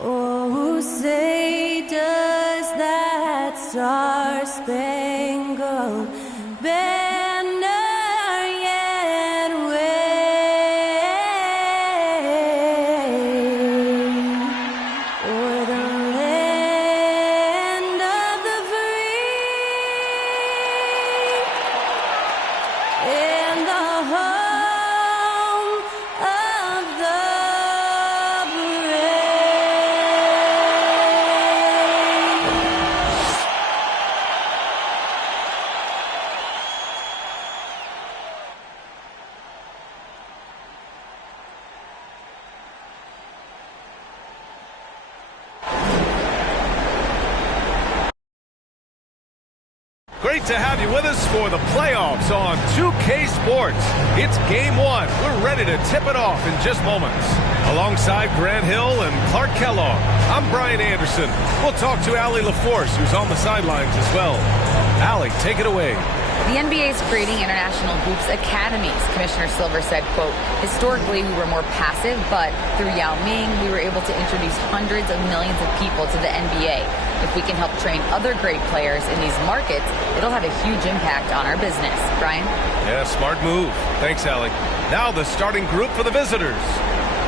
Oh, say does that star-spangled banner yet wave o'er the land of the free and the home of the brave? Great to have you with us for the playoffs on 2K Sports. It's game one. We're ready to tip it off in just moments. Alongside Grant Hill and Clark Kellogg, I'm Brian Anderson. We'll talk to Allie LaForce, who's on the sidelines as well. Allie, take it away. The NBA is creating international hoops academies. Commissioner Silver said, quote, historically we were more passive, but through Yao Ming, we were able to introduce hundreds of millions of people to the NBA. If we can help train other great players in these markets, it'll have a huge impact on our business. Brian? Yeah, smart move. Thanks, Allie. Now the starting group for the visitors.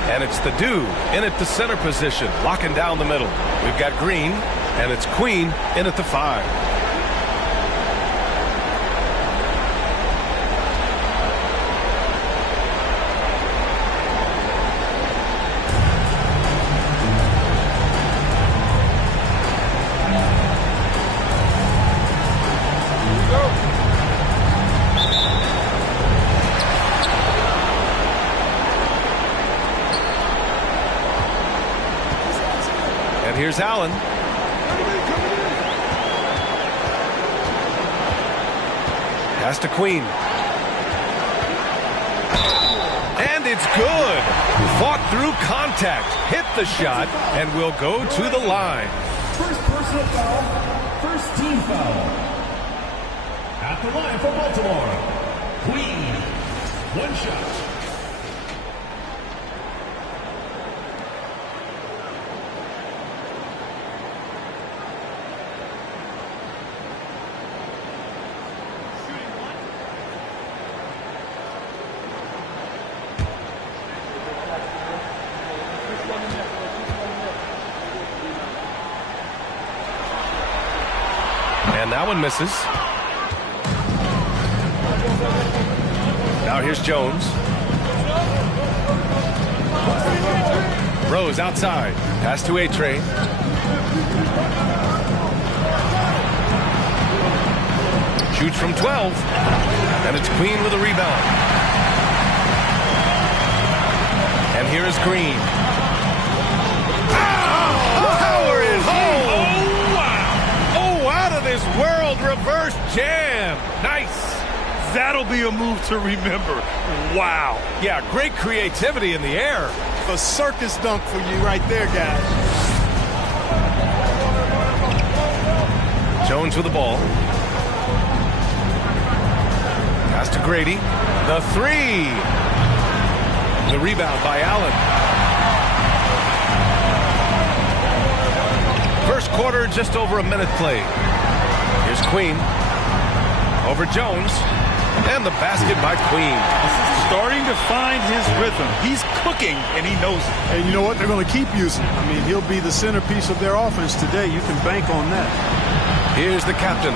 And it's the Dew in at the center position, locking down the middle. We've got Green, and it's Queen in at the 5. And here's Allen. Pass to Queen. And it's good. Fought through contact, hit the shot, and will go to the line. First personal foul, first team foul. At the line for Baltimore, Queen. One shot. And that one misses. Now here's Jones. Rose outside. Pass to A-Train. Shoots from 12. And it's Queen with a rebound. And here is Green. Power is home! Out of this world reverse jam. Nice. That'll be a move to remember. Wow. Yeah, great creativity in the air. A circus dunk for you right there, guys. Jones with the ball. Pass to Grady. The 3. The rebound by Allen. First quarter, just over a minute played. Here's Queen. Over Jones. And the basket by Queen. Starting to find his rhythm. He's cooking, and he knows it. And you know what? They're going to keep using him. I mean, he'll be the centerpiece of their offense today. You can bank on that. Here's the captain.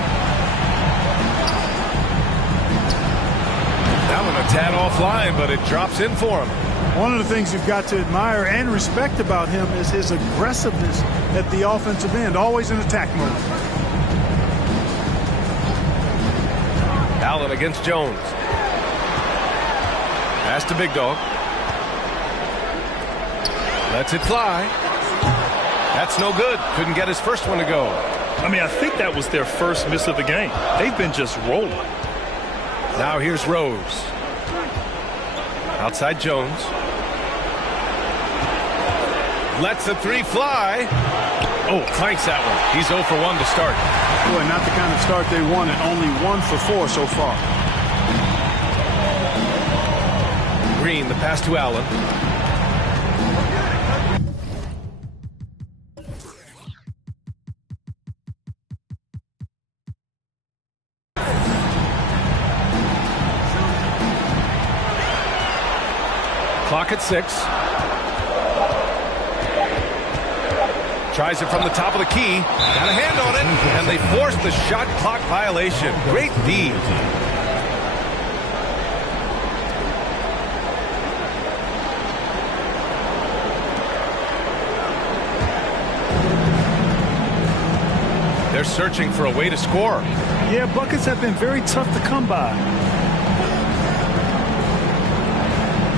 That one a tad offline, but it drops in for him. One of the things you've got to admire and respect about him is his aggressiveness at the offensive end, always in attack mode. Allen against Jones. Pass to Big Dog. Lets it fly. That's no good. Couldn't get his first one to go. I mean, I think that was their first miss of the game. They've been just rolling. Now here's Rose. Outside Jones. Lets the 3 fly. Oh, clanks that one. He's 0 for 1 to start. Boy, not the kind of start they wanted. Only 1 for 4 so far. Green, the pass to Allen. Clock at 6. Tries it from the top of the key. Got a hand on it, and they forced the shot clock violation. Great D. They're searching for a way to score. Yeah, buckets have been very tough to come by.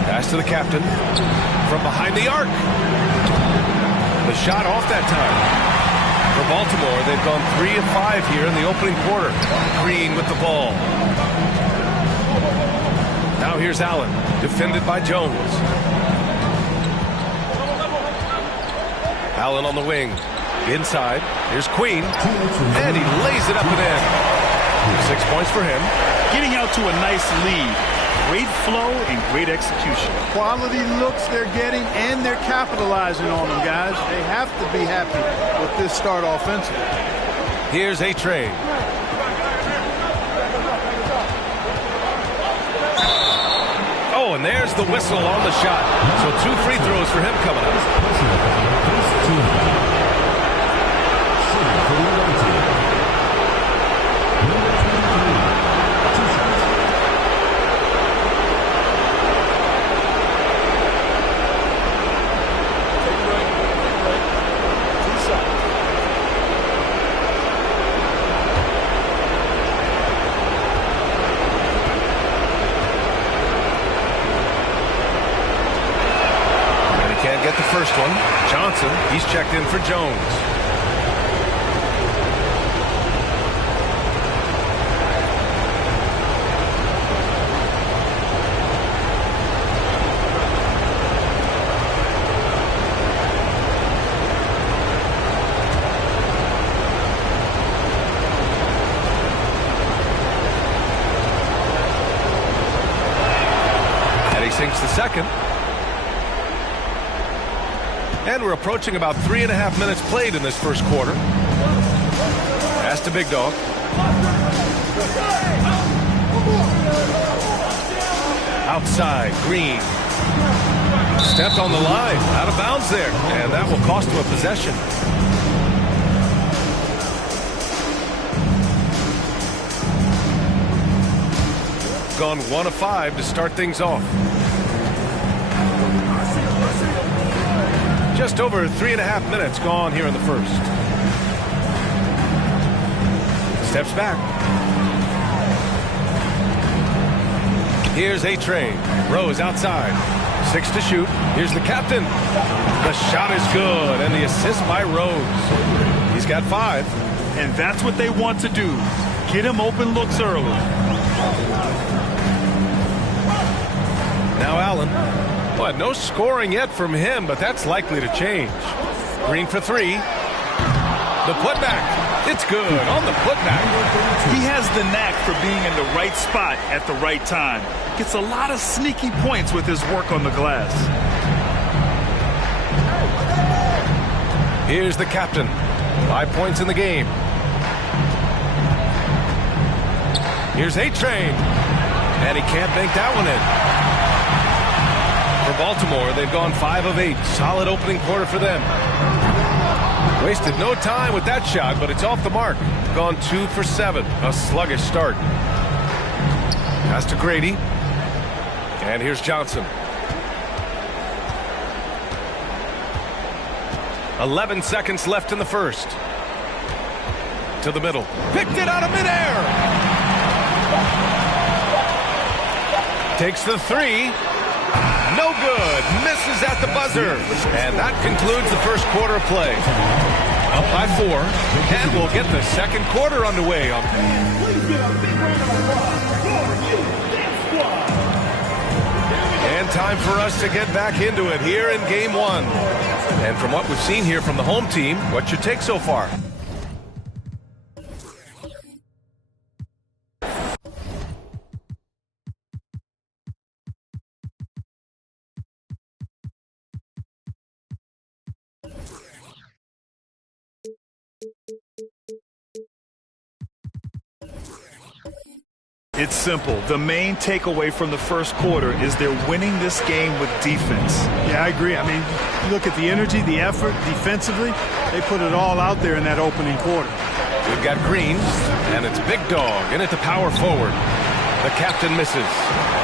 Pass to the captain. From behind the arc. The shot off that time. For Baltimore, they've gone 3 of 5 here in the opening quarter. Green with the ball. Now here's Allen, defended by Jones. Allen on the wing. Inside. Here's Queen. And he lays it up and in. 6 points for him. Getting out to a nice lead. Great flow and great execution. Quality looks they're getting, and they're capitalizing on them, guys. They have to be happy with this start offensively. Here's A-Train. Oh, and there's the whistle on the shot. So 2 free throws for him coming up. Get the first one. Johnson, he's checked in for Jones. And he sinks the second. And we're approaching about 3.5 minutes played in this first quarter. Pass to Big Dog. Outside, Green. Stepped on the line, out of bounds there, and that will cost him a possession. Gone 1 of 5 to start things off. Just over 3.5 minutes gone here in the first. Steps back. Here's A-Train. Rose outside. 6 to shoot. Here's the captain. The shot is good, and the assist by Rose. He's got 5. And that's what they want to do. Get him open looks early. Now Allen. Well, no scoring yet from him, but that's likely to change. Green for 3. The putback. It's good on the putback. He has the knack for being in the right spot at the right time. Gets a lot of sneaky points with his work on the glass. Here's the captain. 5 points in the game. Here's A-Train. And he can't bank that one in. For Baltimore, they've gone 5 of 8. Solid opening quarter for them. Wasted no time with that shot, but it's off the mark. Gone 2 for 7. A sluggish start. Pass to Grady. And here's Johnson. 11 seconds left in the first. To the middle. Picked it out of midair. Takes the 3. No good. Misses at the buzzer. And that concludes the first quarter of play. Up by 4. And we'll get the second quarter underway. And time for us to get back into it here in game 1. And from what we've seen here from the home team, what's your take so far? It's simple. The main takeaway from the first quarter is they're winning this game with defense. Yeah, I agree. I mean, you look at the energy, the effort defensively. They put it all out there in that opening quarter. We've got Green, and it's Big Dog in at the power forward. The captain misses.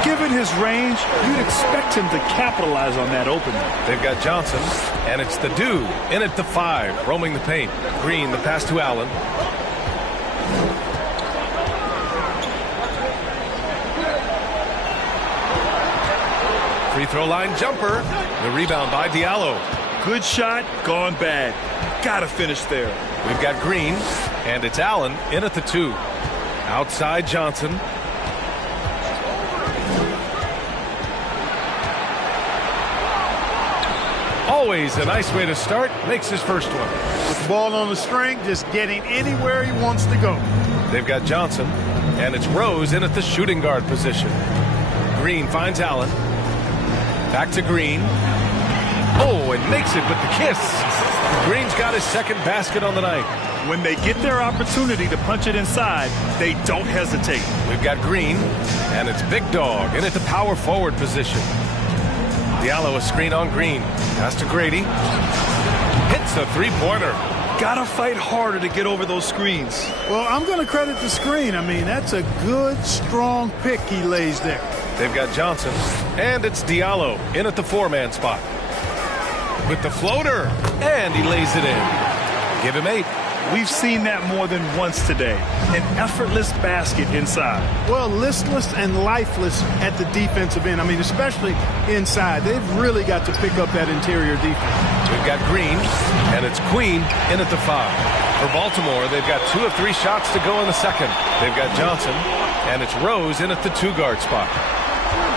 Given his range, you'd expect him to capitalize on that opening. They've got Johnson, and it's the Dew in at the 5, roaming the paint. Green, the pass to Allen. Free throw line jumper. The rebound by Diallo. Good shot, gone bad. Gotta finish there. We've got Green, and it's Allen in at the 2. Outside Johnson. Always a nice way to start. Makes his first one. With the ball on the string, just getting anywhere he wants to go. They've got Johnson, and it's Rose in at the shooting guard position. Green finds Allen. Back to Green. Oh, and makes it with the kiss. Green's got his second basket on the night. When they get their opportunity to punch it inside, they don't hesitate. We've got Green, and it's Big Dog in at the power forward position. Diallo a screen on Green. Pass to Grady. Hits a three-pointer. Gotta fight harder to get over those screens. Well, I'm going to credit the screen. I mean, that's a good, strong pick he lays there. They've got Johnson, and it's Diallo in at the 4-man spot. With the floater, and he lays it in. Give him 8. We've seen that more than once today. An effortless basket inside. Well, listless and lifeless at the defensive end. I mean, especially inside. They've really got to pick up that interior defense. We've got Green, and it's Queen in at the 5. For Baltimore, they've got 2 of 3 shots to go in the second. They've got Johnson, and it's Rose in at the 2-guard spot.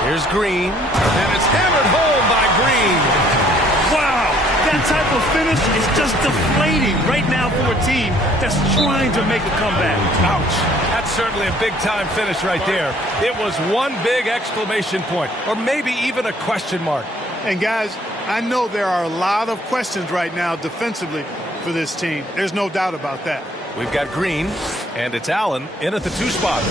Here's Green, and it's hammered home by Green. Wow, that type of finish is just deflating right now for a team that's trying to make a comeback. Ouch. That's certainly a big-time finish right there. It was one big exclamation point, or maybe even a question mark. And, guys, I know there are a lot of questions right now defensively for this team. There's no doubt about that. We've got Green, and it's Allen in at the 2 spot.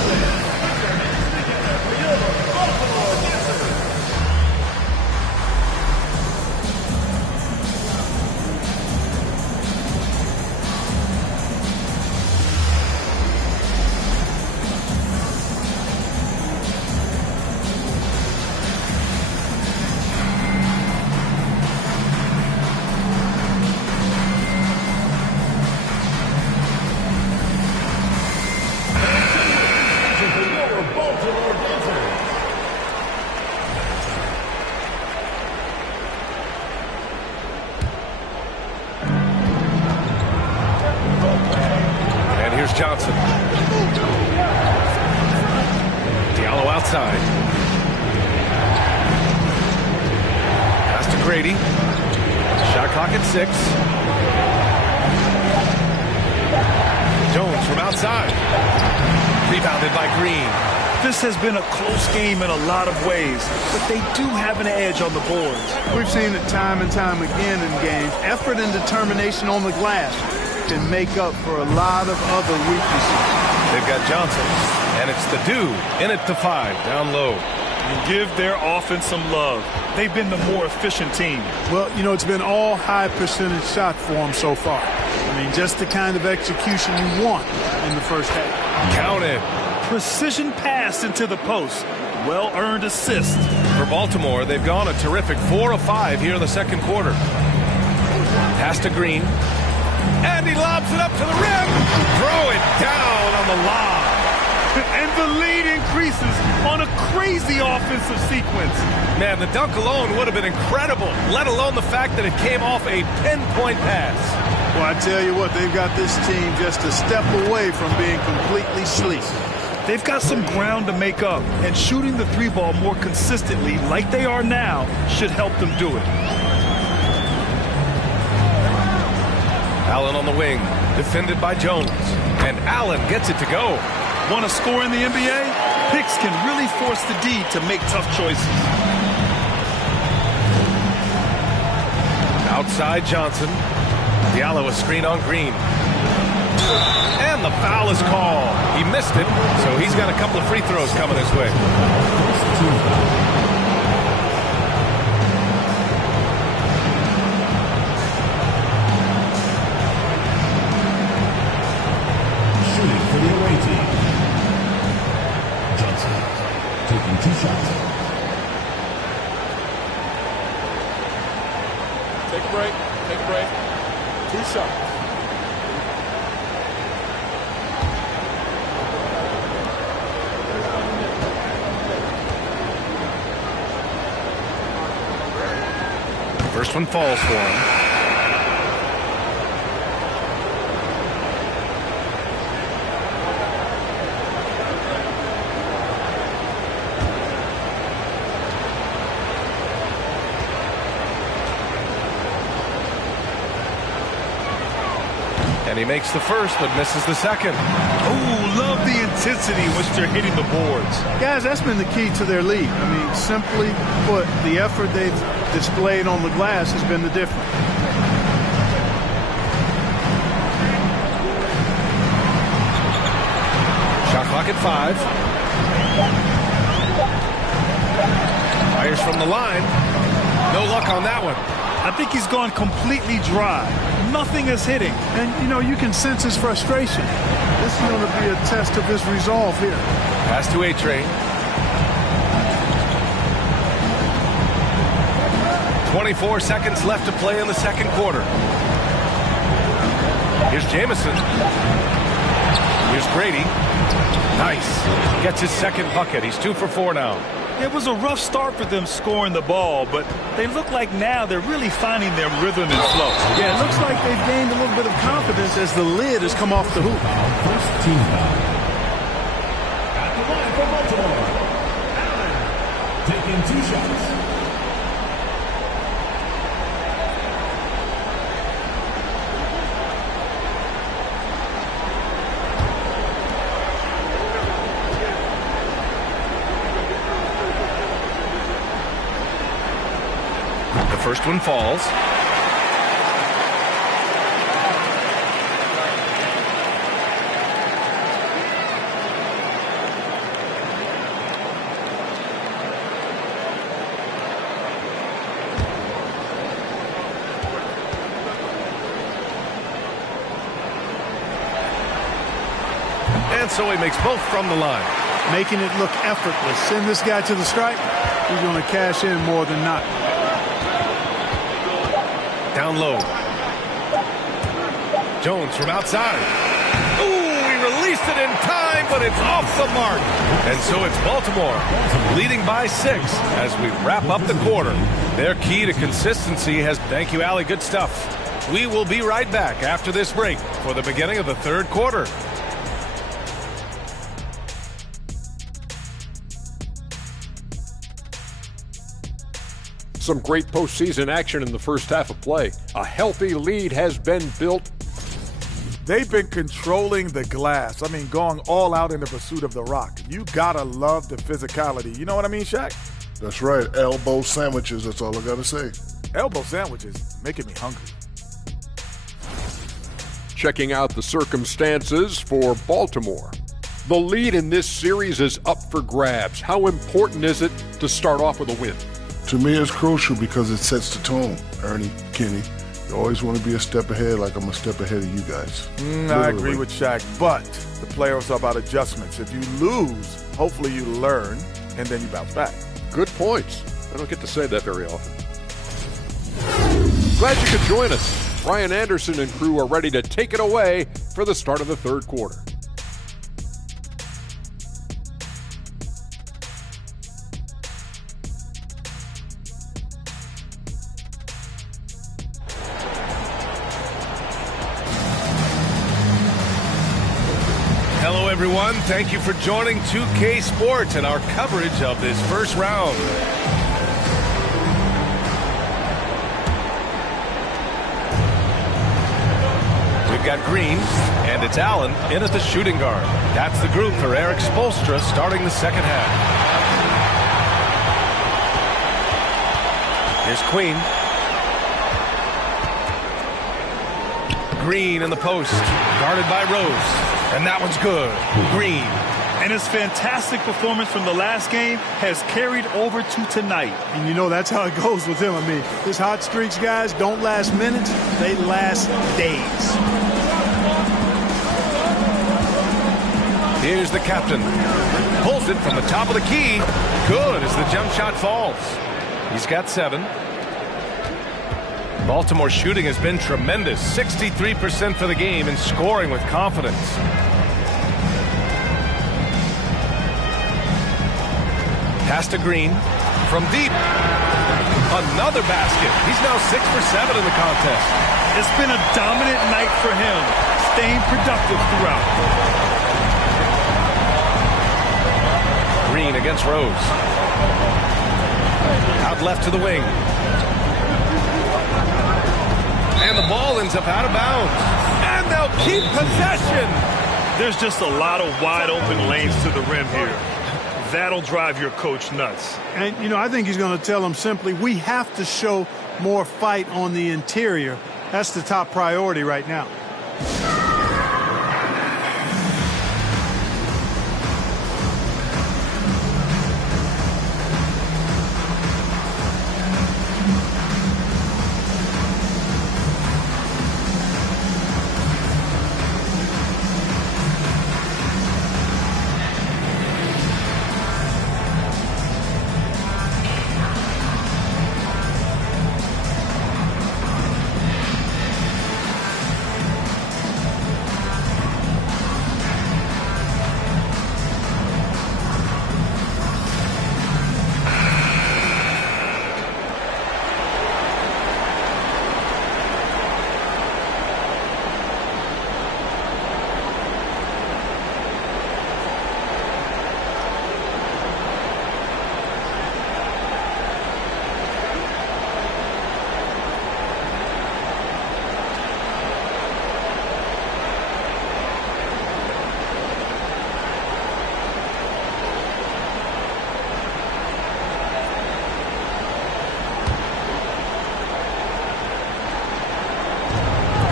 Johnson. Diallo outside. Pass to Grady. Shot clock at 6. Jones from outside. Rebounded by Green. This has been a close game in a lot of ways, but they do have an edge on the boards. We've seen it time and time again in games. Effort and determination on the glass can make up for a lot of other weaknesses. They've got Johnson, and it's the Dew in at the 5, down low. And give their offense some love. They've been the more efficient team. Well, you know, it's been all high percentage shot for them so far. I mean, just the kind of execution you want in the first half. Counted. Precision pass into the post. Well-earned assist. For Baltimore, they've gone a terrific 4 of 5 here in the second quarter. Pass to Green. And he lobs it up to the rim. Throw it down on the lob. And the lead increases on a crazy offensive sequence. Man, the dunk alone would have been incredible, let alone the fact that it came off a pinpoint pass. Well, I tell you what, they've got this team just a step away from being completely sleek. They've got some ground to make up, and shooting the 3-ball more consistently like they are now should help them do it. Allen on the wing, defended by Jones. And Allen gets it to go. Want to score in the NBA? Picks can really force the D to make tough choices. Outside Johnson. Diallo a screen on Green. And the foul is called. He missed it, so he's got a couple of free throws coming his way. First team foul. Shooting for the away team. Johnson taking 2 shots. Take a break. Take a break. 2 shots. First one falls for him. And he makes the first, but misses the second. Oh, love the intensity in which they're hitting the boards. Guys, that's been the key to their lead. I mean, simply put, the effort they've displayed on the glass has been the difference. Shot clock at 5. Fires from the line. No luck on that one. I think he's gone completely dry. Nothing is hitting. And, you know, you can sense his frustration. This is going to be a test of his resolve here. Pass to A-Train. 24 seconds left to play in the second quarter. Here's Jamison. Here's Grady. Nice. Gets his second bucket. He's 2 for 4 now. It was a rough start for them scoring the ball, but they look like now they're really finding their rhythm and flow. Yeah, it looks like they've gained a little bit of confidence as the lid has come off the hoop. First team foul. At the line for Baltimore, Allen taking 2 shots. The first one falls. And so he makes both from the line. Making it look effortless. Send this guy to the stripe. He's going to cash in more than not. Down low. Jones from outside. Ooh, he released it in time, but it's off the mark. And so it's Baltimore leading by 6 as we wrap up the quarter. Their key to consistency has... Thank you, Allie. Good stuff. We will be right back after this break for the beginning of the third quarter. Some great postseason action in the first half of play. A healthy lead has been built. They've been controlling the glass. I mean, going all out in the pursuit of the rock. You gotta love the physicality. You know what I mean, Shaq? That's right. Elbow sandwiches, that's all I gotta say. Elbow sandwiches, making me hungry. Checking out the circumstances for Baltimore. The lead in this series is up for grabs. How important is it to start off with a win? To me, it's crucial because it sets the tone. Ernie, Kenny, you always want to be a step ahead like I'm a step ahead of you guys. I agree with Shaq, but the playoffs are about adjustments. If you lose, hopefully you learn, and then you bounce back. Good points. I don't get to say that very often. Glad you could join us. Brian Anderson and crew are ready to take it away for the start of the third quarter. Hello, everyone. Thank you for joining 2K Sports and our coverage of this first round. We've got Green, and it's Allen in at the shooting guard. That's the group for Eric Spoelstra starting the second half. Here's Queen. Green in the post, guarded by Rose. And that one's good. Green. And his fantastic performance from the last game has carried over to tonight. And you know that's how it goes with him. I mean, his hot streaks, guys, don't last minutes. They last days. Here's the captain. Pulls it from the top of the key. Good as the jump shot falls. He's got 7. Baltimore's shooting has been tremendous. 63% for the game and scoring with confidence. Pass to Green. From deep. Another basket. He's now 6 for 7 in the contest. It's been a dominant night for him, staying productive throughout. Green against Rose. Out left to the wing. And the ball ends up out of bounds. And they'll keep possession. There's just a lot of wide open lanes to the rim here. That'll drive your coach nuts. And, you know, I think he's going to tell them simply, we have to show more fight on the interior. That's the top priority right now.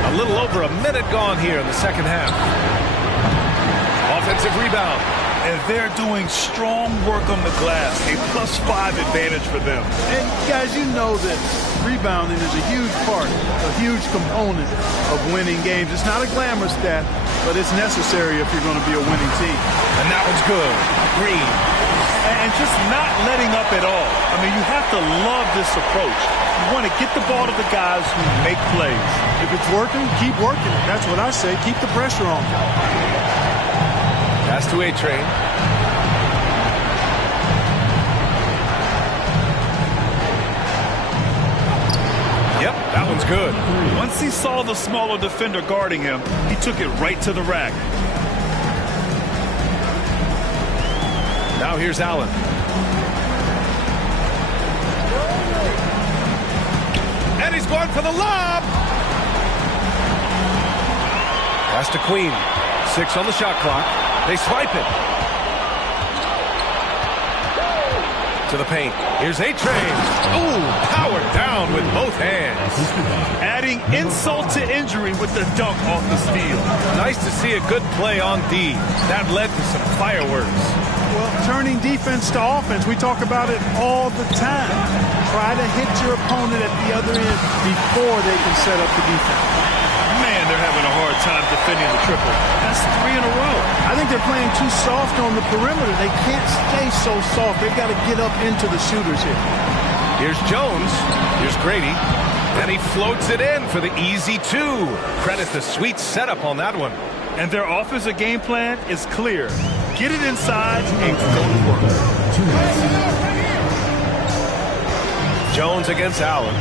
A little over a minute gone here in the second half. Offensive rebound. And they're doing strong work on the glass. A +5 advantage for them. And guys, you know that rebounding is a huge part, a huge component of winning games. It's not a glamour stat, but it's necessary if you're going to be a winning team. And that one's good. Green. And just not letting up at all. I mean, you have to love this approach. You want to get the ball to the guys who make plays. If it's working, keep working it. That's what I say. Keep the pressure on. Pass to A-Train. Yep, that one's good. Once he saw the smaller defender guarding him, he took it right to the rack. Now here's Allen. And he's going for the lob. Pass to Queen. 6 on the shot clock. They swipe it. To the paint. Here's A-Train. Ooh, powered down with both hands. Adding insult to injury with the dunk off the steal. Nice to see a good play on D. That led to some fireworks. Well, turning defense to offense, we talk about it all the time. Try to hit your opponent at the other end before they can set up the defense. Man, they're having a hard time defending the triple. That's 3 in a row. I think they're playing too soft on the perimeter. They can't stay so soft. They've got to get up into the shooters here. Here's Jones. Here's Grady. And he floats it in for the easy 2. Credit the sweet setup on that one. And their offensive game plan is clear. Get it inside and go to work. Jones against Allen.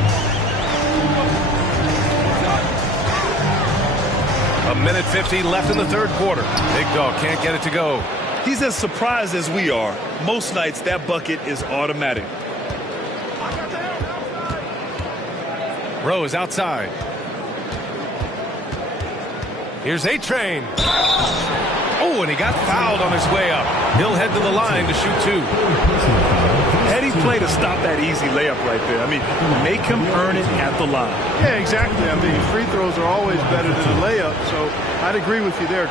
A minute 50 left in the third quarter. Big Dog can't get it to go. He's as surprised as we are. Most nights that bucket is automatic. Rose outside. Here's A-Train. Oh, and he got fouled on his way up. He'll head to the line to shoot 2. Heady play to stop that easy layup right there. I mean, make him earn it at the line. Yeah, exactly. I mean, free throws are always better than a layup, so I'd agree with you there.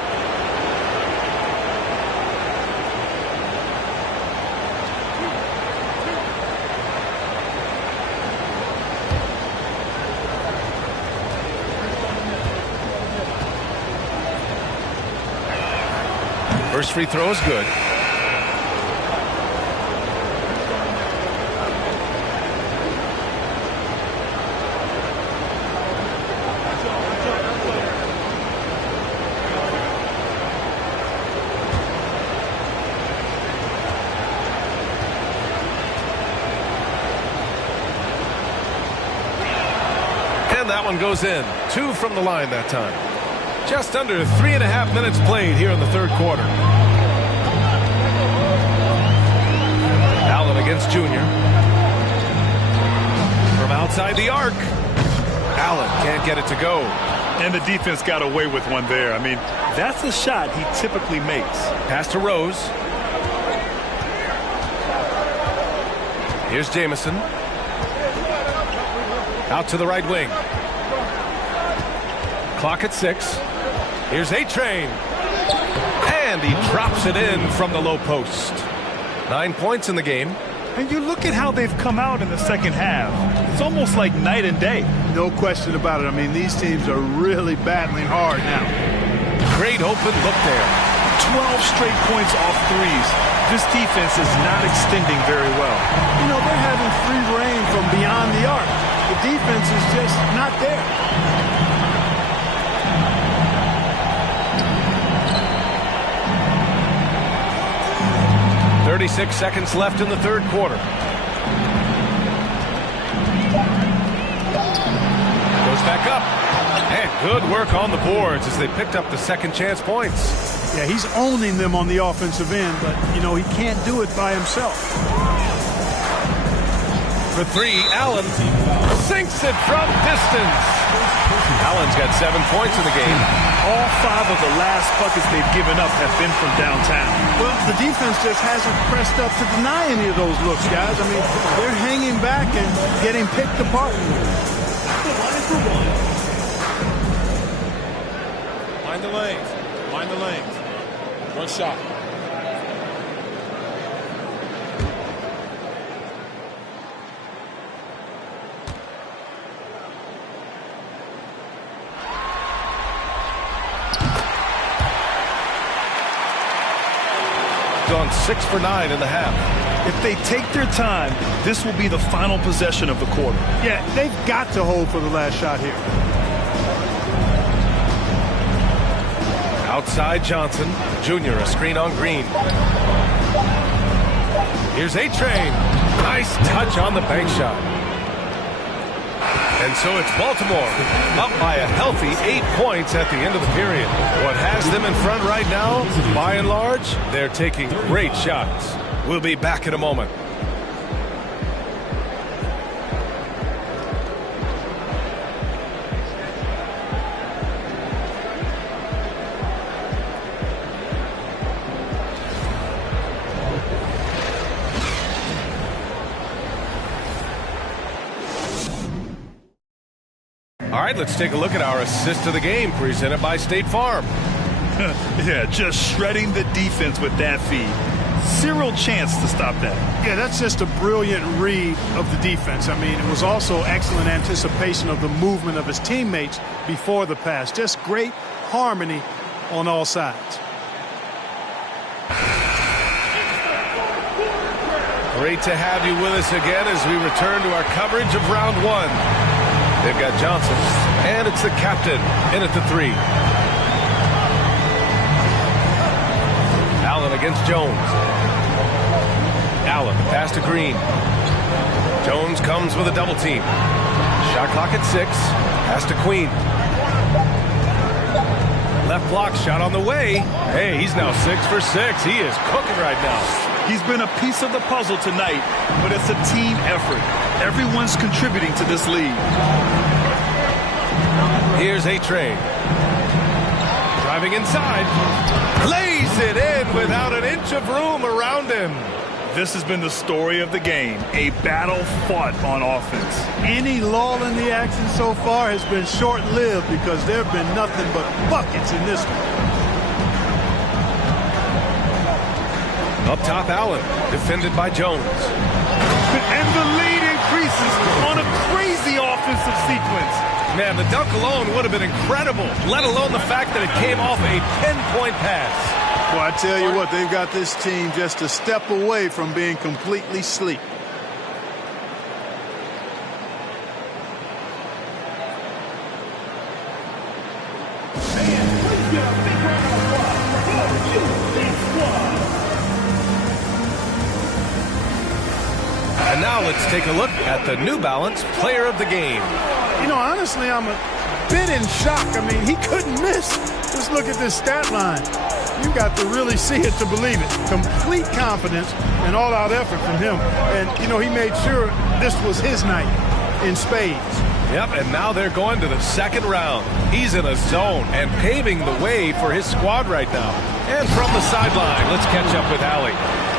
First free throw is good. And that one goes in. 2 from the line that time. Just under 3.5 minutes played here in the third quarter. Allen against Junior. From outside the arc. Allen can't get it to go. And the defense got away with one there. I mean, that's a shot he typically makes. Pass to Rose. Here's Jamison. Out to the right wing. Clock at 6. Here's A-Train. And he drops it in from the low post. 9 points in the game. And you look at how they've come out in the second half. It's almost like night and day. No question about it. I mean, these teams are really battling hard now. Great open look there. 12 straight points off threes. This defense is not extending very well. You know, they're having free reign from beyond the arc. The defense is just not there. 36 seconds left in the third quarter. Goes back up. And good work on the boards as they picked up the second chance points. Yeah, he's owning them on the offensive end, but, you know, he can't do it by himself. For 3, Allen sinks it from distance. Allen's got 7 points in the game. All 5 of the last buckets they've given up have been from downtown. Well, the defense just hasn't pressed up to deny any of those looks, guys. I mean, they're hanging back and getting picked apart. Mind the lanes. Mind the lanes. One shot. Gone 6 for 9 in the half. If they take their time, this will be the final possession of the quarter. Yeah, they've got to hold for the last shot here. Outside Johnson. Junior, a screen on Green. Here's A-Train. Nice touch on the bank shot. And so it's Baltimore up by a healthy 8 points at the end of the period. What has them in front right now, by and large, they're taking great shots. We'll be back in a moment. All right, let's take a look at our assist of the game presented by State Farm. Yeah, just shredding the defense with that feed. Zero chance to stop that. Yeah, that's just a brilliant read of the defense. I mean, it was also excellent anticipation of the movement of his teammates before the pass. Just great harmony on all sides. Great to have you with us again as we return to our coverage of round 1. They've got Johnson, and it's the captain in at the 3. Allen against Jones. Allen, pass to Green. Jones comes with a double team. Shot clock at 6. Pass to Queen. Left block shot on the way. Hey, he's now 6 for 6. He is cooking right now. He's been a piece of the puzzle tonight, but it's a team effort. Everyone's contributing to this lead. Here's A-Train. Driving inside. Lays it in without an inch of room around him. This has been the story of the game, a battle fought on offense. Any lull in the action so far has been short-lived because there have been nothing but buckets in this one. Up top, Allen, defended by Jones. And the lead increases on a crazy offensive sequence. Man, the dunk alone would have been incredible, let alone the fact that it came off a pinpoint pass. Well, I tell you what, they've got this team just a step away from being completely asleep. And now let's take a look at the New Balance Player of the Game. You know, honestly, I'm a bit in shock. I mean, he couldn't miss. Just look at this stat line. You got to really see it to believe it. Complete confidence and all-out effort from him. And, you know, he made sure this was his night in spades. Yep, and now they're going to the second round. He's in a zone and paving the way for his squad right now. And from the sideline, let's catch up with Allie.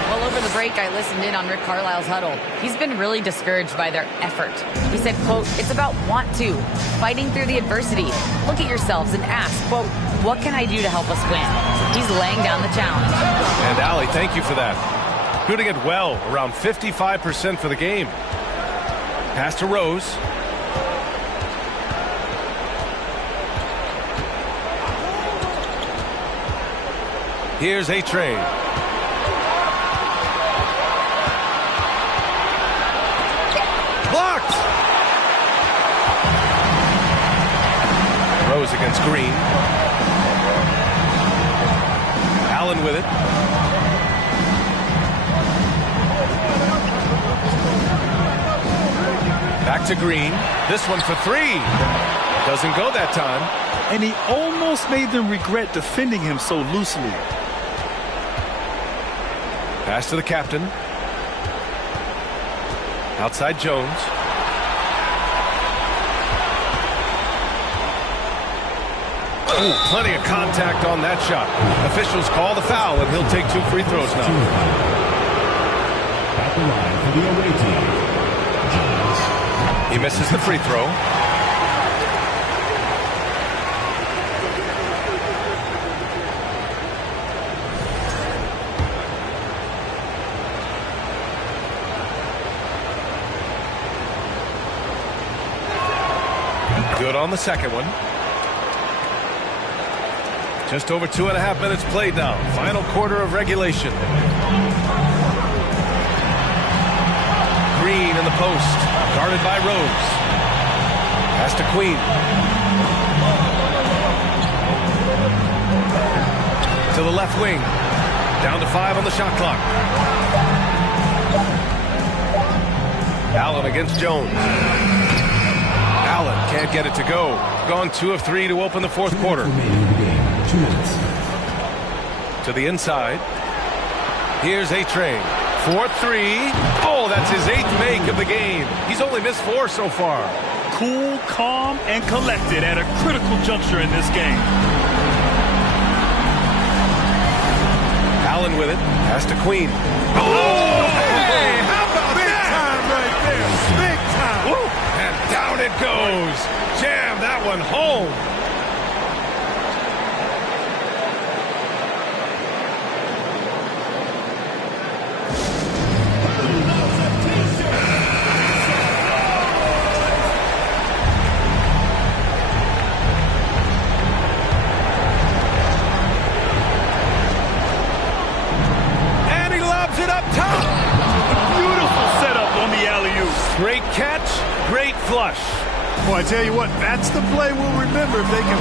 Well, over the break, I listened in on Rick Carlisle's huddle. He's been really discouraged by their effort. He said, quote, it's about want to, fighting through the adversity. Look at yourselves and ask, quote, what can I do to help us win? He's laying down the challenge. And Allie, thank you for that. Shooting it well, around 55% for the game. Pass to Rose. Here's A-Train. Blocked! Rose against Green. Allen with it. Back to Green. This one for three. Doesn't go that time. And he almost made them regret defending him so loosely. Pass to the captain. Outside Jones. Ooh, plenty of contact on that shot. Officials call the foul, and he'll take 2 free throws now. At the line for the away team, Jones. He misses the free throw. Good on the second one. Just over 2.5 minutes played now. Final quarter of regulation. Green in the post. Guarded by Rose. Pass to Queen. To the left wing. Down to 5 on the shot clock. Allen against Jones. Allen can't get it to go. Gone 2 of 3 to open the fourth quarter. 2 minutes. To the inside. Here's A-Train. 4-3. Oh, that's his 8th make of the game. He's only missed 4 so far. Cool, calm, and collected at a critical juncture in this game. Allen with it. Pass to Queen. Oh, hey, how about Big that? time right there. Big time. Woo. And down it goes. Jam that one home. And he lobs it up top. Beautiful setup on the alley-oop. Great catch, great flush. Boy, I tell you what, that's the play we'll remember if they can.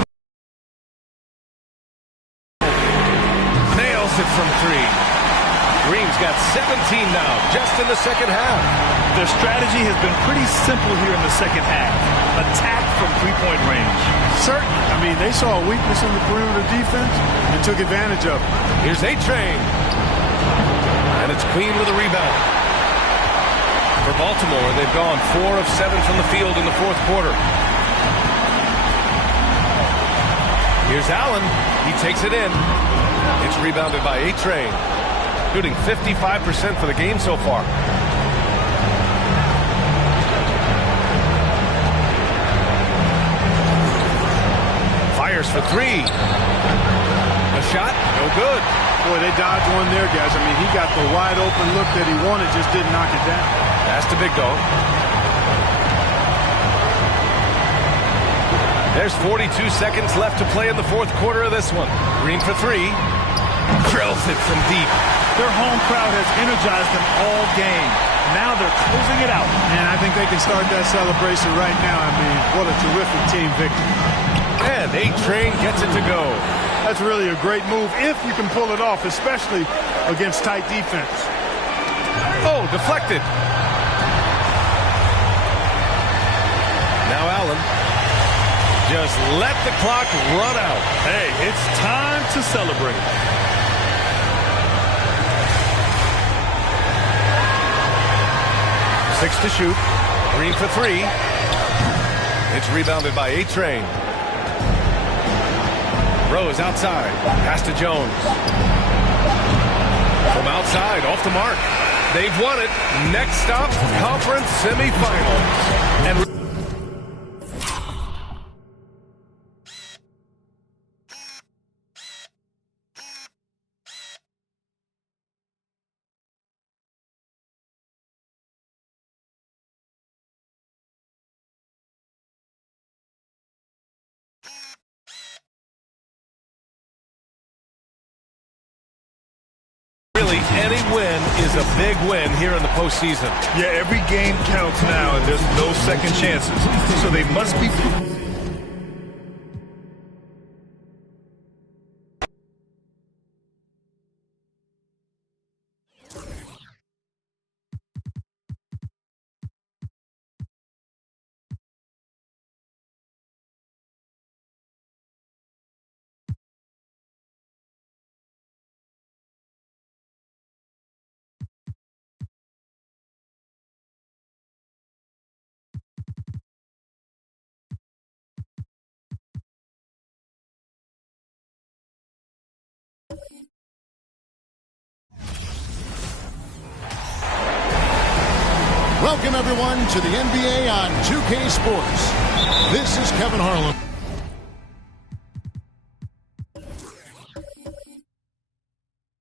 Nails it from 3. Green's got 17 now, just in the second half. Their strategy has been pretty simple here in the second half. Attack from three-point range. Certainly. I mean, they saw a weakness in the perimeter defense and took advantage of it. Here's A-Train. And it's Queen with a rebound. For Baltimore, they've gone 4 of 7 from the field in the fourth quarter. Here's Allen. He takes it in. It's rebounded by A-Train. shooting 55% for the game so far. Fires for three. A shot, no good. Boy, they dodged one there, guys. I mean, he got the wide open look that he wanted, just didn't knock it down. That's the big dog. There's 42 seconds left to play in the fourth quarter of this one. Green for three. Drills it from deep. Their home crowd has energized them all game. Now they're closing it out. And I think they can start that celebration right now. I mean, what a terrific team victory. And A-Train gets it to go. That's really a great move if you can pull it off, especially against tight defense. Oh, deflected. Now Allen. Just let the clock run out. Hey, it's time to celebrate. Six to shoot. Green for three. It's rebounded by A-Train. Rose outside. Pass to Jones. From outside, off the mark. They've won it. Next stop, conference semifinals. And any win is a big win here in the postseason. Yeah, every game counts now, and there's no second chances. So they must be... Welcome, everyone, to the NBA on 2K Sports. This is Kevin Harlan.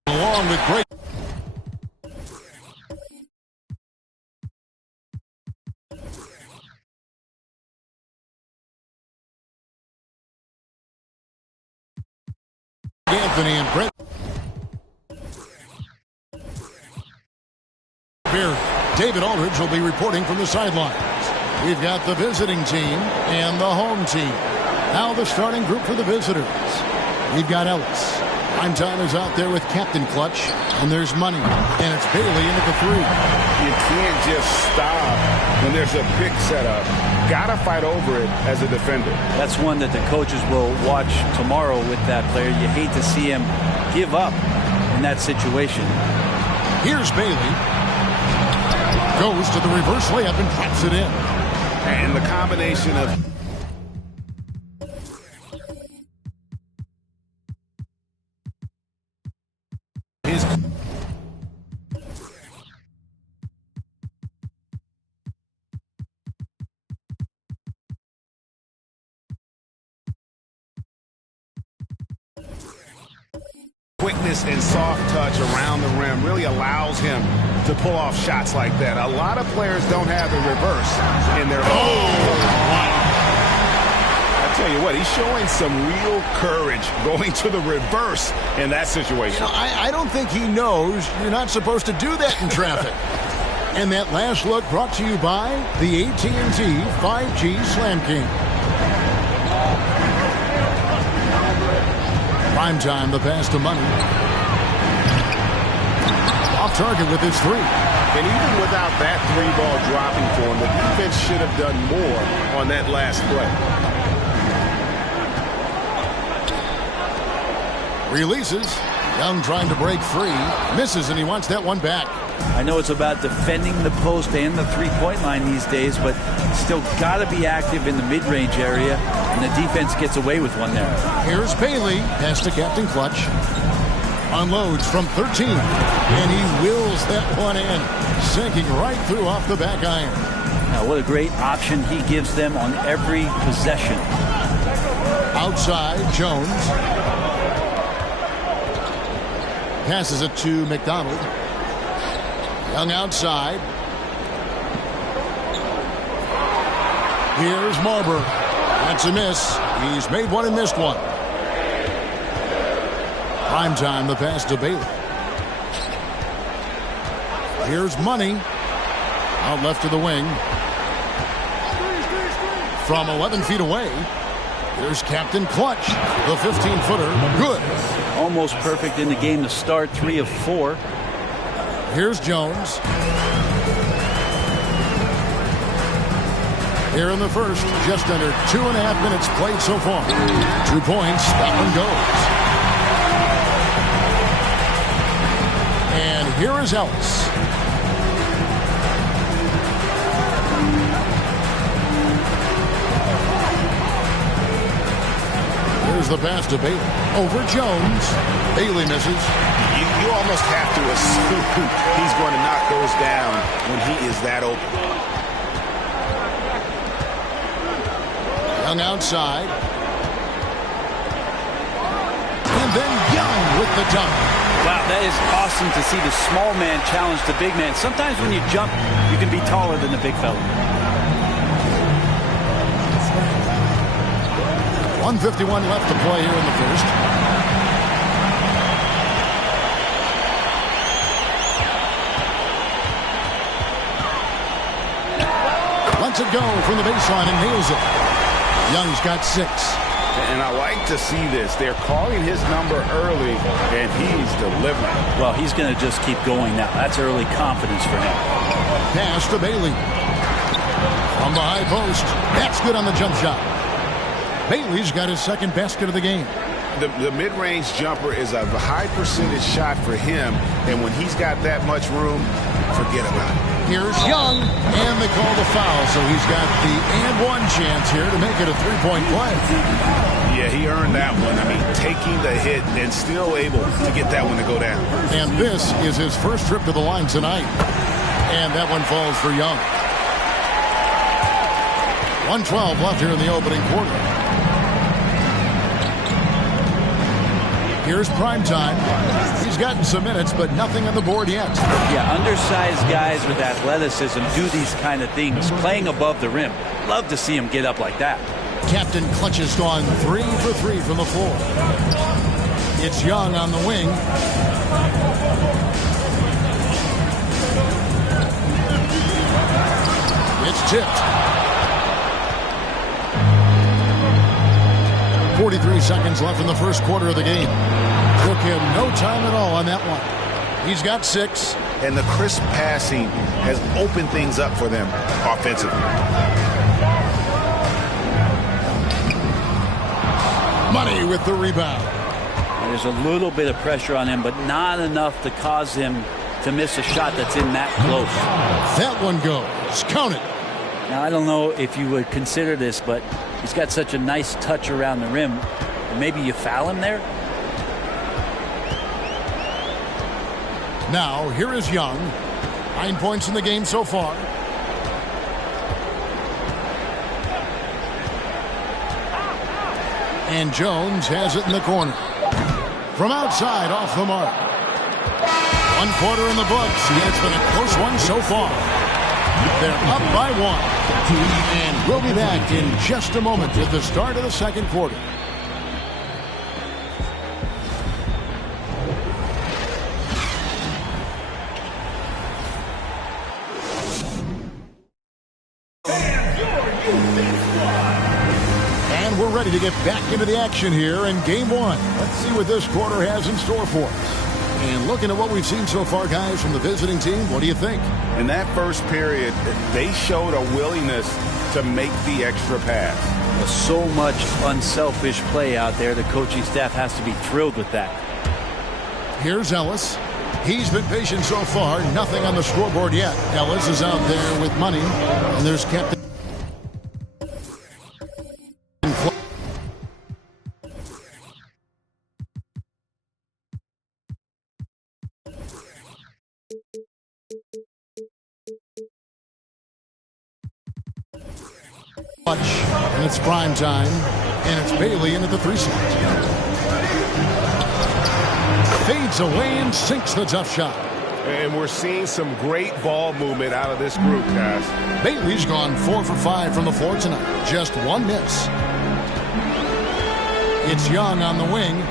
Along with great... Anthony and Brett. David Aldridge will be reporting from the sidelines. We've got the visiting team and the home team. Now the starting group for the visitors. We've got Ellis. Primetime is out there with Captain Clutch, and there's Money, and it's Bailey into the three. You can't just stop when there's a pick set up. Gotta fight over it as a defender. That's one that the coaches will watch tomorrow with that player. You hate to see him give up in that situation. Here's Bailey. Goes to the reverse layup and drops it in. And the combination of... his... quickness and soft touch around the rim really allows him to pull off shots like that. A lot of players don't have the reverse in their... I tell you what, he's showing some real courage going to the reverse in that situation. You know, I don't think he knows you're not supposed to do that in traffic. And that last look brought to you by the AT&T 5G Slam King. Primetime, the pass to Money. Off target with his three. And even without that three ball dropping for him, the defense should have done more on that last play. Releases. Young trying to break free. Misses, and he wants that one back. I know it's about defending the post and the three-point line these days, but still got to be active in the mid-range area, and the defense gets away with one there. Here's Bailey. Pass to Captain Clutch. Unloads from 13. And he wheels that one in, sinking right through off the back iron. Now, what a great option he gives them on every possession. Outside, Jones. Passes it to McDonald. Young outside. Here's Marburg. That's a miss. He's made one and missed one. Prime time, the pass to Bailey. Here's Money. Out left to the wing. From 11 feet away, here's Captain Clutch. The 15-footer. Good. Almost perfect in the game to start, 3 of 4. Here's Jones. Here in the first, just under 2.5 minutes played so far. 2 points, that one goes. And here is Ellis. Here's the pass to Bailey. Over Jones. Bailey misses. You almost have to assume he's going to knock those down when he is that open. Young outside. And then Young with the dunk. Wow, that is awesome to see the small man challenge the big man. Sometimes when you jump, you can be taller than the big fella. 1:51 left to play here in the first. Lets it go from the baseline and nails it. Young's got 6. And I like to see this. They're calling his number early, and he's delivering. Well, he's going to just keep going now. That's early confidence for him. Pass to Bailey. From the high post. That's good on the jump shot. Bailey's got his second basket of the game. The mid-range jumper is a high percentage shot for him, and when he's got that much room, forget about it. Here's Young, and they call the foul, so he's got the and-one chance here to make it a 3-point play. Yeah, he earned that one. I mean, taking the hit and still able to get that one to go down. And this is his first trip to the line tonight. And that one falls for Young. 1:12 left here in the opening quarter. Here's prime time. He's gotten some minutes, but nothing on the board yet. Yeah, undersized guys with athleticism do these kind of things, playing above the rim. Love to see him get up like that. Captain Clutch has gone 3 for 3 from the floor. It's Young on the wing. It's tipped. 43 seconds left in the first quarter of the game. Took him no time at all on that one. He's got 6. And the crisp passing has opened things up for them offensively. Money with the rebound. There's a little bit of pressure on him, but not enough to cause him to miss a shot that's in that close. That one goes. Count it. Now, I don't know if you would consider this, but he's got such a nice touch around the rim. Maybe you foul him there? Now, here is Young. 9 points in the game so far. And Jones has it in the corner. From outside, off the mark. 1 quarter in the books. It's been a close one so far. They're up by 1. And we'll be back in just a moment with the start of the second quarter. And we're ready to get back into the action here in game 1. Let's see what this quarter has in store for us. And looking at what we've seen so far, guys, from the visiting team, what do you think? In that first period, they showed a willingness to make the extra pass. So much unselfish play out there. The coaching staff has to be thrilled with that. Here's Ellis. He's been patient so far. Nothing on the scoreboard yet. Ellis is out there with Money. And there's Captain. And it's prime time, and it's Bailey in at the 3 slot. Fades away and sinks the tough shot. And we're seeing some great ball movement out of this group, guys. Bailey's gone 4 for 5 from the floor tonight. Just 1 miss. It's Young on the wing.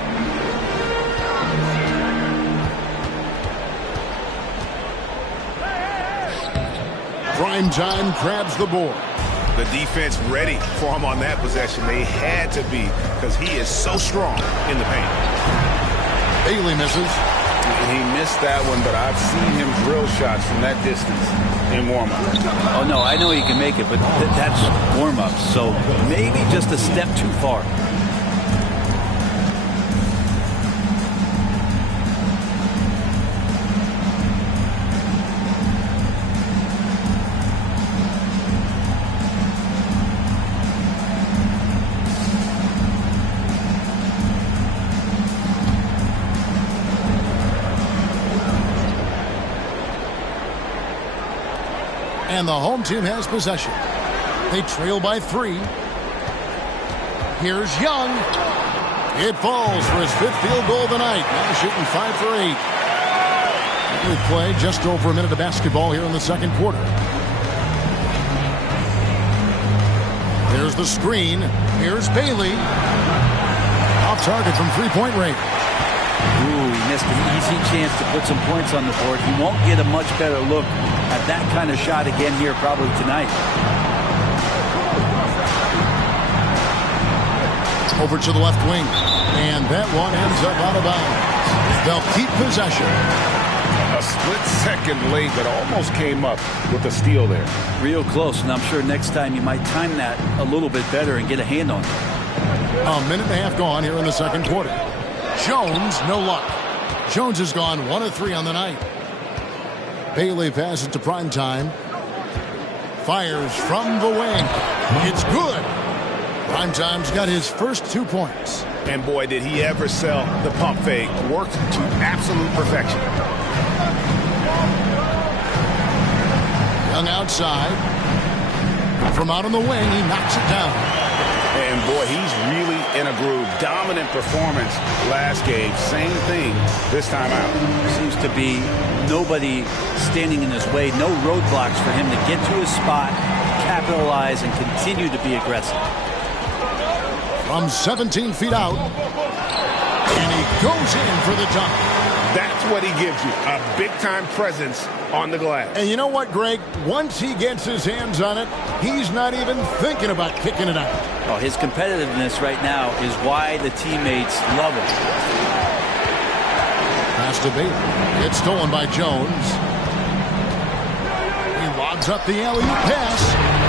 Primetime grabs the board. The defense ready for him on that possession. They had to be because he is so strong in the paint. Bailey misses. He missed that one, but I've seen him drill shots from that distance in warm-up. Oh, no, I know he can make it, but that's warm-up. So maybe just a step too far. And the home team has possession. They trail by 3. Here's Young. It falls for his 5th field goal of the night. Now shooting 5 for 8. We've played just over a minute of basketball here in the second quarter. There's the screen. Here's Bailey. Off target from 3-point range. Ooh, he missed an easy chance to put some points on the board. He won't get a much better look at that kind of shot again here probably tonight. Over to the left wing. And that one ends up out of bounds. They'll keep possession. A split second late, but almost came up with a steal there. Real close, and I'm sure next time you might time that a little bit better and get a hand on it. A minute and a half gone here in the second quarter. Jones, no luck. Jones has gone 1 of 3 on the night. Bailey passes to Primetime. Fires from the wing. It's good. Primetime's got his first 2 points. And boy, did he ever sell the pump fake. Worked to absolute perfection. Young outside. From out on the wing, he knocks it down. And boy, he's really in a groove. Dominant performance last game. Same thing this time out. Seems to be nobody standing in his way. No roadblocks for him to get to his spot, capitalize, and continue to be aggressive. From 17 feet out. And he goes in for the dunk. That's what he gives you. A big-time presence on the glass. And you know what, Greg? Once he gets his hands on it, he's not even thinking about kicking it out. Oh, his competitiveness right now is why the teammates love him. Pass to Bailey. It's stolen by Jones. He lobs up the alley-oop pass.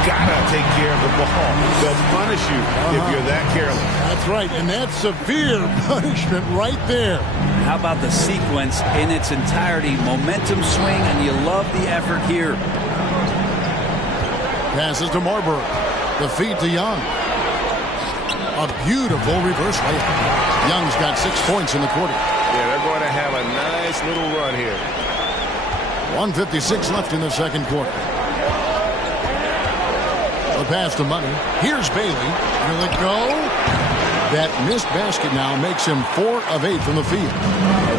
Gotta take care of the ball. They'll punish you if you're that careless. That's right, and that's severe punishment right there. How about the sequence in its entirety? Momentum swing, and you love the effort here. Passes to Marbury. The feed to Young. A beautiful reverse layup. Young's got 6 points in the quarter. Yeah, they're going to have a nice little run here. 1:56 left in the second quarter. The pass to Money. Here's Bailey. Will it go? That missed basket now makes him 4 of 8 from the field.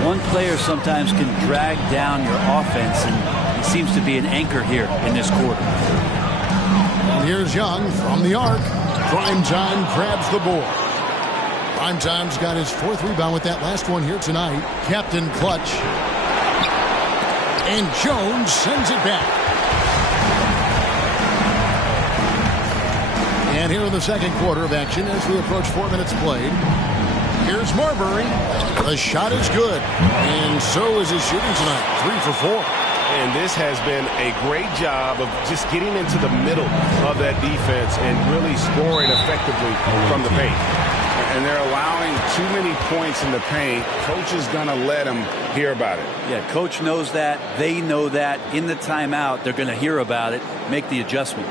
One player sometimes can drag down your offense, and he seems to be an anchor here in this quarter. And here's Young from the arc. Primetime grabs the board. Primetime's got his 4th rebound with that last one here tonight. Captain clutch. And Jones sends it back. And here in the second quarter of action as we approach 4 minutes played. Here's Marbury. The shot is good. And so is his shooting tonight. 3 for 4. And this has been a great job of just getting into the middle of that defense and really scoring effectively from the paint. And they're allowing too many points in the paint. Coach is going to let them hear about it. Yeah, coach knows that. They know that. In the timeout, they're going to hear about it, make the adjustment.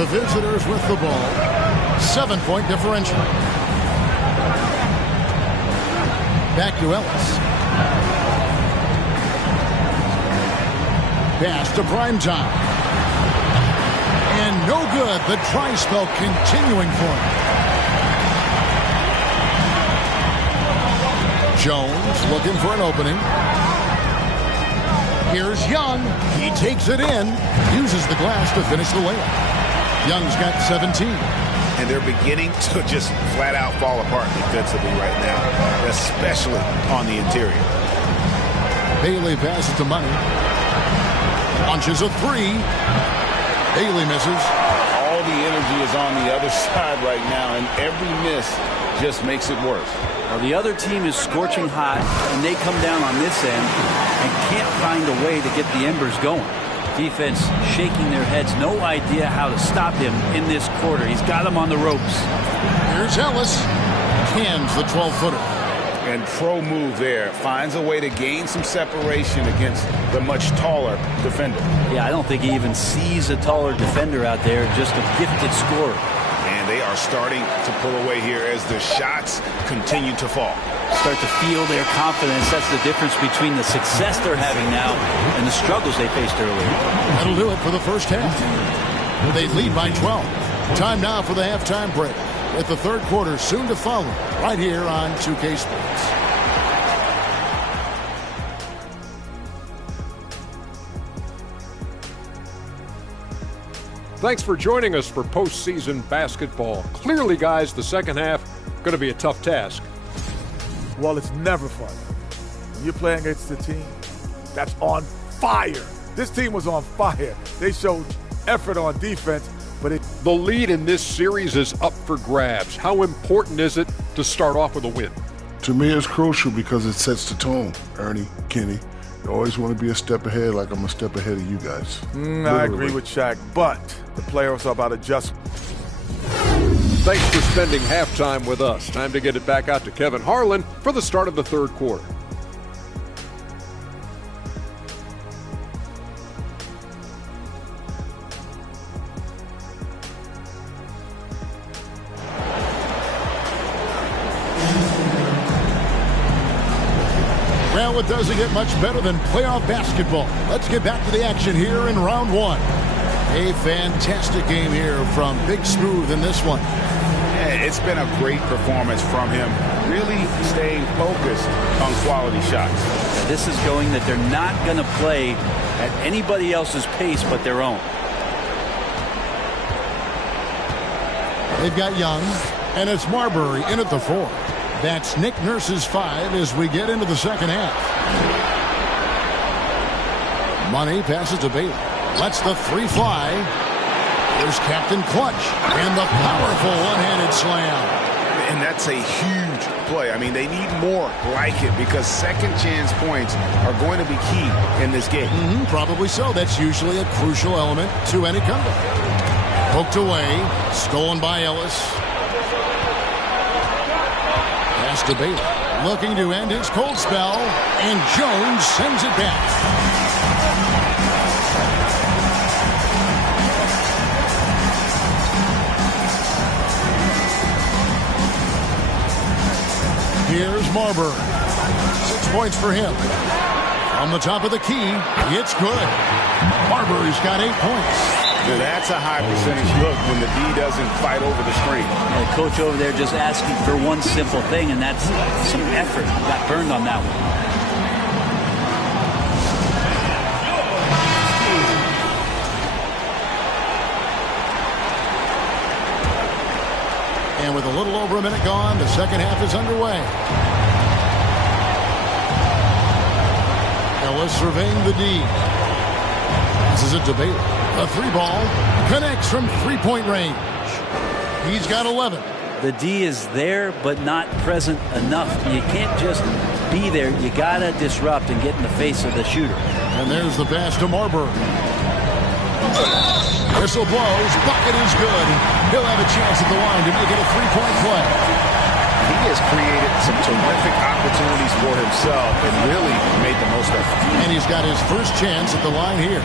The visitors with the ball. 7-point differential. Back to Ellis. Pass to Primetime. And no good. The dry spell continuing for him. Jones looking for an opening. Here's Young. He takes it in. Uses the glass to finish the layup. Young's got 17. And they're beginning to just flat out fall apart defensively right now, especially on the interior. Bailey passes to Money. Launches a three. Bailey misses. All the energy is on the other side right now, and every miss just makes it worse. Well, the other team is scorching hot, and they come down on this end and can't find a way to get the embers going. Defense shaking their heads, no idea how to stop him in this quarter. He's got him on the ropes. Here's Ellis. Cans the 12-footer. And pro move there. Finds a way to gain some separation against the much taller defender. Yeah, I don't think he even sees a taller defender out there, just a gifted scorer. And they are starting to pull away here as the shots continue to fall. Start to feel their confidence. That's the difference between the success they're having now and the struggles they faced earlier. That'll do it for the first half. They lead by 12. Time now for the halftime break, with the third quarter soon to follow, right here on 2K Sports. Thanks for joining us for postseason basketball. Clearly, guys, the second half going to be a tough task. Well, it's never fun. When you're playing against a team that's on fire. This team was on fire. They showed effort on defense, but the lead in this series is up for grabs. How important is it to start off with a win? To me, it's crucial because it sets the tone. Ernie, Kenny, you always want to be a step ahead, like I'm a step ahead of you guys. I agree with Shaq, but the playoffs are about adjustment. Thanks for spending halftime with us. Time to get it back out to Kevin Harlan for the start of the third quarter. Well, it doesn't get much better than playoff basketball. Let's get back to the action here in round one. A fantastic game here from Big Smooth in this one. Yeah, it's been a great performance from him, really staying focused on quality shots. This is going that they're not going to play at anybody else's pace but their own. They've got Young, and it's Marbury in at the 4. That's Nick Nurse's 5 as we get into the second half. Money passes to Bailey. Lets the 3 fly. There's Captain Clutch and the powerful one-handed slam. And that's a huge play. I mean, they need more like it because second chance points are going to be key in this game. Probably so. That's usually a crucial element to any comeback. Poked away. Stolen by Ellis. Pass to Bailey. Looking to end his cold spell. And Jones sends it back. Here's Marbury. 6 points for him. On the top of the key, it's good. Marbury's got 8 points. That's a high percentage look when the D doesn't fight over the screen. The coach over there just asking for one simple thing, and that's some effort. Got burned on that one. And with a little over a minute gone, the second half is underway. Ellis surveying the D. Passes it to Bailey. A 3-ball connects from 3-point range. He's got 11. The D is there, but not present enough. You can't just be there. You got to disrupt and get in the face of the shooter. And there's the pass to Marbury. Whistle blows. Bucket is good. He'll have a chance at the line to make it a 3-point play. He has created some terrific opportunities for himself and really made the most of it. And he's got his first chance at the line here.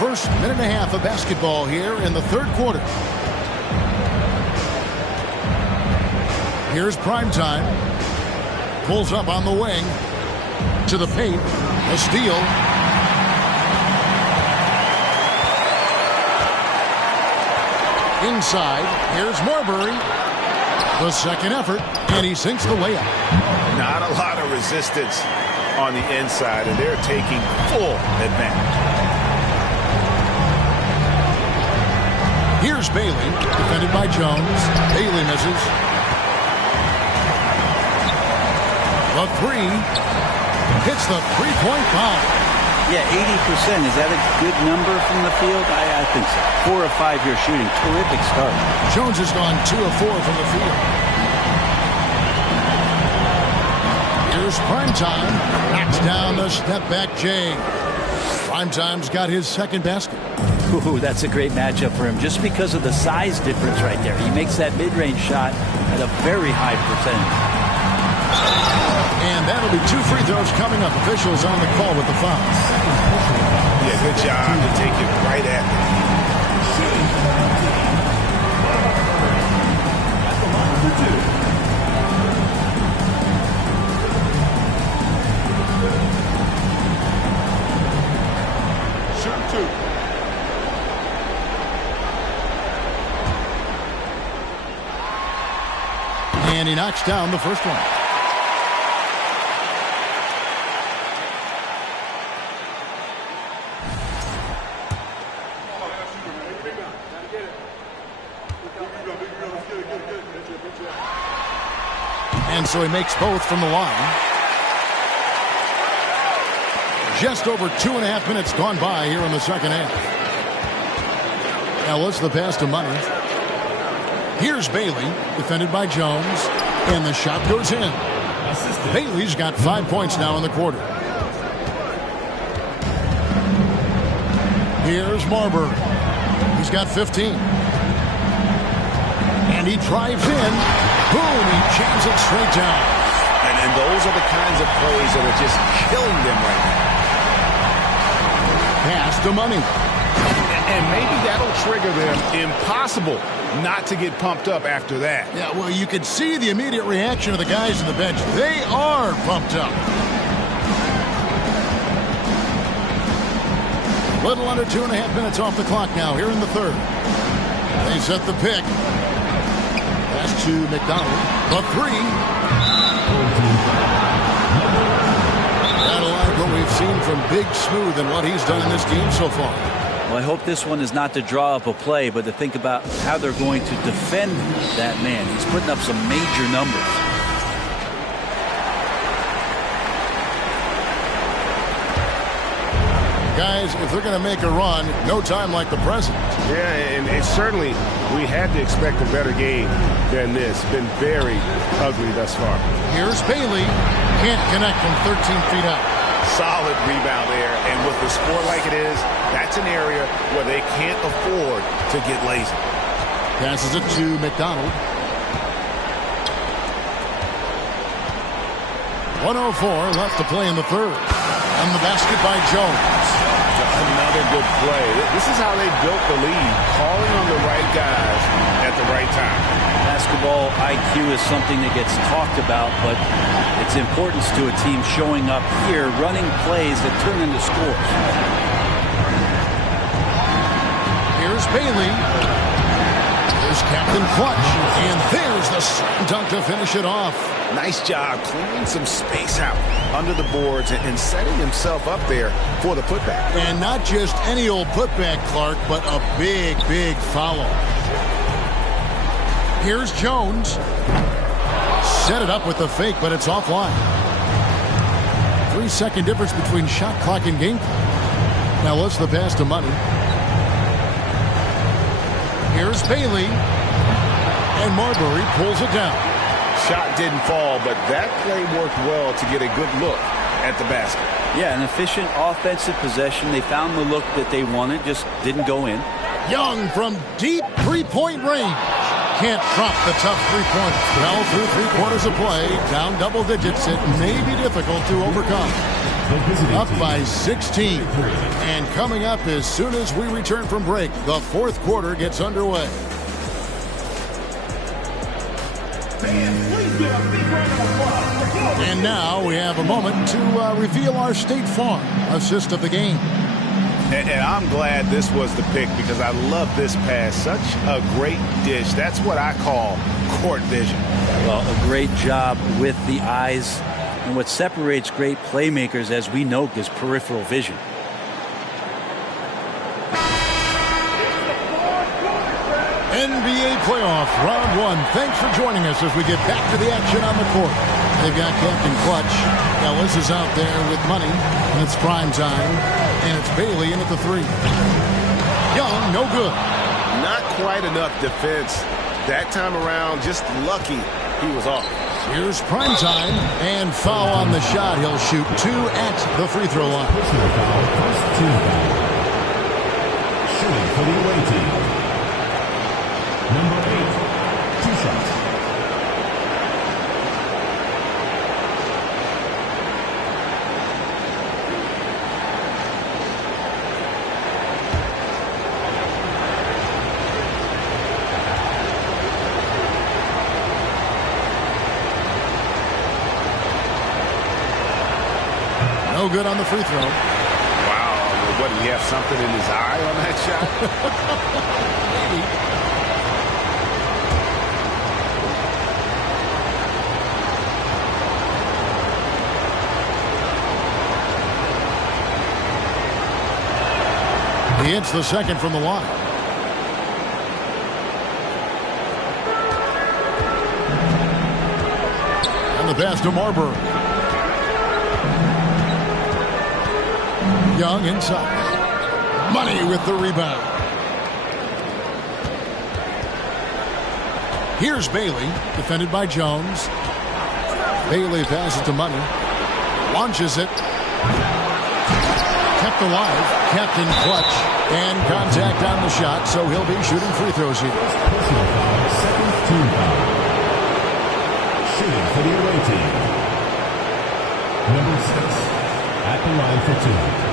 first minute and a half of basketball here in the third quarter. Here's Primetime. Pulls up on the wing. To the paint. A steal. Inside. Here's Marbury. The second effort. And he sinks the layup. Not a lot of resistance on the inside, and they're taking full advantage. Here's Bailey, defended by Jones. Bailey misses. The three. Hits the three-point foul. Yeah, 80%. Is that a good number from the field? I think so. 4 of 5 here shooting. Terrific start. Jones has gone 2 of 4 from the field. Here's Primetime. Knocks down the step-back J. Primetime's got his second basket. Ooh, that's a great matchup for him just because of the size difference right there. He makes that mid-range shot at a very high percentage. And that'll be 2 free throws coming up. Officials on the call with the foul. Yeah, good job to take it right at them. And he knocks down the first one. And so he makes both from the line. Just over 2.5 minutes gone by here in the second half. Ellis, the pass to Money. Here's Bailey, defended by Jones, and the shot goes in. Bailey's got 5 points now in the quarter. Here's Marbury. He's got 15. And he drives in. Boom, he jams it straight down. And those are the kinds of plays that are just killing them right now. Pass to Money. And maybe that'll trigger them. Impossible not to get pumped up after that. Yeah, well, you can see the immediate reaction of the guys on the bench. They are pumped up. Little under 2.5 minutes off the clock now here in the third. They set the pick. Pass to McDonald. The three. Not like what we've seen from Big Smooth and what he's done in this game so far. Well, I hope this one is not to draw up a play, but to think about how they're going to defend that man. He's putting up some major numbers. Guys, if they're going to make a run, no time like the present. Yeah, and certainly we had to expect a better game than this. Been very ugly thus far. Here's Bailey. Can't connect from 13 feet out. Solid rebound there, and with the score like it is, that's an area where they can't afford to get lazy. Passes it to McDonald. 1:04 left to play in the third. And the basket by Jones. Another good play. This is how they built the lead, calling on the right guys at the right time. Basketball IQ is something that gets talked about, but its importance to a team showing up here, running plays that turn into scores. Here's Bailey. There's Captain Clutch. And there's the slam dunk to finish it off. Nice job clearing some space out under the boards and setting himself up there for the putback. And not just any old putback, Clark, but a big, big follow. Here's Jones. Set it up with the fake, but it's offline. 3-second difference between shot clock and game clock. Now let's the pass to Money. Here's Bailey. And Marbury pulls it down. Shot didn't fall, but that play worked well to get a good look at the basket. Yeah, an efficient offensive possession. They found the look that they wanted, just didn't go in. Young from deep three-point range. Can't drop the tough three-pointers. Well, through 3 quarters of play, down double digits, it may be difficult to overcome. Up by 16. And coming up as soon as we return from break, the fourth quarter gets underway. And now we have a moment to reveal our State Farm assist of the game. And I'm glad this was the pick because I love this pass. Such a great dish. That's what I call court vision. Well, a great job with the eyes. And what separates great playmakers, as we know, is peripheral vision. NBA playoff round one. Thanks for joining us as we get back to the action on the court. They've got Captain Clutch. Ellis is out there with money, and it's prime time. And it's Bailey in at the three. Young, no good. Not quite enough defense. That time around, just lucky he was off. Here's prime time, and foul on the shot. He'll shoot 2 at the free throw line. Personal foul, first team foul. Shooting for the away team. Number 8, 2 shots. No good on the free throw. Wow, what, did he have something in his eye on that shot? Maybe. He hits the second from the line. And the pass to Marburg. Young inside. Money with the rebound. Here's Bailey, defended by Jones. Bailey passes to Money. Launches it. Kept alive. Captain Clutch. And contact on the shot, so he'll be shooting free throws here. Personal foul, second team foul. Shooting for the away team. Number 6, at the line for 2.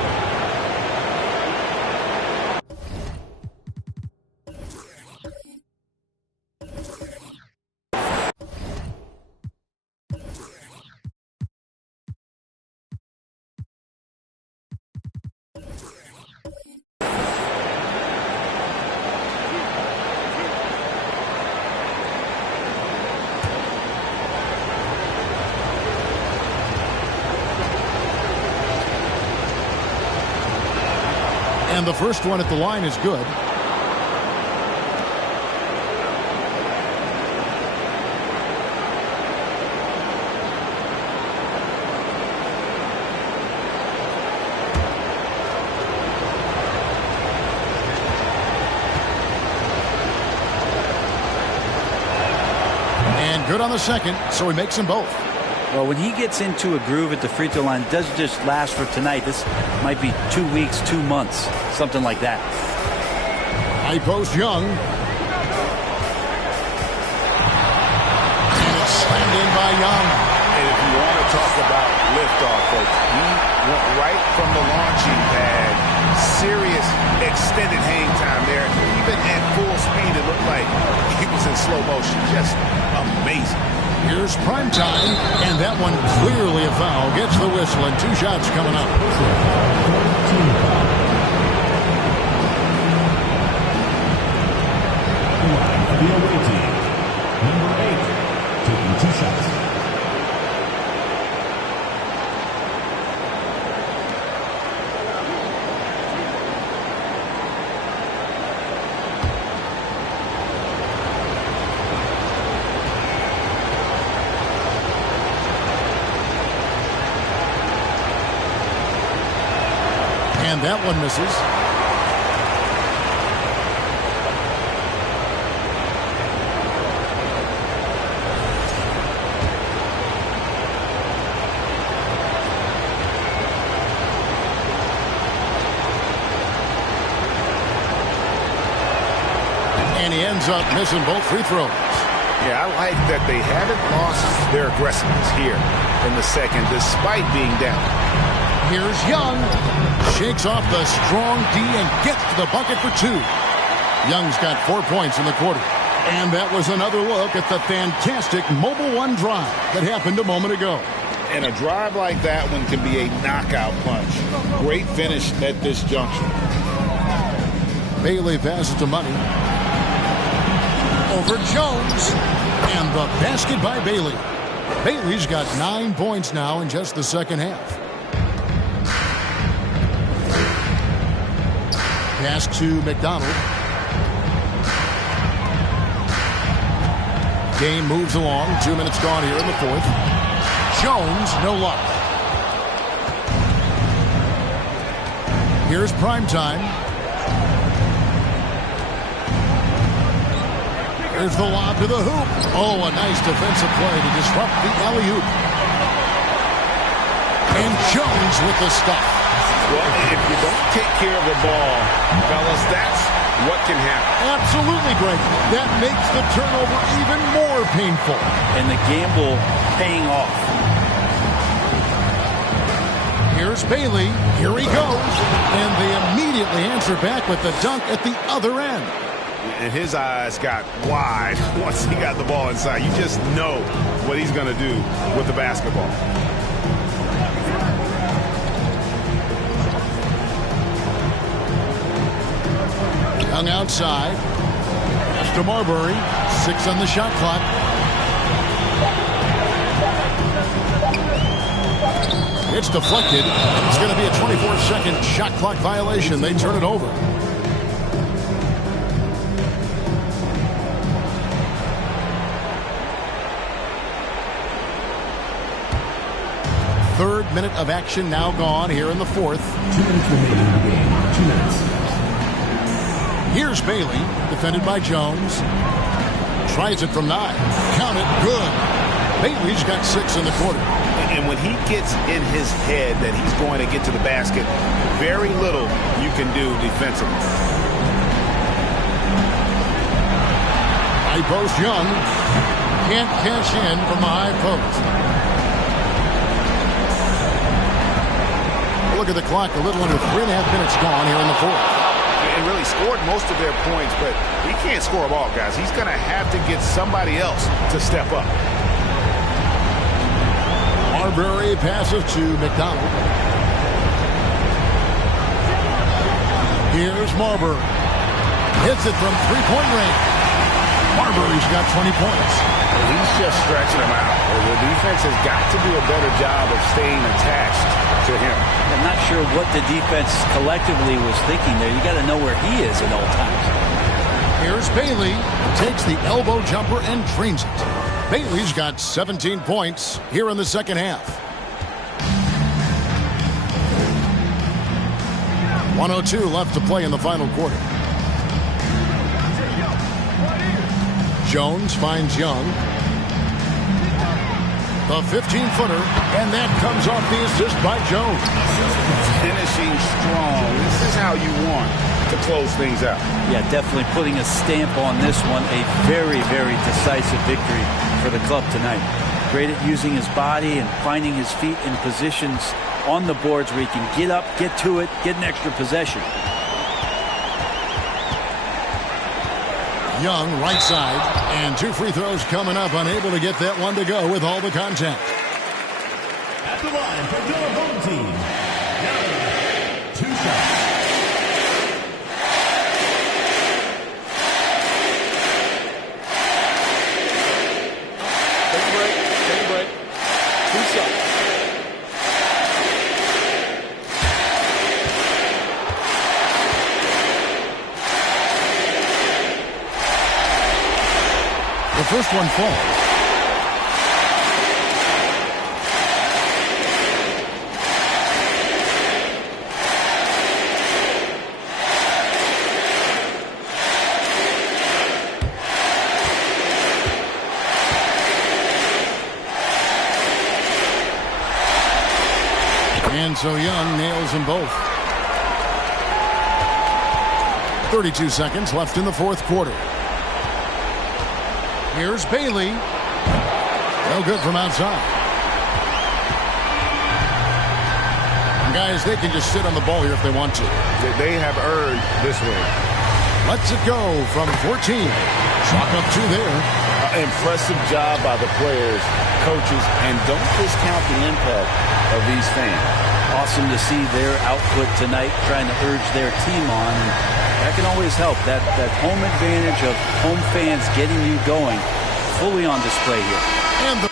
And the first one at the line is good. And good on the second, so he makes them both. Well, when he gets into a groove at the free throw line, it doesn't just last for tonight. This might be 2 weeks, 2 months, something like that. High post Young. And it's slammed in by Young. And if you want to talk about liftoff, folks, he went right from the launching pad. Serious extended hang time there. Even at full speed, it looked like he was in slow motion. Just amazing. Here's prime time, and that one clearly a foul. Gets the whistle, and 2 shots coming up. The away team. Number 8, taking 2 shots. And that one misses. And he ends up missing both free throws. Yeah, I like that they haven't lost their aggressiveness here in the second, despite being down. Here's Young. Shakes off the strong D and gets to the bucket for 2. Young's got 4 points in the quarter. And that was another look at the fantastic Mobile One drive that happened a moment ago. And a drive like that one can be a knockout punch. Great finish at this junction. Bailey passes to Money. Over Jones. And the basket by Bailey. Bailey's got 9 points now in just the second half. Pass to McDonald. Game moves along. 2 minutes gone here in the fourth. Jones, no luck. Here's Primetime. Here's the lob to the hoop. Oh, a nice defensive play to disrupt the alley-oop. And Jones with the stuff. Well, if you don't take care of the ball, fellas, that's what can happen. Absolutely, Greg. That makes the turnover even more painful. And the gamble paying off. Here's Bailey. Here he goes. And they immediately answer back with the dunk at the other end. And his eyes got wide once he got the ball inside. You just know what he's going to do with the basketball. Young outside. Pass to Marbury. 6 on the shot clock. It's deflected. It's going to be a 24-second shot clock violation. They turn it over. Third minute of action now gone here in the fourth. 2 minutes remaining in the game. 2 minutes. Here's Bailey, defended by Jones. Tries it from 9. Count it, good. Bailey's got 6 in the quarter. And when he gets in his head that he's going to get to the basket, very little you can do defensively. High post Young. Can't cash in from the high post. Look at the clock, a little under 3.5 minutes gone here in the fourth. And really scored most of their points, but he can't score them all, guys. He's going to have to get somebody else to step up. Marbury passes to McDonald. Here's Marbury. Hits it from 3-point range. Marbury's got 20 points. He's just stretching him out. The defense has got to do a better job of staying attached to him. I'm not sure what the defense collectively was thinking there. You got to know where he is at all times. Here's Bailey. Takes the elbow jumper and drains it. Bailey's got 17 points here in the second half. 1:02 left to play in the final quarter. Jones finds Young. The 15-footer, and that comes off the assist by Jones. Finishing strong. This is how you want to close things out. Yeah, definitely putting a stamp on this one. A very, very decisive victory for the club tonight. Great at using his body and finding his feet in positions on the boards where he can get up, get to it, get an extra possession. Young, right side, and 2 free throws coming up, unable to get that one to go with all the contact. At the line for your home team, Young, 2 shots. Take a break. Take a break. 2 shots. The first one falls. And so Young nails them both. 32 seconds left in the fourth quarter. Here's Bailey. No good from outside. Guys, they can just sit on the ball here if they want to. They have earned this win. Lets it go from 14. Chalk up 2 there. Impressive job by the players, coaches, and don't discount the impact of these fans. Awesome to see their output tonight, trying to urge their team on. And that can always help. That home advantage of home fans getting you going, fully on display here. And the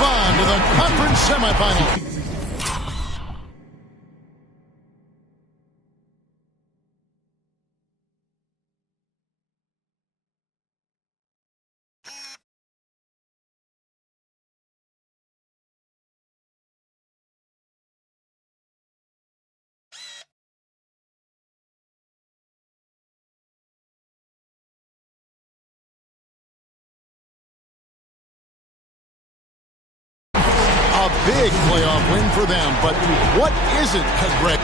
move on to the conference semifinal. A big playoff win for them, but what isn't, Greg?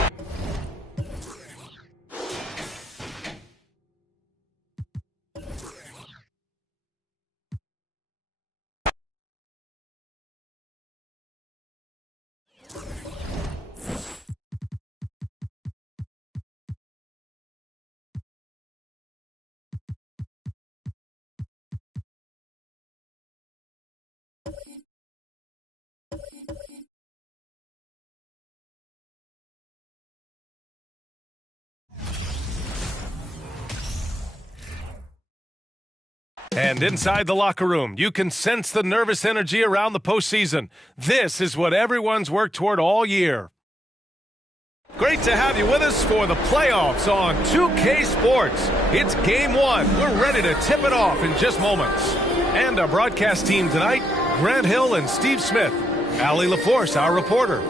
And inside the locker room, you can sense the nervous energy around the postseason. This is what everyone's worked toward all year. Great to have you with us for the playoffs on 2K Sports. It's Game 1. We're ready to tip it off in just moments. And our broadcast team tonight, Grant Hill and Steve Smith. Allie LaForce, our reporter.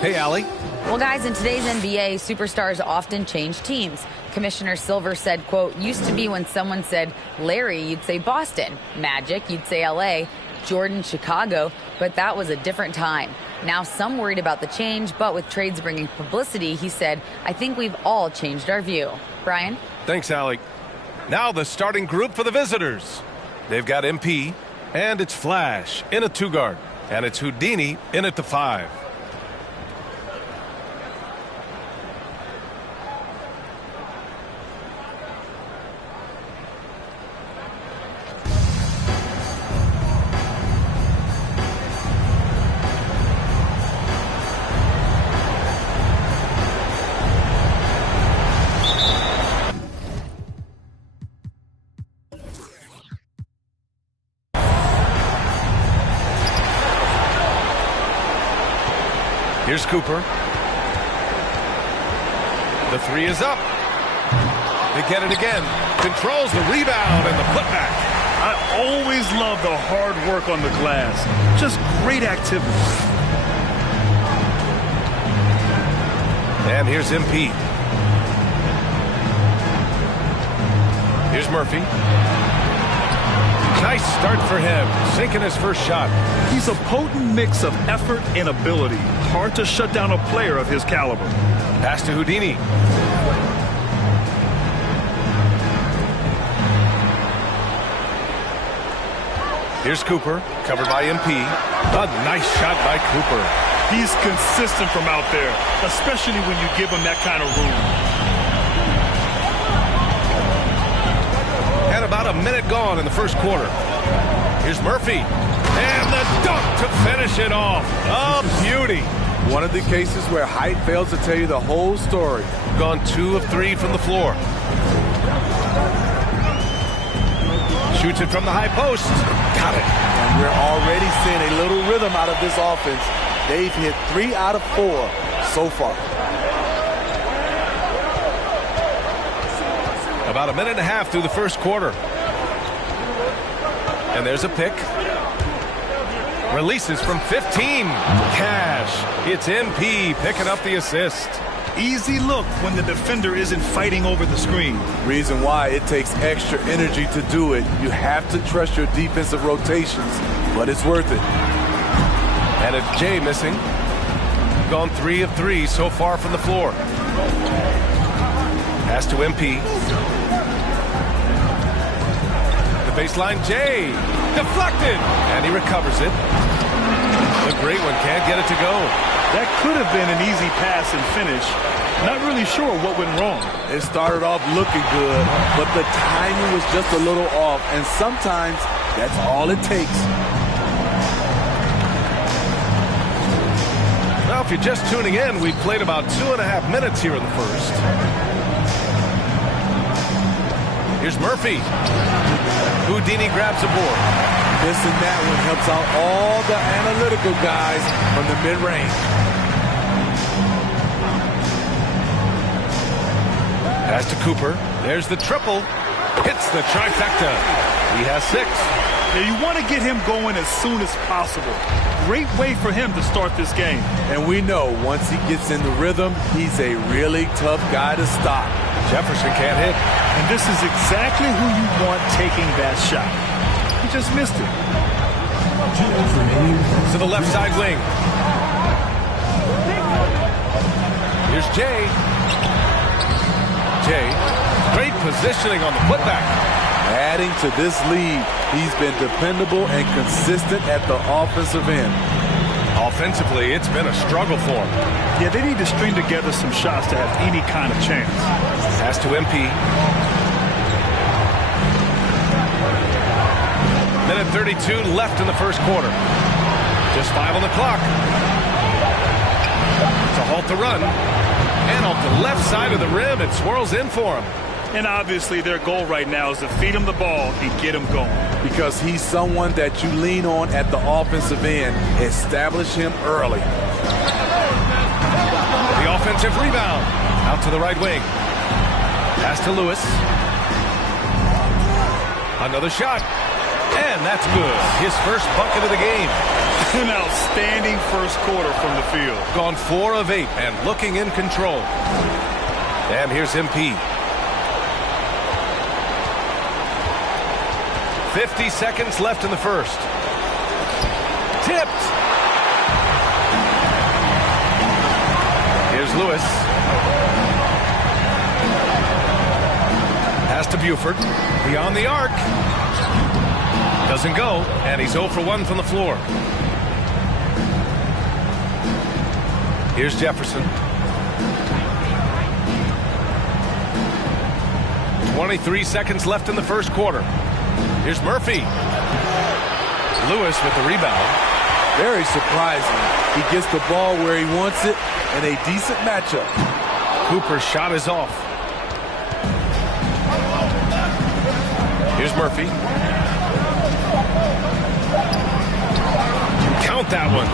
Hey, Allie. Well, guys, in today's NBA, superstars often change teams. Commissioner Silver said, quote, used to be when someone said Larry, you'd say Boston. Magic, you'd say LA. Jordan, Chicago. But that was a different time. Now some worried about the change, but with trades bringing publicity, he said, I think we've all changed our view. Brian? Thanks, Allie. Now the starting group for the visitors. They've got MP, and it's Flash in a 2-guard. And it's Houdini in at the 5. Here's Cooper. The 3 is up. They get it again. Controls the rebound and the putback. I always love the hard work on the glass. Just great activity. And here's MP. Here's Murphy. Nice start for him, sinking his first shot. He's a potent mix of effort and ability. Hard to shut down a player of his caliber. Pass to Houdini. Here's Cooper, covered by MP. A nice shot by Cooper. He's consistent from out there, especially when you give him that kind of room. And about a minute gone in the first quarter. Here's Murphy. And the dunk to finish it off. A beauty. One of the cases where height fails to tell you the whole story. Gone 2 of 3 from the floor. Shoots it from the high post. Got it. And we're already seeing a little rhythm out of this offense. They've hit 3 out of 4 so far. About a minute and a half through the first quarter. And there's a pick. Releases from 15. Cash. It's MP picking up the assist. Easy look when the defender isn't fighting over the screen. Reason why it takes extra energy to do it. You have to trust your defensive rotations, but it's worth it. And it's Jay missing. Gone 3 of 3 so far from the floor. Pass to MP. The baseline, Jay. Deflected. And he recovers it. The great one can't get it to go. That could have been an easy pass and finish. Not really sure what went wrong. It started off looking good, but the timing was just a little off, and sometimes that's all it takes. Well, if you're just tuning in, we've played about 2.5 minutes here in the first. Here's Murphy. Houdini grabs a board. Missing that one helps out all the analytical guys from the mid-range. Pass to Cooper. There's the triple. Hits the trifecta. He has 6. Yeah, you want to get him going as soon as possible. Great way for him to start this game. And we know once he gets in the rhythm, he's a really tough guy to stop. Jefferson can't hit. And this is exactly who you want taking that shot. He just missed it. To the left side wing. Here's Jay. Jay, great positioning on the putback. Adding to this lead, he's been dependable and consistent at the offensive end. Offensively, it's been a struggle for him. Yeah, they need to string together some shots to have any kind of chance. Pass to MP. Minute 32 left in the first quarter. Just 5 on the clock. To halt the run. And off the left side of the rim, it swirls in for him. And obviously their goal right now is to feed him the ball and get him going. Because he's someone that you lean on at the offensive end. Establish him early. The offensive rebound. Out to the right wing. Pass to Lewis. Another shot. And that's good. His first bucket of the game. An outstanding first quarter from the field. Gone 4 of 8 and looking in control. And here's MP. 50 seconds left in the first. Tipped. Here's Lewis. Pass to Buford. Beyond the arc. Doesn't go, and he's 0 for 1 from the floor. Here's Jefferson. 23 seconds left in the first quarter. Here's Murphy. Lewis with the rebound. Very surprising. He gets the ball where he wants it in a decent matchup. Cooper's shot is off. Here's Murphy. Count that one.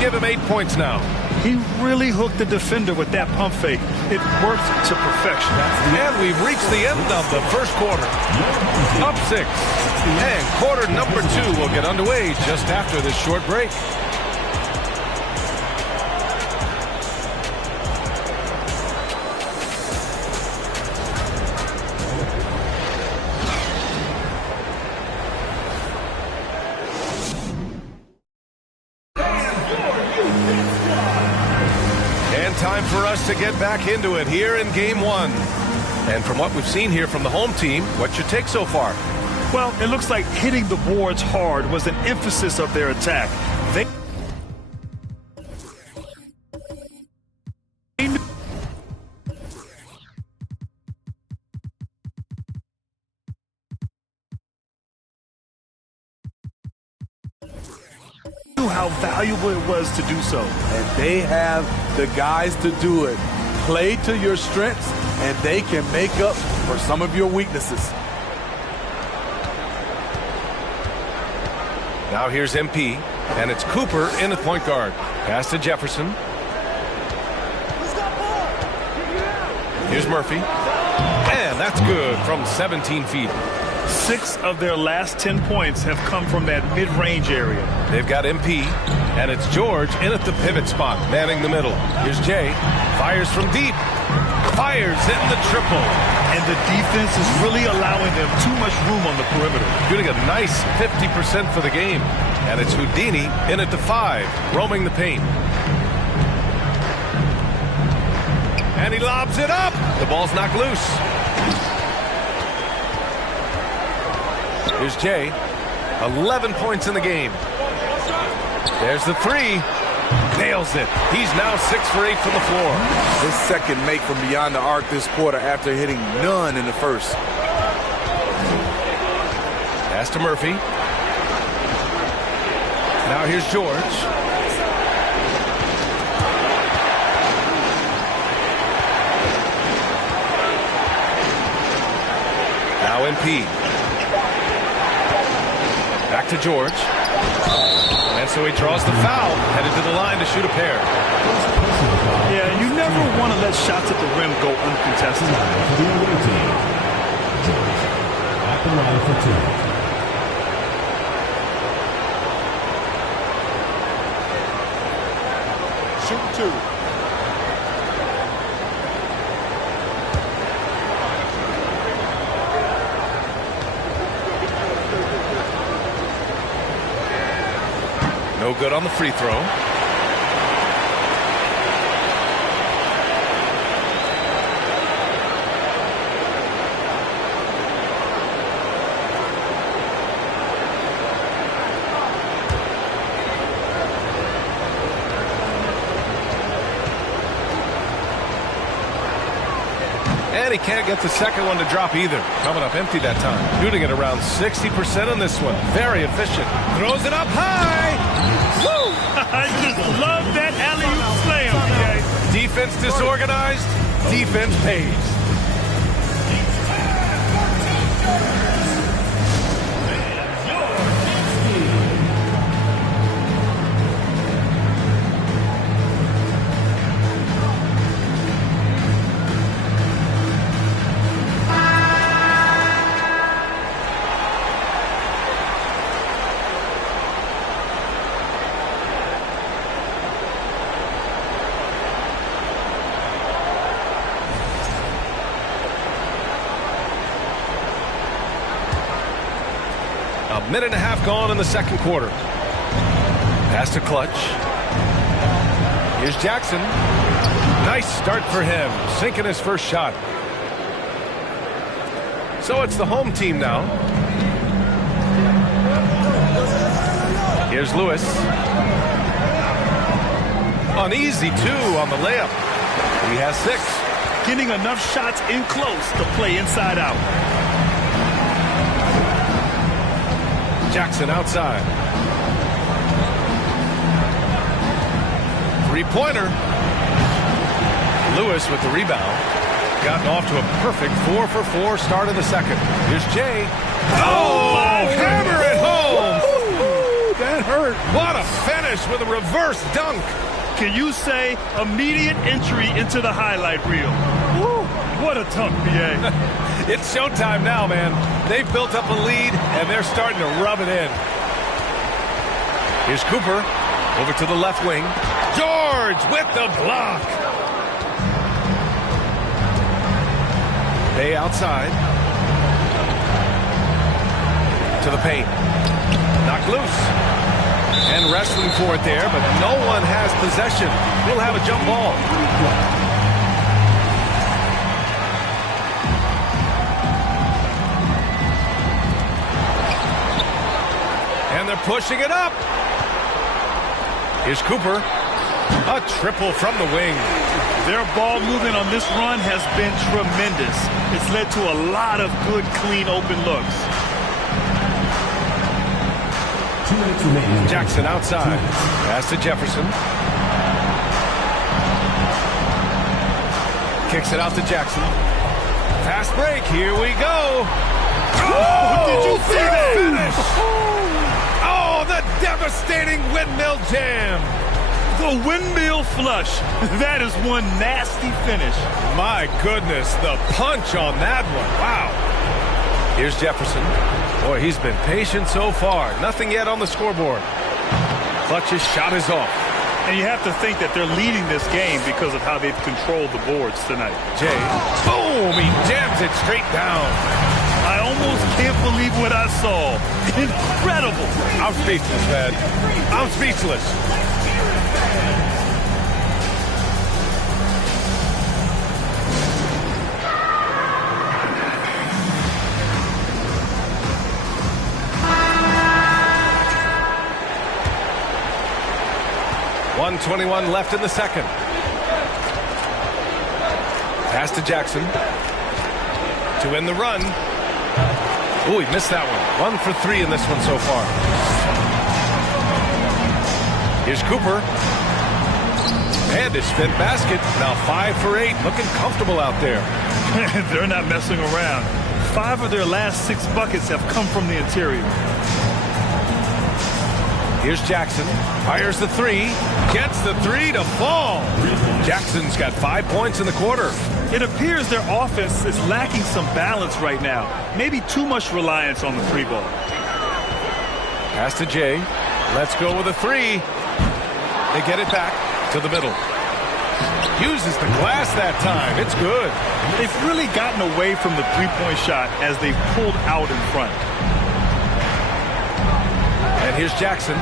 Give him 8 points now. He really hooked the defender with that pump fake. It worked to perfection. And we've reached the end of the first quarter. Up 6. And quarter number 2 will get underway just after this short break. Time for us to get back into it here in game 1. And from what we've seen here from the home team, what's your take so far? Well, it looks like hitting the boards hard was an emphasis of their attack. They knew how valuable it was to do so. And they have the guys to do it. Play to your strengths, and they can make up for some of your weaknesses. Now here's MP, and it's Cooper in the point guard. Pass to Jefferson. Here's Murphy. And that's good from 17 feet. 6 of their last 10 points have come from that mid-range area. They've got MP, and it's George in at the pivot spot, manning the middle. Here's Jay, fires from deep, fires in the triple. And the defense is really allowing them too much room on the perimeter. Shooting a nice 50% for the game. And it's Houdini in at the 5, roaming the paint. And he lobs it up. The ball's knocked loose. Here's Jay. 11 points in the game. There's the 3. Nails it. He's now 6 for 8 from the floor. His second make from beyond the arc this quarter after hitting none in the first. Pass to Murphy. Now here's George. Now MP. Back to George. And so he draws the foul, headed to the line to shoot a pair. Yeah, you never want to let shots at the rim go uncontested. George at the line for 2. Shoot 2. No good on the free throw. And he can't get the second one to drop either. Coming up empty that time. Shooting at around 60% on this one. Very efficient. Throws it up high. Woo! I just love that alley-oop slam, guys. Defense disorganized. Defense pays. A minute and a half gone in the second quarter. Pass to Clutch. Here's Jackson. Nice start for him, sinking his first shot. So it's the home team now. Here's Lewis. An easy 2 on the layup. He has 6. Getting enough shots in close to play inside out. Jackson outside. Three-pointer. Lewis with the rebound. Gotten off to a perfect 4 for 4 start of the second. Here's Jay. Oh, hammer it home. Woo, that hurt. What a finish with a reverse dunk. Can you say immediate entry into the highlight reel? Woo, what a dunk, BA. It's showtime now, man. They've built up a lead, and they're starting to rub it in. Here's Cooper over to the left wing. George with the block. Bay outside. To the paint. Knocked loose. And wrestling for it there, but no one has possession. We'll have a jump ball. And they're pushing it up. Here's Cooper. A triple from the wing. Their ball movement on this run has been tremendous. It's led to a lot of good, clean, open looks. 2 minutes remaining. Jackson outside. Pass to Jefferson. Kicks it out to Jackson. Fast break. Here we go. Oh, did you see that? Finish. Oh, the devastating windmill jam. The windmill flush. That is one nasty finish. My goodness, the punch on that one. Wow. Here's Jefferson. Boy, he's been patient so far. Nothing yet on the scoreboard. Clutch's shot is off. And you have to think that they're leading this game because of how they've controlled the boards tonight. Jay, boom, he jams it straight down. I almost can't believe what I saw. Incredible. I'm speechless, man. I'm speechless. .121 left in the second. Pass to Jackson. To end the run. Oh, he missed that one. 1 for 3 in this one so far. Here's Cooper. And his spin basket. Now 5 for 8. Looking comfortable out there. They're not messing around. 5 of their last 6 buckets have come from the interior. Here's Jackson. Fires the 3. Gets the 3 to fall. Jackson's got 5 points in the quarter. It appears their offense is lacking some balance right now. Maybe too much reliance on the 3-ball. Pass to Jay. Let's go with a 3. They get it back to the middle. Uses the glass that time. It's good. They've really gotten away from the 3-point shot as they've pulled out in front. And here's Jackson.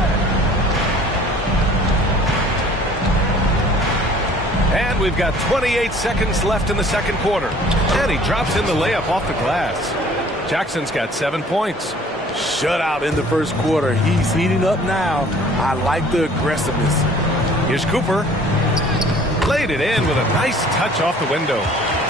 And we've got 28 seconds left in the second quarter. And he drops in the layup off the glass. Jackson's got 7 points. Shutout in the first quarter. He's heating up now. I like the aggressiveness. Here's Cooper. Laid it in with a nice touch off the window.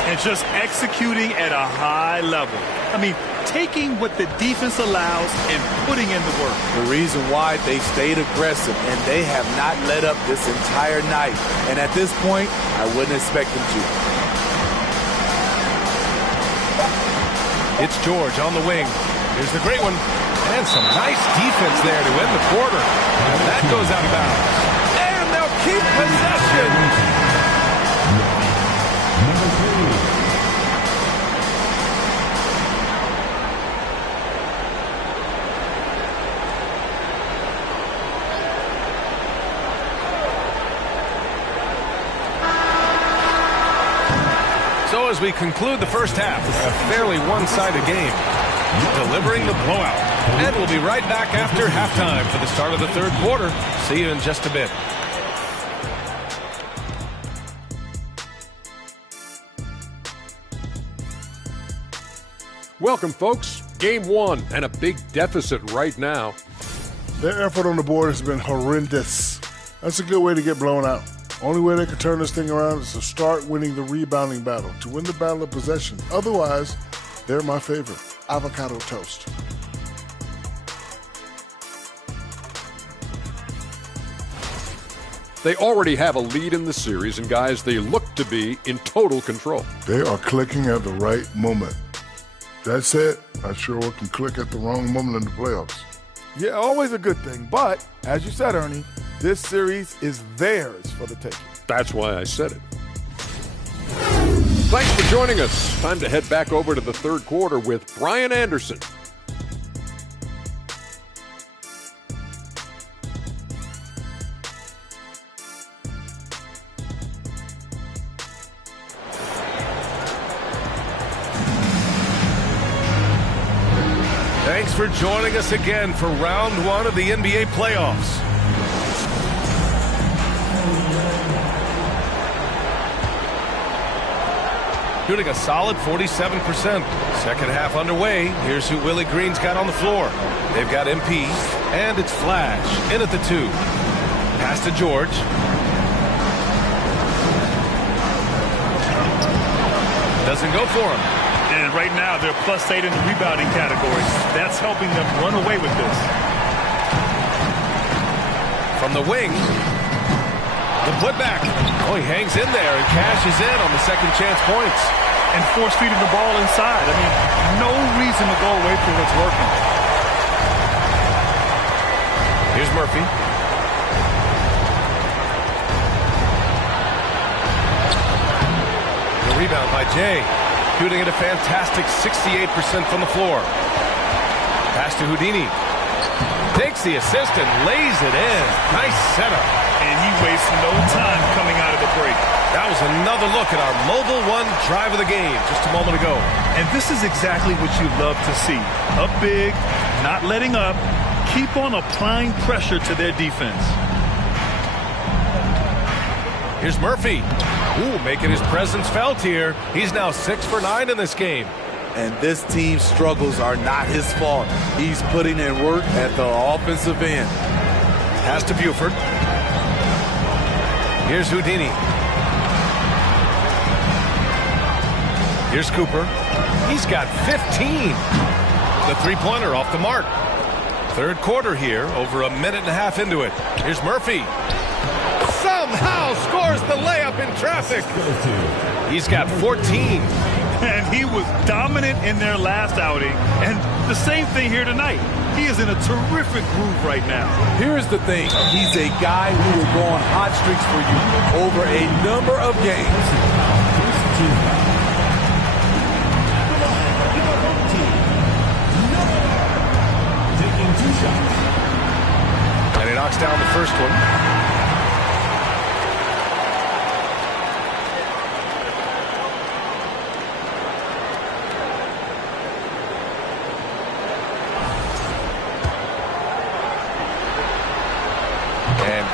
And just executing at a high level. I mean, taking what the defense allows and putting in the work. The reason why they stayed aggressive, and they have not let up this entire night. And at this point, I wouldn't expect them to. It's George on the wing. Here's the great one. And some nice defense there to end the quarter. And that goes out of bounds. And they'll keep possession. So as we conclude the first half, a fairly one-sided game, delivering the blowout. And we'll be right back after halftime for the start of the third quarter. See you in just a bit. Welcome, folks. Game 1 and a big deficit right now. Their effort on the board has been horrendous. That's a good way to get blown out. Only way they can turn this thing around is to start winning the rebounding battle, to win the battle of possession. Otherwise, they're my favorite. Avocado toast. They already have a lead in the series, and guys, they look to be in total control. They are clicking at the right moment. That said, I sure can click at the wrong moment in the playoffs. Yeah, always a good thing. But, as you said, Ernie, this series is theirs for the taking. That's why I said it. Thanks for joining us. Time to head back over to the third quarter with Brian Anderson. Thanks for joining us again for round 1 of the NBA playoffs. Shooting a solid 47%. Second half underway. Here's who Willie Green's got on the floor. They've got MP, and it's Flash in at the 2. Pass to George. Doesn't go for him. And right now, they're +8 in the rebounding category. That's helping them run away with this. From the wing, the putback. Oh, he hangs in there and cashes in on the second chance points. And force-feeding the ball inside. I mean, no reason to go away from what's working. Here's Murphy. The rebound by Jay. shooting at a fantastic 68% from the floor. Pass to Houdini. Takes the assist and lays it in. Nice setup. And he wastes no time coming out of the break. That was another look at our Mobile One drive of the game just a moment ago. And this is exactly what you love to see. Up big, not letting up, keep on applying pressure to their defense. Here's Murphy. Ooh, making his presence felt here. He's now 6 for 9 in this game. And this team's struggles are not his fault. He's putting in work at the offensive end. Pass to Buford. Here's Houdini. Here's Cooper. He's got 15. The three-pointer off the mark. Third quarter here, over a minute and a half into it. Here's Murphy. Somehow scores the layup in traffic. He's got 14. And he was dominant in their last outing. And the same thing here tonight. He is in a terrific groove right now. Here's the thing. He's a guy who will go on hot streaks for you over a number of games. Taking 2 shots. And he knocks down the first one.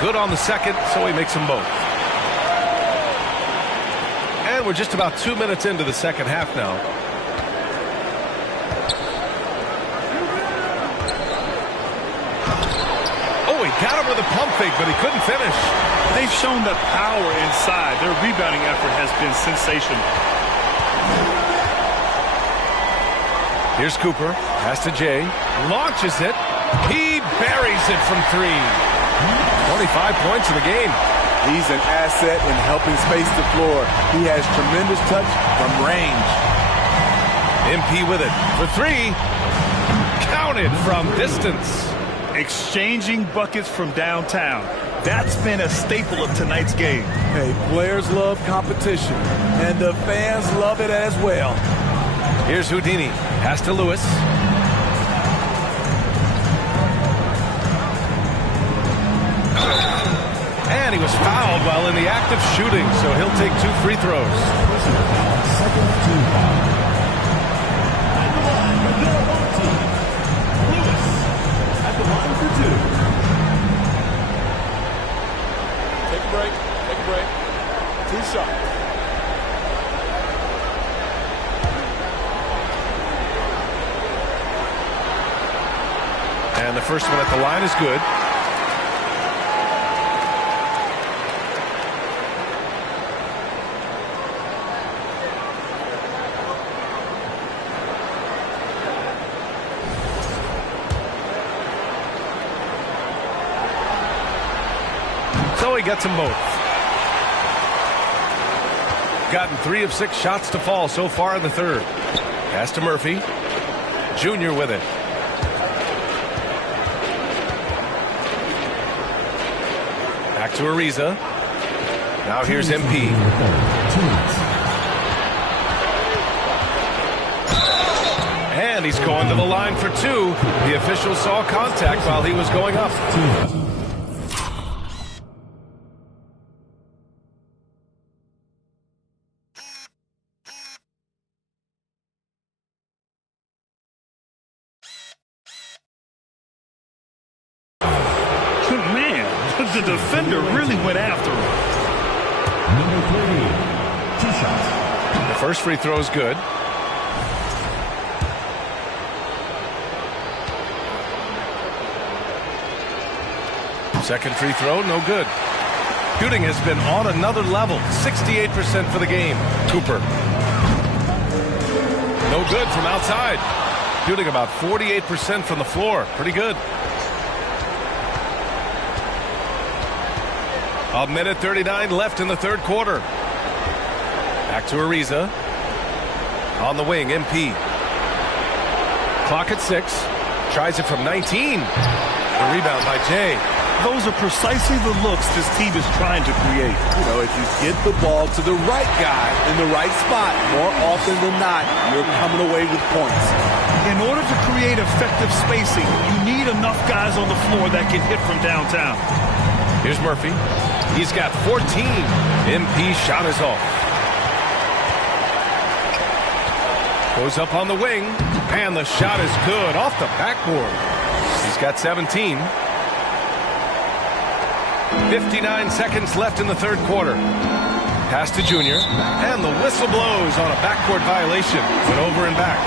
Good on the second, so he makes them both. And we're just about 2 minutes into the second half now. Oh, he got him with a pump fake, but he couldn't finish. They've shown the power inside. Their rebounding effort has been sensational. Here's Cooper. Pass to Jay. Launches it. He buries it from 3. 25 points in the game. He's an asset in helping space the floor. He has tremendous touch from range. MP with it for 3. Counted from distance. Exchanging buckets from downtown. That's been a staple of tonight's game. Hey, players love competition, and the fans love it as well. Here's Houdini. Pass to Lewis. And he was fouled while in the act of shooting, so he'll take 2 free throws. Second team foul. At the line, Lewis at the line for 2. Take a break. Take a break. 2 shots. And the first one at the line is good. So he gets them both. Gotten 3 of 6 shots to fall so far in the third. Pass to Murphy. Junior with it. Back to Ariza. Now here's MP. And he's going to the line for 2. The official saw contact while he was going up. The defender really went after him. Number 3, 2 shots. The first free throw is good. Second free throw, no good. Shooting has been on another level. 68% for the game. Cooper. No good from outside. Shooting about 48% from the floor. Pretty good. A minute 39 left in the third quarter. Back to Ariza. On the wing, MP. Clock at 6. Tries it from 19. The rebound by Jay. those are precisely the looks this team is trying to create. You know, if you get the ball to the right guy in the right spot, more often than not, you're coming away with points. In order to create effective spacing, you need enough guys on the floor that can hit from downtown. Here's Murphy. He's got 14. MP shot is off. Goes up on the wing, and the shot is good off the backboard. He's got 17. 59 seconds left in the third quarter. Pass to Junior, and the whistle blows on a backcourt violation, but over and back.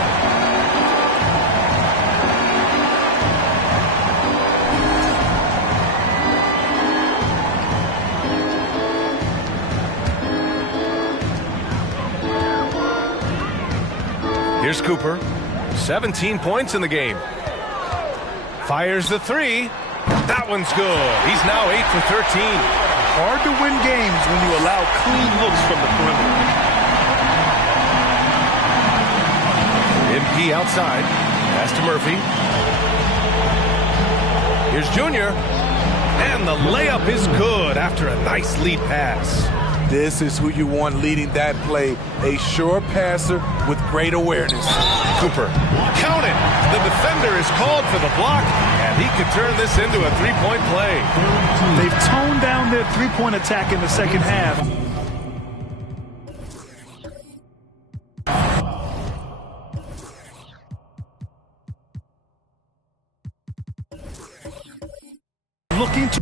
Here's Cooper. 17 points in the game. Fires the three. That one's good. He's now 8 for 13. Hard to win games when you allow clean looks from the perimeter. MP outside. Pass to Murphy. Here's Junior. And the layup is good after a nice lead pass. This is who you want leading that play. A sure passer with great awareness. Cooper. Count it. The defender is called for the block, and he could turn this into a three-point play. They've toned down their three-point attack in the second half. Looking to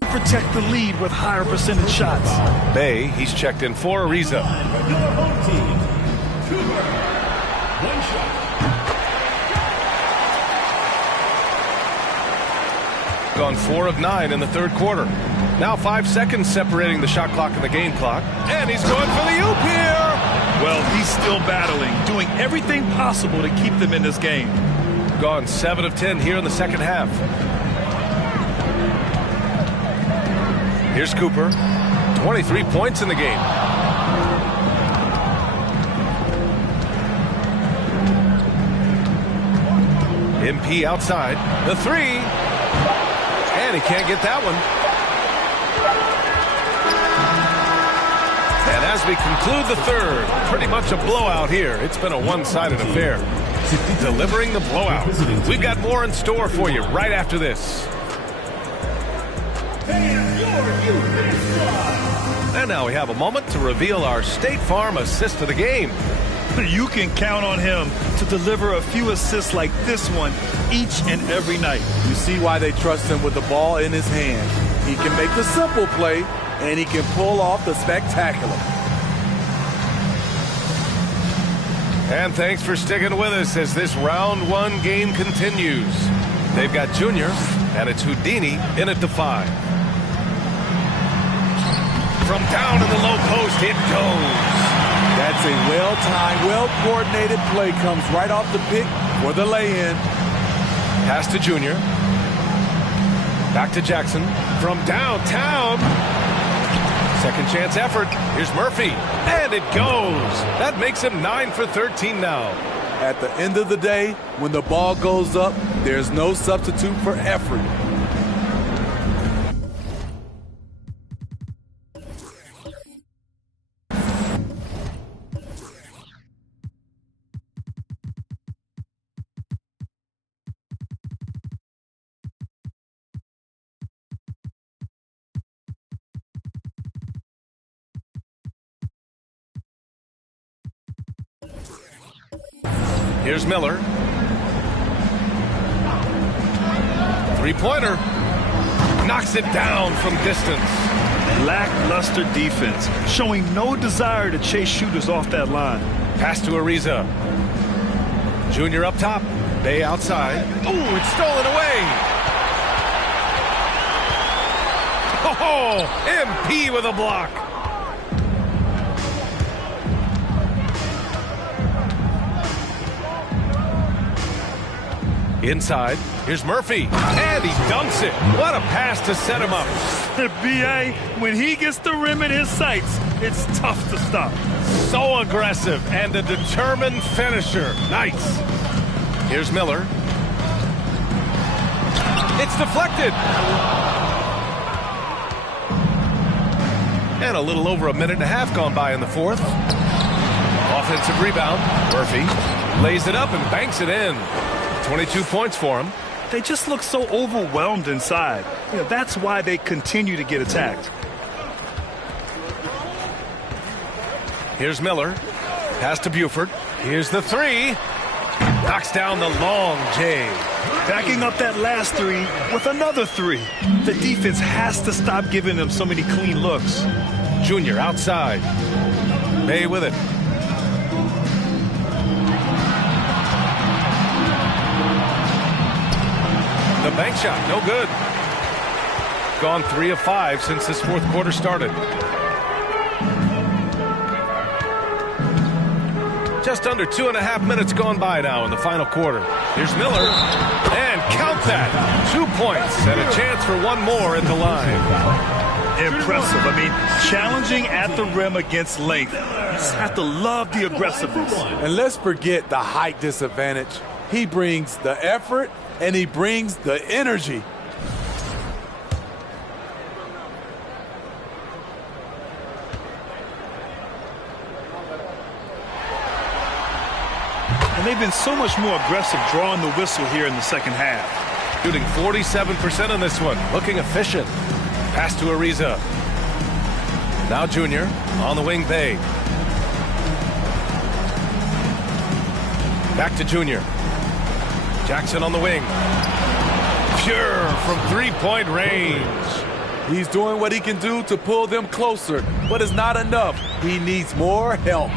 protect the lead with higher percentage shots. Bay, he's checked in for Ariza. Gone 4 of 9 in the third quarter. Now 5 seconds separating the shot clock and the game clock. And he's going for the oop here. Well, he's still battling, doing everything possible to keep them in this game. Gone 7 of 10 here in the second half. Here's Cooper. 23 points in the game. MP outside. The three. And he can't get that one. And as we conclude the third, pretty much a blowout here. It's been a one-sided affair. Delivering the blowout. We've got more in store for you right after this. And now we have a moment to reveal our State Farm assist of the game. You can count on him to deliver a few assists like this one each and every night. You see why they trust him with the ball in his hand. He can make the simple play, and he can pull off the spectacular. And thanks for sticking with us as this round one game continues. They've got Junior, and it's Houdini in it to 5. From down in the low post, it goes. That's a well-timed, well-coordinated play. Comes right off the pick for the lay-in. Pass to Junior. Back to Jackson. From downtown. Second chance effort. Here's Murphy. And it goes. That makes him 9 for 13 now. At the end of the day, when the ball goes up, there's no substitute for effort. Here's Miller. Three-pointer. Knocks it down from distance. Lackluster defense, showing no desire to chase shooters off that line. Pass to Ariza. Junior up top. Bay outside. Ooh, it's stolen away. Oh, MP with a block. Inside, here's Murphy, and he dunks it. What a pass to set him up. B.A., when he gets the rim in his sights, it's tough to stop. So aggressive and a determined finisher. Nice. Here's Miller. It's deflected. And a little over a minute and a half gone by in the fourth. Offensive rebound. Murphy lays it up and banks it in. 22 points for him. They just look so overwhelmed inside. That's why they continue to get attacked. Here's Miller. Pass to Buford. Here's the three. Knocks down the long J. Backing up that last three with another three. The defense has to stop giving them so many clean looks. Junior outside. Bay with it. The bank shot, no good. Gone 3 of 5 since this fourth quarter started. Just under 2.5 minutes gone by now in the final quarter. Here's Miller, and count that. 2 points and a chance for one more at the line. Impressive. I mean, challenging at the rim against length. You just have to love the aggressiveness. And let's forget the height disadvantage. He brings the effort, and he brings the energy. And they've been so much more aggressive drawing the whistle here in the second half. Shooting 47% on this one. Looking efficient. Pass to Ariza. Now Junior on the wing, Bay. Back to Junior. Jackson on the wing. Pure from three-point range. He's doing what he can do to pull them closer, but it's not enough. He needs more help.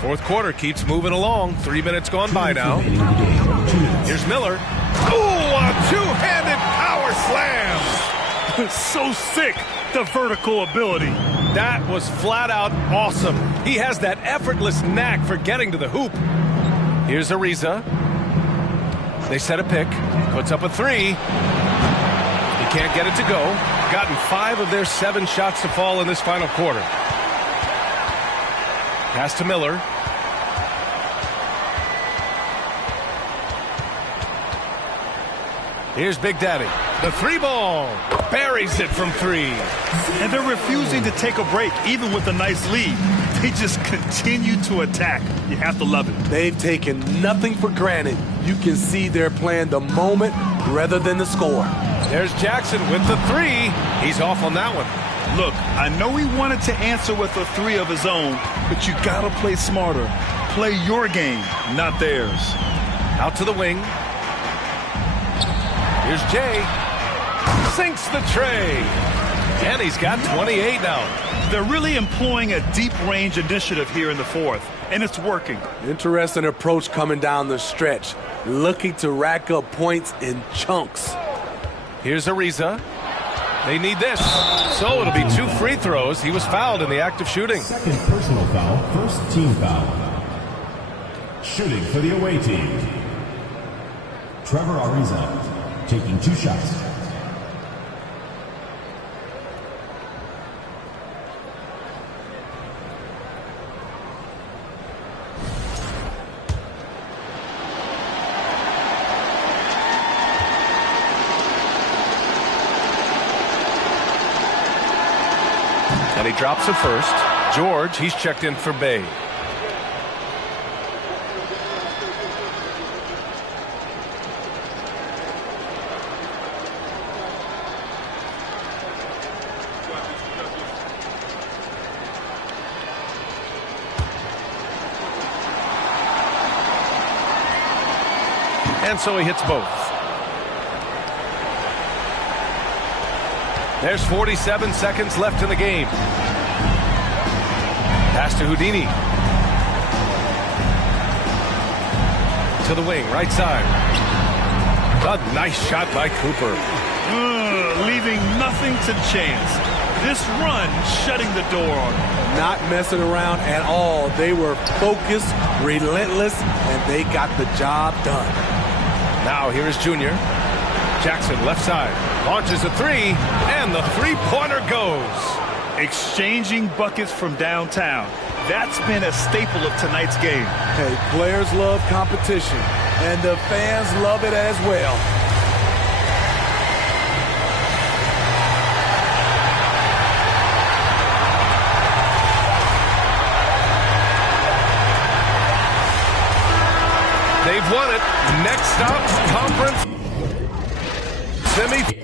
Fourth quarter keeps moving along. 3 minutes gone by now. Here's Miller. Ooh, a two-handed power slam. So sick, the vertical ability. That was flat out awesome. He has that effortless knack for getting to the hoop. Here's Ariza. They set a pick. Puts up a three. He can't get it to go. Gotten 5 of their 7 shots to fall in this final quarter. Pass to Miller. Here's Big Daddy. The three ball. Buries it from 3. And they're refusing to take a break, even with a nice lead. They just continue to attack. You have to love it. They've taken nothing for granted. You can see they're playing the moment rather than the score. There's Jackson with the 3. He's off on that one. Look, I know he wanted to answer with a 3 of his own, but you got to play smarter. Play your game, not theirs. Out to the wing. Here's Jay. Sinks the tray. And he's got 28 now. They're really employing a deep range initiative here in the fourth, and it's working. Interesting approach coming down the stretch. Looking to rack up points in chunks. Here's Ariza. They need this. So it'll be 2 free throws. He was fouled in the act of shooting. Second personal foul, first team foul. Shooting for the away team. Trevor Ariza taking 2 shots. And he drops it first. George, he's checked in for Bay. And so he hits both. There's 47 seconds left in the game. Pass to Houdini. To the wing, right side. A nice shot by Cooper. Leaving nothing to chance. This run shutting the door on them. Not messing around at all. They were focused, relentless, and they got the job done. Now here is Junior. Jackson left side. Launches a three, and the three-pointer goes. Exchanging buckets from downtown. That's been a staple of tonight's game. Hey, players love competition, and the fans love it as well. They've won it. Next stop, conference semi.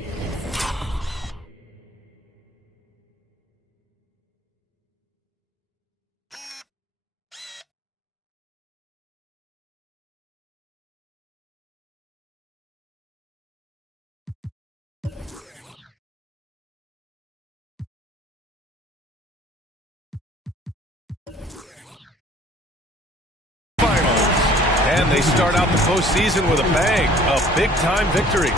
And they start out the postseason with a bang, a big-time victory.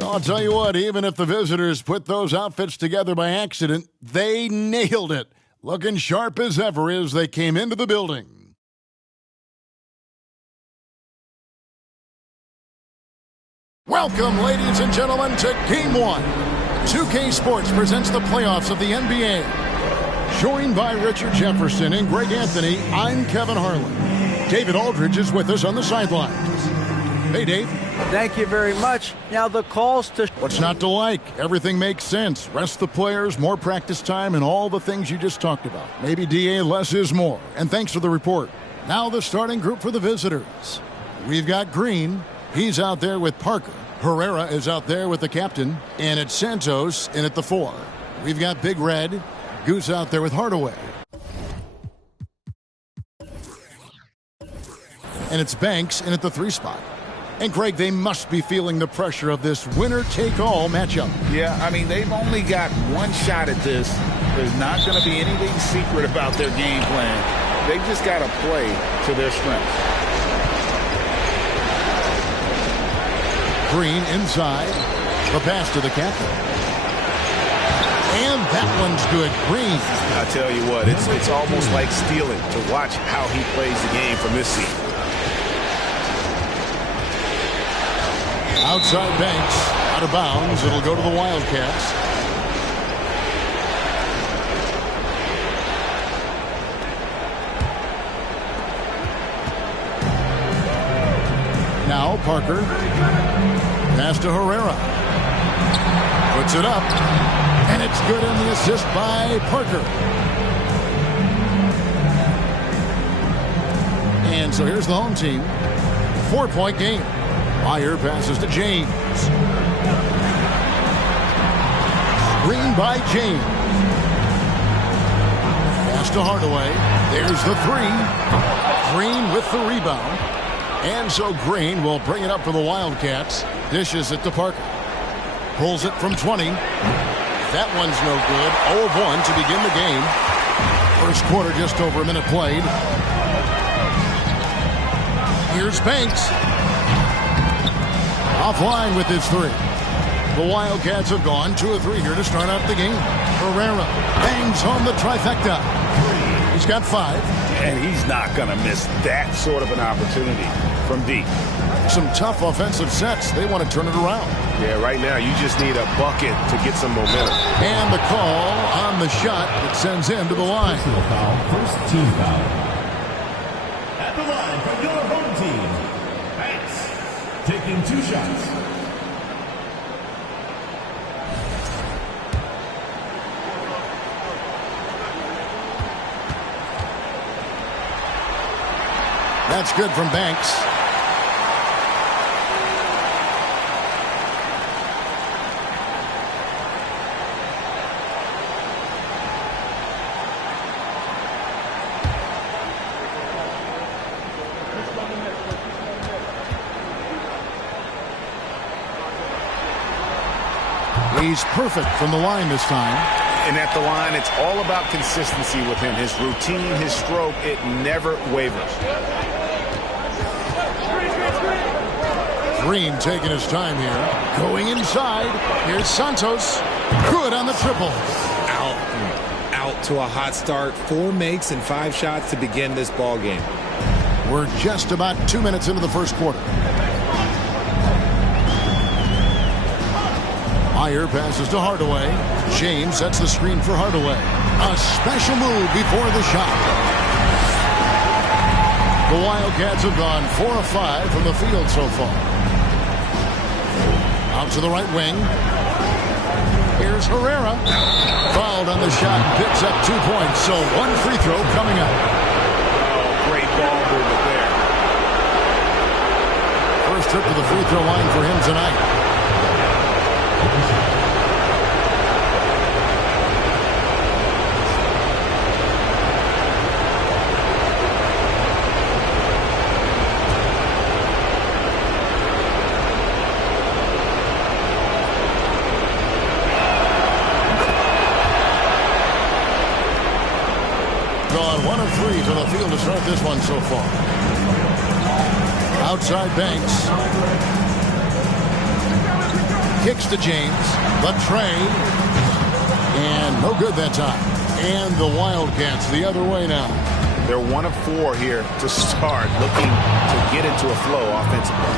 Well, I'll tell you what, even if the visitors put those outfits together by accident, they nailed it. Looking sharp as ever as they came into the building. Welcome, ladies and gentlemen, to Game 1. 2K Sports presents the playoffs of the NBA. Joined by Richard Jefferson and Greg Anthony, I'm Kevin Harlan. David Aldridge is with us on the sidelines. Hey, Dave. Thank you very much. Now the calls to... What's not to like? Everything makes sense. Rest the players, more practice time, and all the things you just talked about. Maybe DA, less is more. And thanks for the report. Now the starting group for the visitors. We've got Green. He's out there with Parker. Herrera is out there with the captain. And it's Santos in at the 4. We've got Big Red. Goose out there with Hardaway. And it's Banks in at the 3 spot. And, Greg, they must be feeling the pressure of this winner-take-all matchup. Yeah, I mean, they've only got one shot at this. There's not going to be anything secret about their game plan. They've just got to play to their strengths. Green inside. The pass to the captain. And that one's good. Green. I tell you what, it's almost like stealing to watch how he plays the game from this seat. Outside Banks, out of bounds. It'll go to the Wildcats. Now Parker. Pass to Herrera. Puts it up. And it's good on the assist by Parker. And so here's the home team. 4-point game. Meyer passes to James. Screen by James. Pass to Hardaway. There's the 3. Green with the rebound. And so Green will bring it up for the Wildcats. Dishes it to Parker. Pulls it from 20. That one's no good. 0 of 1 to begin the game. First quarter, just over a minute played. Here's Banks. Offline with his 3. The Wildcats have gone 2 of 3 here to start out the game. Herrera bangs home the trifecta. He's got 5. And he's not going to miss that sort of an opportunity. from deep. Some tough offensive sets. They want to turn it around. Yeah, right now you just need a bucket to get some momentum. And the call on the shot that sends him to the line. First team foul. At the line from your home team, Banks taking 2 shots. That's good from Banks. He's perfect from the line this time. And at the line, it's all about consistency with him. His routine, his stroke, it never wavers. Green taking his time here. Going inside. Here's Santos. Good on the triple. Out to a hot start. 4 makes and 5 shots to begin this ball game. We're just about 2 minutes into the first quarter. Meyer passes to Hardaway. James sets the screen for Hardaway. A special move before the shot. The Wildcats have gone 4 of 5 from the field so far. Out to the right wing. Here's Herrera. Fouled on the shot. Picks up 2 points. So 1 free throw coming up. Oh, great ball movement there. First trip to the free throw line for him tonight. Gone 1 of 3 to the field to start this one so far. Outside Banks. Kicks to James. The tray. And no good that time. And the Wildcats the other way now. They're 1 of 4 here to start, looking to get into a flow offensively.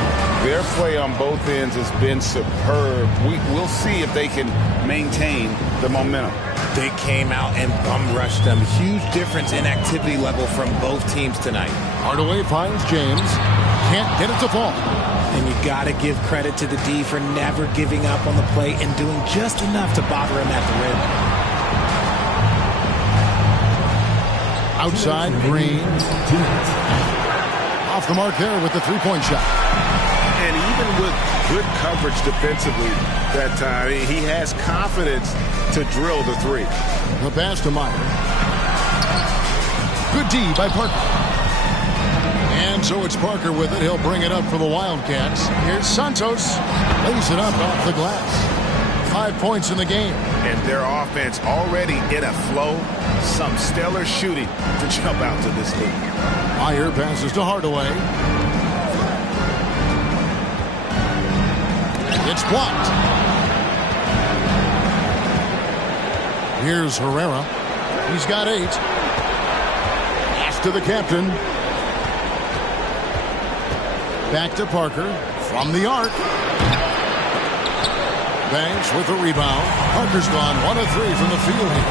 Their play on both ends has been superb. We'll see if they can maintain the momentum. They came out and bum rushed them. Huge difference in activity level from both teams tonight. Hardaway finds James. Can't get it to fall. And you got to give credit to the D for never giving up on the play and doing just enough to bother him at the rim. Outside, Green. Off the mark there with the 3-point shot. And even with good coverage defensively that time, he has confidence to drill the 3. The pass to Meyer. Good D by Parker. And so it's Parker with it. He'll bring it up for the Wildcats. Here's Santos. Lays it up off the glass. 5 points in the game. And their offense already in a flow. Some stellar shooting to jump out to this lead. Meyer passes to Hardaway. It's blocked. Here's Herrera. He's got 8. Pass to the captain. Back to Parker. From the arc. Banks with the rebound. Parker's gone 1 of 3 from the field here.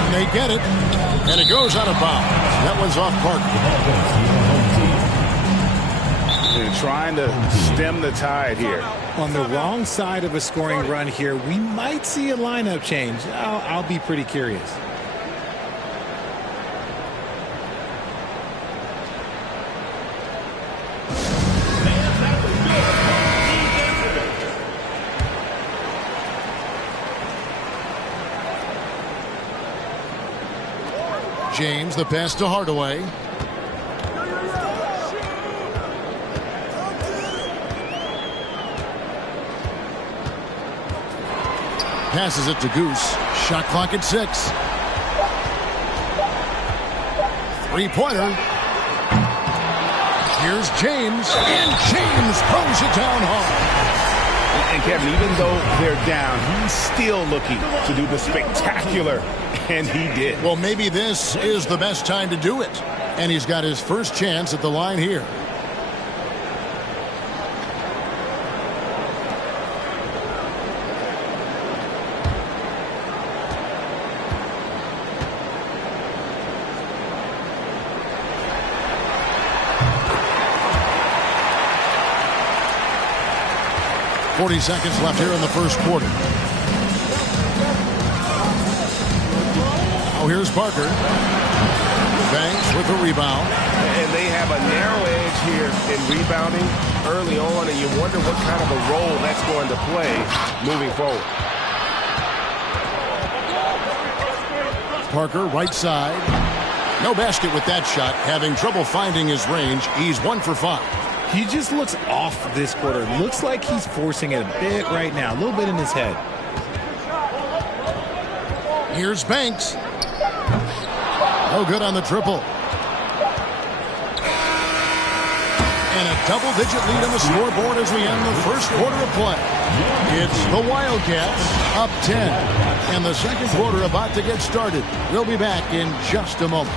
And they get it. And it goes out of bounds. That one's off Parker. They're trying to stem the tide here. On the wrong side of a scoring run here, we might see a lineup change. I'll be pretty curious. James, the pass to Hardaway. Passes it to Goose. Shot clock at 6. 3-pointer. Here's James. And James throws it down hard. And Kevin, even though they're down, he's still looking to do the spectacular. And he did. Well, maybe this is the best time to do it. And he's got his first chance at the line here. 40 seconds left here in the first quarter. Now here's Parker. Banks with the rebound. And they have a narrow edge here in rebounding early on, and you wonder what kind of a role that's going to play moving forward. Parker, right side. No basket with that shot. Having trouble finding his range. He's 1 for 5. He just looks off this quarter. Looks like he's forcing it a bit right now. A little bit in his head. Here's Banks. No good on the triple. And a double-digit lead on the scoreboard as we end the first quarter of play. It's the Wildcats up 10. And the second quarter about to get started. We'll be back in just a moment.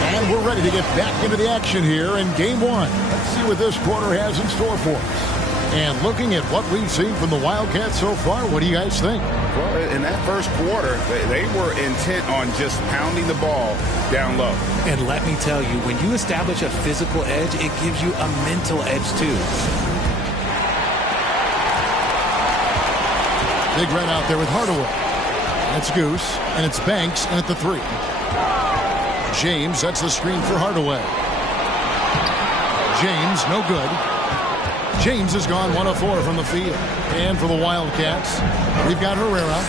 And we're ready to get back into the action here in game one. Let's see what this quarter has in store for us. And looking at what we've seen from the Wildcats so far, what do you guys think? Well, in that first quarter, they were intent on just pounding the ball down low. And let me tell you, when you establish a physical edge, it gives you a mental edge too. Big run out there with Hardaway. That's Goose, and it's Banks, and at the 3. James sets the screen for Hardaway. James, no good. James has gone 1 of 4 from the field. And for the Wildcats, we've got Herrera.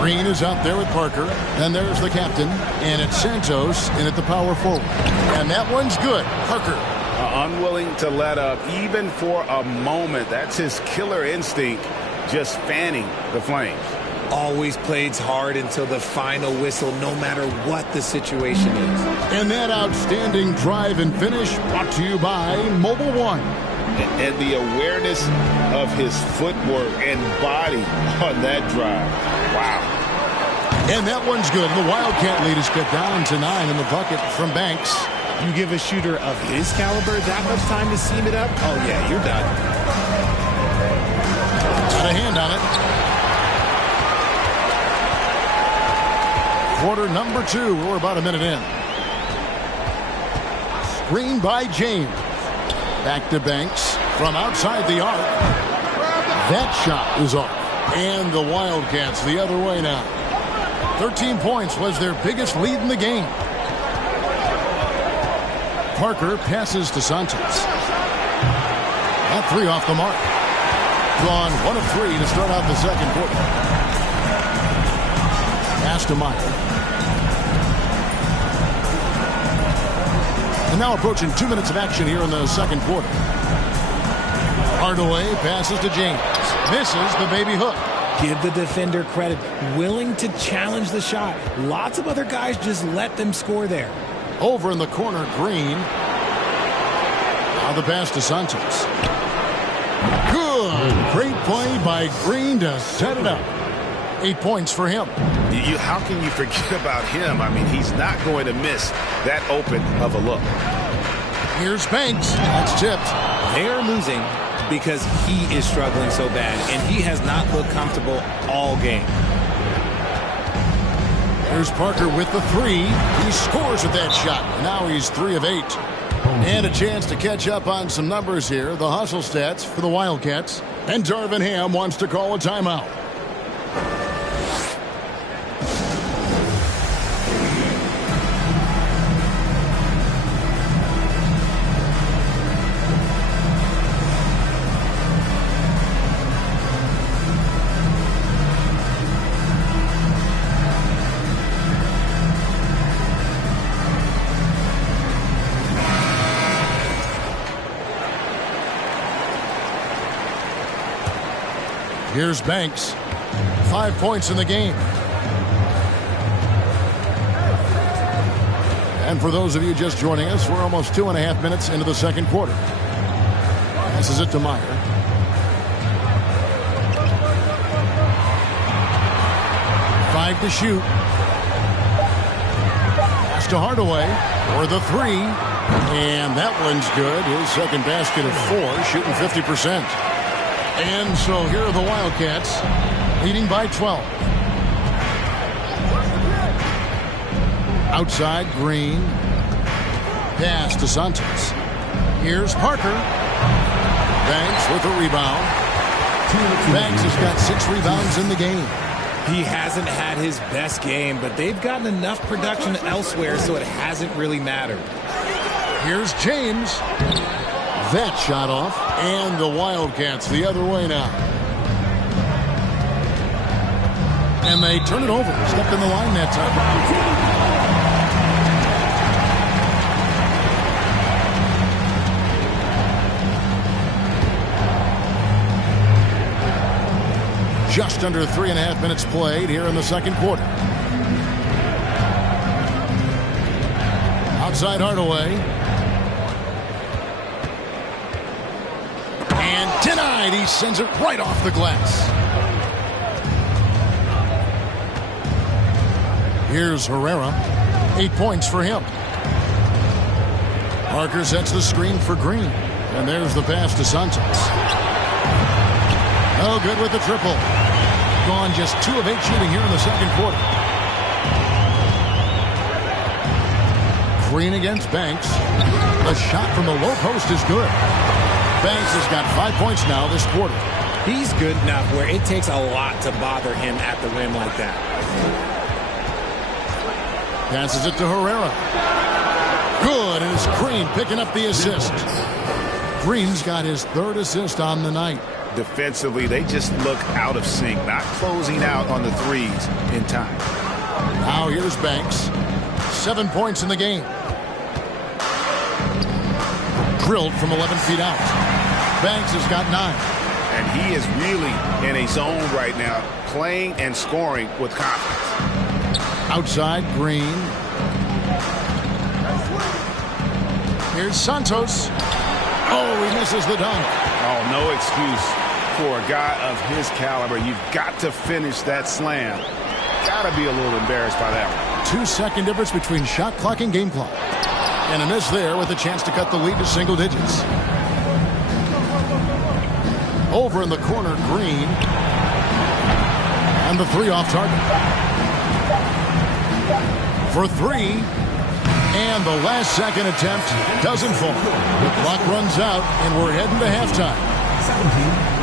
Green is out there with Parker. Then there's the captain. And it's Santos in at the power forward. And that one's good. Parker. Unwilling to let up even for a moment. That's his killer instinct, just fanning the flames. Always plays hard until the final whistle, no matter what the situation is. And that outstanding drive and finish brought to you by Mobile One. And the awareness of his footwork and body on that drive. Wow. And that one's good. The Wildcat lead is cut down to 9 in the bucket from Banks. You give a shooter of his caliber that much time to seam it up? Oh, yeah, you're done. Got a hand on it. Quarter number 2. We're about a minute in. Screen by James. Back to Banks from outside the arc. That shot is off. And the Wildcats the other way now. 13 points was their biggest lead in the game. Parker passes to Santos. That 3 off the mark. Drawn 1 of 3 to start out the second quarter. Pass to Meyer. And now approaching 2 minutes of action here in the second quarter. Hardaway passes to James. Misses the baby hook. Give the defender credit. Willing to challenge the shot. Lots of other guys just let them score there. Over in the corner, Green. Now the pass to Santos. Good. Great play by Green to set it up. 8 points for him. How can you forget about him? I mean, he's not going to miss that open of a look. Here's Banks. That's tipped. They're losing because he is struggling so bad, and he has not looked comfortable all game. Here's Parker with the 3. He scores with that shot. Now he's 3 of 8. And a chance to catch up on some numbers here. The hustle stats for the Wildcats. And Darvin Ham wants to call a timeout. Here's Banks. 5 points in the game. And for those of you just joining us, we're almost 2.5 minutes into the second quarter. This is it to Meyer. Five to shoot. Pass to Hardaway for the 3. And that one's good. His second basket of 4, shooting 50%. And so here are the Wildcats, leading by 12. Outside, Green. Pass to Santos. Here's Parker. Banks with a rebound. Banks has got 6 rebounds in the game. He hasn't had his best game, but they've gotten enough production elsewhere, so it hasn't really mattered. Here's James. That shot off, and the Wildcats the other way now. And they turn it over. Stepped in the line that time. Just under 3.5 minutes played here in the second quarter. Outside Hardaway. And denied. He sends it right off the glass. Here's Herrera. 8 points for him. Parker sets the screen for Green. And there's the pass to Santos. Oh, good with the triple. Gone just 2 of 8 shooting here in the second quarter. Green against Banks. The shot from the low post is good. Banks has got 5 points now this quarter. He's good enough where it takes a lot to bother him at the rim like that. Passes it to Herrera. Good, and it's Green picking up the assist. Green's got his 3rd assist on the night. Defensively, they just look out of sync, not closing out on the threes in time. Now here's Banks. 7 points in the game. Drilled from 11 feet out. Banks has got 9. And he is really in a zone right now, playing and scoring with confidence. Outside, Green. Here's Santos. Oh, he misses the dunk. Oh, no excuse for a guy of his caliber. You've got to finish that slam. Got to be a little embarrassed by that one. 2-second difference between shot clock and game clock. And a miss there with a chance to cut the lead to single digits. Over in the corner, Green. And the 3 off target. For 3. And the last second attempt doesn't fall. The clock runs out, and we're heading to halftime.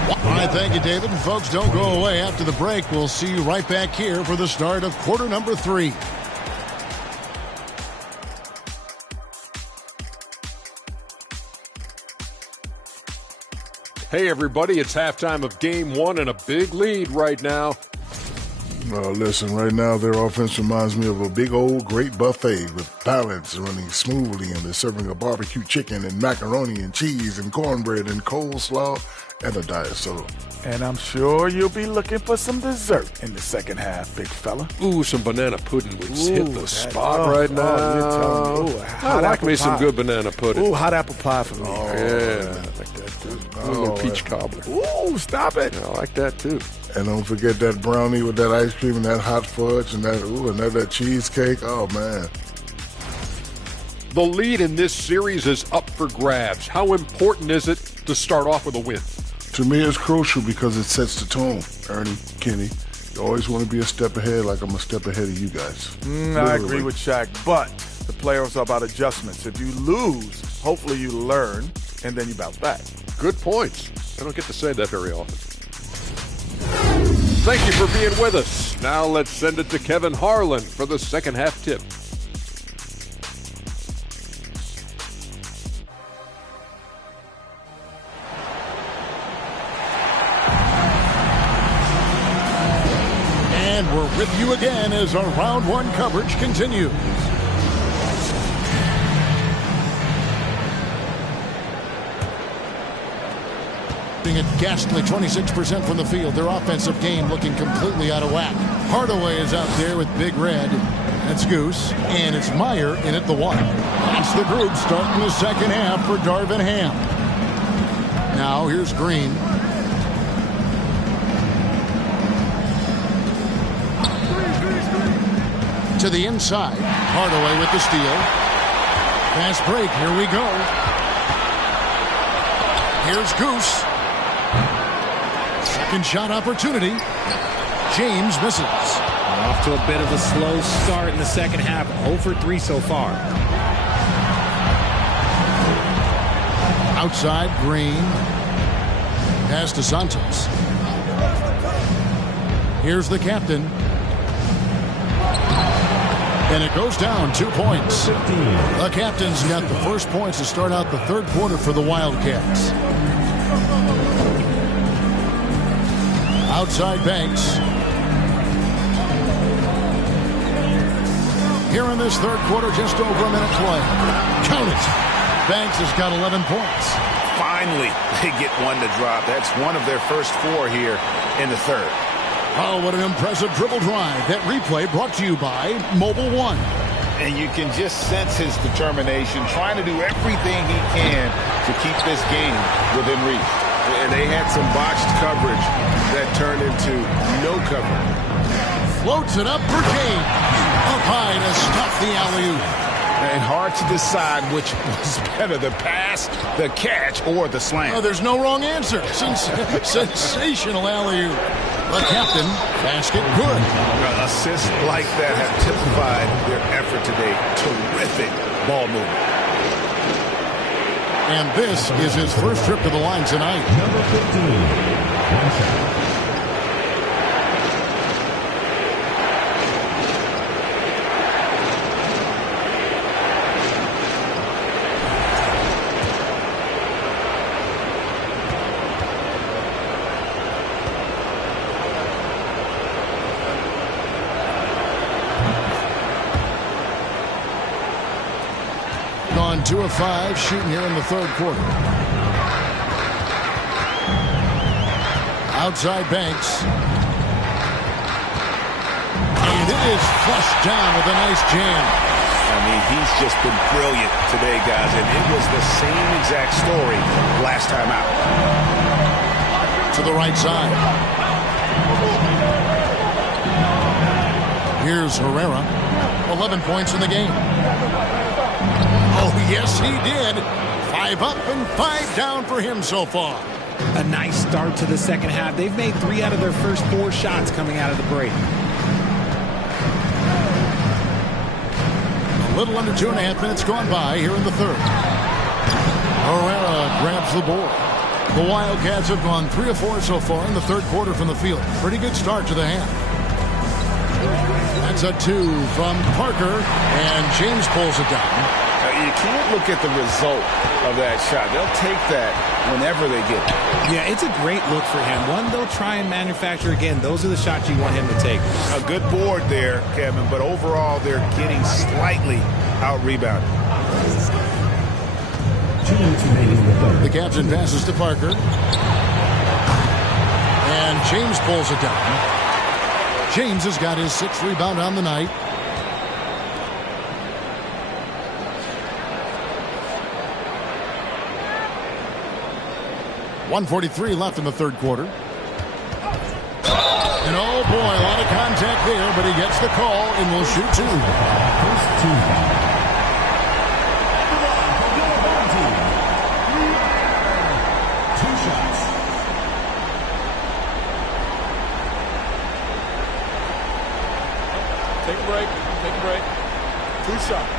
All right, thank you, David. And folks, don't go away after the break. We'll see you right back here for the start of quarter number 3. Hey, everybody, it's halftime of Game 1 and a big lead right now. Listen, right now their offense reminds me of a big old great buffet with pallets running smoothly, and they're serving a barbecue chicken and macaroni and cheese and cornbread and coleslaw and a diet soda. And I'm sure you'll be looking for some dessert in the second half, big fella. Ooh, some banana pudding would hit the spot right now. You're telling me. Ooh, I like me some good banana pudding. Ooh, hot apple pie for me. Oh, yeah, I like that too. A little peach cobbler. Ooh, stop it. Yeah, I like that too. And don't forget that brownie with that ice cream and that hot fudge and that cheesecake. Oh, man. The lead in this series is up for grabs. How important is it to start off with a win? To me, it's crucial because it sets the tone. Ernie, Kenny, you always want to be a step ahead, like I'm a step ahead of you guys. I agree with Shaq, but the playoffs are about adjustments. If you lose, hopefully you learn, and then you bounce back. Good points. I don't get to say that very often. Thank you for being with us. Now let's send it to Kevin Harlan for the second half tip. And we're with you again as our round 1 coverage continues. At ghastly 26% from the field. Their offensive game looking completely out of whack. Hardaway is out there with Big Red. That's Goose. And it's Meyer in at the 1. That's the group starting the second half for Darvin Ham. Now here's Green. To the inside. Hardaway with the steal. Fast break. Here we go. Here's Goose. Second shot opportunity. James misses. Off to a bit of a slow start in the second half. 0 for 3 so far. Outside, Green. Pass to Santos. Here's the captain. And it goes down 2 points. The captain's got the first points to start out the third quarter for the Wildcats. Outside Banks. Here in this third quarter, just over a minute play. Count it. Banks has got 11 points. Finally, they get one to drop. That's one of their first 4 here in the third. Oh, what an impressive dribble drive. That replay brought to you by Mobile One. And you can just sense his determination, trying to do everything he can to keep this game within reach. And they had some botched coverage that turned into no coverage. Floats it up for James. Up high to stop the alley-oop. And hard to decide which was better, the pass, the catch, or the slam. Oh, there's no wrong answer. Sensational alley-oop. The captain, basket good. Assists like that have typified their effort today. Terrific ball movement. And this is his first trip to the line tonight. Number 15, On 2 of 5 shooting here in the third quarter. Outside Banks. And it is flushed down with a nice jam. I mean, he's just been brilliant today, guys, and it was the same exact story last time out. To the right side. Here's Herrera. 11 points in the game. Oh, yes, he did. 5 up and 5 down for him so far. A nice start to the second half. They've made 3 out of their first 4 shots coming out of the break. A little under 2.5 minutes gone by here in the third. Herrera grabs the board. The Wildcats have gone 3 of 4 so far in the third quarter from the field. Pretty good start to the half. That's a 2 from Parker, and James pulls it down. You can't look at the result of that shot. They'll take that whenever they get it. Yeah, it's a great look for him. One they'll try and manufacture again. Those are the shots you want him to take. A good board there, Kevin, but overall they're getting slightly out-rebounded. 2 minutes remaining in the third. The captain passes to Parker. And James pulls it down. James has got his 6th rebound on the night. .143 left in the third quarter. And oh boy, a lot of contact there, but he gets the call and will shoot 2. First 2 foul. Take a break. Take a break. 2 shots.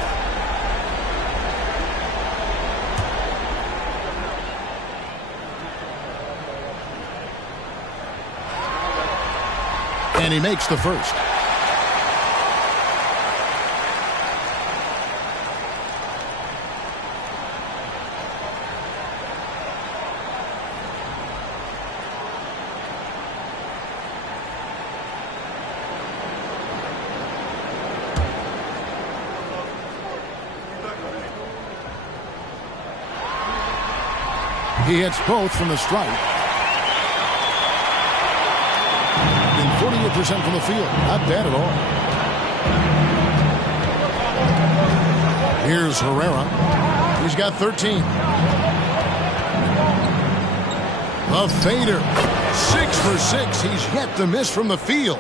And he makes the first. He hits both from the stripe. 48% from the field. Not bad at all. Here's Herrera. He's got 13. A fader. 6 for 6. He's yet to miss from the field.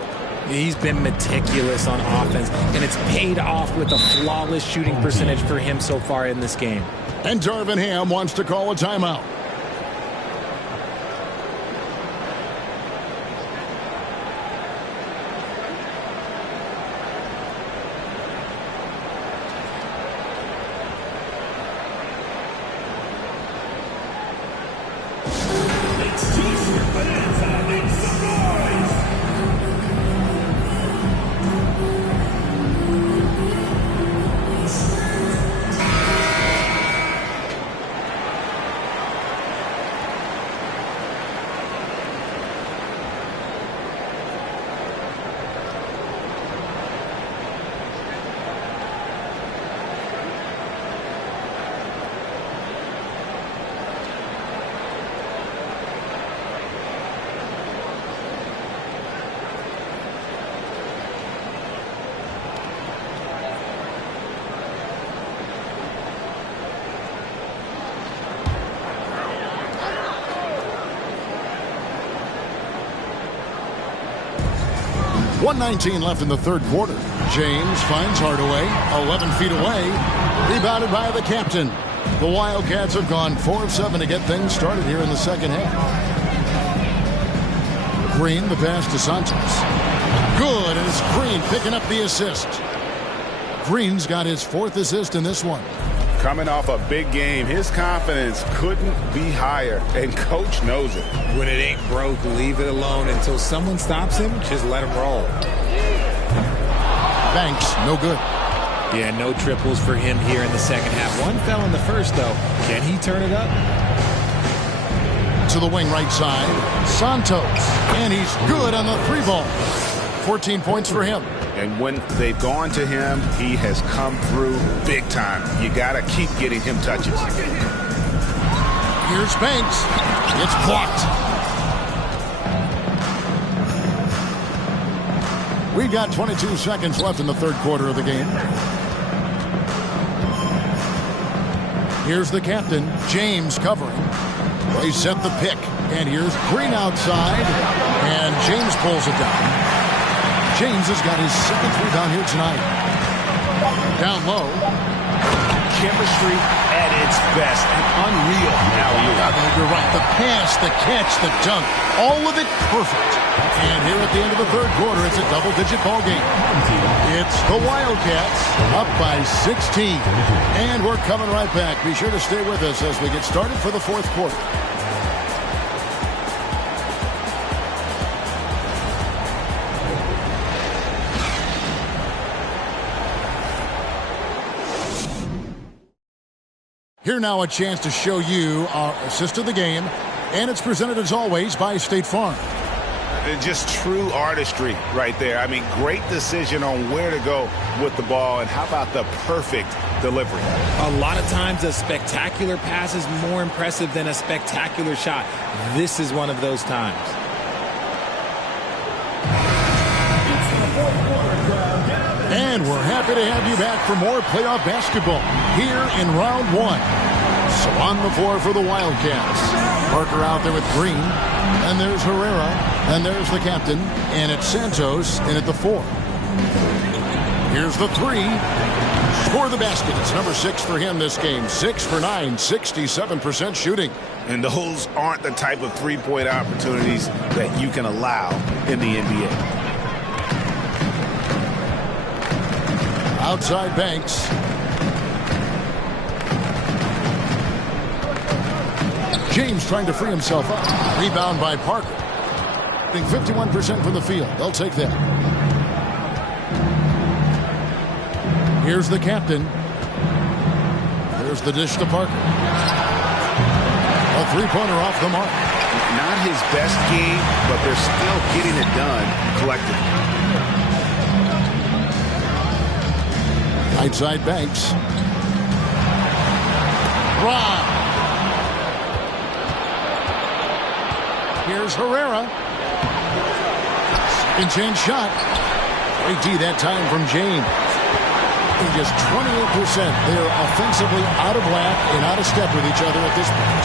He's been meticulous on offense, and it's paid off with a flawless shooting percentage for him so far in this game. And Darvin Ham wants to call a timeout. 1:19 left in the third quarter. James finds Hardaway, 11 feet away. Rebounded by the captain. The Wildcats have gone 4 of 7 to get things started here in the second half. Green, the pass to Santos. Good, and it's Green picking up the assist. Green's got his 4th assist in this one. Coming off a big game, his confidence couldn't be higher, and Coach knows it. When it ain't broke, leave it alone until someone stops him. Just let him roll. Banks, no good. Yeah, no triples for him here in the second half. One fell in the first, though. Can he turn it up? To the wing right side, Santos, and he's good on the 3-ball. 14 points for him. And when they've gone to him, he has come through big time. You got to keep getting him touches. Here's Banks. It's blocked. We've got 22 seconds left in the third quarter of the game. Here's the captain, James, covering. They set the pick. And here's Green outside. And James pulls it down. James has got his 7th rebound here tonight. Down low. Chemistry at its best. An unreal alley-oop. You're right. The pass, the catch, the dunk. All of it perfect. And here at the end of the third quarter, it's a double-digit ball game. It's the Wildcats up by 16. And we're coming right back. Be sure to stay with us as we get started for the fourth quarter. Here now a chance to show you our assist of the game, and it's presented as always by State Farm. Just true artistry right there. I mean, great decision on where to go with the ball, and how about the perfect delivery? A lot of times a spectacular pass is more impressive than a spectacular shot. This is one of those times. And we're happy to have you back for more playoff basketball here in round 1. So on the floor for the Wildcats. Parker out there with Green. And there's Herrera. And there's the captain. And it's Santos in at the 4. Here's the 3. Score the basket. It's number 6 for him this game. 6 for 9. 67% shooting. And those aren't the type of three-point opportunities that you can allow in the NBA. Outside Banks. James trying to free himself up. Rebound by Parker. 51% from the field. They'll take that. Here's the captain. There's the dish to Parker. A three-pointer off the mark. Not his best game, but they're still getting it done collectively. Outside Banks. Rob. Here's Herrera. Second chance shot. Great D that time from James. Just 28%. They are offensively out of whack and out of step with each other at this point.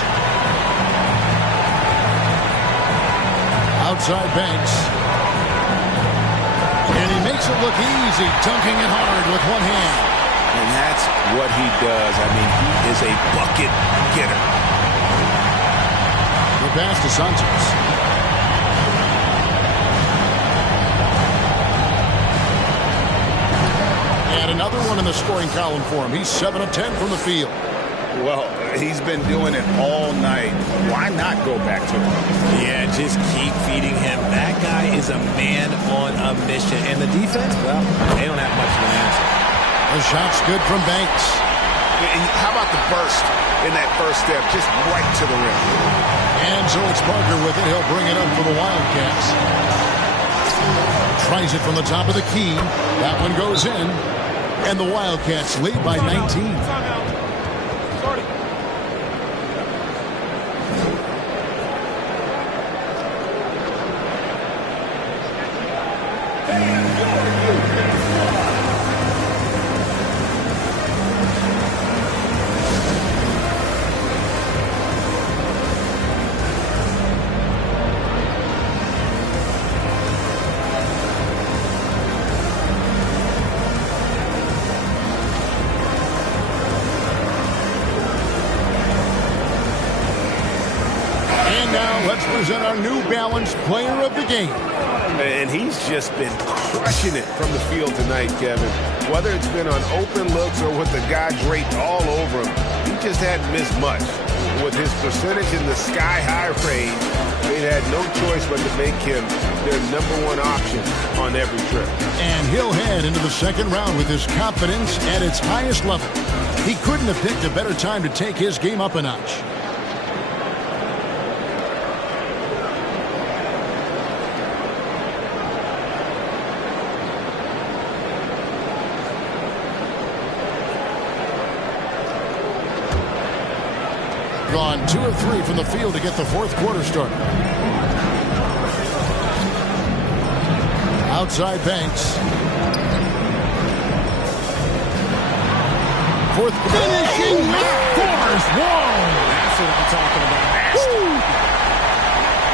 Outside Banks. And he makes it look easy, dunking it hard with one hand. And that's what he does. I mean, he is a bucket getter. The pass to Santos. And another one in the scoring column for him. He's 7 of 10 from the field. Well, he's been doing it all night. Why not go back to him? Yeah, just keep feeding him. That guy is a man on a mission. And the defense, well, they don't have much of an answer. The shot's good from Banks. And how about the burst in that first step, just right to the rim? And so it's Parker with it. He'll bring it up for the Wildcats. Tries it from the top of the key. That one goes in. And the Wildcats lead by 19. Now let's present our New Balance Player of the Game. And he's just been crushing it from the field tonight, Kevin. Whether it's been on open looks or with the guy draped all over him, he just hadn't missed much. With his percentage in the sky-high range, they had no choice but to make him their #1 option on every trip. And he'll head into the second round with his confidence at its highest level. He couldn't have picked a better time to take his game up a notch. Gone 2 of 3 from the field to get the fourth quarter started. Outside Banks. Fourth finishing scores. Whoa! That's what I'm talking about.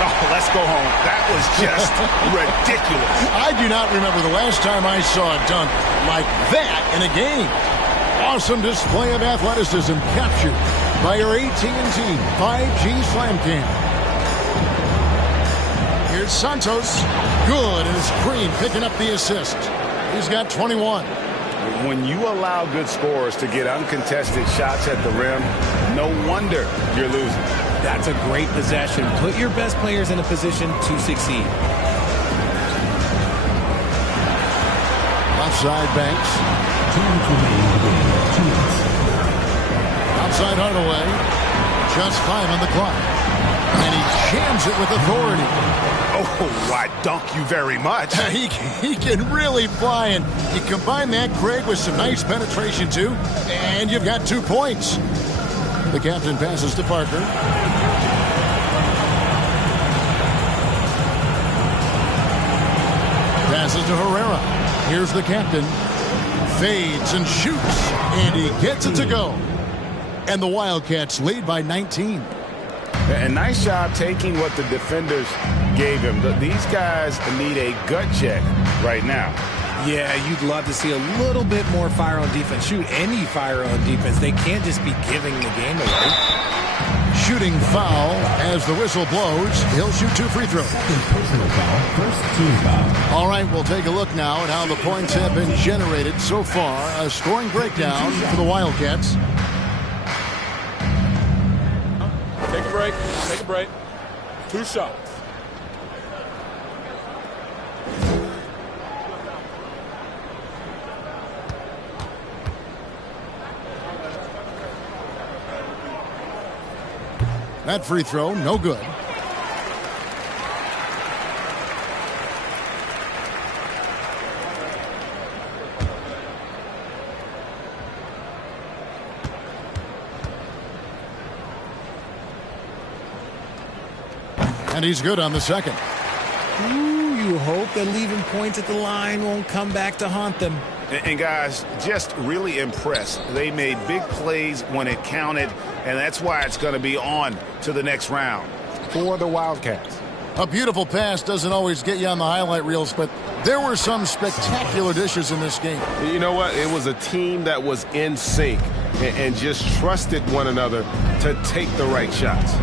Oh, let's go home. That was just ridiculous. I do not remember the last time I saw a dunk like that in a game. Awesome display of athleticism captured by your AT&T 5G Slam Cam. Here's Santos. Good, and it's Green picking up the assist. He's got 21. When you allow good scorers to get uncontested shots at the rim, no wonder you're losing. That's a great possession. Put your best players in a position to succeed. Outside Banks. Outside Hardaway. Just 5 on the clock. And he jams it with authority. Oh, I dunk you very much. He can really fly, and you combine that, Greg, with some nice penetration, too, and you've got 2 points. The captain passes to Parker. Passes to Herrera. Here's the captain. Fades and shoots, and he gets it to go. And the Wildcats lead by 19. And nice job taking what the defenders gave him. These guys need a gut check right now. Yeah, you'd love to see a little bit more fire on defense. Shoot any fire on defense. They can't just be giving the game away. Shooting foul as the whistle blows. He'll shoot 2 free throws. Personal foul, first team foul. All right, we'll take a look now at how the points have been generated so far. A scoring breakdown for the Wildcats. Take a break. Take a break. 2 shots. That free throw, no good. And he's good on the second. Ooh, you hope that leaving points at the line won't come back to haunt them. And guys, just really impressed. They made big plays when it counted, and that's why it's going to be on to the next round for the Wildcats. A beautiful pass doesn't always get you on the highlight reels, but there were some spectacular dishes in this game. You know what? It was a team that was in sync and just trusted one another to take the right shots.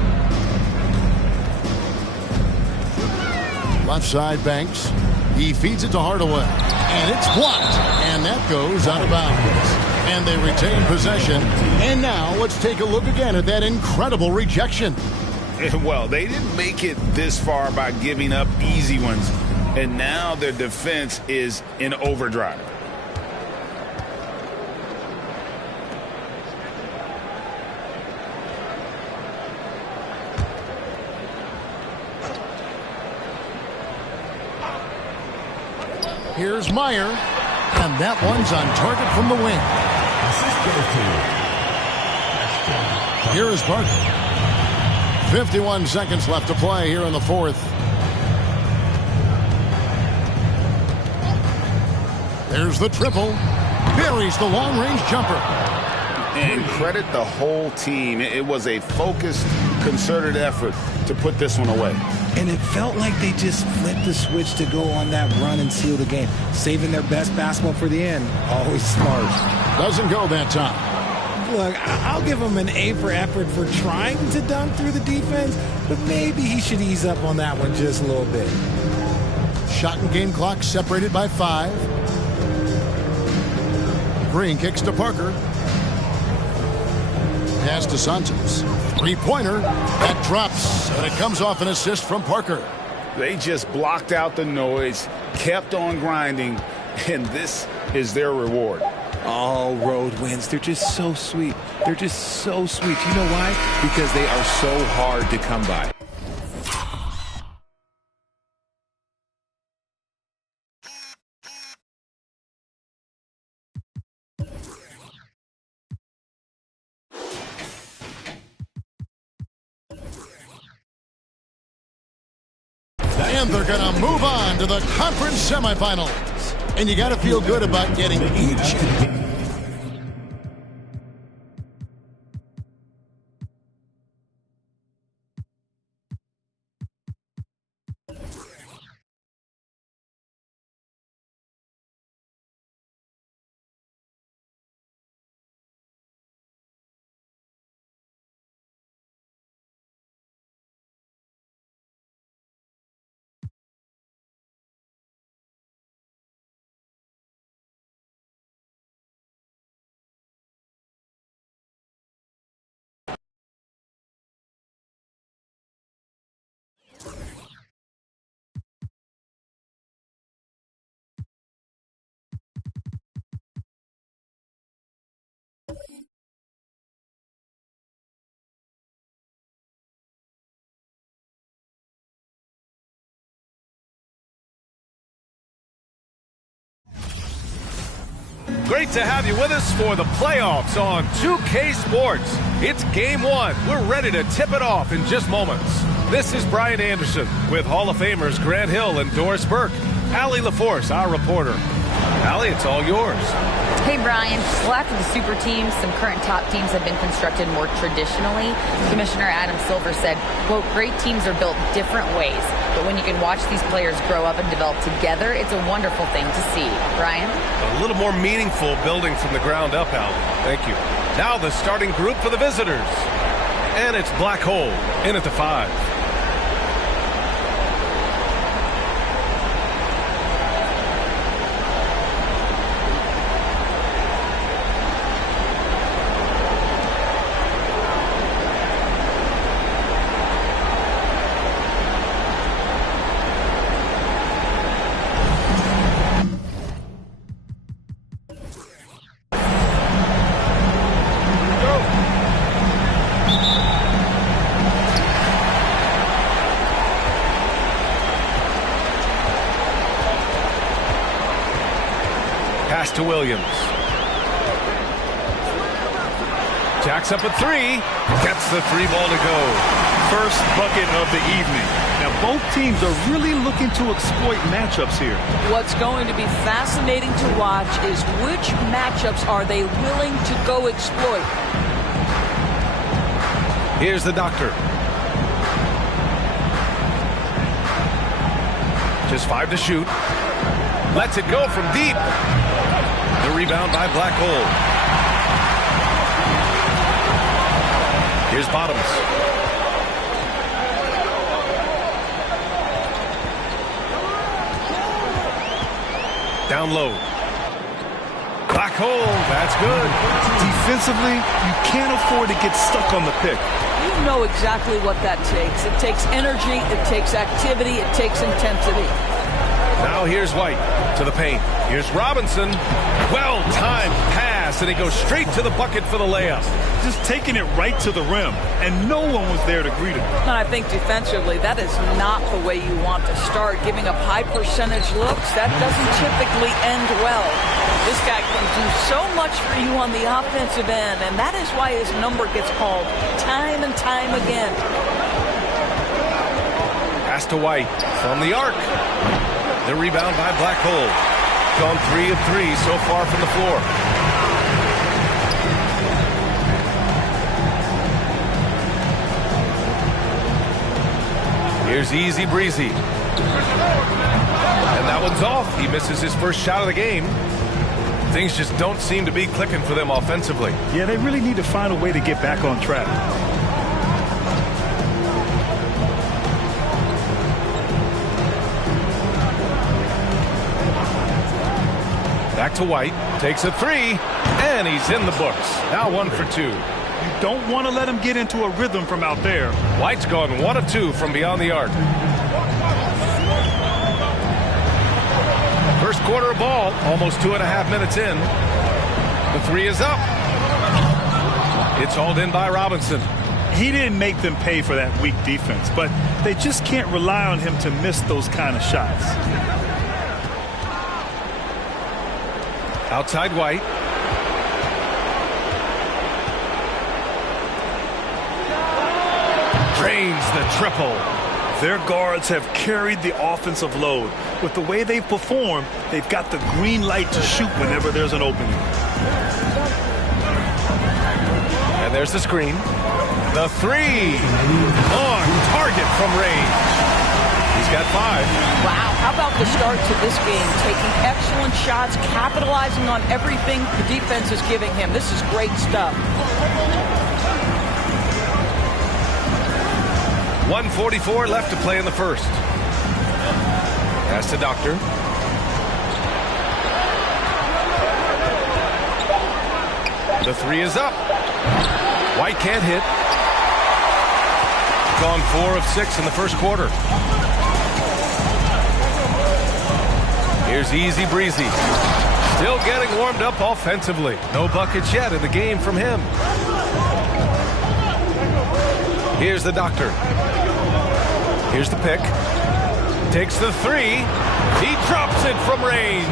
Left side, Banks. He feeds it to Hardaway. And it's blocked. And that goes out of bounds. And they retain possession. And now let's take a look again at that incredible rejection. Well, they didn't make it this far by giving up easy ones. And now their defense is in overdrive. Here's Meyer, and that one's on target from the wing. Here is Parker. 51 seconds left to play here in the fourth. There's the triple. Buries the long-range jumper. And credit the whole team. It was a focused, concerted effort to put this one away. And it felt like they just flipped the switch to go on that run and seal the game. Saving their best basketball for the end. Always smart. Doesn't go that time. Look, I'll give him an A for effort for trying to dunk through the defense, but maybe he should ease up on that one just a little bit. Shot and game clock separated by 5. Green kicks to Parker. Pass to Santos. Three-pointer. That drops, and it comes off an assist from Parker. They just blocked out the noise, kept on grinding, and this is their reward. All road wins. They're just so sweet. They're just so sweet. You know why? Because they are so hard to come by. And they're going to move on to the conference semifinals. And you got to feel good about getting each. Great to have you with us for the playoffs on 2K Sports. It's Game 1. We're ready to tip it off in just moments. This is Brian Anderson with Hall of Famers Grant Hill and Doris Burke. Allie LaForce, our reporter. Allie, it's all yours. Hey, Brian. Well, after the super teams, some current top teams have been constructed more traditionally. Commissioner Adam Silver said, quote, great teams are built different ways, but when you can watch these players grow up and develop together, it's a wonderful thing to see. Brian? A little more meaningful building from the ground up, Allie. Thank you. Now the starting group for the visitors. And it's Black Hole in at the 5. Pass to Williams. Jacks up a 3. Gets the 3 ball to go. First bucket of the evening. Now both teams are really looking to exploit matchups here. What's going to be fascinating to watch is which matchups are they willing to go exploit. Here's the doctor. Just 5 to shoot. Lets it go from deep. The rebound by Black Hole. Here's Bottoms. Down low. Black Hole, that's good. Defensively, you can't afford to get stuck on the pick. You know exactly what that takes. It takes energy, it takes activity, it takes intensity. Now here's White to the paint. Here's Robinson. Well-timed pass, and he goes straight to the bucket for the layup. Just taking it right to the rim, and no one was there to greet him. And I think defensively, that is not the way you want to start. Giving up high percentage looks, that doesn't typically end well. This guy can do so much for you on the offensive end, and that is why his number gets called time and time again. Pass to White from the arc. The rebound by Black Hole. Gone 3 of 3 so far from the floor. Here's Easy Breezy. And that one's off. He misses his first shot of the game. Things just don't seem to be clicking for them offensively. Yeah, they really need to find a way to get back on track. Back to White. Takes a three, and he's in the books. Now 1 for 2. You don't want to let him get into a rhythm from out there. White's gone 1 of 2 from beyond the arc. First quarter of ball, almost 2.5 minutes in. The three is up. It's hauled in by Robinson. He didn't make them pay for that weak defense, but they just can't rely on him to miss those kind of shots. Outside White. Drains the triple. Their guards have carried the offensive load. With the way they've performed, they've got the green light to shoot whenever there's an opening. And there's the screen. The three. On target from range. He's got 5. Wow, how about the start to this game? Taking excellent shots, capitalizing on everything the defense is giving him. This is great stuff. 1:44 left to play in the first. Pass to Doctor. The three is up. White can't hit. Gone 4 of 6 in the first quarter. Here's Easy Breezy. Still getting warmed up offensively. No buckets yet in the game from him. Here's the Doctor. Here's the pick. Takes the three. He drops it from range.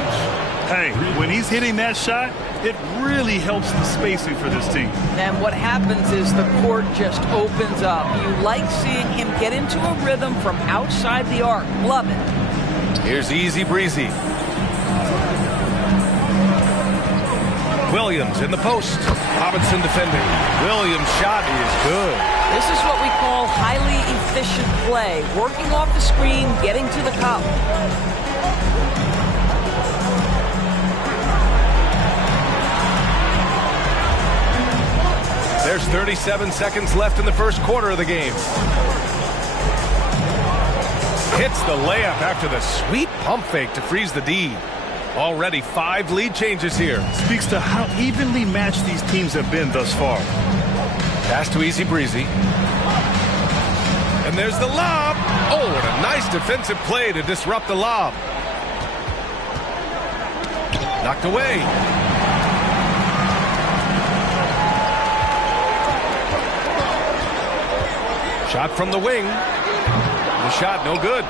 Hey, when he's hitting that shot, it really helps the spacing for this team. And what happens is the court just opens up. You like seeing him get into a rhythm from outside the arc. Love it. Here's Easy Breezy. Williams in the post. Robinson defending. Williams' shot is good. This is what we call highly efficient play. Working off the screen, getting to the cup. There's 37 seconds left in the first quarter of the game. Hits the layup after the sweet pump fake to freeze the D. Already 5 lead changes here. Speaks to how evenly matched these teams have been thus far. Pass to Easy Breezy. And there's the lob. Oh, and a nice defensive play to disrupt the lob. Knocked away. Shot from the wing. The shot no good.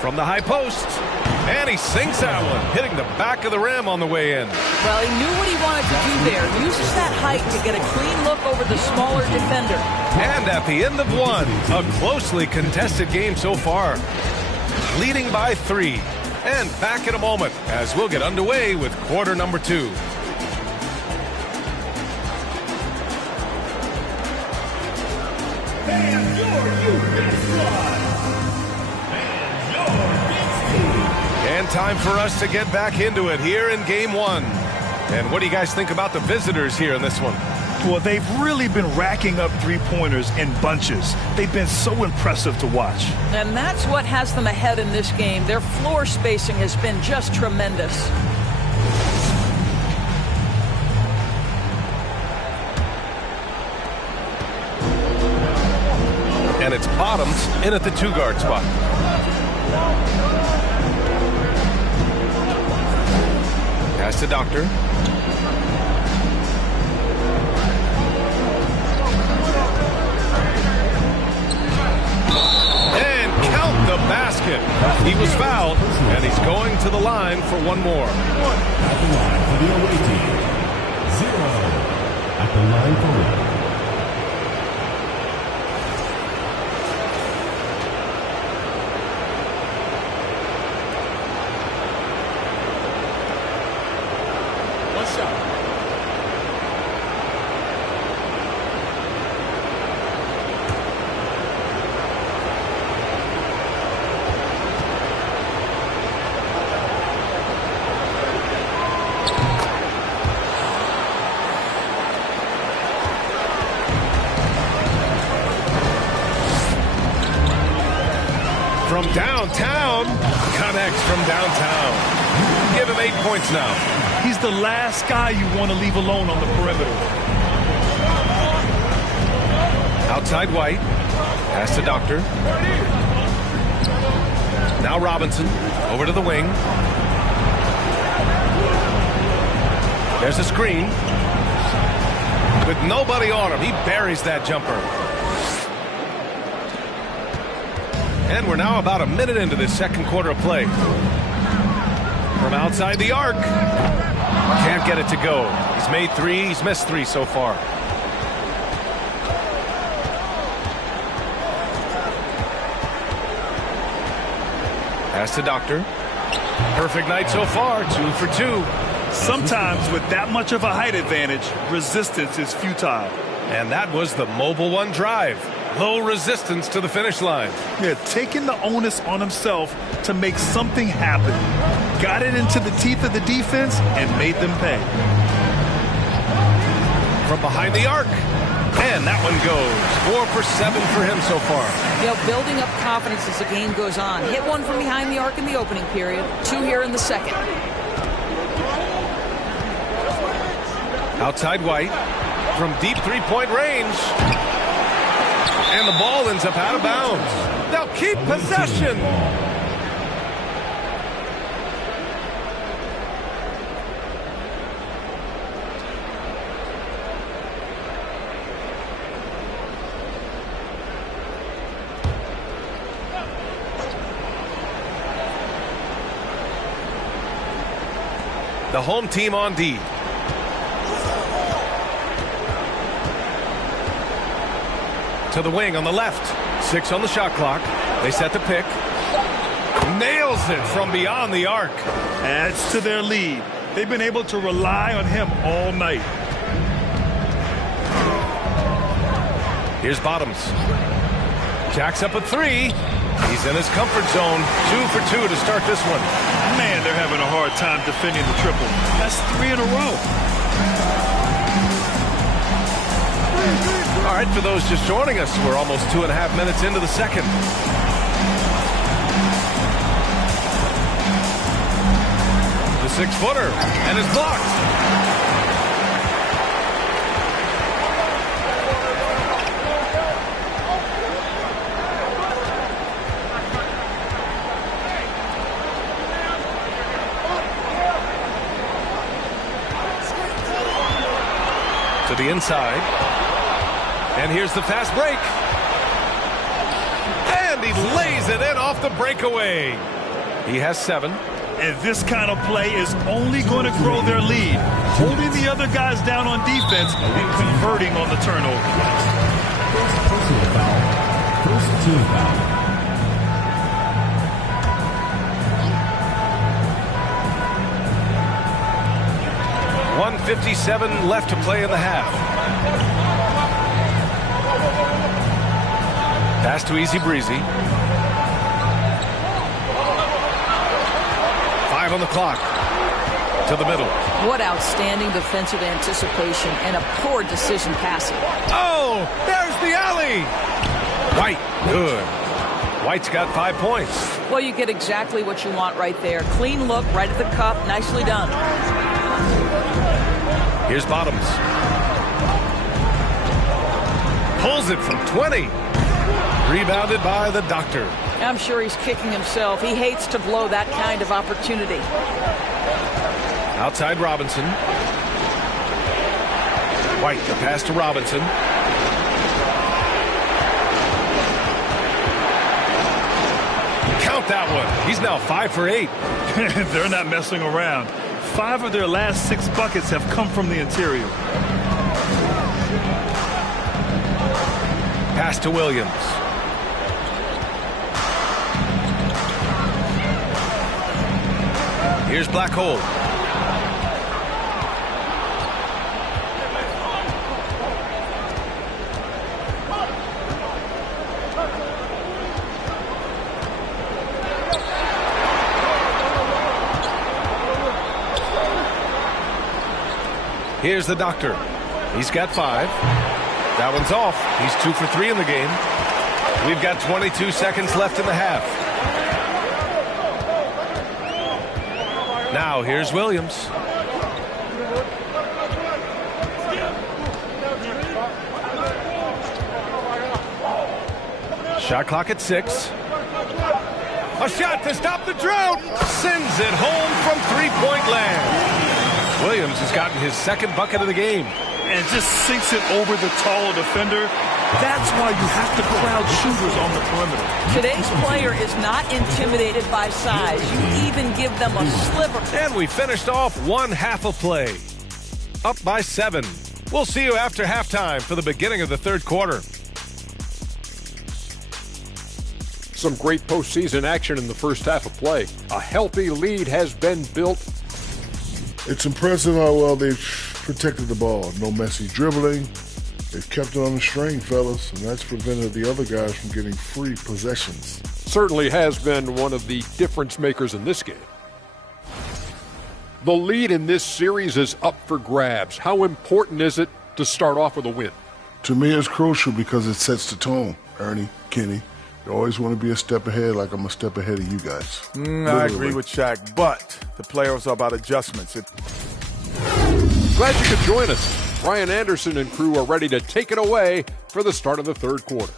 From the high post. And he sinks that one, hitting the back of the rim on the way in. Well, he knew what he wanted to do there. Uses that height to get a clean look over the smaller defender. And at the end of one, a closely contested game so far. Leading by 3. And back in a moment as we'll get underway with quarter number 2. And time for us to get back into it here in game 1. And what do you guys think about the visitors here in this one? Well, they've really been racking up three-pointers in bunches. They've been so impressive to watch. And that's what has them ahead in this game. Their floor spacing has been just tremendous. And it's Bottoms in at the 2-guard spot. Pass to Doctor. And count the basket. He was fouled, and he's going to the line for one more. At the line for the away team. 0 at the line for one. from downtown. Connects from downtown. Give him 8 points now. He's the last guy you want to leave alone on the perimeter. Outside White. Pass to Doctor. Now Robinson. Over to the wing. There's a screen. With nobody on him, he buries that jumper. And we're now about a minute into this second quarter of play. From outside the arc. Can't get it to go. He's made 3. He's missed 3 so far. Pass to Doctor. Perfect night so far. 2 for 2. Sometimes with that much of a height advantage, resistance is futile. And that was the Mobile One drive. Low resistance to the finish line. Yeah, taking the onus on himself to make something happen. Got it into the teeth of the defense and made them pay. From behind the arc. And that one goes. 4 for 7 for him so far. You know, building up confidence as the game goes on. Hit one from behind the arc in the opening period. 2 here in the second. Outside White. From deep three-point range. And the ball ends up out of bounds. They'll keep possession. The home team on D. To the wing on the left. 6 on the shot clock. They set the pick. Nails it from beyond the arc. Adds to their lead. They've been able to rely on him all night. Here's Bottoms. Jacks up a 3. He's in his comfort zone. 2 for 2 to start this one. Man, they're having a hard time defending the triple. That's 3 in a row. All right, for those just joining us, we're almost 2.5 minutes into the second. The 6-footer, and it's blocked. To the inside. And here's the fast break. And he lays it in off the breakaway. He has 7. And this kind of play is only going to grow their lead. Holding the other guys down on defense and converting on the turnover. First team foul. 1:57 left to play in the half. Pass to Easy Breezy. 5 on the clock. To the middle. What outstanding defensive anticipation and a poor decision passing. Oh, there's the alley. White, good. White's got 5 points. Well, you get exactly what you want right there. Clean look, right at the cup, nicely done. Here's Bottoms. Pulls it from 20. Rebounded by the Doctor. I'm sure he's kicking himself. He hates to blow that kind of opportunity. Outside Robinson. White, the pass to Robinson. Count that one. He's now 5 for 8. They're not messing around. 5 of their last 6 buckets have come from the interior. Pass to Williams. Here's Black Hole. Here's the Doctor. He's got 5. That one's off. He's 2 for 3 in the game. We've got 22 seconds left in the half. Now here's Williams. Shot clock at 6. A shot to stop the drought. Sends it home from three-point land. Williams has gotten his second bucket of the game. And just sinks it over the taller defender. That's why you have to crowd shooters on the perimeter. Today's player is not intimidated by size. You even give them a sliver. And we finished off one half of play. Up by 7. We'll see you after halftime for the beginning of the third quarter. Some great postseason action in the first half of play. A healthy lead has been built. It's impressive how well they've protected the ball. No messy dribbling. They've kept it on the string, fellas, and that's prevented the other guys from getting free possessions. Certainly has been one of the difference makers in this game. The lead in this series is up for grabs. How important is it to start off with a win? To me, it's crucial because it sets the tone. Ernie, Kenny, you always want to be a step ahead, like I'm a step ahead of you guys. I agree with Shaq, but the playoffs are about adjustments. Glad you could join us. Brian Anderson and crew are ready to take it away for the start of the third quarter.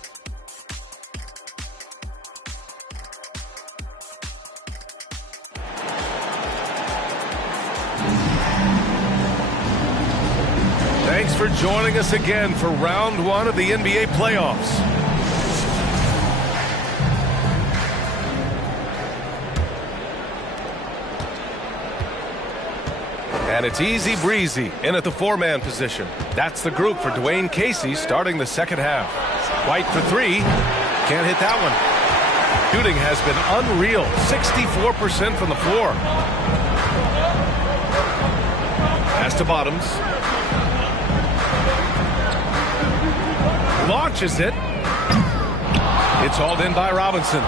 Thanks for joining us again for round 1 of the NBA playoffs. And it's easy breezy in at the 4-man position. That's the group for Dwayne Casey starting the second half. White for 3. Can't hit that one. Shooting has been unreal. 64% from the floor. Pass to Bottoms. Launches it. It's hauled in by Robinson.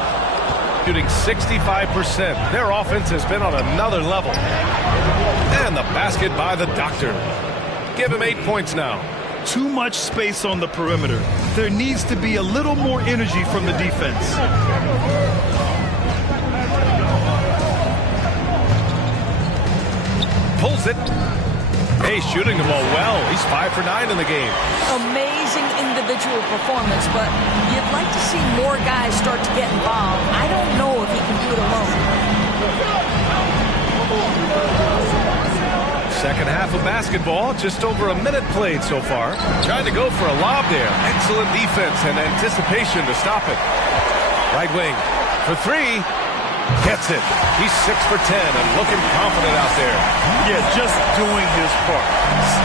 Shooting 65%. Their offense has been on another level. And the basket by the Doctor. Give him 8 points now. Too much space on the perimeter. There needs to be a little more energy from the defense. Pulls it. Hey, shooting the ball well. He's 5 for 9 in the game. Amazing individual performance, but you'd like to see more guys start to get involved. I don't know if he can do it alone. Second half of basketball, just over a minute played so far. Trying to go for a lob there. Excellent defense and anticipation to stop it. Right wing for 3. Gets it. He's 6 for 10 and looking confident out there. Yeah, just doing his part.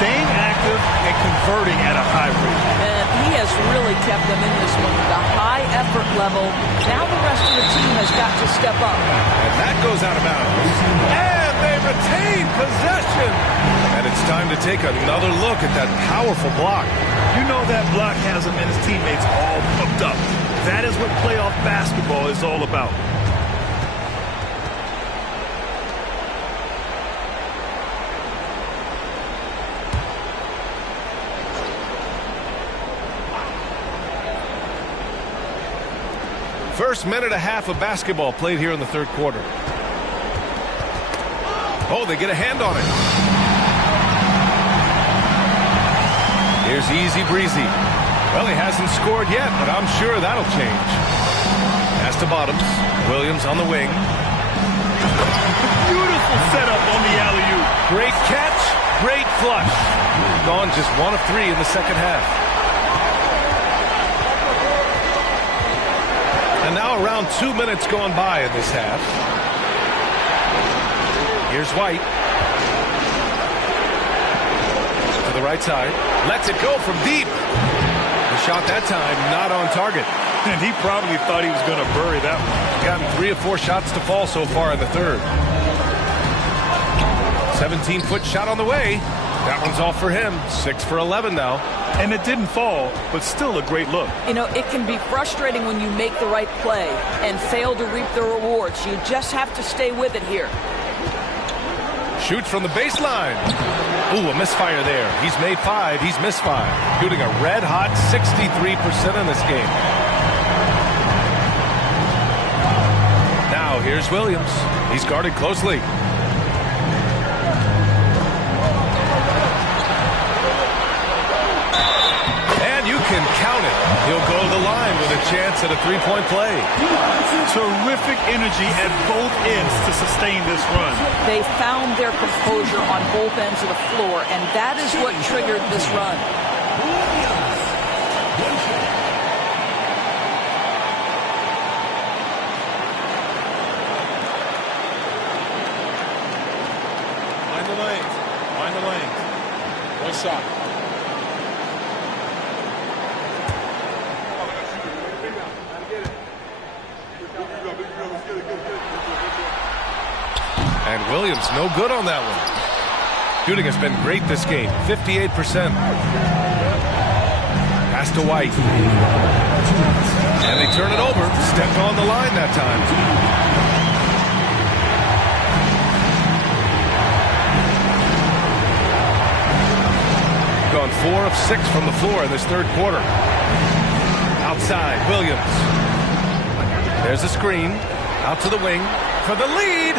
Staying active and converting at a high rate. And he has really kept them in this one. The high effort level. Now the rest of the team has got to step up. And that goes out of bounds. And they retain possession. And it's time to take another look at that powerful block. You know that block has him and his teammates all pumped up. That is what playoff basketball is all about. First minute and a half of basketball played here in the third quarter. Oh, they get a hand on it. Here's easy breezy. Well, he hasn't scored yet, but I'm sure that'll change. Pass to Bottoms. Williams on the wing. Beautiful setup on the alley-oop. Great catch, great flush. Gone just 1 of 3 in the second half. And now around 2 minutes gone by in this half. Here's White. To the right side. Lets it go from deep. The shot that time not on target. And he probably thought he was going to bury that one. Gotten 3 of 4 shots to fall so far in the third. 17-foot shot on the way. That one's off for him. 6 for 11 now. And it didn't fall, but still a great look. You know, it can be frustrating when you make the right play and fail to reap the rewards. You just have to stay with it here. Shoots from the baseline. Ooh, a misfire there. He's made 5. He's missed 5. Shooting a red-hot 63% in this game. Now here's Williams. He's guarded closely. count it. He'll go to the line with a chance at a three-point play. Terrific energy at both ends to sustain this run. They found their composure on both ends of the floor, and that is what triggered this run. Find the lanes. Find the lanes. One shot. And Williams no good on that one. Shooting has been great this game, 58%. Pass to White. And they turn it over. Stepped on the line that time. Gone 4 of 6 from the floor in this third quarter. Outside, Williams. There's a screen. Out to the wing for the lead.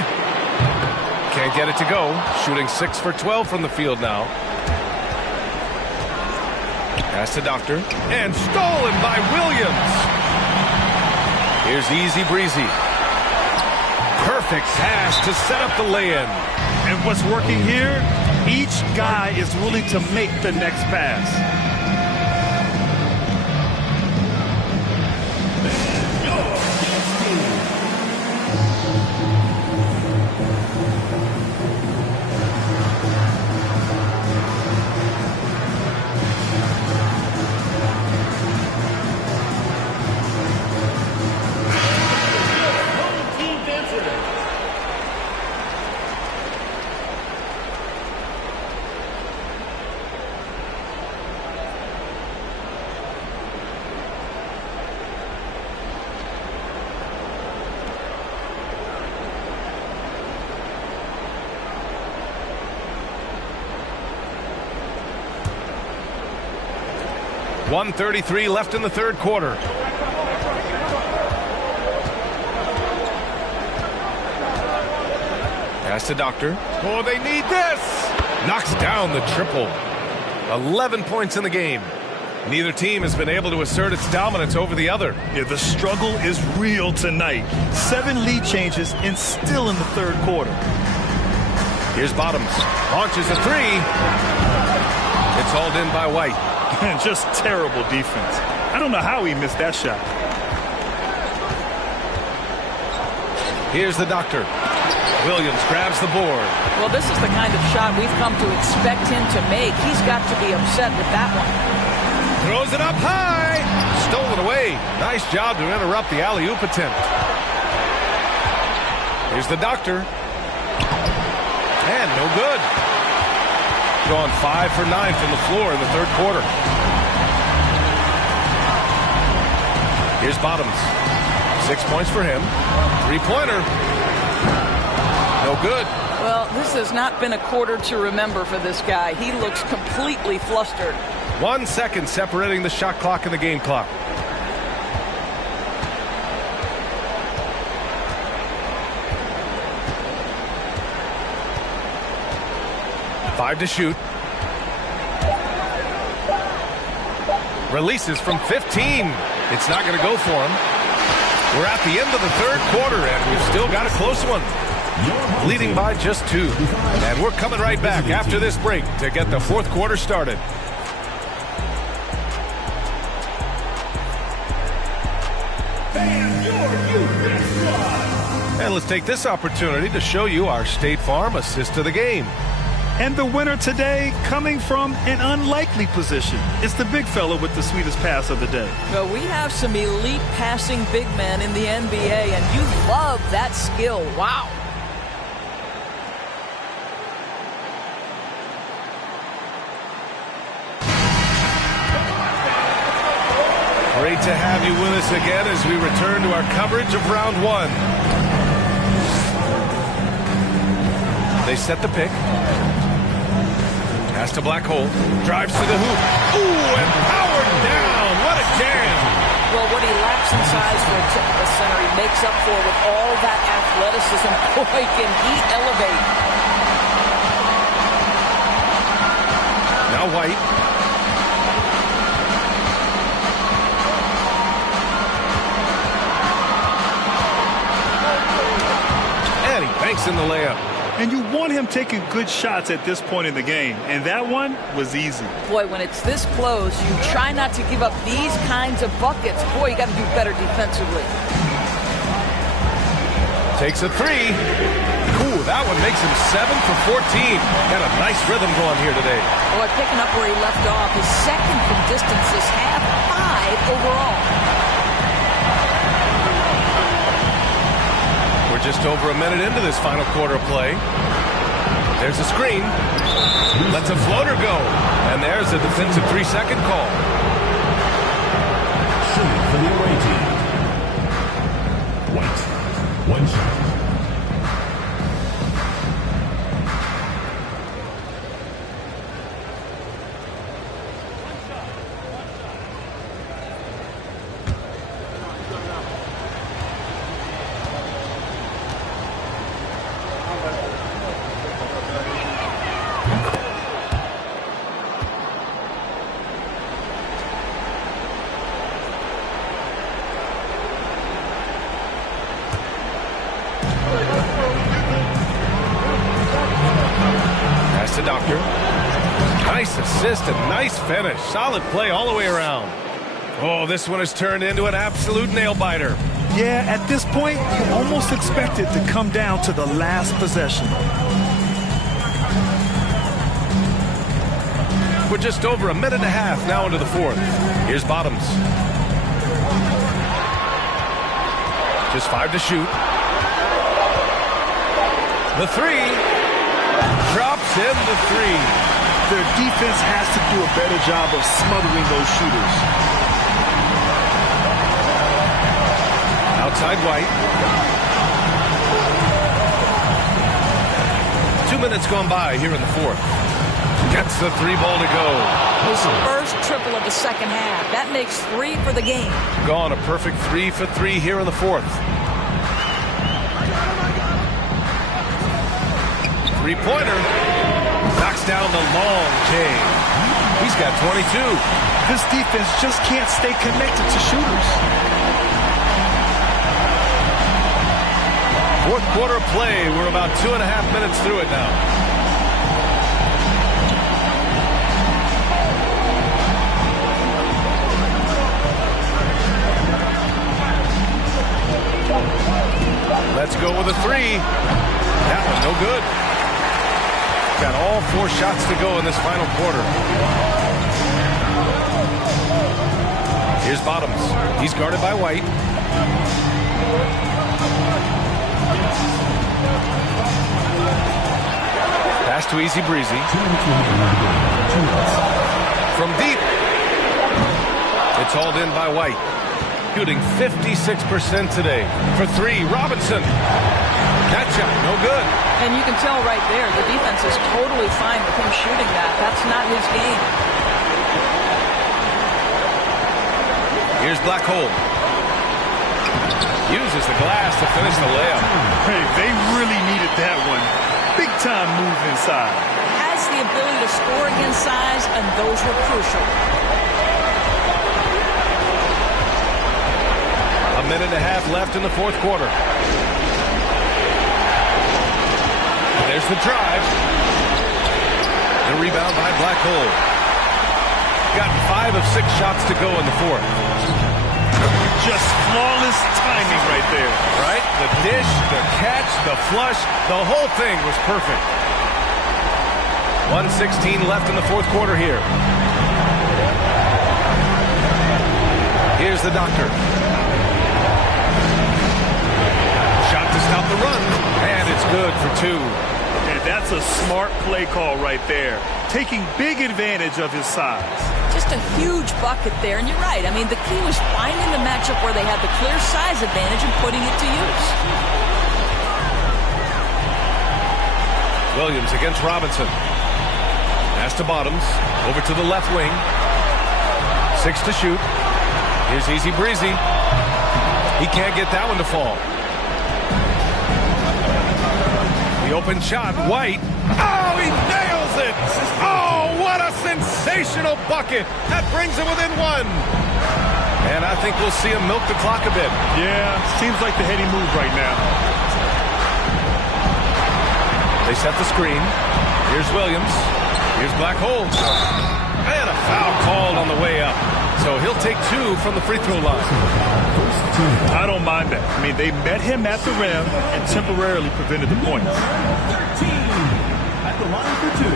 Can't get it to go. Shooting 6 for 12 from the field now. Pass to Doctor. And stolen by Williams. Here's Easy Breezy. Perfect pass to set up the lay-in. And what's working here? Each guy is willing to make the next pass. .133 left in the third quarter. Pass to Doctor. Oh, they need this. Knocks down the triple. 11 points in the game. Neither team has been able to assert its dominance over the other. Yeah, the struggle is real tonight. 7 lead changes and still in the third quarter. Here's Bottoms. Launches a three. It's hauled in by White. Just terrible defense. I don't know how he missed that shot. Here's the Doctor. Williams grabs the board. Well, this is the kind of shot we've come to expect him to make. He's got to be upset with that one. Throws it up high. Stolen away. Nice job to interrupt the alley-oop attempt. Here's the Doctor. And no good. Gone 5 for 9 from the floor in the third quarter. Here's Bottoms. 6 points for him. Three-pointer. No good. Well, this has not been a quarter to remember for this guy. He looks completely flustered. 1 second separating the shot clock and the game clock. Five to shoot. Releases from 15. It's not going to go for him. We're at the end of the third quarter, and we've still got a close one. Leading by just 2. And we're coming right back after this break to get the fourth quarter started. And let's take this opportunity to show you our State Farm assist to the game. And the winner today coming from an unlikely position. It's the big fella with the sweetest pass of the day. Well, we have some elite passing big men in the NBA, and you love that skill. Wow. Great to have you with us again as we return to our coverage of round 1. They set the pick. Pass to Black Hole. Drives to the hoop. Ooh, and powered down. What a jam. Well, what he lacks in size for a typical center, he makes up for with all that athleticism. Boy, can he elevate. Now White. makes in the layup. And you want him taking good shots at this point in the game. And that one was easy. Boy, when it's this close, you try not to give up these kinds of buckets. Boy, you got to do better defensively. Takes a three. Ooh, that one makes him 7 for 14. Got a nice rhythm going here today. Boy, picking up where he left off. His second from distance this half, 5 overall. We're just over a minute into this final quarter of play. There's a screen. Lets a floater go. And there's a defensive 3-second call. Shooting for the away team. White. One shot. Pass to Doctor. Nice assist and nice finish. Solid play all the way around. Oh, this one has turned into an absolute nail-biter. Yeah, at this point, you almost expect it to come down to the last possession. We're just over a minute and a half now into the fourth. Here's Bottoms. Just 5 to shoot. The three. Drops in the three. Their defense has to do a better job of smothering those shooters. Outside White. 2 minutes gone by here in the fourth. Gets the three ball to go. His first triple of the second half. That makes 3 for the game. Gone a perfect 3 for 3 here in the fourth. Three-pointer. Knocks down the long K. He's got 22. This defense just can't stay connected to shooters. Fourth quarter play. We're about 2.5 minutes through it now. Let's go with a three. That was no good. Got all 4 shots to go in this final quarter. Here's Bottoms. He's guarded by White. Pass to Easy Breezy. From deep. It's hauled in by White. Shooting 56% today. For 3, Robinson. That shot, no good. And you can tell right there, the defense is totally fine with him shooting that. That's not his game. Here's Blackhole. Uses the glass to finish the layup. Hey, they really needed that one. Big time move inside. Has the ability to score against size, and those were crucial. A minute and a half left in the fourth quarter. There's the drive. The rebound by Blackhole. Got 5 of 6 shots to go in the fourth. Just flawless timing right there. Right? The dish, the catch, the flush, the whole thing was perfect. 1:16 left in the fourth quarter here. Here's the Doctor. Shot to stop the run, and it's good for 2. And that's a smart play call right there. Taking big advantage of his size. Just a huge bucket there, and you're right. I mean, the key was finding the matchup where they had the clear size advantage and putting it to use. Williams against Robinson. Pass to Bottoms. Over to the left wing. 6 to shoot. Here's Easy Breezy. He can't get that one to fall. The open shot, White. Oh, he nails it! Oh, what a sensational bucket! That brings him within 1. And I think we'll see him milk the clock a bit. Yeah, seems like the heady move right now. They set the screen. Here's Williams. Here's Black Holds. And a foul called on the way up. So he'll take 2 from the free throw line. I don't mind that. I mean, they met him at the rim and temporarily prevented the points. 13 at the line for 2.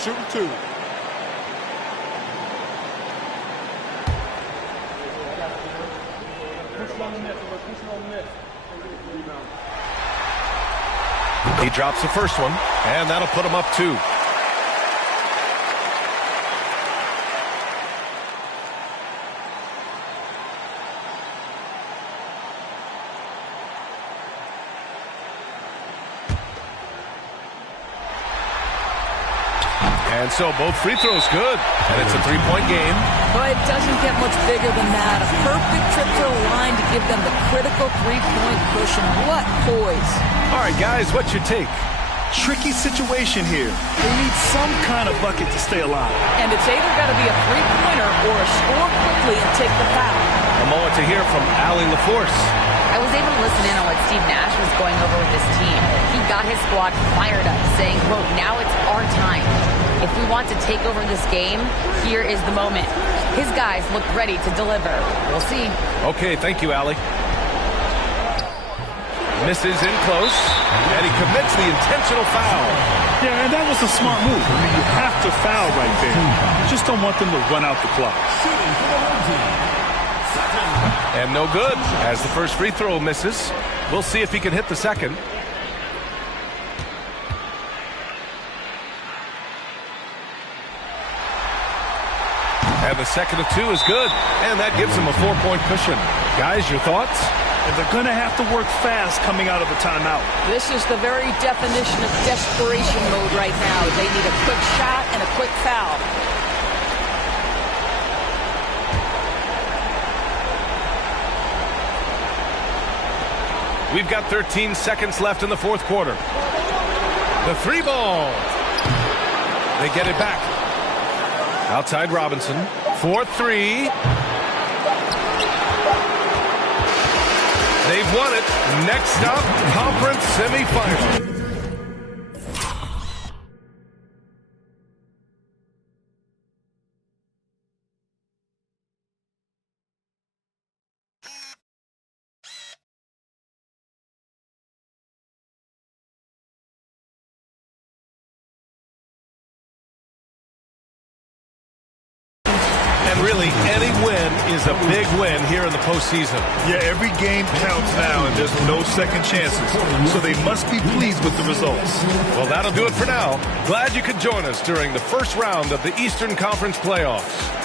Shooting 2. He drops the first one, and that'll put him up 2. And so both free throws good, and it's a 3-point game. But it doesn't get much bigger than that. A perfect trip to the line to give them the critical 3-point cushion. What poise. All right, guys, what's your take? Tricky situation here. They need some kind of bucket to stay alive. And it's either got to be a three-pointer or a score quickly and take the foul. A moment to hear from Allie LaForce. I was able to listen in on what Steve Nash was going over with his team. He got his squad fired up, saying, quote, now it's our time. If we want to take over this game, here is the moment. His guys look ready to deliver. We'll see. Okay, thank you, Allie. Misses in close, and he commits the intentional foul. Yeah, and that was a smart move. I mean, you have to foul right there. You just don't want them to run out the clock. And no good, as the first free throw misses. We'll see if he can hit the second. And the second of 2 is good, and that gives him a 4-point cushion. Guys, your thoughts? And they're going to have to work fast coming out of a timeout. This is the very definition of desperation mode right now. They need a quick shot and a quick foul. We've got 13 seconds left in the fourth quarter. The 3 ball. They get it back. Outside Robinson. 4-3. They've won it. Next stop, conference semifinal. Really, any win is a big win here in the postseason. Yeah, every game counts now, and there's no second chances. So they must be pleased with the results. Well, that'll do it for now. Glad you could join us during the first round of the Eastern Conference playoffs.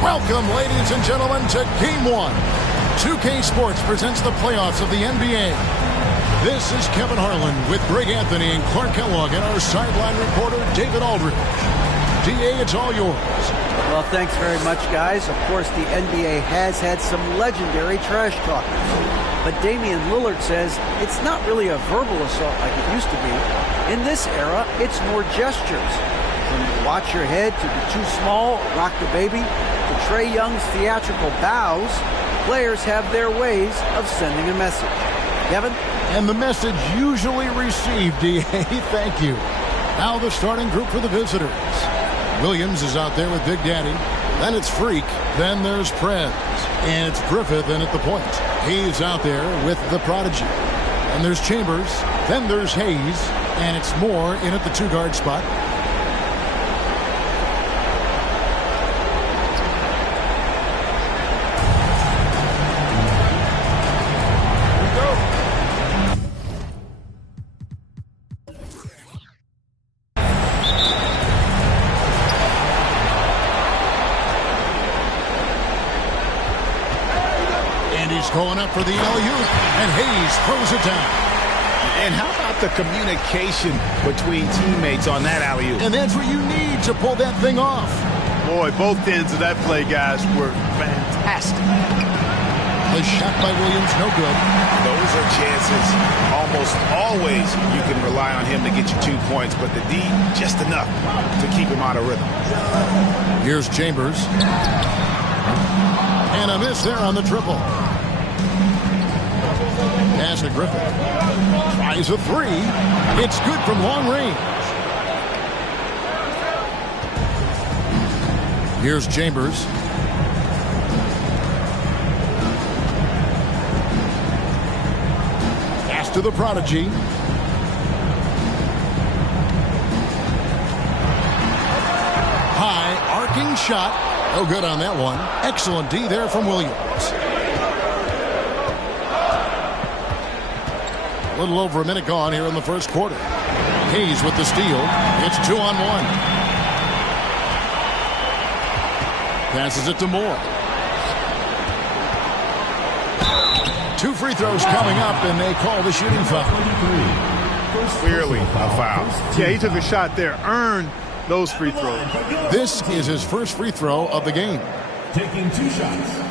Welcome, ladies and gentlemen, to Game 1. 2K Sports presents the playoffs of the NBA. This is Kevin Harlan with Greg Anthony and Clark Kellogg and our sideline reporter, David Aldridge. DA, it's all yours. Well, thanks very much, guys. Of course, the NBA has had some legendary trash talkers. But Damian Lillard says it's not really a verbal assault like it used to be. In this era, it's more gestures. From watch your head to the too small, rock the baby, to Trae Young's theatrical bows, players have their ways of sending a message. Kevin? And the message usually received, DA. Thank you. Now the starting group for the visitors. Williams is out there with Big Daddy. Then it's Freak. Then there's Prez. And it's Griffith in at the point. He's out there with the Prodigy. And there's Chambers. Then there's Hayes. And it's Moore in at the 2-guard spot. Going up for the alley-oop, and Hayes throws it down. And how about the communication between teammates on that alley-oop? And that's what you need to pull that thing off. Boy, both ends of that play, guys, were fantastic. The shot by Williams, no good. Those are chances. Almost always you can rely on him to get you 2 points, but the D, just enough to keep him out of rhythm. Here's Chambers. And a miss there on the triple. Pass to Griffin. Tries a 3. It's good from long range. Here's Chambers. Pass to the Prodigy. High arcing shot. No good on that one. Excellent D there from Williams. A little over a minute gone here in the first quarter. Hayes with the steal. It's 2-on-1. Passes it to Moore. 2 free throws coming up, and they call the shooting foul. Clearly a foul. Yeah, he took a shot there. Earned those free throws. This is his first free throw of the game. Taking 2 shots.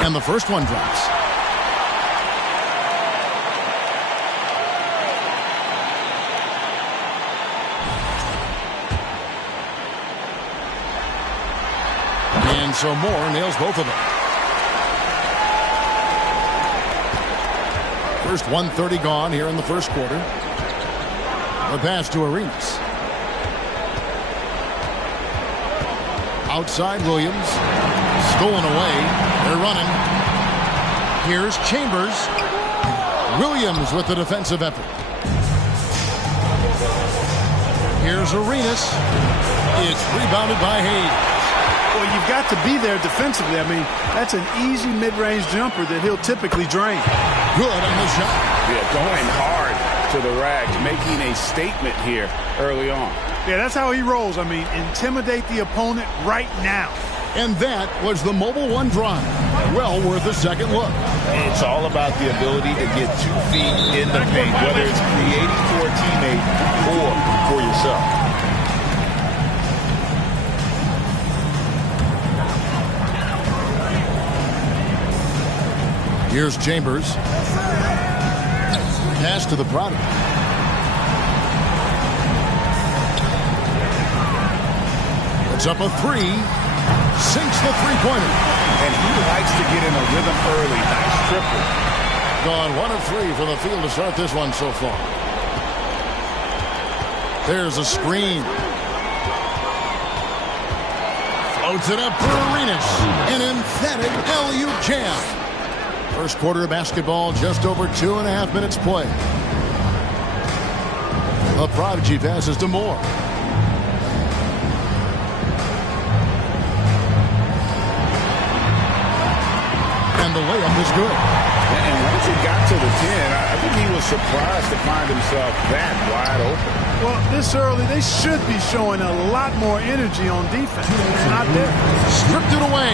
And the first one drops. And so Moore nails both of them. First 1:30 gone here in the first quarter. The pass to Arenas. Outside Williams. Stolen away. They're running. Here's Chambers. Williams with the defensive effort. Here's Arenas. It's rebounded by Hayes. Well, you've got to be there defensively. I mean, that's an easy mid-range jumper that he'll typically drain. Good on the shot. Yeah, going hard to the rack, making a statement here early on. Yeah, that's how he rolls. I mean, intimidate the opponent right now. And that was the Mobile One drive. Well worth a second look. It's all about the ability to get 2 feet in the paint, whether it's creating for a teammate or for yourself. Here's Chambers. Pass to the Prodigy. It's up a 3. Sinks the three-pointer. And he likes to get in a rhythm early. Nice triple. Gone 1 of 3 from the field to start this one so far. There's a screen. Floats it up for Arenas. An emphatic alley-oop jam. First quarter of basketball, just over 2.5 minutes play. The Prodigy passes to Moore. And the layup is good. And once he got to the 10, I think he was surprised to find himself that wide open. Well, this early, they should be showing a lot more energy on defense. It's not there. Stripped it away.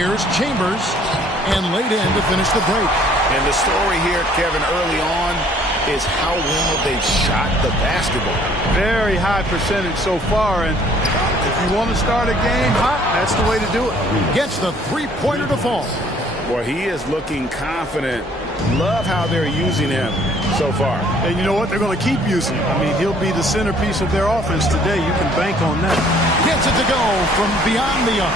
Here's Chambers. And laid in to finish the break. And the story here, Kevin, early on is how well they've shot the basketball. Very high percentage so far, and if you want to start a game hot, that's the way to do it. Gets the three-pointer to fall. Well, he is looking confident. Love how they're using him. so far. And you know what? They're going to keep using him. I mean, he'll be the centerpiece of their offense today. You can bank on that. Gets it to go from beyond the arc.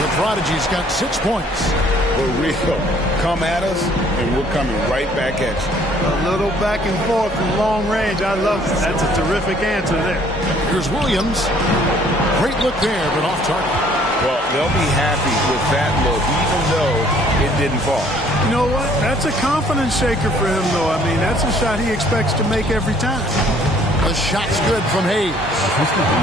The Prodigy's got 6 points. We're real. Come at us, and we're coming right back at you. A little back and forth from long range. I love it. That's a terrific answer there. Here's Williams. Great look there, but off target. Well, they'll be happy with that look, even though it didn't fall. You know what? That's a confidence shaker for him, though. I mean, that's a shot he expects to make every time. The shot's good from Hayes.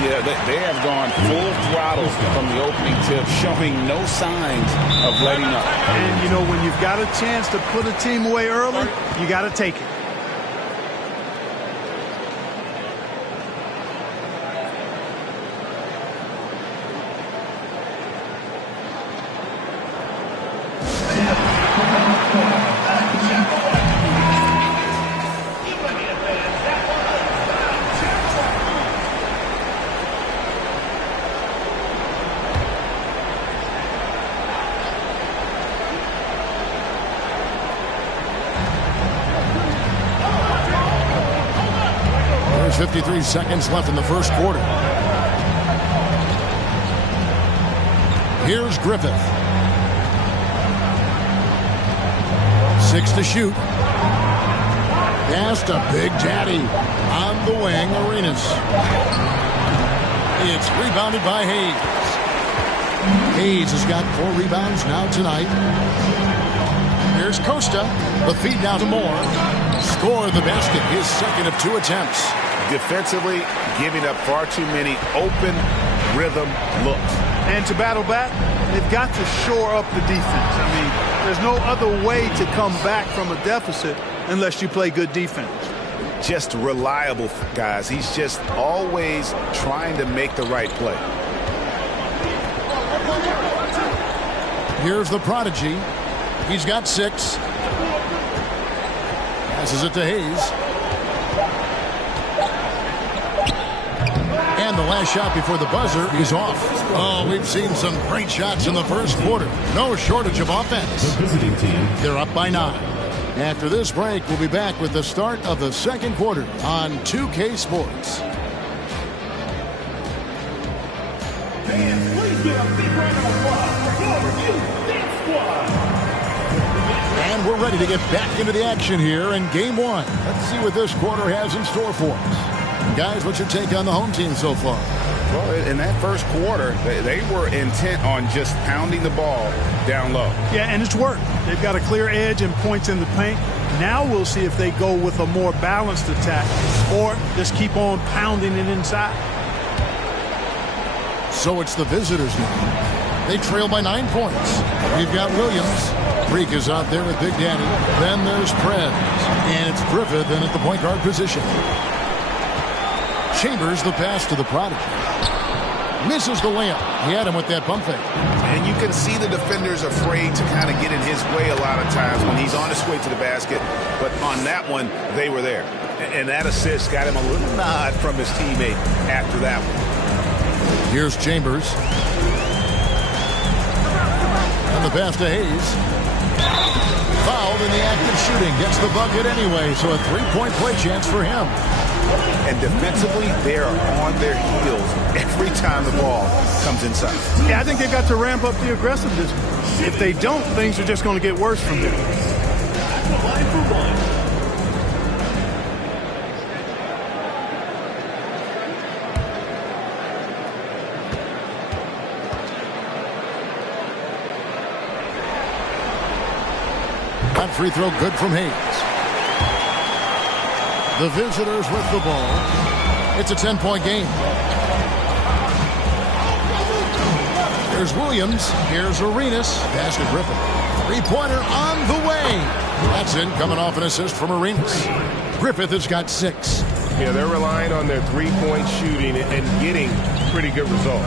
Yeah, they have gone full throttle from the opening tip, showing no signs of letting up. And, you know, when you've got a chance to put a team away early, you got to take it. There's 53 seconds left in the first quarter. Here's Griffith. 6 to shoot. Pass to Big Daddy. On the wing, Arenas. It's rebounded by Hayes. Hayes has got 4 rebounds now tonight. Here's Costa. The feed now to Moore. Score the basket. His second of 2 attempts. Defensively, giving up far too many open rhythm looks. And to battle back, they've got to shore up the defense. I mean, there's no other way to come back from a deficit unless you play good defense. Just reliable, guys. He's just always trying to make the right play. Here's the Prodigy. He's got 6. Passes it to Hayes. And the last shot before the buzzer is off. Oh, we've seen some great shots in the first quarter. No shortage of offense. The visiting team. They're up by 9. After this break, we'll be back with the start of the second quarter on 2K Sports. Please give a big round of applause for your Dance Squad. And we're ready to get back into the action here in Game 1. Let's see what this quarter has in store for us. Guys, what's your take on the home team so far? Well, in that first quarter, they were intent on just pounding the ball down low. Yeah, and it's worked. They've got a clear edge and points in the paint. Now we'll see if they go with a more balanced attack or just keep on pounding it inside. So it's the visitors now. They trail by 9 points. We've got Williams. Freak is out there with Big Daddy. Then there's Prez. And it's Griffith in at the point guard position. Chambers the pass to the Prodigy. Misses the layup. He had him with that pump fake. And you can see the defenders afraid to kind of get in his way a lot of times when he's on his way to the basket. But on that one, they were there. And that assist got him a little nod from his teammate after that one. Here's Chambers. And the pass to Hayes. Fouled in the act of shooting. Gets the bucket anyway, so a 3-point play chance for him. And defensively, they are on their heels every time the ball comes inside. Yeah, I think they've got to ramp up the aggressiveness. If they don't, things are just going to get worse from there. That free throw good from Hayes. The visitors with the ball. It's a 10-point game. There's Williams. Here's Arenas. Pass to Griffith. 3-pointer on the way. That's in, coming off an assist from Arenas. Griffith has got 6. Yeah, they're relying on their 3-point shooting and getting pretty good results.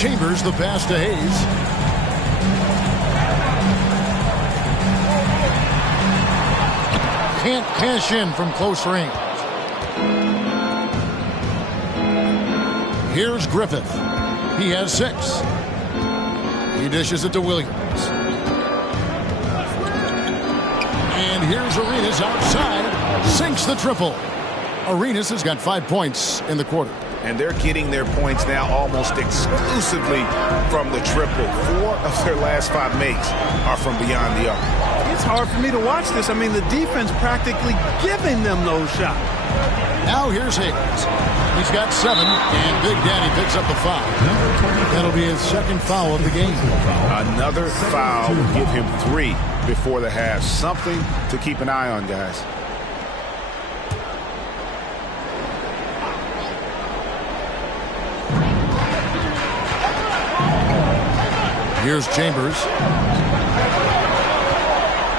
Chambers the pass to Hayes. Can't cash in from close range. Here's Griffith. He has 6. He dishes it to Williams. And here's Arenas outside. Sinks the triple. Arenas has got 5 points in the quarter. And they're getting their points now almost exclusively from the triple. 4 of their last 5 makes are from beyond the arc. It's hard for me to watch this. I mean, the defense practically giving them those shots. Now here's Hayes. He's got 7, and Big Daddy picks up the foul. That'll be his second foul of the game. Another foul will give him 3 before the half. Something to keep an eye on, guys. Here's Chambers.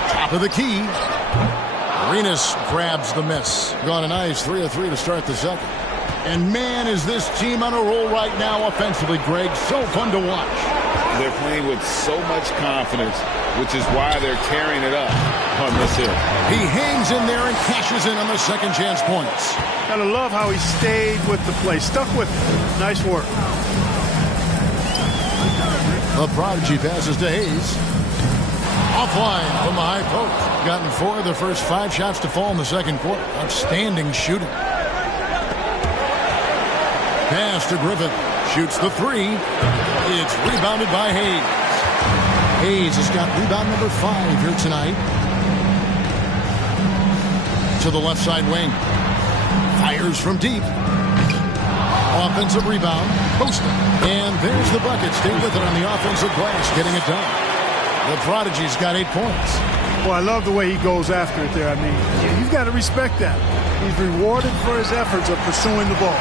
Top of the key. Arenas grabs the miss. Gone a nice 3 of 3 to start the second. And man, is this team on a roll right now offensively, Greg. So fun to watch. They're playing with so much confidence, which is why they're tearing it up on this hill. He hangs in there and cashes in on the second chance points. Gotta love how he stayed with the play. Stuck with it. Nice work. The Prodigy passes to Hayes. Offline from the high post. Gotten 4 of the first 5 shots to fall in the second quarter. Outstanding shooting. Pass to Griffith. Shoots the 3. It's rebounded by Hayes. Hayes has got rebound number 5 here tonight. To the left side wing. Fires from deep. Offensive rebound. Posted. And there's the bucket. Stay with it on the offensive glass. Getting it done. The Prodigy's got 8 points. Well, I love the way he goes after it there. I mean, you've got to respect that. He's rewarded for his efforts of pursuing the ball.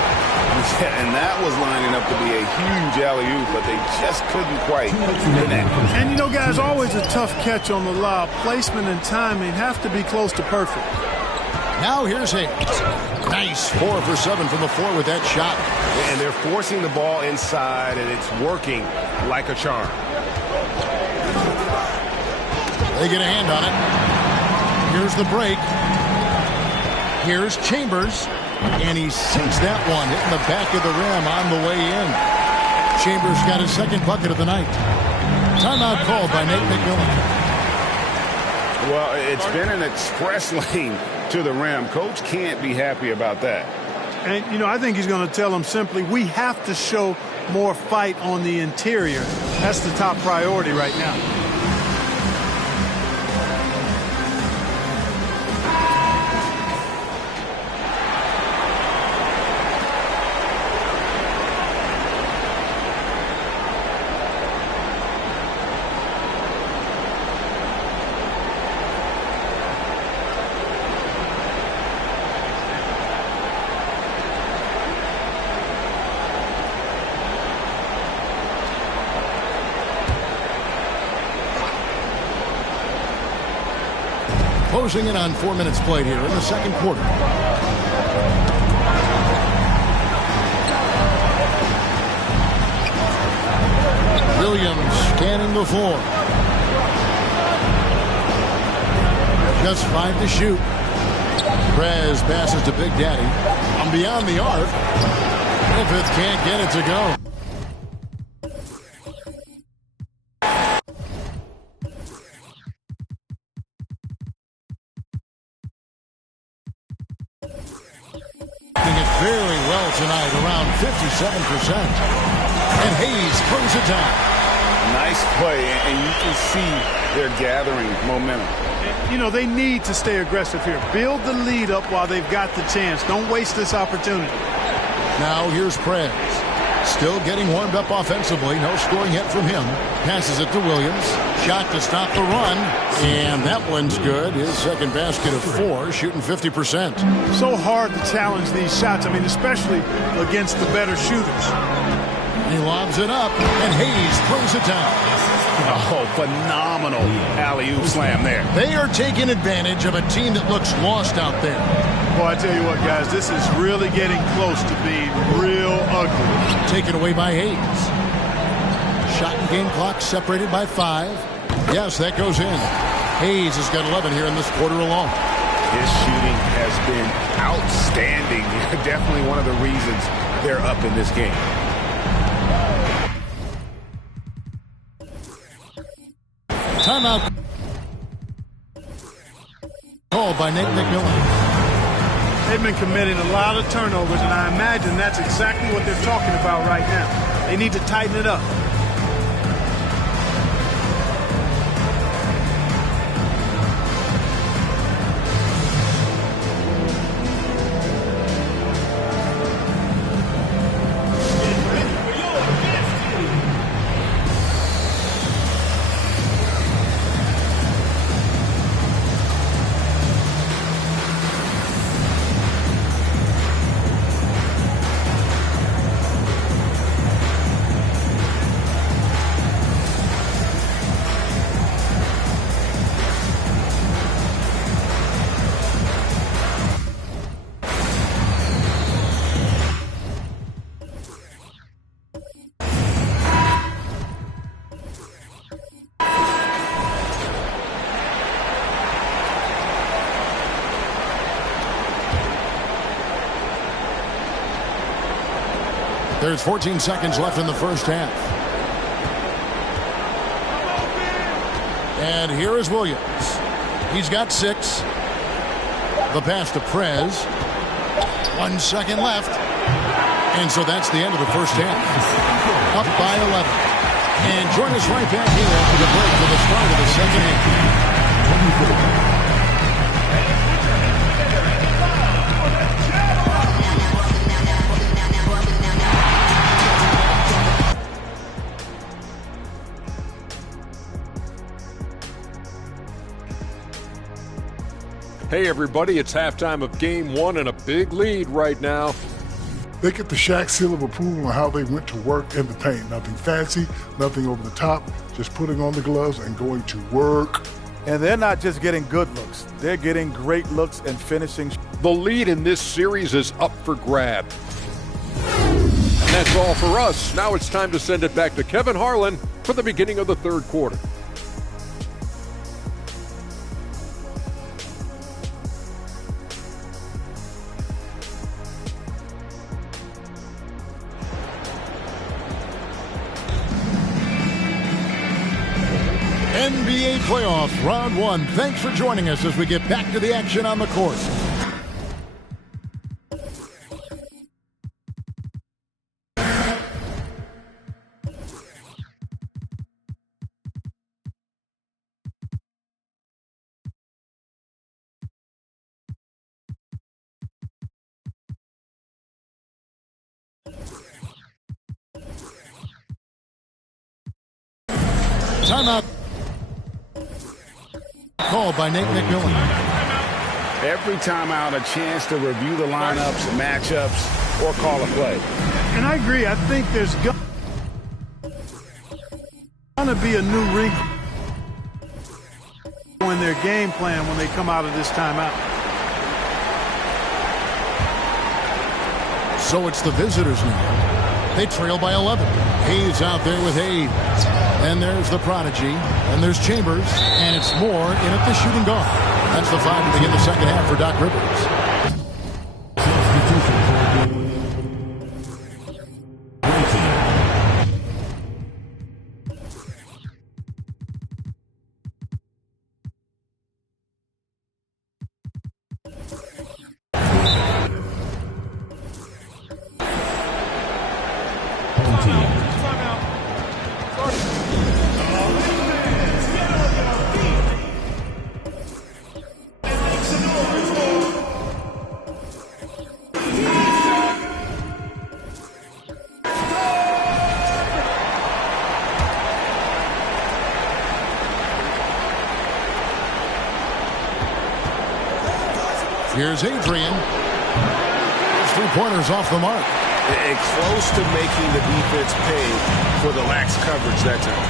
Yeah, and that was lining up to be a huge alley-oop, but they just couldn't quite connect. And, you know, guys, always a tough catch on the lob. Placement and timing have to be close to perfect. Now here's Hayes. Nice 4 for 7 from the floor with that shot. And they're forcing the ball inside, and it's working like a charm. They get a hand on it. Here's the break. Here's Chambers. And he sinks that one, hitting the back of the rim on the way in. Chambers got his second bucket of the night. Timeout called by Nate McMillan. Well, it's been an express lane to the rim. Coach can't be happy about that. And, you know, I think he's going to tell them simply, we have to show more fight on the interior. That's the top priority right now. Closing in on 4 minutes played here in the second quarter. Williams scanning the floor. Just 5 to shoot. Prez passes to Big Daddy. From beyond the arc. Griffith can't get it to go. Very well tonight, around 57%. And Hayes throws it down. Nice play, and you can see they're gathering momentum. You know, they need to stay aggressive here. Build the lead up while they've got the chance. Don't waste this opportunity. Now here's Prez. Still getting warmed up offensively. No scoring yet from him. Passes it to Williams. Shot to stop the run. And that one's good. His second basket of 4, shooting 50%. So hard to challenge these shots. I mean, especially against the better shooters. He lobs it up, and Hayes throws it down. Oh, phenomenal alley-oop slam there. They are taking advantage of a team that looks lost out there. Boy, I tell you what, guys, this is really getting close to being real ugly. Taken away by Hayes. Shot and game clock separated by 5. Yes, that goes in. Hayes has got 11 here in this quarter alone. His shooting has been outstanding. Definitely one of the reasons they're up in this game. Timeout. Called by Nate McMillan. They've been committing a lot of turnovers, and I imagine that's exactly what they're talking about right now. They need to tighten it up. There's 14 seconds left in the first half. And here is Williams. He's got 6. The pass to Prez. 1 second left. And so that's the end of the first half. Up by 11. And join us right back here after the break for the start of the second half. Hey, everybody, it's halftime of Game 1 and a big lead right now. They get the Shaq seal of approval on how they went to work in the paint. Nothing fancy, nothing over the top, just putting on the gloves and going to work. And they're not just getting good looks. They're getting great looks and finishing. The lead in this series is up for grab. And that's all for us. Now it's time to send it back to Kevin Harlan for the beginning of the third quarter. NBA playoffs, round 1. Thanks for joining us as we get back to the action on the court. Timeout. Called by Nate McMillan. Every timeout, a chance to review the lineups, matchups, or call a play. And I agree. I think there's going to be a new wrinkle in their game plan when they come out of this timeout. So it's the visitors now. They trail by 11. Hayes out there with Hayes. And there's the prodigy. And there's Chambers. And it's Moore in at the shooting guard. That's the 5 to begin the second half for Doc Rivers. Here's Adrian. His 3-pointers off the mark. And close to making the defense pay for the lax coverage that time.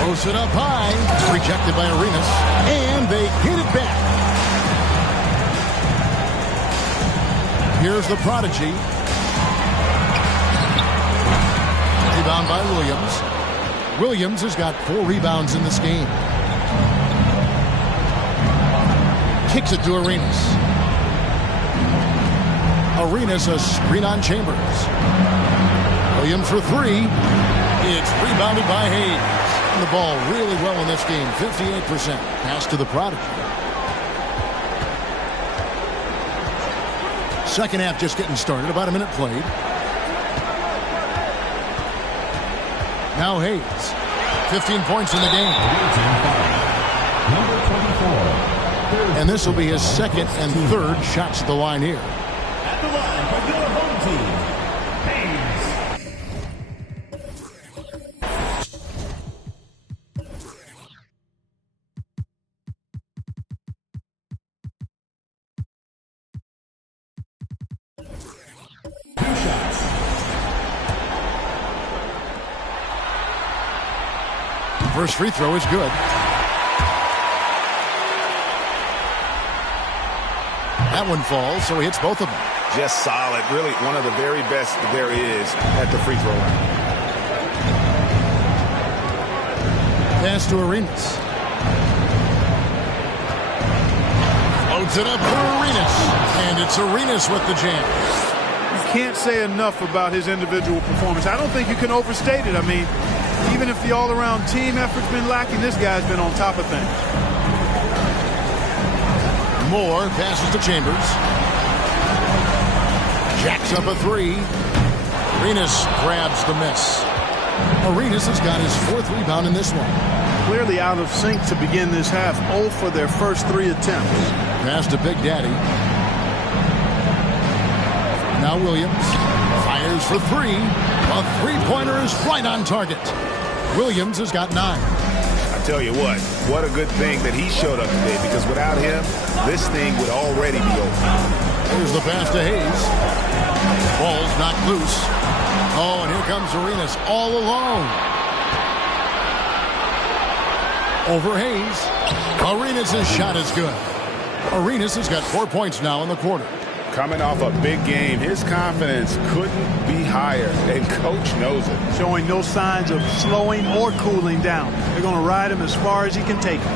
Throws it up high. Rejected by Arenas. And they get it back. Here's the prodigy. Rebound by Williams. Williams has got 4 rebounds in this game. Kicks it to Arenas. Arenas a screen on Chambers. Williams for 3. It's rebounded by Hayes. And the ball really well in this game. 58%. Pass to the prodigy. Second half just getting started. About a minute played. Now Hayes. 15 points in the game. And this will be his second and third shots at the line here. At the line for your home team, Hayes. Two shots. First free throw is good. That one falls, so he hits both of them. Just solid. Really one of the very best there is at the free throw line. Pass to Arenas. Loads it up for Arenas. And it's Arenas with the jam. You can't say enough about his individual performance. I don't think you can overstate it. I mean, even if the all-around team effort's been lacking, this guy's been on top of things. Moore passes to Chambers. Jacks up a three. Arenas grabs the miss. Arenas has got his fourth rebound in this one. Clearly out of sync to begin this half. 0 for their first 3 attempts. Pass to Big Daddy. Now Williams fires for 3. A three-pointer is right on target. Williams has got 9. Tell you what a good thing that he showed up today, because without him, this thing would already be over. Here's the pass to Hayes. Ball's knocked loose. Oh, and here comes Arenas all alone. Over Hayes. Arenas' shot is good. Arenas has got 4 points now in the quarter. Coming off a big game, his confidence couldn't be higher, and Coach knows it. Showing no signs of slowing or cooling down. They're going to ride him as far as he can take him.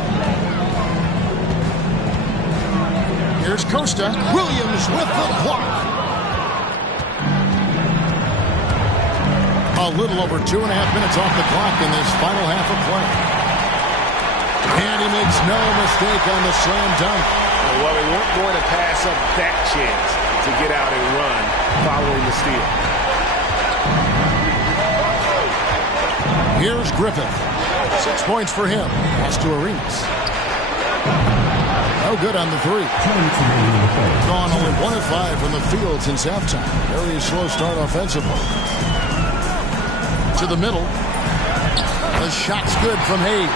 Here's Costa. Williams with the block. A little over 2.5 minutes off the clock in this final half of play. And he makes no mistake on the slam dunk. Well, they weren't going to pass up that chance to get out and run following the steal. Here's Griffith. 6 points for him. Pass to Arenas. No good on the three. Gone only 1 of 5 from the field since halftime. Very slow start offensively. To the middle. The shot's good from Hayes.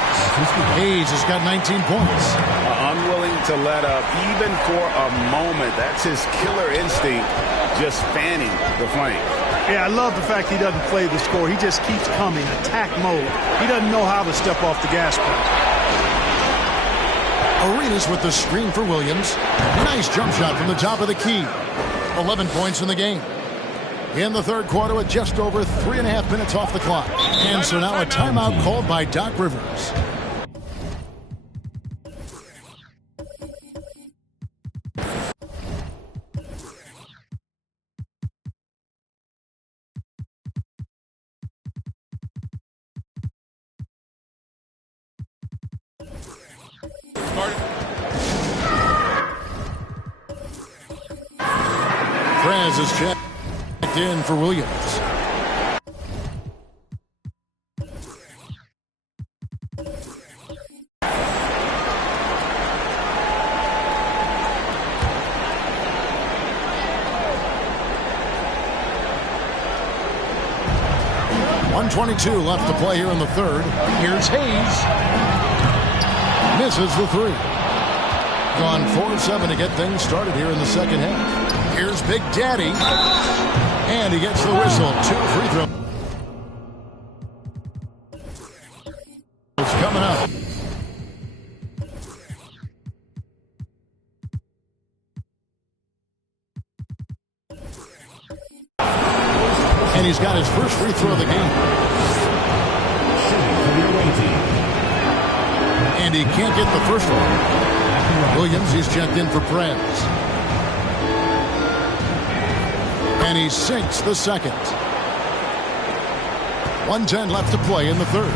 Hayes has got 19 points. Unwilling to let up even for a moment. That's his killer instinct, just fanning the flame. Yeah, I love the fact he doesn't play the score. He just keeps coming, attack mode. He doesn't know how to step off the gas pedal. Arenas with the screen for Williams. Nice jump shot from the top of the key. 11 points in the game. In the third quarter with just over 3.5 minutes off the clock. And so now a timeout called by Doc Rivers. Prez is checked in for Williams. .122 left to play here in the third. Here's Hayes. Misses the three. Gone 4 of 7 to get things started here in the second half. Here's Big Daddy. And he gets the whistle. 2 free throws coming up. And he's got his first free throw of the game. And he can't get the first one. Williams, he's checked in for Prez. And he sinks the second. 1:10 left to play in the third.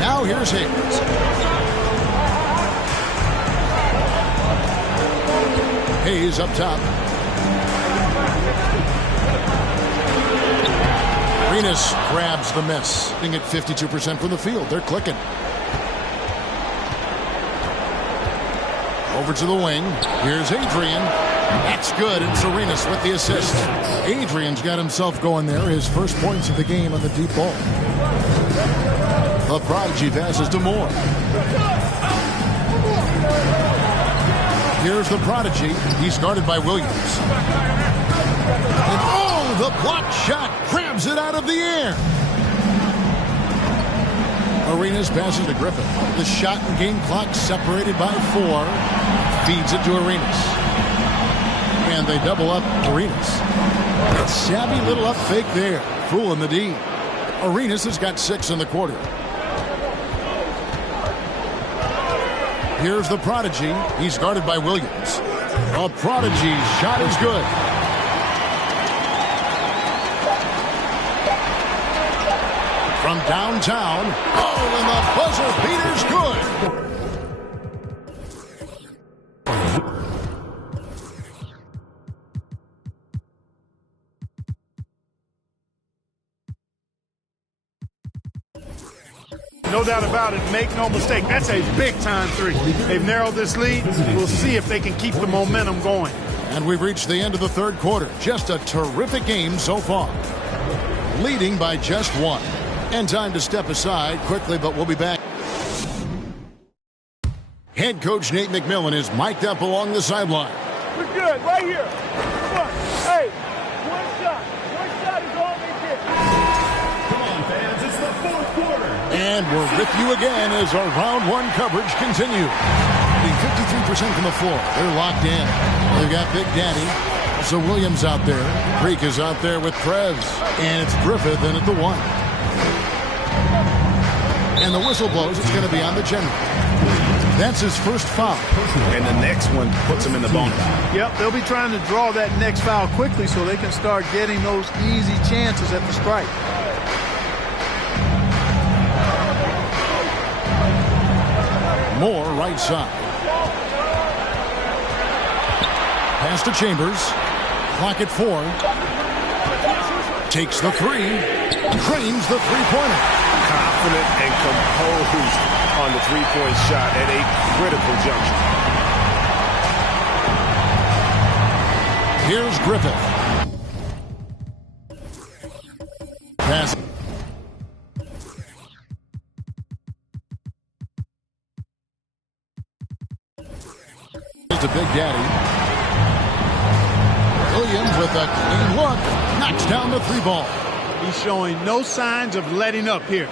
Now here's Hayes. Hayes up top. Arenas grabs the miss. Being at 52% from the field. They're clicking. Over to the wing. Here's Adrian. That's good, and Arenas with the assist. Adrian's got himself going there. His first points of the game on the deep ball. The prodigy passes to Moore. Here's the prodigy. He's guarded by Williams. And oh, the block shot grabs it out of the air. Arenas passes to Griffith. The shot and game clock separated by 4. Feeds it to Arenas. And they double up Arenas. A savvy little up fake there. Fooling the D. Arenas has got 6 in the quarter. Here's the prodigy. He's guarded by Williams. The prodigy's shot is good. From downtown. Oh, and the buzzer beater's good. No doubt about it. Make no mistake. That's a big-time 3. They've narrowed this lead. We'll see if they can keep the momentum going. And we've reached the end of the third quarter. Just a terrific game so far. Leading by just 1. And time to step aside quickly, but we'll be back. Head coach Nate McMillan is mic'd up along the sideline. We're good. Right here. Come on. Hey, one shot. One shot is all they get. Come on, fans. It's the fourth quarter. And we're with you again as our round 1 coverage continues. 53% from the floor. They're locked in. They've got Big Daddy. So Williams out there. Creek is out there with Prez. And it's Griffith in at the 1. And the whistle blows. It's going to be on the general. That's his first foul. And the next one puts him in the bonus. Yep, they'll be trying to draw that next foul quickly so they can start getting those easy chances at the strike. Moore right side. Pass to Chambers. Clock at 4. Takes the 3. Drains the three-pointer. Confident and composed on the three-point shot at a critical juncture. Here's Griffith. Pass. To Big Daddy. Williams with a clean look. Knocks down the 3-ball. He's showing no signs of letting up here.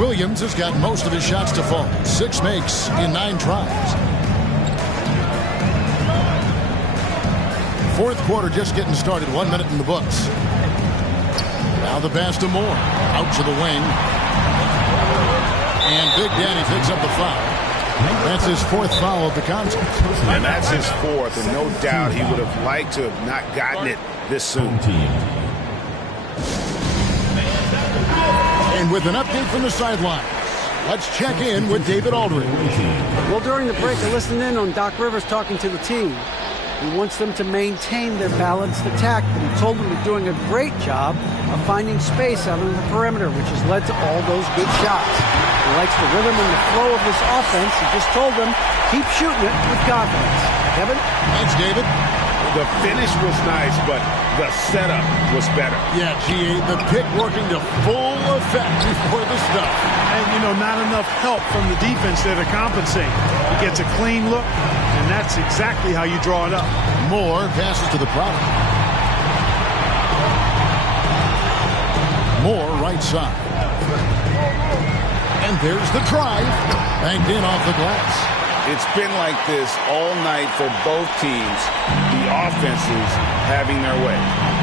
Williams has got most of his shots to fall. 6 makes in 9 tries. Fourth quarter just getting started. 1 minute in the books. Now the pass to Moore. Out to the wing. And Big Daddy picks up the foul. That's his 4th foul of the contest. And that's his 4th, and no doubt he would have liked to have not gotten it this soon. And with an update from the sidelines, let's check in with David Aldridge. Well, during the break, I listened in on Doc Rivers talking to the team. He wants them to maintain their balanced attack, but he told them they're doing a great job of finding space out on the perimeter, which has led to all those good shots. He likes the rhythm and the flow of this offense. He just told them, keep shooting it with confidence. Kevin? Thanks, David. The finish was nice, but the setup was better. Yeah, GA, the pick working to full effect before the stuff. And, not enough help from the defense there to compensate. He gets a clean look, and that's exactly how you draw it up. Moore passes to the product. Moore right side. And there's the drive. Banked in off the glass. It's been like this all night for both teams. The offenses having their way.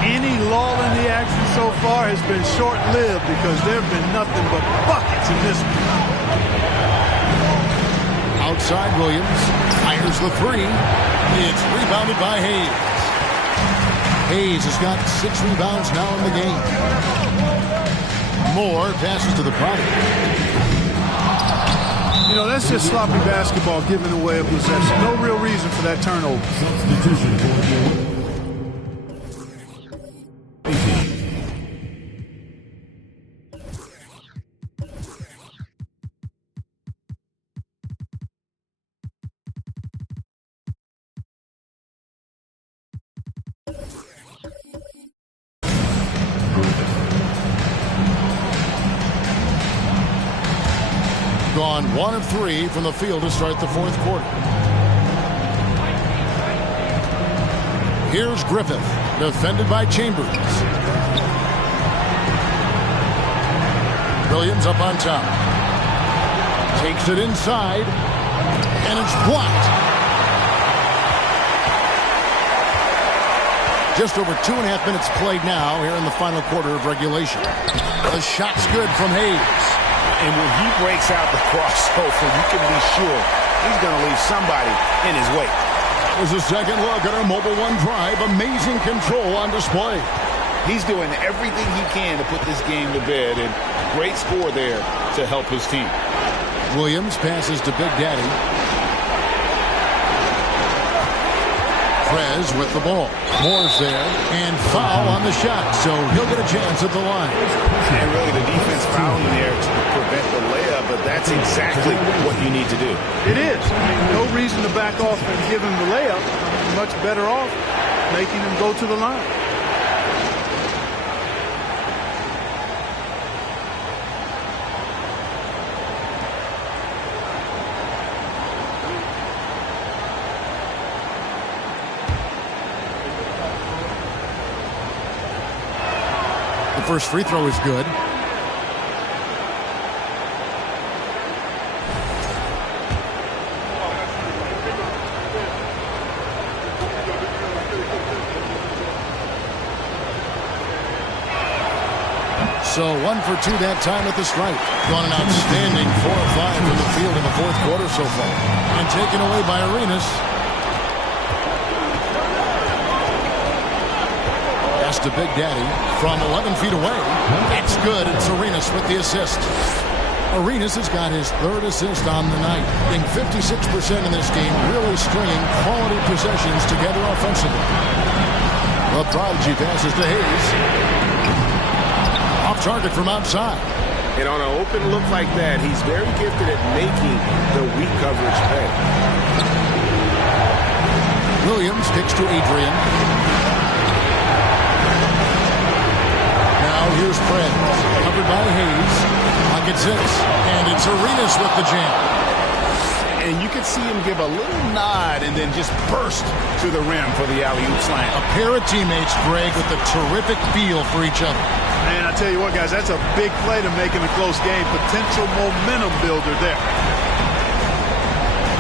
Any lull in the action so far has been short-lived because there have been nothing but buckets in this one. Outside Williams. Fires the 3. It's rebounded by Hayes. Hayes has got 6 rebounds now in the game. Moore passes to the product. You know, that's just sloppy basketball giving away a possession. No real reason for that turnover. Substitution for Gone 1 of 3 from the field to start the fourth quarter. Here's Griffith, defended by Chambers. Williams up on top. Takes it inside, and it's blocked. Just over 2.5 minutes played now here in the final quarter of regulation. The shot's good from Hayes. And when he breaks out the crossover, you can be sure he's going to leave somebody in his wake. There's a second look at our Mobile One drive. Amazing control on display. He's doing everything he can to put this game to bed, and great score there to help his team. Williams passes to Big Daddy. Prez with the ball. Moore's there, and foul on the shot, so he'll get a chance at the line. And really the defense fouling there to prevent the layup, but that's exactly what you need to do. It is. I mean, no reason to back off and give him the layup. Much better off making him go to the line. The first free throw is good. So 1 for 2 that time at the stripe. Gone an outstanding 4 of 5 from the field in the fourth quarter so far. And taken away by Arenas. Pass to Big Daddy from 11 feet away. It's good. It's Arenas with the assist. Arenas has got his third assist on the night. Being 56% in this game, really stringing quality possessions together offensively. The prodigy passes to Hayes. Off target from outside. And on an open look like that, he's very gifted at making the weak coverage pay. Williams kicks to Adrian. Now here's Prez. Covered by Hayes. Pocket 6. And it's Arenas with the jam. And you can see him give a little nod and then just burst to the rim for the alley-oop slam. A pair of teammates, Greg, with a terrific feel for each other. Man, I tell you what, guys, that's a big play to make in a close game. Potential momentum builder there.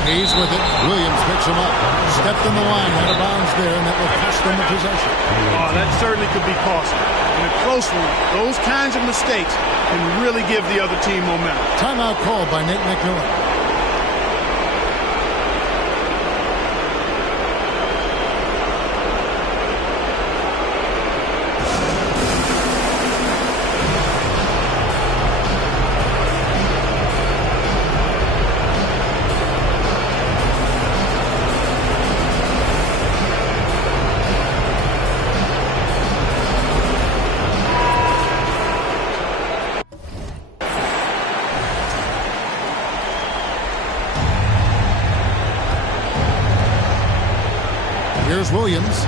Hayes with it. Williams picks him up. Stepped in the line, out of bounds there, and that will cost them the possession. Oh, that certainly could be costly. In a close one, those kinds of mistakes can really give the other team momentum. Timeout called by Nate McMillan. Here's Williams.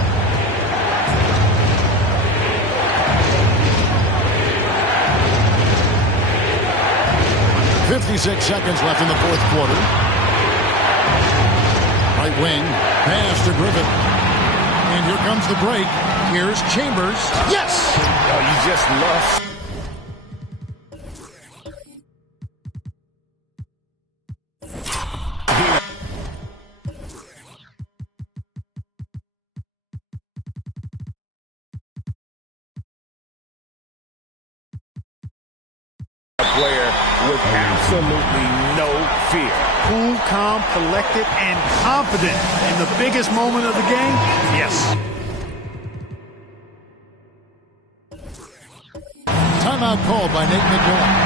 .56 seconds left in the fourth quarter. Right wing. Pass to Griffith. And here comes the break. Here's Chambers. Yes! Oh, you just love... player with absolutely no fear. Cool, calm, collected, and confident in the biggest moment of the game? Yes. Timeout called by Nate McMillan.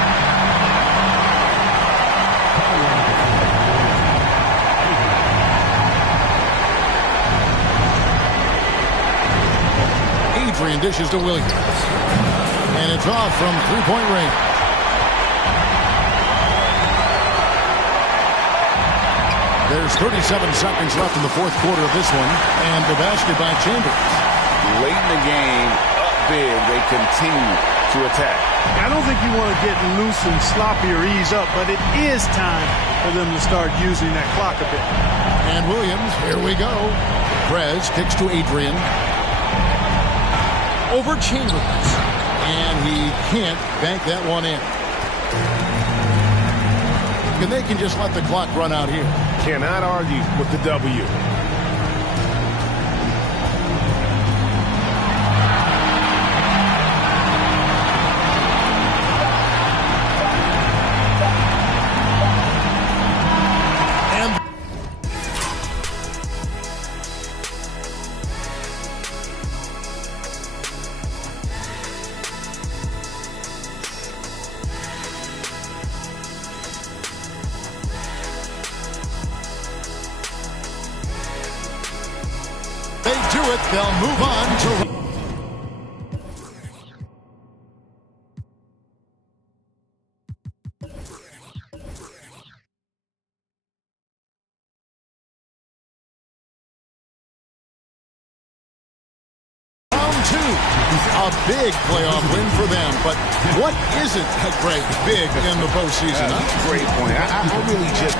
and dishes to Williams. And it's off from three-point range. There's 37 seconds left in the fourth quarter of this one, and the basket by Chambers. Late in the game, up big, they continue to attack. I don't think you want to get loose and sloppy or ease up, but it is time for them to start using that clock a bit. And Williams, here we go. Prez kicks to Adrian. Over Chambers. And he can't bank that one in. And they can just let the clock run out here. Cannot argue with the W. They'll move on to... Round 2. A big playoff win for them, but what isn't a great big in the postseason? Great point. I really just...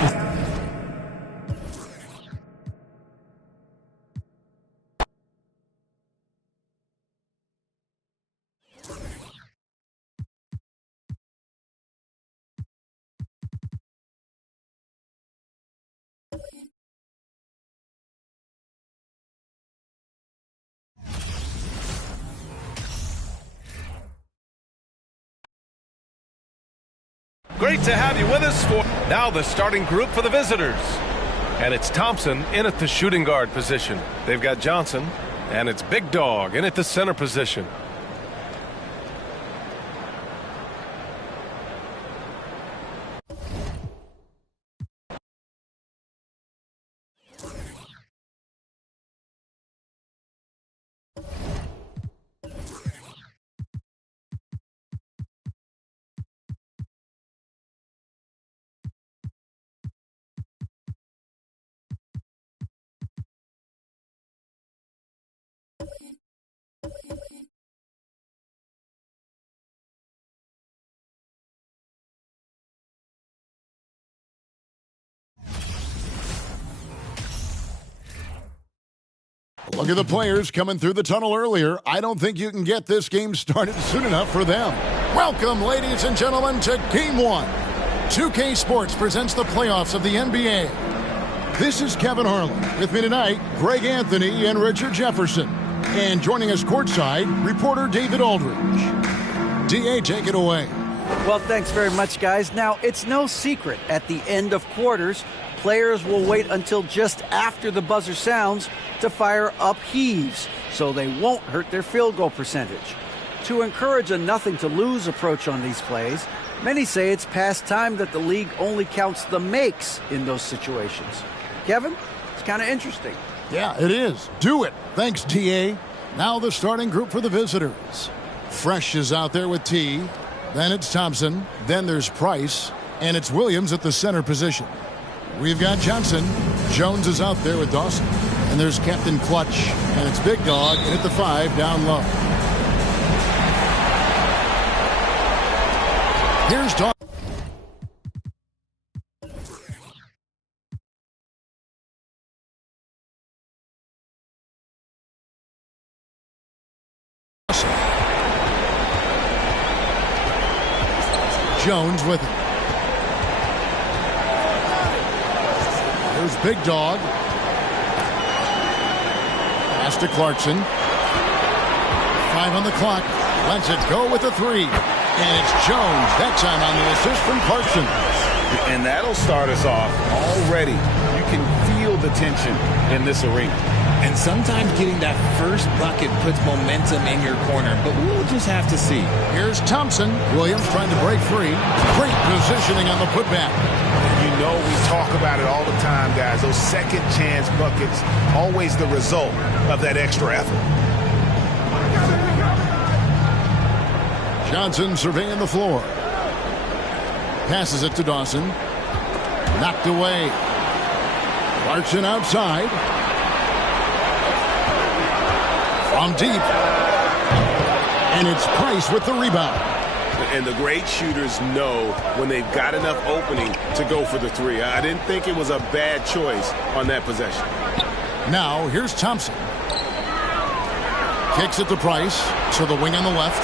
Great to have you with us for now the starting group for the visitors. And it's Thompson in at the shooting guard position. They've got Johnson, and it's Big Dog in at the center position. Look at the players coming through the tunnel earlier. I don't think you can get this game started soon enough for them. Welcome, ladies and gentlemen, to Game 1. 2K Sports presents the playoffs of the NBA. This is Kevin Harlan. With me tonight, Greg Anthony and Richard Jefferson. And joining us courtside, reporter David Aldridge. D.A., take it away. Well, thanks very much, guys. Now, it's no secret at the end of quarters, players will wait until just after the buzzer sounds to fire up heaves, so they won't hurt their field goal percentage. To encourage a nothing-to-lose approach on these plays, many say it's past time that the league only counts the makes in those situations. Kevin, it's kind of interesting. Yeah, it is. Do it. Thanks, T.A. Now the starting group for the visitors. Fresh is out there with T. Then it's Thompson. Then there's Price. And it's Williams at the center position. We've got Johnson. Jones is out there with Dawson. And there's Captain Clutch. And it's Big Dog in at the 5 down low. Here's Dawson. Jones with it. There's Big Dog. Pass to Clarkson. 5 on the clock. Lets it go with a 3. And it's Jones. That time on the assist from Clarkson. And that'll start us off already. You can feel the tension in this arena. And sometimes getting that first bucket puts momentum in your corner, but we'll just have to see. Here's Thompson. Williams trying to break free. Great positioning on the putback. You know, we talk about it all the time, guys. Those second chance buckets, always the result of that extra effort. Johnson surveying the floor. Passes it to Dawson. Knocked away. Clarkson outside. From deep. And it's Price with the rebound. And the great shooters know when they've got enough opening to go for the three. I didn't think it was a bad choice on that possession. Now, here's Thompson. Kicks it to Price. To the wing on the left.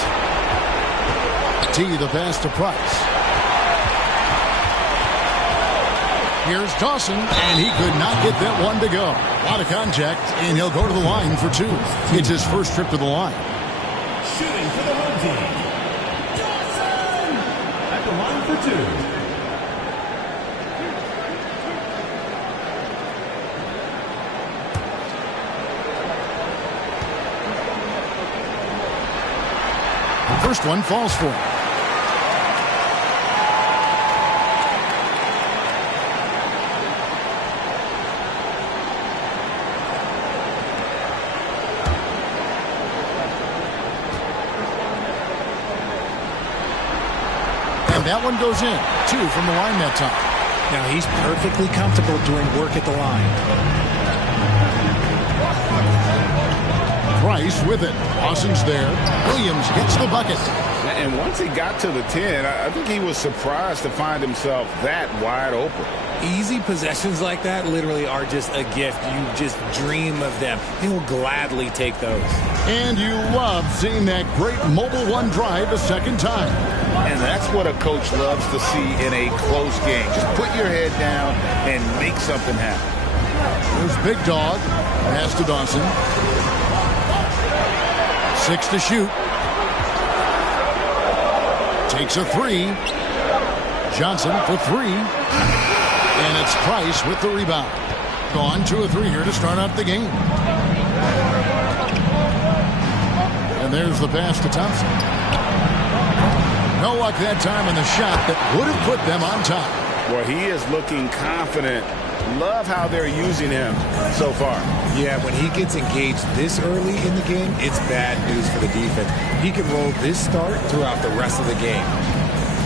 T, the pass to Price. Here's Dawson, and he could not get that one to go. A lot of contact, and he'll go to the line for two. It's his first trip to the line. Shooting for the home team, Dawson! At the line for two. The first one falls for him. That one goes in. 2 from the line that time. Now he's perfectly comfortable doing work at the line. Price with it. Dawson's there. Williams gets the bucket. And once he got to the 10, I think he was surprised to find himself that wide open. Easy possessions like that literally are just a gift. You just dream of them. He will gladly take those. And you love seeing that great mobile one drive a second time. And that's what a coach loves to see in a close game. Just put your head down and make something happen. There's Big Dog. Pass to Dawson. 6 to shoot. Takes a 3. Johnson for 3. And it's Price with the rebound. Gone 2 of 3 here to start out the game. And there's the pass to Thompson. No luck that time in the shot that would have put them on top. Well, he is looking confident. Love how they're using him so far. Yeah, when he gets engaged this early in the game, it's bad news for the defense. He can roll this start throughout the rest of the game.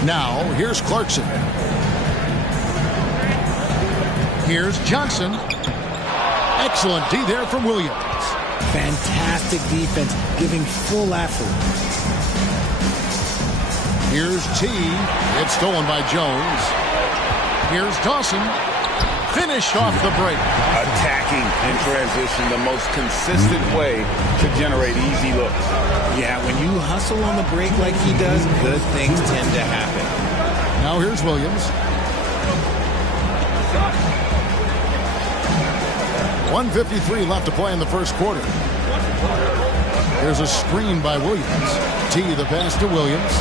Now, here's Clarkson. Here's Johnson. Excellent D there from Williams. Fantastic defense, giving full effort. Here's T. It's stolen by Jones. Here's Dawson. Finished off the break. Attacking in transition, the most consistent way to generate easy looks. Yeah, when you hustle on the break like he does, good things tend to happen. Now here's Williams. 1:53 left to play in the first quarter. There's a screen by Williams. T, the pass to Williams.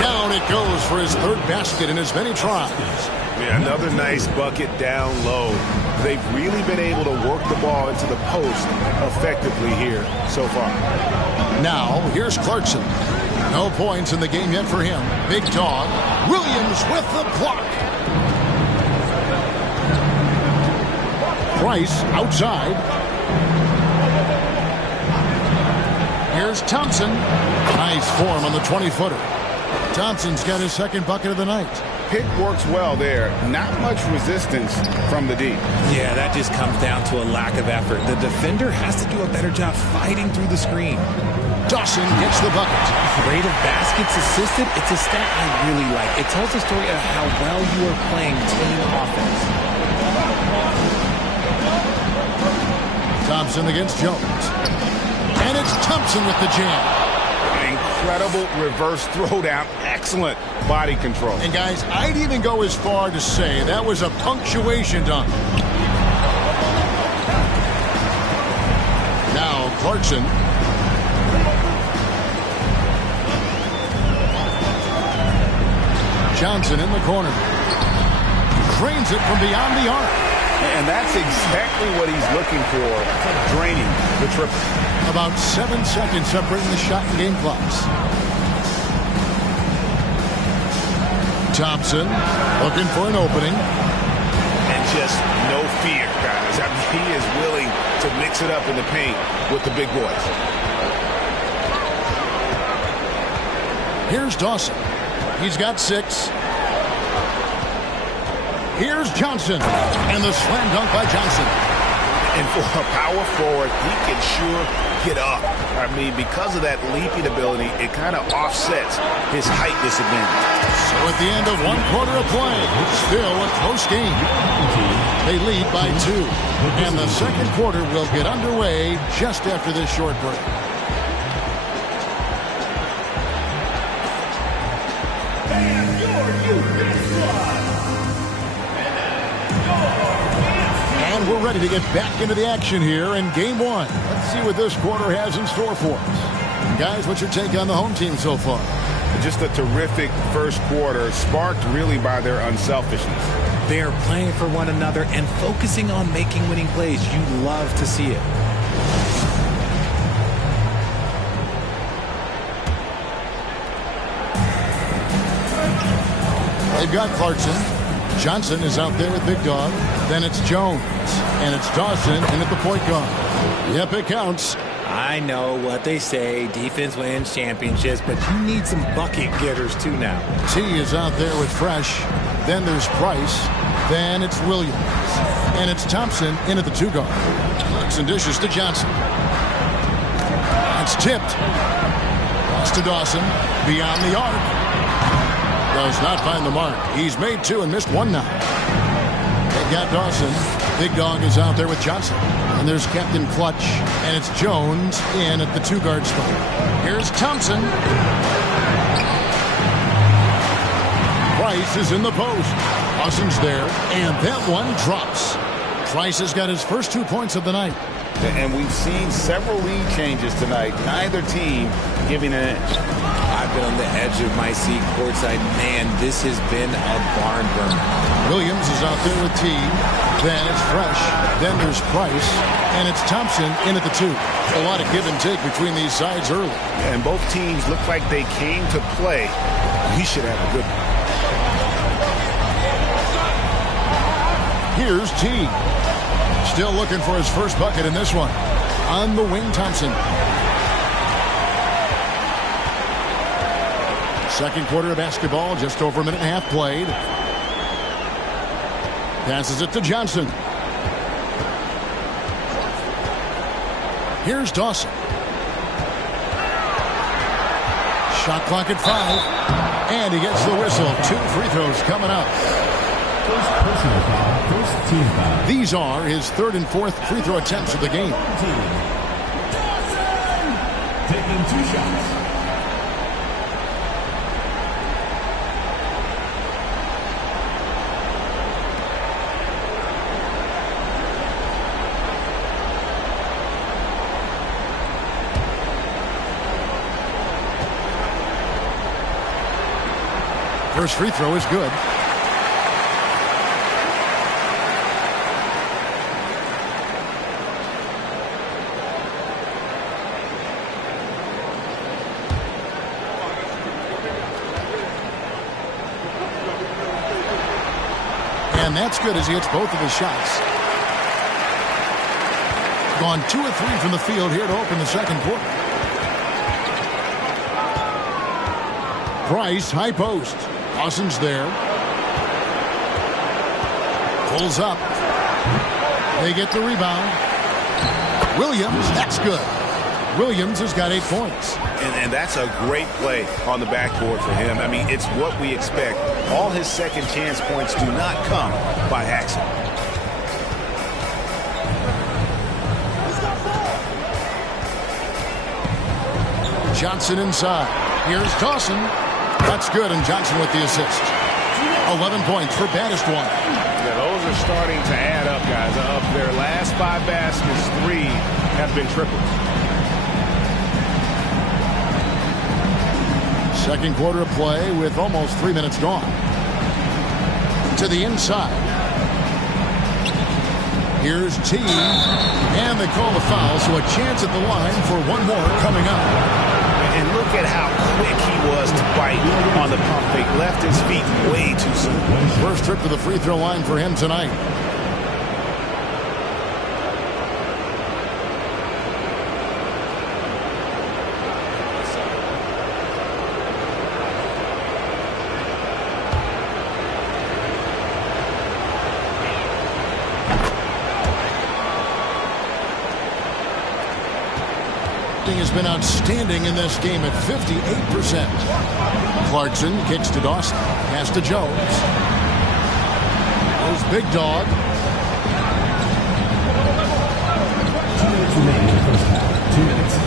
Down it goes for his third basket in as many tries. Yeah, another nice bucket down low. They've really been able to work the ball into the post effectively here so far. Now, here's Clarkson. No points in the game yet for him. Big Dog. Williams with the block. Price outside. Here's Thompson. Nice form on the 20-footer. Thompson's got his second bucket of the night. Pick works well there. Not much resistance from the D. Yeah, that just comes down to a lack of effort. The defender has to do a better job fighting through the screen. Dawson gets the bucket. Rate of baskets assisted, it's a stat I really like. It tells the story of how well you are playing team offense. Thompson against Jones. And it's Thompson with the jam. Incredible reverse throwdown. Excellent body control. And guys, I'd even go as far to say that was a punctuation dunk. Now Clarkson. Johnson in the corner. Drains it from beyond the arc. And that's exactly what he's looking for, draining the triple. About 7 seconds separating the shot and game clocks. Thompson looking for an opening. And just no fear, guys. I mean, he is willing to mix it up in the paint with the big boys. Here's Dawson. He's got 6. Here's Johnson. And the slam dunk by Johnson. And for a power forward, he can sure get up. I mean, because of that leaping ability, it kind of offsets his height disadvantage. So at the end of 1 quarter of play, still a close game. They lead by 2. And the second quarter will get underway just after this short break. And we're ready to get back into the action here in game 1. Let's see what this quarter has in store for us. And guys, what's your take on the home team so far? Just a terrific first quarter, sparked really by their unselfishness. They are playing for one another and focusing on making winning plays. You love to see it. They've got Clarkson. Johnson is out there with Big Dog. Then it's Jones. And it's Dawson in at the point guard. Yep, it counts. I know what they say. Defense wins championships, but you need some bucket getters too now. T is out there with Fresh. Then there's Price. Then it's Williams. And it's Thompson in at the 2 guard. Clarkson dishes to Johnson. It's tipped. Pass to Dawson. Beyond the arc. Does not find the mark. He's made 2 and missed 1 now. They've got Dawson. Big Dog is out there with Johnson. And there's Captain Clutch. And it's Jones in at the 2 guard spot. Here's Thompson. Price is in the post. Dawson's there. And that one drops. Price has got his first 2 points of the night. And we've seen several lead changes tonight. Neither team giving an inch. I've been on the edge of my seat courtside. Man, this has been a barn burner. Williams is out there with T. Then it's Fresh. Then there's Price. And it's Thompson in at the 2. A lot of give and take between these sides early. And both teams look like they came to play. We should have a good one. Here's T. Still looking for his first bucket in this one. On the wing, Thompson. Second quarter of basketball, just over a minute and a half played. Passes it to Johnson. Here's Dawson. Shot clock at 5. And he gets the whistle. 2 free throws coming up. First personal foul, first team foul. These are his 3rd and 4th free throw attempts of the game. Taking 2 shots. First free throw is good. And that's good as he hits both of his shots. Gone 2 of 3 from the field here to open the second quarter. Price, high post. Dawson's there. Pulls up. They get the rebound. Williams, that's good. Williams has got 8 points. And that's a great play on the backboard for him. I mean, it's what we expect. All his second chance points do not come by accident. Johnson inside. Here's Dawson. That's good, and Johnson with the assist. 11 points for baddest one. Yeah, those are starting to add up, guys. Of their last 5 baskets, 3 have been triples. Second quarter of play with almost 3 minutes gone. To the inside. Here's T. And they call the foul, so a chance at the line for one more coming up. And look at how quick he was to bite on the pump fake. Left his feet way too soon. First trip to the free throw line for him tonight. shooting has been outstanding in this game at 58%. Clarkson kicks to Dawson. Pass to Jones. There's Big Dog.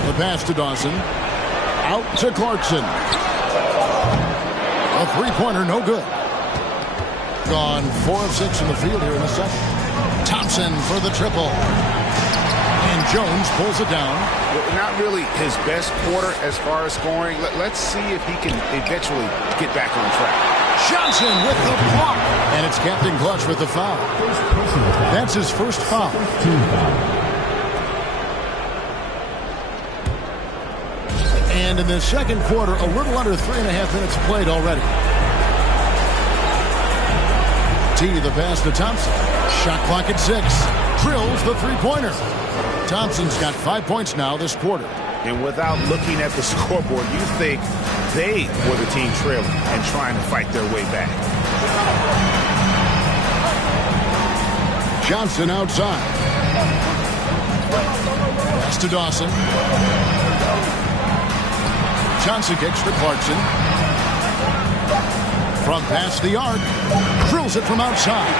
The pass to Dawson. Out to Clarkson. A three-pointer, no good. Gone 4 of 6 in the field here in the second. Thompson for the triple. And Jones pulls it down. Not really his best quarter as far as scoring. Let's see if he can eventually get back on track. Johnson with the block. And it's Captain Clutch with the foul. That's his first foul. And in the second quarter, a little under 3.5 minutes played already. T, the pass to Thompson. Shot clock at 6. Drills the three-pointer. Thompson's got 5 points now this quarter. And without looking at the scoreboard, you think they were the team trailing and trying to fight their way back. Johnson outside. Pass to Dawson. Johnson kicks to Clarkson. From past the arc. Drills it from outside.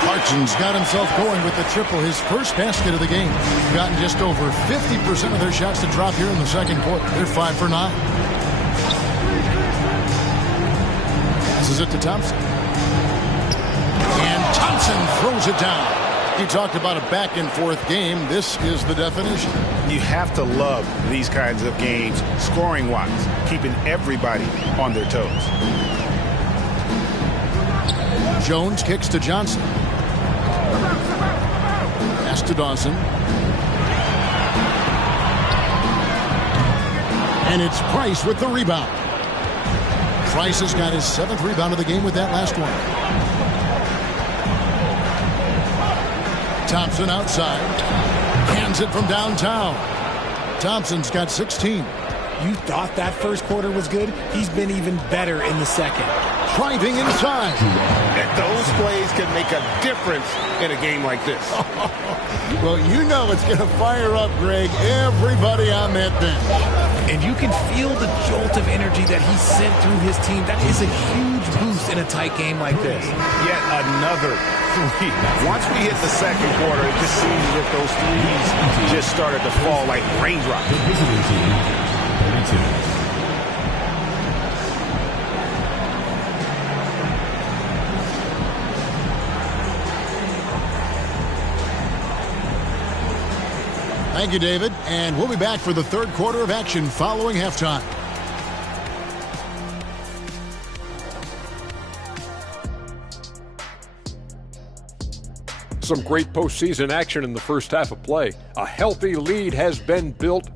Clarkson's got himself going with the triple, his first basket of the game. Gotten just over 50% of their shots to drop here in the second quarter. They're 5 for 9. Passes it to Thompson. And Thompson throws it down. He talked about a back-and-forth game. This is the definition. You have to love these kinds of games, scoring-wise, keeping everybody on their toes. Jones kicks to Johnson. Pass to Dawson. And it's Price with the rebound. Price has got his 7th rebound of the game with that last one. Thompson outside. Hands it from downtown. Thompson's got 16. You thought that first quarter was good? He's been even better in the second. Driving inside. And those plays can make a difference in a game like this. Well, you know it's going to fire up, Greg, everybody on that bench. And you can feel the jolt of energy that he sent through his team. That is a huge boost in a tight game like this. Yet another three. Once we hit the second quarter, it just seems as if those threes just started to fall like raindrops. Thank you, David. And we'll be back for the third quarter of action following halftime. Some great postseason action in the first half of play. A healthy lead has been built.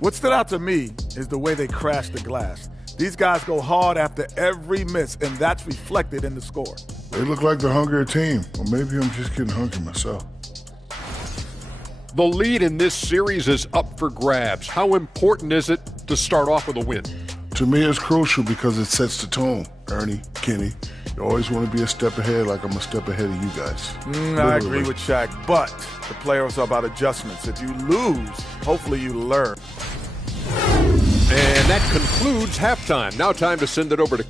What stood out to me is the way they crashed the glass. These guys go hard after every miss, and that's reflected in the score. They look like the hungrier team. Or maybe I'm just getting hungry myself. The lead in this series is up for grabs. How important is it to start off with a win? To me, it's crucial because it sets the tone. Ernie, Kenny, you always want to be a step ahead like I'm a step ahead of you guys. I agree with Shaq, but the playoffs are about adjustments. If you lose, hopefully you learn. And that concludes halftime. Now time to send it over to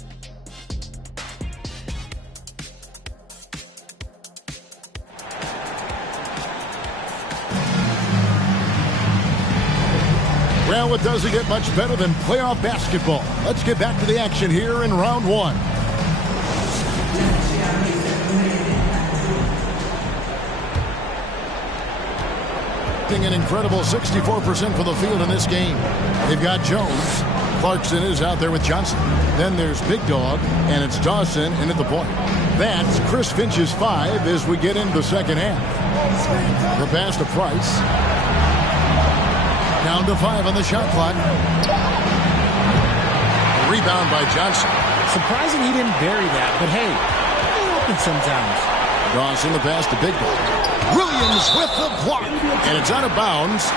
Well, it doesn't get much better than playoff basketball. Let's get back to the action here in round one. An incredible 64% for the field in this game. They've got Jones. Clarkson is out there with Johnson. Then there's Big Dog, and it's Dawson in at the point. That's Chris Finch's 5 as we get into the second half. The pass to Price. Down to 5 on the shot clock. Rebound by Johnson. Surprising he didn't bury that, but hey, it happens sometimes. Dawson the pass to Big Dog. Williams with the block. And it's out of bounds.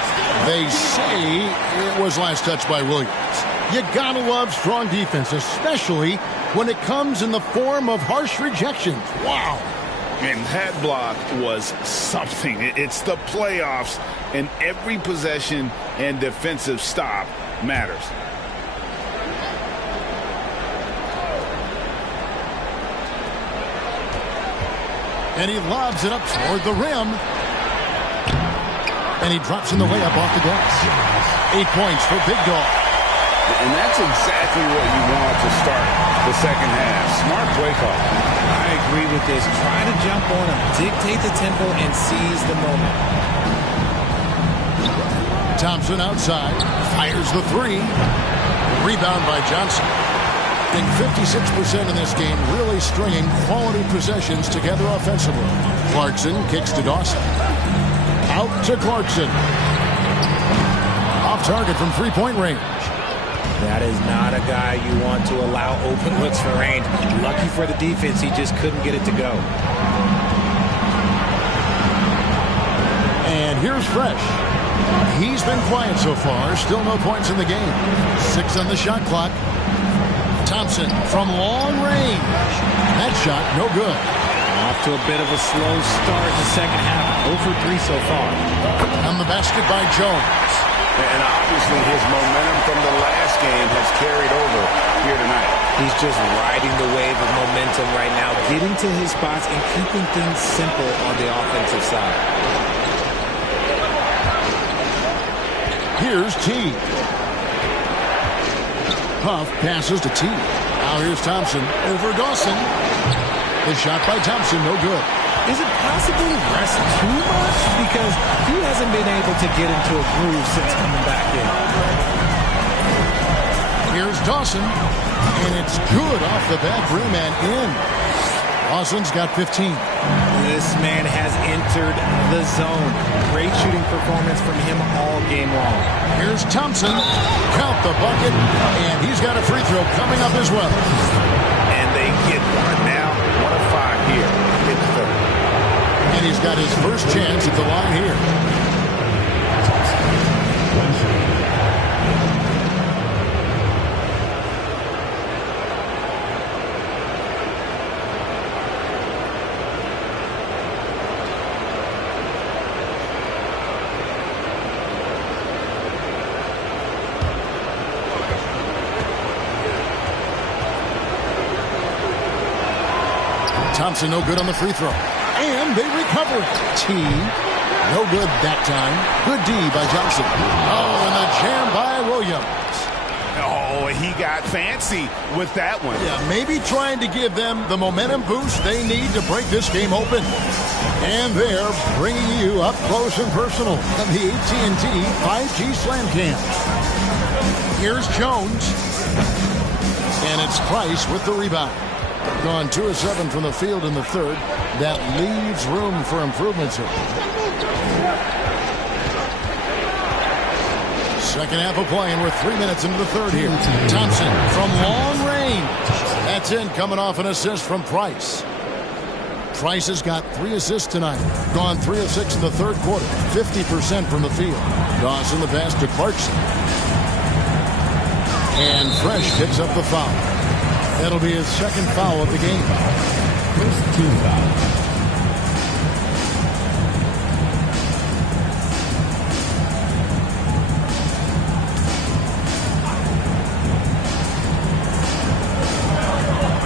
They say it was last touched by Williams. You gotta love strong defense, especially when it comes in the form of harsh rejections. Wow. And that block was something. It's the playoffs, and every possession and defensive stop matters. And he lobs it up toward the rim. And he drops in the layup off the glass. 8 points for Big Dog. And that's exactly what you want to start the second half. Smart play call. I agree with this. Try to jump on him, dictate the tempo, and seize the moment. Thompson outside, fires the three. Rebound by Johnson. In 56% in this game, really stringing quality possessions together offensively. Clarkson kicks to Dawson. Out to Clarkson. Off target from three-point range. That is not a guy you want to allow open looks for range. Lucky for the defense, he just couldn't get it to go. And here's Fresh. He's been quiet so far. Still no points in the game. 6 on the shot clock. Thompson from long range. That shot, no good. Off to a bit of a slow start in the second half. 0 for 3 so far. On the basket by Jones. And obviously his momentum from the last game has carried over here tonight. He's just riding the wave of momentum right now, getting to his spots and keeping things simple on the offensive side. Here's T. Huff passes to T. Now here's Thompson over Dawson. The shot by Thompson, no good. Is it possibly rest too much? Because he hasn't been able to get into a groove since coming back in. Here's Dawson. And it's good off the back rim and in. Dawson's got 15. This man has entered the zone. Great shooting performance from him all game long. Here's Thompson. Count the bucket. And he's got a free throw coming up as well. And they get one now. 1 of 5 here in the third. And he's got his first chance at the line here. Thompson no good on the free throw. And they recover it. T. No good that time. Good D by Johnson. Oh, and a jam by Williams. Oh, he got fancy with that one. Yeah, maybe trying to give them the momentum boost they need to break this game open. And they're bringing you up close and personal on the AT&T 5G Slam Cam. Here's Jones. And it's Price with the rebound. Gone 2 of 7 from the field in the third. That leaves room for improvements here. Second half of play, and we're 3 minutes into the third here. Thompson from long range. That's in, coming off an assist from Price. Price has got 3 assists tonight. Gone 3 of 6 in the third quarter. 50% from the field. Dawson the pass to Clarkson. And Fresh picks up the foul. That'll be his second foul of the game. First team foul.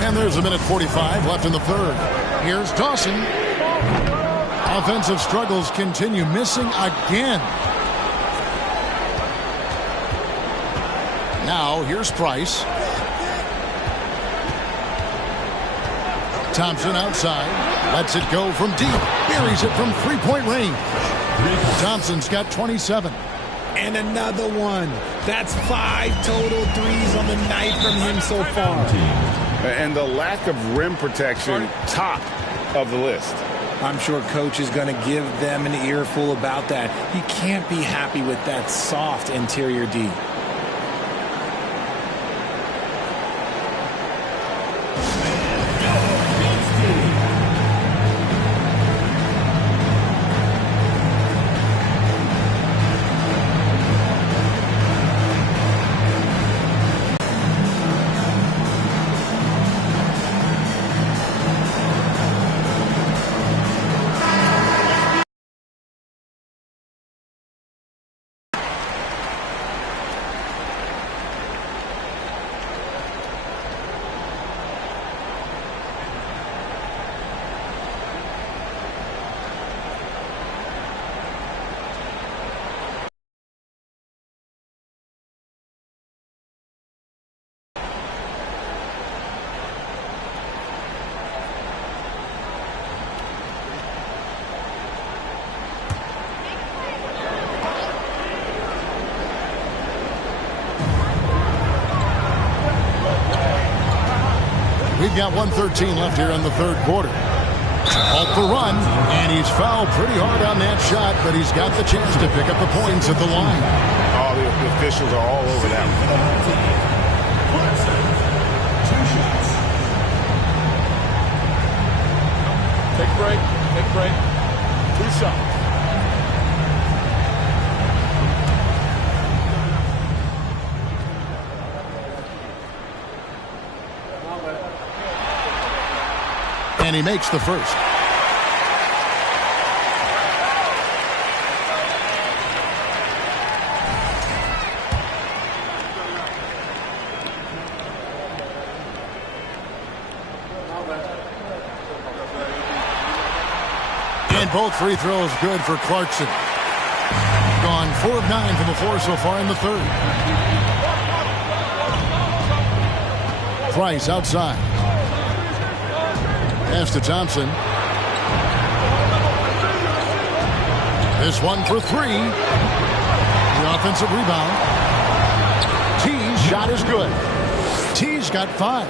And there's 1:45 left in the third. Here's Dawson. Offensive struggles continue, missing again. Now here's Price. Thompson outside. Lets it go from deep. Buries it from three-point range. Thompson's got 27. And another one. That's 5 total threes on the night from him so far. And the lack of rim protection, top of the list. I'm sure coach is going to give them an earful about that. He can't be happy with that soft interior D. We've got 1:13 left here in the third quarter. Off the run, and he's fouled pretty hard on that shot, but he's got the chance to pick up the points at the line. All the officials are all over that one. Take break. Take break. 2 shots. And he makes the first. And both free throws good for Clarkson. Gone 4 of 9 from the floor so far in the third. Price outside. Pass to Thompson. This one for 3. The offensive rebound. T's shot is good. T's got 5.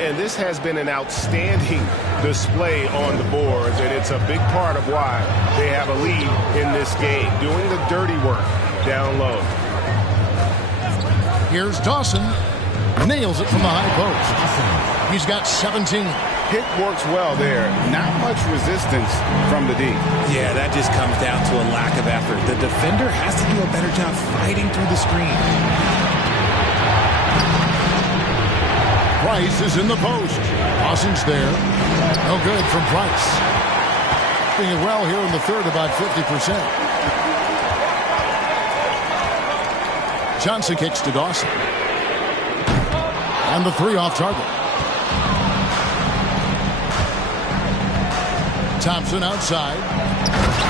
And this has been an outstanding display on the boards, and it's a big part of why they have a lead in this game, doing the dirty work down low. Here's Dawson. Nails it from the high post. He's got 17. Pick works well there. Not much resistance from the D. Yeah, that just comes down to a lack of effort. The defender has to do a better job fighting through the screen. Price is in the post. Dawson's there. No good from Price. Doing it well here in the third, about 50%. Johnson kicks to Dawson. And the 3 off target. Thompson outside.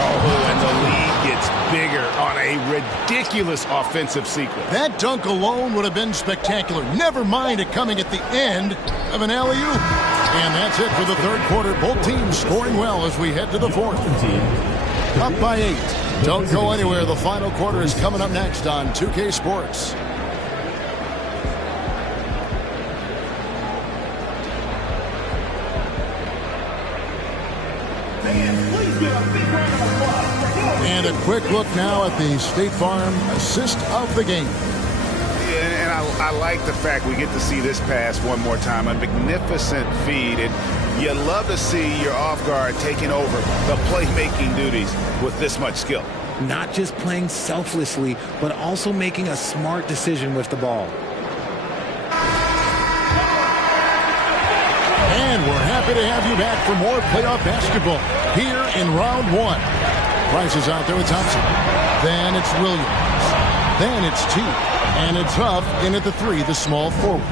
Oh, and the lead gets bigger on a ridiculous offensive sequence. That dunk alone would have been spectacular. Never mind it coming at the end of an alley-oop. And that's it for the third quarter. Both teams scoring well as we head to the fourth. Up by 8. Don't go anywhere. The final quarter is coming up next on 2K Sports. And a quick look now at the State Farm assist of the game. And I like the fact we get to see this pass one more time. A magnificent feed. And you love to see your off guard taking over the playmaking duties with this much skill. Not just playing selflessly, but also making a smart decision with the ball. And we're happy to have you back for more playoff basketball here in round 1. Price is out there with Thompson. Then it's Williams. Then it's T. And it's Huff in at the 3, the small forward.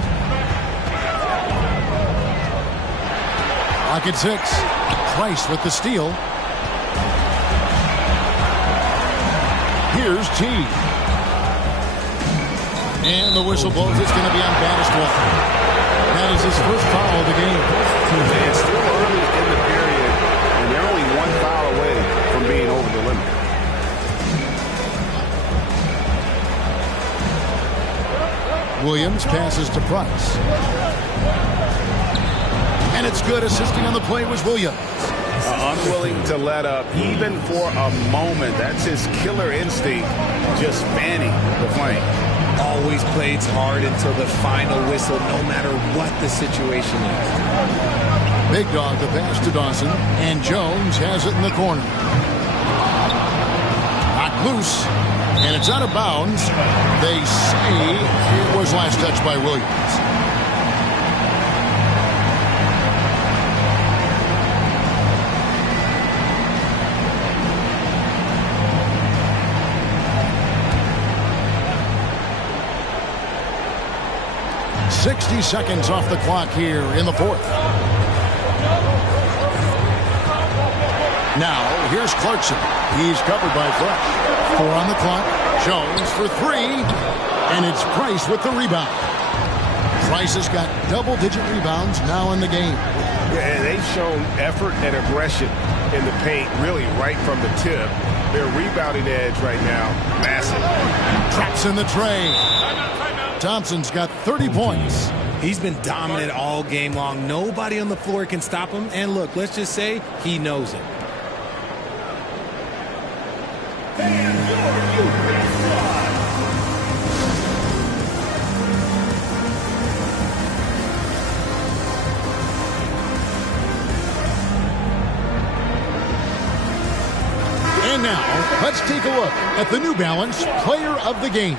Lock at 6. Price with the steal. Here's T. And the whistle blows. It's going to be on Battiswall. That is his first foul of the game. It's still early in the period, and they're only 1 foul away from being over the limit. Williams passes to Price. And it's good. Assisting on the play was Williams. Unwilling to let up, even for a moment. That's his killer instinct, just fanning the flame. Always plays hard until the final whistle, no matter what the situation is. Big Dog the pass to Dawson, and Jones has it in the corner. Knocked loose, and it's out of bounds. They say it was last touched by Williams. .60 seconds off the clock here in the fourth. Now, here's Clarkson. He's covered by Fresh. 4 on the clock. Jones for 3. And it's Price with the rebound. Price has got double-digit rebounds now in the game. Yeah, and they've shown effort and aggression in the paint, really right from the tip. Their rebounding edge right now, massive. Traps in the tray. Thompson's got 30 points. He's been dominant all game long. Nobody on the floor can stop him. And look, let's just say he knows it. And now, let's take a look at the New Balance Player of the Game.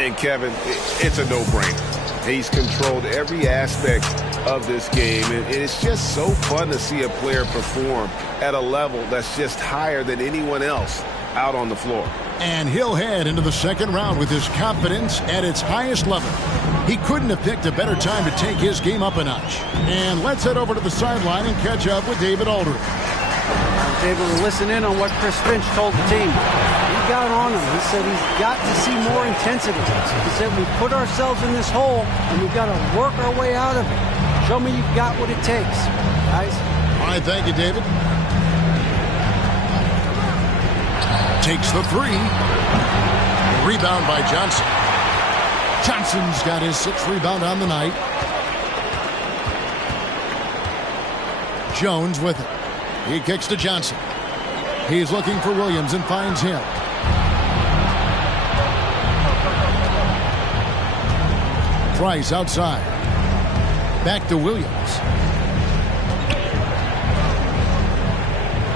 And Kevin, it's a no-brainer. He's controlled every aspect of this game, and it's just so fun to see a player perform at a level that's just higher than anyone else out on the floor. And he'll head into the second round with his confidence at its highest level. He couldn't have picked a better time to take his game up a notch. And let's head over to the sideline and catch up with David Aldridge. I was able to listen in on what Chris Finch told the team. He got on him. He said he's got to see more intensity. He said we put ourselves in this hole and we've got to work our way out of it. Show me you've got what it takes, guys. All right, thank you, David. Takes the three. Rebound by Johnson. Johnson's got his 6th rebound on the night. Jones with it. He kicks to Johnson. He's looking for Williams and finds him. Price outside. Back to Williams.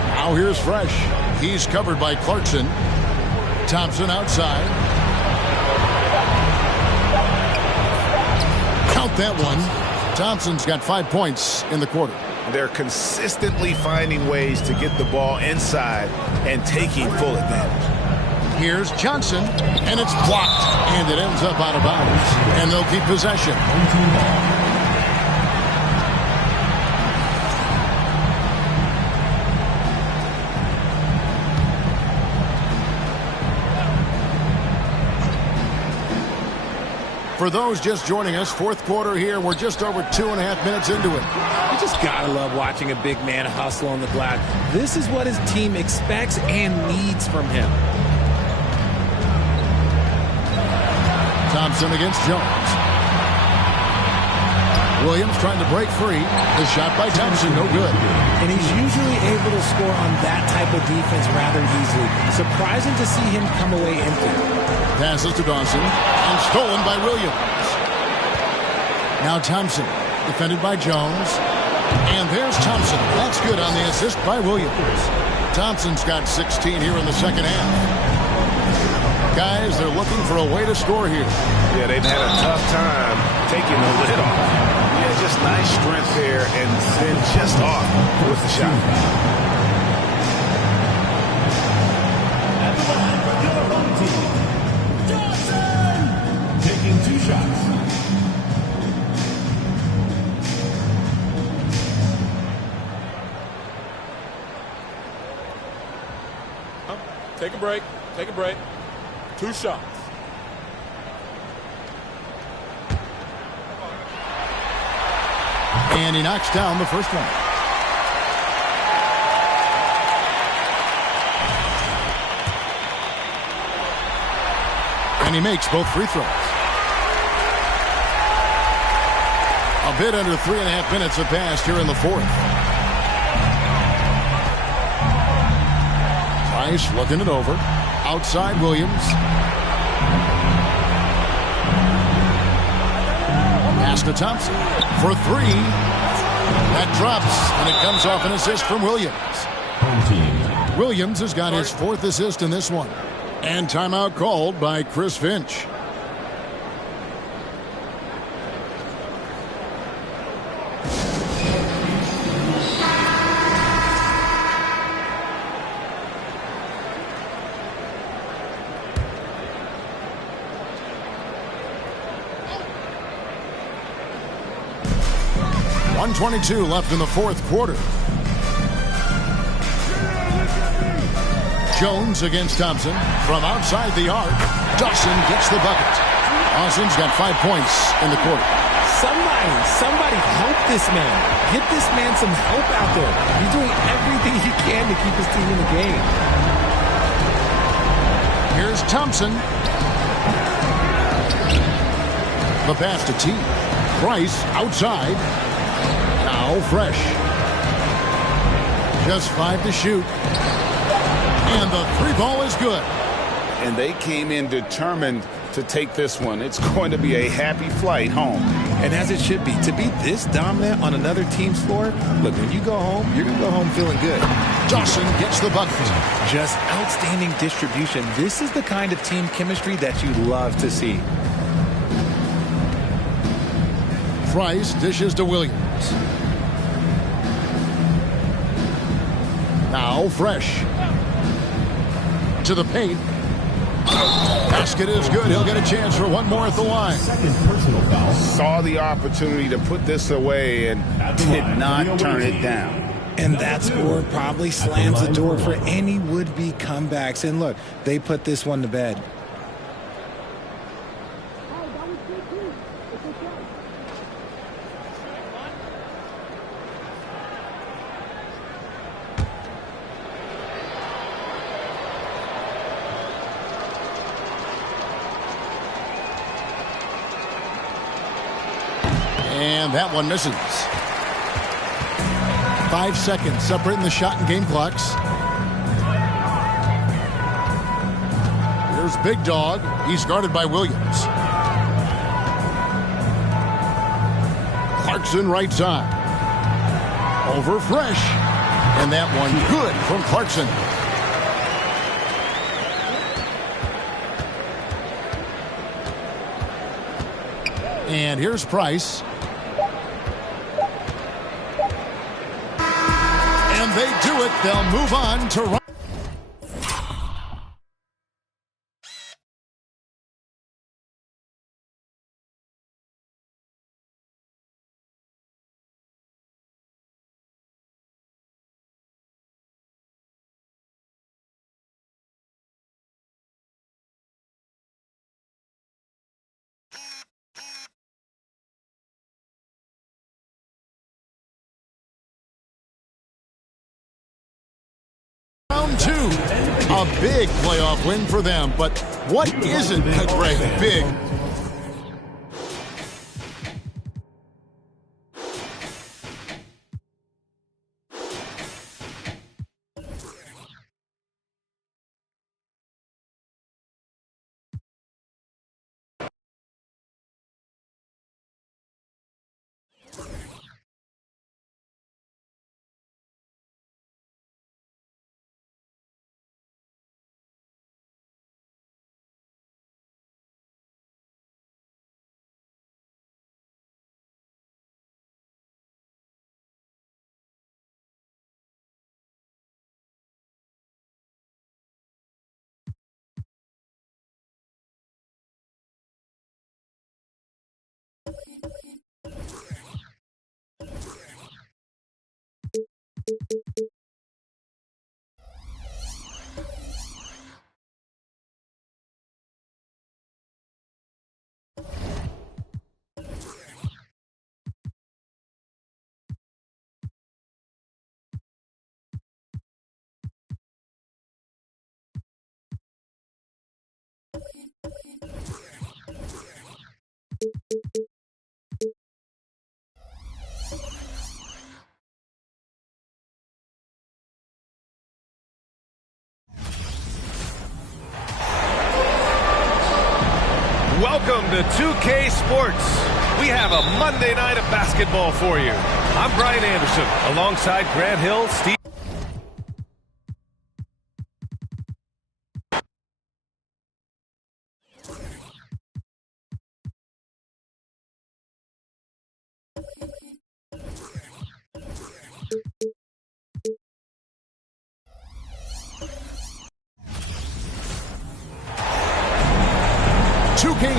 Now here's Fresh. He's covered by Clarkson. Thompson outside. Count that one. Thompson's got 5 points in the quarter. They're consistently finding ways to get the ball inside and taking full advantage. Here's Johnson, and it's blocked, and it ends up out of bounds, and they'll keep possession. For those just joining us, 4th quarter here. We're just over 2.5 minutes into it. You just gotta love watching a big man hustle on the glass. This is what his team expects and needs from him. Thompson against Jones. Williams trying to break free. The shot by Thompson, no good. And he's usually able to score on that type of defense rather easily. Surprising to see him come away empty. Passes to Dawson, and stolen by Williams. Now Thompson, defended by Jones. And there's Thompson. That's good on the assist by Williams. Thompson's got 16 here in the second half. Guys, they're looking for a way to score here. Yeah, they've had a tough time taking the lid off. Yeah, just nice strength there, and then just off with the shot. Taking 2 shots. Take a break. Take a break. 2 shots. And he knocks down the first one. And he makes both free throws. A bit under 3.5 minutes have passed here in the 4th. Price looking it over. Outside Williams. Pass to Thompson for 3. That drops, and it comes off an assist from Williams. Williams has got his 4th assist in this one. And timeout called by Chris Finch. .122 left in the 4th quarter. Jones against Thompson from outside the arc. Dawson gets the bucket. Dawson's got 5 points in the quarter. Somebody help this man. Get this man some help out there. He's doing everything he can to keep his team in the game. Here's Thompson. The pass to T. Price outside. Now Fresh. Just 5 to shoot. And the 3-ball is good. And they came in determined to take this one. It's going to be a happy flight home. And as it should be. To be this dominant on another team's floor, look, when you go home, you're going to go home feeling good. Dawson gets the bucket. Just outstanding distribution. This is the kind of team chemistry that you love to see. Price dishes to Williams. Now Fresh. To the paint. Basket is good. He'll get a chance for one more at the line. Second personal foul. Saw the opportunity to put this away and did not turn it down. And that score probably slams the door for any would-be comebacks. And look, they put this one to bed. And that one misses. 5 seconds separating the shot and game clocks. Here's Big Dog. He's guarded by Williams. Clarkson right side. Over Fresh. And that one good from Clarkson. And here's Price. And they do it. They'll move on to... Round 2, a big playoff win for them, but what isn't a great big? Welcome to 2K Sports. We have a Monday night of basketball for you. I'm Brian Anderson, alongside Grant Hill, Steve.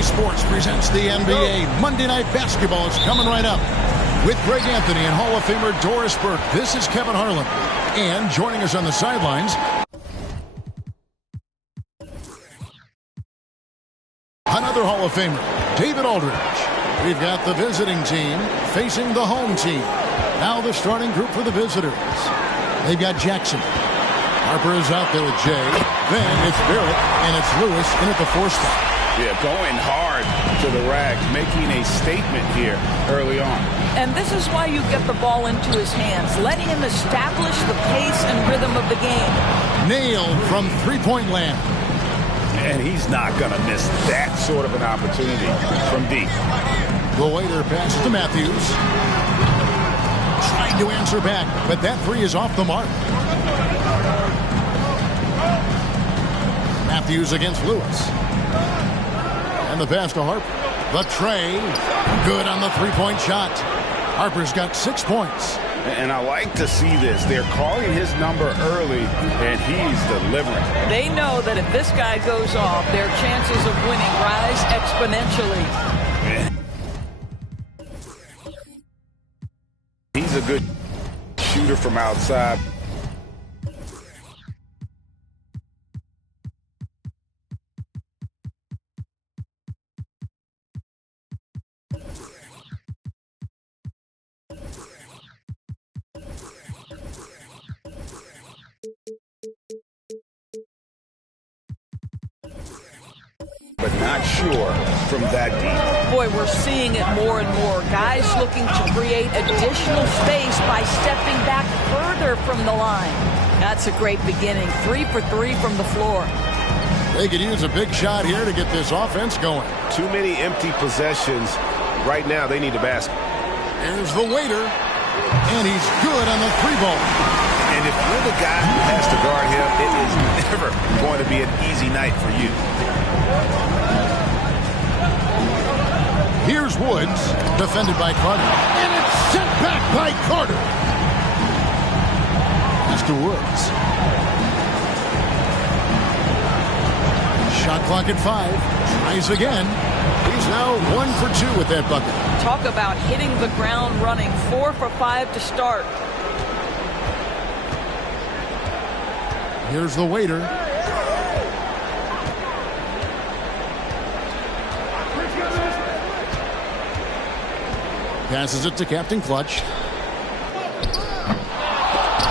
Sports presents the NBA. Monday Night Basketball is coming right up. With Greg Anthony and Hall of Famer Doris Burke, this is Kevin Harlan. And joining us on the sidelines, another Hall of Famer, David Aldridge. We've got the visiting team facing the home team. Now the starting group for the visitors. They've got Jackson, Harper is out there with Jay. Then it's Barrett, and it's Lewis in at the 4 spot. Yeah, going hard to the rack, making a statement here early on. And this is why you get the ball into his hands. Let him establish the pace and rhythm of the game. Nailed from three-point land. And he's not going to miss that sort of an opportunity from deep. The waiter passes to Matthews. Trying to answer back, but that three is off the mark. Matthews against Lewis. And the pass to Harper. The tray. Good on the three-point shot. Harper's got 6 points. And I like to see this. They're calling his number early, and he's delivering. They know that if this guy goes off, their chances of winning rise exponentially. He's a good shooter from outside. But not sure from that deep. Boy, we're seeing it more and more. Guys looking to create additional space by stepping back further from the line. That's a great beginning. 3 for 3 from the floor. They could use a big shot here to get this offense going. Too many empty possessions. Right now, they need a basket. Here's the waiter. And he's good on the 3-ball. And if you're the guy who has to guard him, it is never going to be an easy night for you. Here's Woods, defended by Carter. And it's sent back by Carter. Pass to Woods. Shot clock at 5. Tries again. He's now 1 for 2 with that bucket. Talk about hitting the ground running. 4 for 5 to start. Here's the waiter. Passes it to Captain Clutch.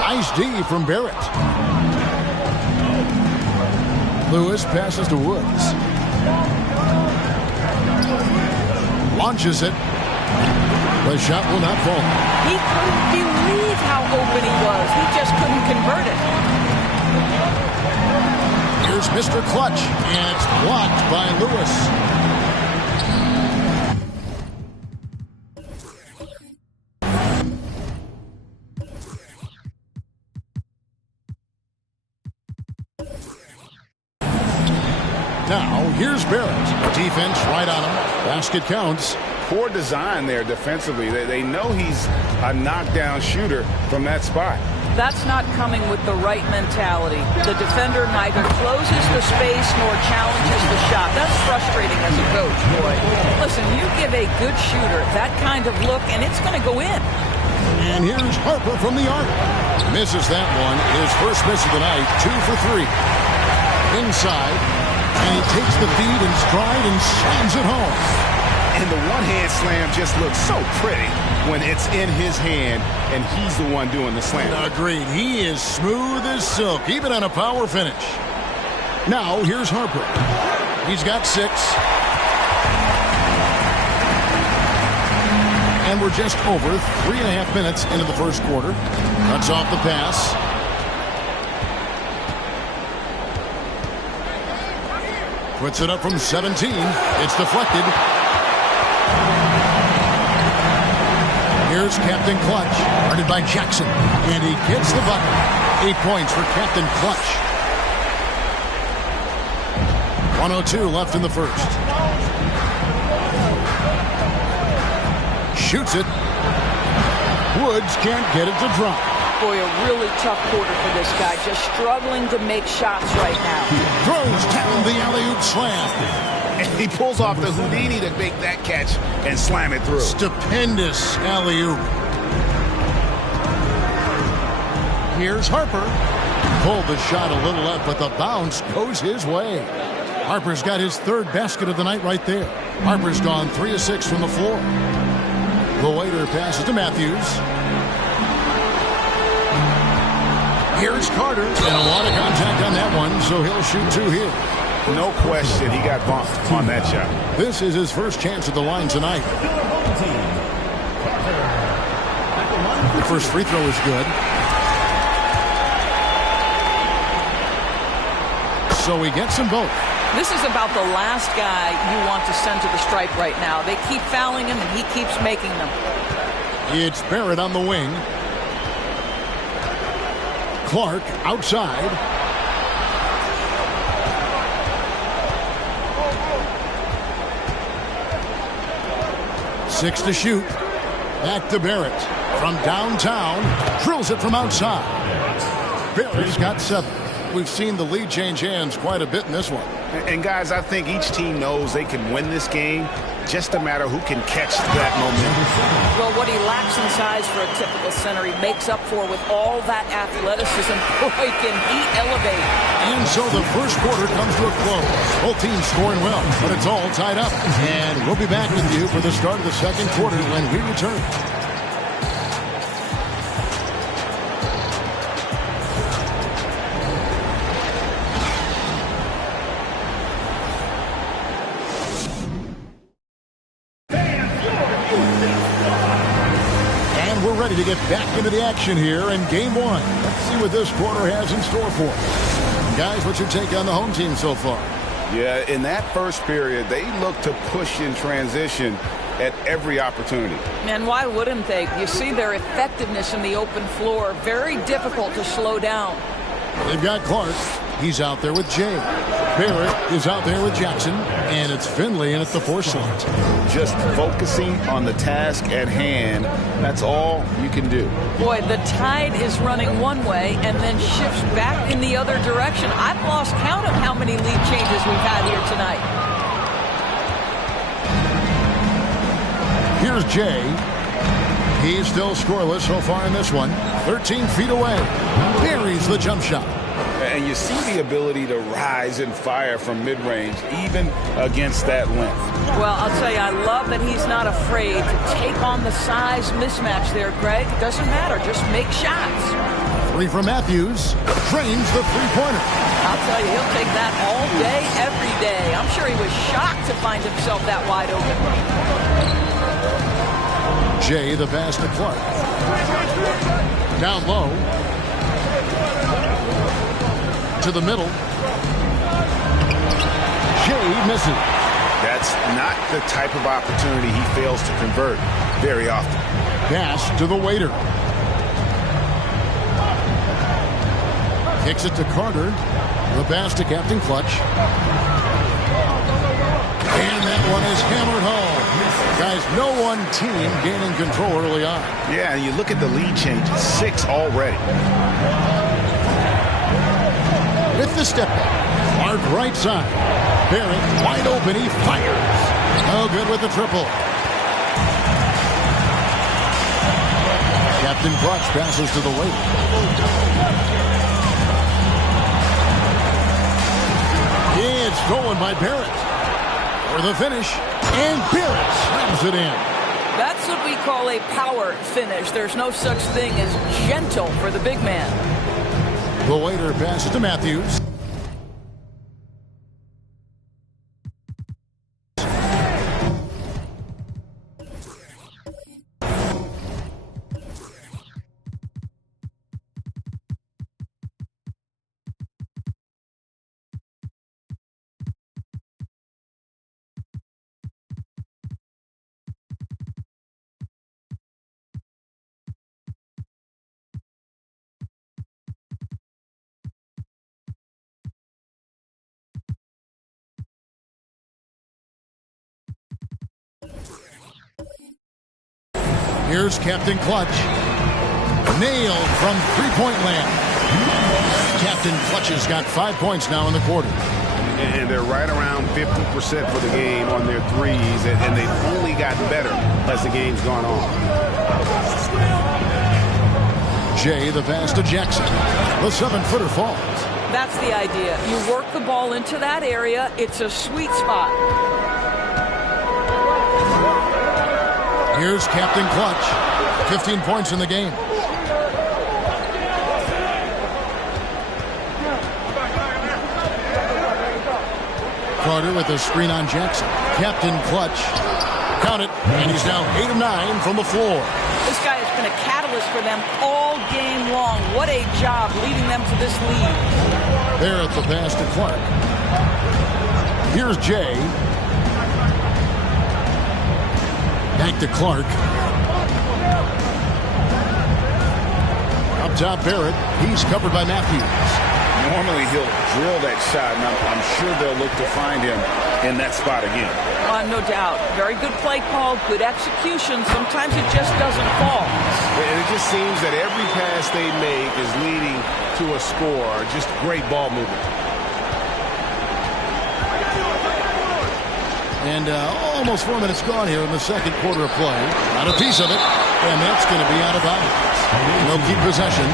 Nice D from Barrett. Lewis passes to Woods. Launches it. The shot will not fall. He couldn't believe how open he was. He just couldn't convert it. Here's Mr. Clutch, and it's blocked by Lewis. Now, here's Barrett. Defense right on him. Basket counts. Poor design there defensively. They know he's a knockdown shooter from that spot. That's not coming with the right mentality. The defender neither closes the space nor challenges the shot. That's frustrating as a coach, boy. Listen, you give a good shooter that kind of look, and it's going to go in. And here's Harper from the arc. Misses that one. His first miss of the night, 2 for 3. Inside. And he takes the feed in stride and slams it home. And the one-hand slam just looks so pretty when it's in his hand and he's the one doing the slam. Agreed. He is smooth as silk, even on a power finish. Now, here's Harper. He's got 6. And we're just over 3.5 minutes into the first quarter. Cuts off the pass. Puts it up from 17. It's deflected. Here's Captain Clutch, guarded by Jackson. And he gets the bucket. 8 points for Captain Clutch. 1:02 left in the first. Shoots it. Woods can't get it to drop. Boy, a really tough quarter for this guy. Just struggling to make shots right now. Throws down the alley-oop slam. And he pulls off the Houdini to make that catch and slam it through. Stupendous alley-oop. Here's Harper. Pulled the shot a little up, but the bounce goes his way. Harper's got his 3rd basket of the night right there. Harper's gone 3 of 6 from the floor. The waiter passes to Matthews. Here's Carter. And a lot of contact on that one, so he'll shoot 2 here. No question, he got bumped on that shot. This is his first chance at the line tonight. The first free throw is good. So he gets them both. This is about the last guy you want to send to the stripe right now. They keep fouling him, and he keeps making them. It's Barrett on the wing. Clark outside. Six to shoot. Back to Barrett. From downtown. Drills it from outside. Barrett's got 7. We've seen the lead change hands quite a bit in this one. And guys, I think each team knows they can win this game. Just a matter who can catch that momentum. Well, what he lacks in size for a typical center, he makes up for with all that athleticism. Boy, can he elevate. And so the first quarter comes to a close. Both teams scoring well, but it's all tied up. And we'll be back with you for the start of the second quarter when we return. Ready to get back into the action here in game 1. Let's see what this quarter has in store for us. Guys, what's your take on the home team so far? Yeah, in that first period, they look to push in transition at every opportunity. And why wouldn't they? You see their effectiveness in the open floor. Very difficult to slow down. They've got Clark. He's out there with Jay. Barrett is out there with Jackson. And it's Finley in at the 4 slot. Just focusing on the task at hand. That's all you can do. Boy, the tide is running one way and then shifts back in the other direction. I've lost count of how many lead changes we've had here tonight. Here's Jay. He's still scoreless so far in this one. 13 feet away. Buries the jump shot. And you see the ability to rise and fire from mid-range, even against that length. Well, I'll tell you, I love that he's not afraid to take on the size mismatch there, Greg. It doesn't matter. Just make shots. 3 from Matthews. Drains the three-pointer. I'll tell you, he'll take that all day, every day. I'm sure he was shocked to find himself that wide open. Jay, the pass to Clark. Down low. To the middle. Jay misses. That's not the type of opportunity he fails to convert very often. Pass to the waiter. Kicks it to Carter. The pass to Captain Clutch. And that one is hammered home. Guys, no one team gaining control early on. Yeah, and you look at the lead changes. 6 already. With the step back. Clark right side. Barrett wide open. He fires. No good with the triple. Captain Clutch passes to the late. It's stolen by Barrett. For the finish. And Barrett slams it in. That's what we call a power finish. There's no such thing as gentle for the big man. The waiter passes to Matthews. Here's Captain Clutch. Nailed from three-point land. Captain Clutch has got 5 points now in the quarter. And they're right around 50% for the game on their threes, and they've only gotten better as the game's gone on. Jay, the pass to Jackson. The 7-footer falls. That's the idea. You work the ball into that area. It's a sweet spot. Here's Captain Clutch. 15 points in the game. Carter with a screen on Jackson. Captain Clutch. Count it. And he's now 8 of 9 from the floor. This guy has been a catalyst for them all game long. What a job leading them to this lead. There at the pass to Clark. Here's Jay. Back to Clark. Up top, Barrett. He's covered by Matthews. Normally he'll drill that shot, and I'm sure they'll look to find him in that spot again. No doubt. Very good play call, good execution. Sometimes it just doesn't fall. And it just seems that every pass they make is leading to a score. Just great ball movement. And almost 4 minutes gone here in the second quarter of play. Not a piece of it, and that's going to be out of bounds. They'll keep possession.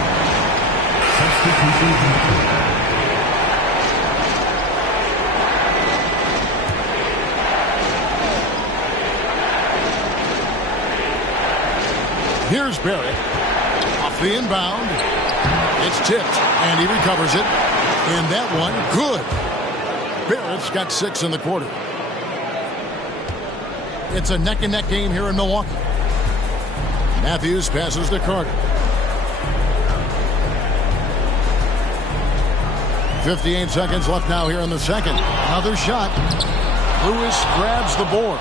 Here's Barrett. Off the inbound. It's tipped, and he recovers it. And that one, good. Barrett's got 6 in the quarter. It's a neck-and-neck game here in Milwaukee. Matthews passes to Carter. 58 seconds left now here in the second. Another shot. Lewis grabs the board.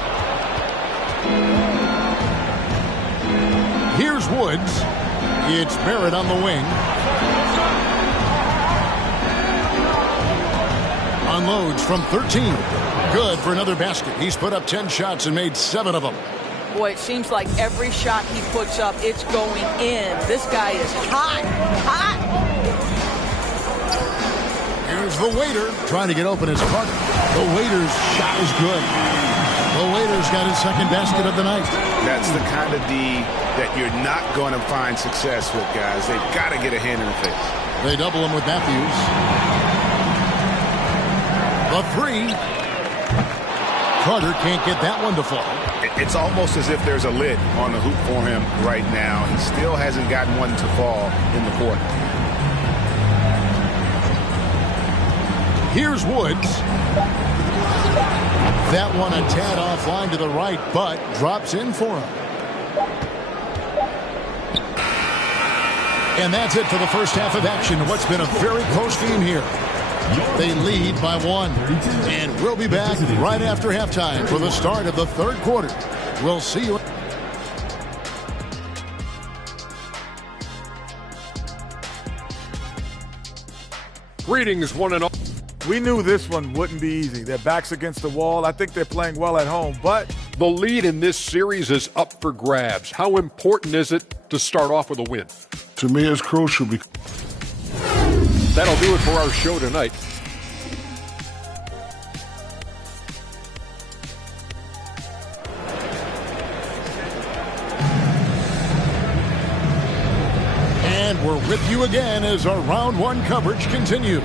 Here's Woods. It's Barrett on the wing. Unloads from 13. Good for another basket. He's put up 10 shots and made 7 of them. Boy, it seems like every shot he puts up, it's going in. This guy is hot, hot. Here's the waiter trying to get open his Carter. The waiter's shot is good. The waiter's got his second basket of the night. That's the kind of D that you're not going to find success with, guys. They've got to get a hand in the face. They double him with Matthews. The 3. Carter can't get that one to fall. It's almost as if there's a lid on the hoop for him right now. He still hasn't gotten one to fall in the quarter. Here's Woods. That one a tad offline to the right, but drops in for him. And that's it for the first half of action. What's been a very close game here. They lead by 1. And we'll be back right after halftime for the start of the third quarter. We'll see you. Greetings, one and all. We knew this one wouldn't be easy. Their backs against the wall. I think they're playing well at home, but the lead in this series is up for grabs. How important is it to start off with a win? To me, it's crucial. That'll do it for our show tonight. And we're with you again as our round 1 coverage continues.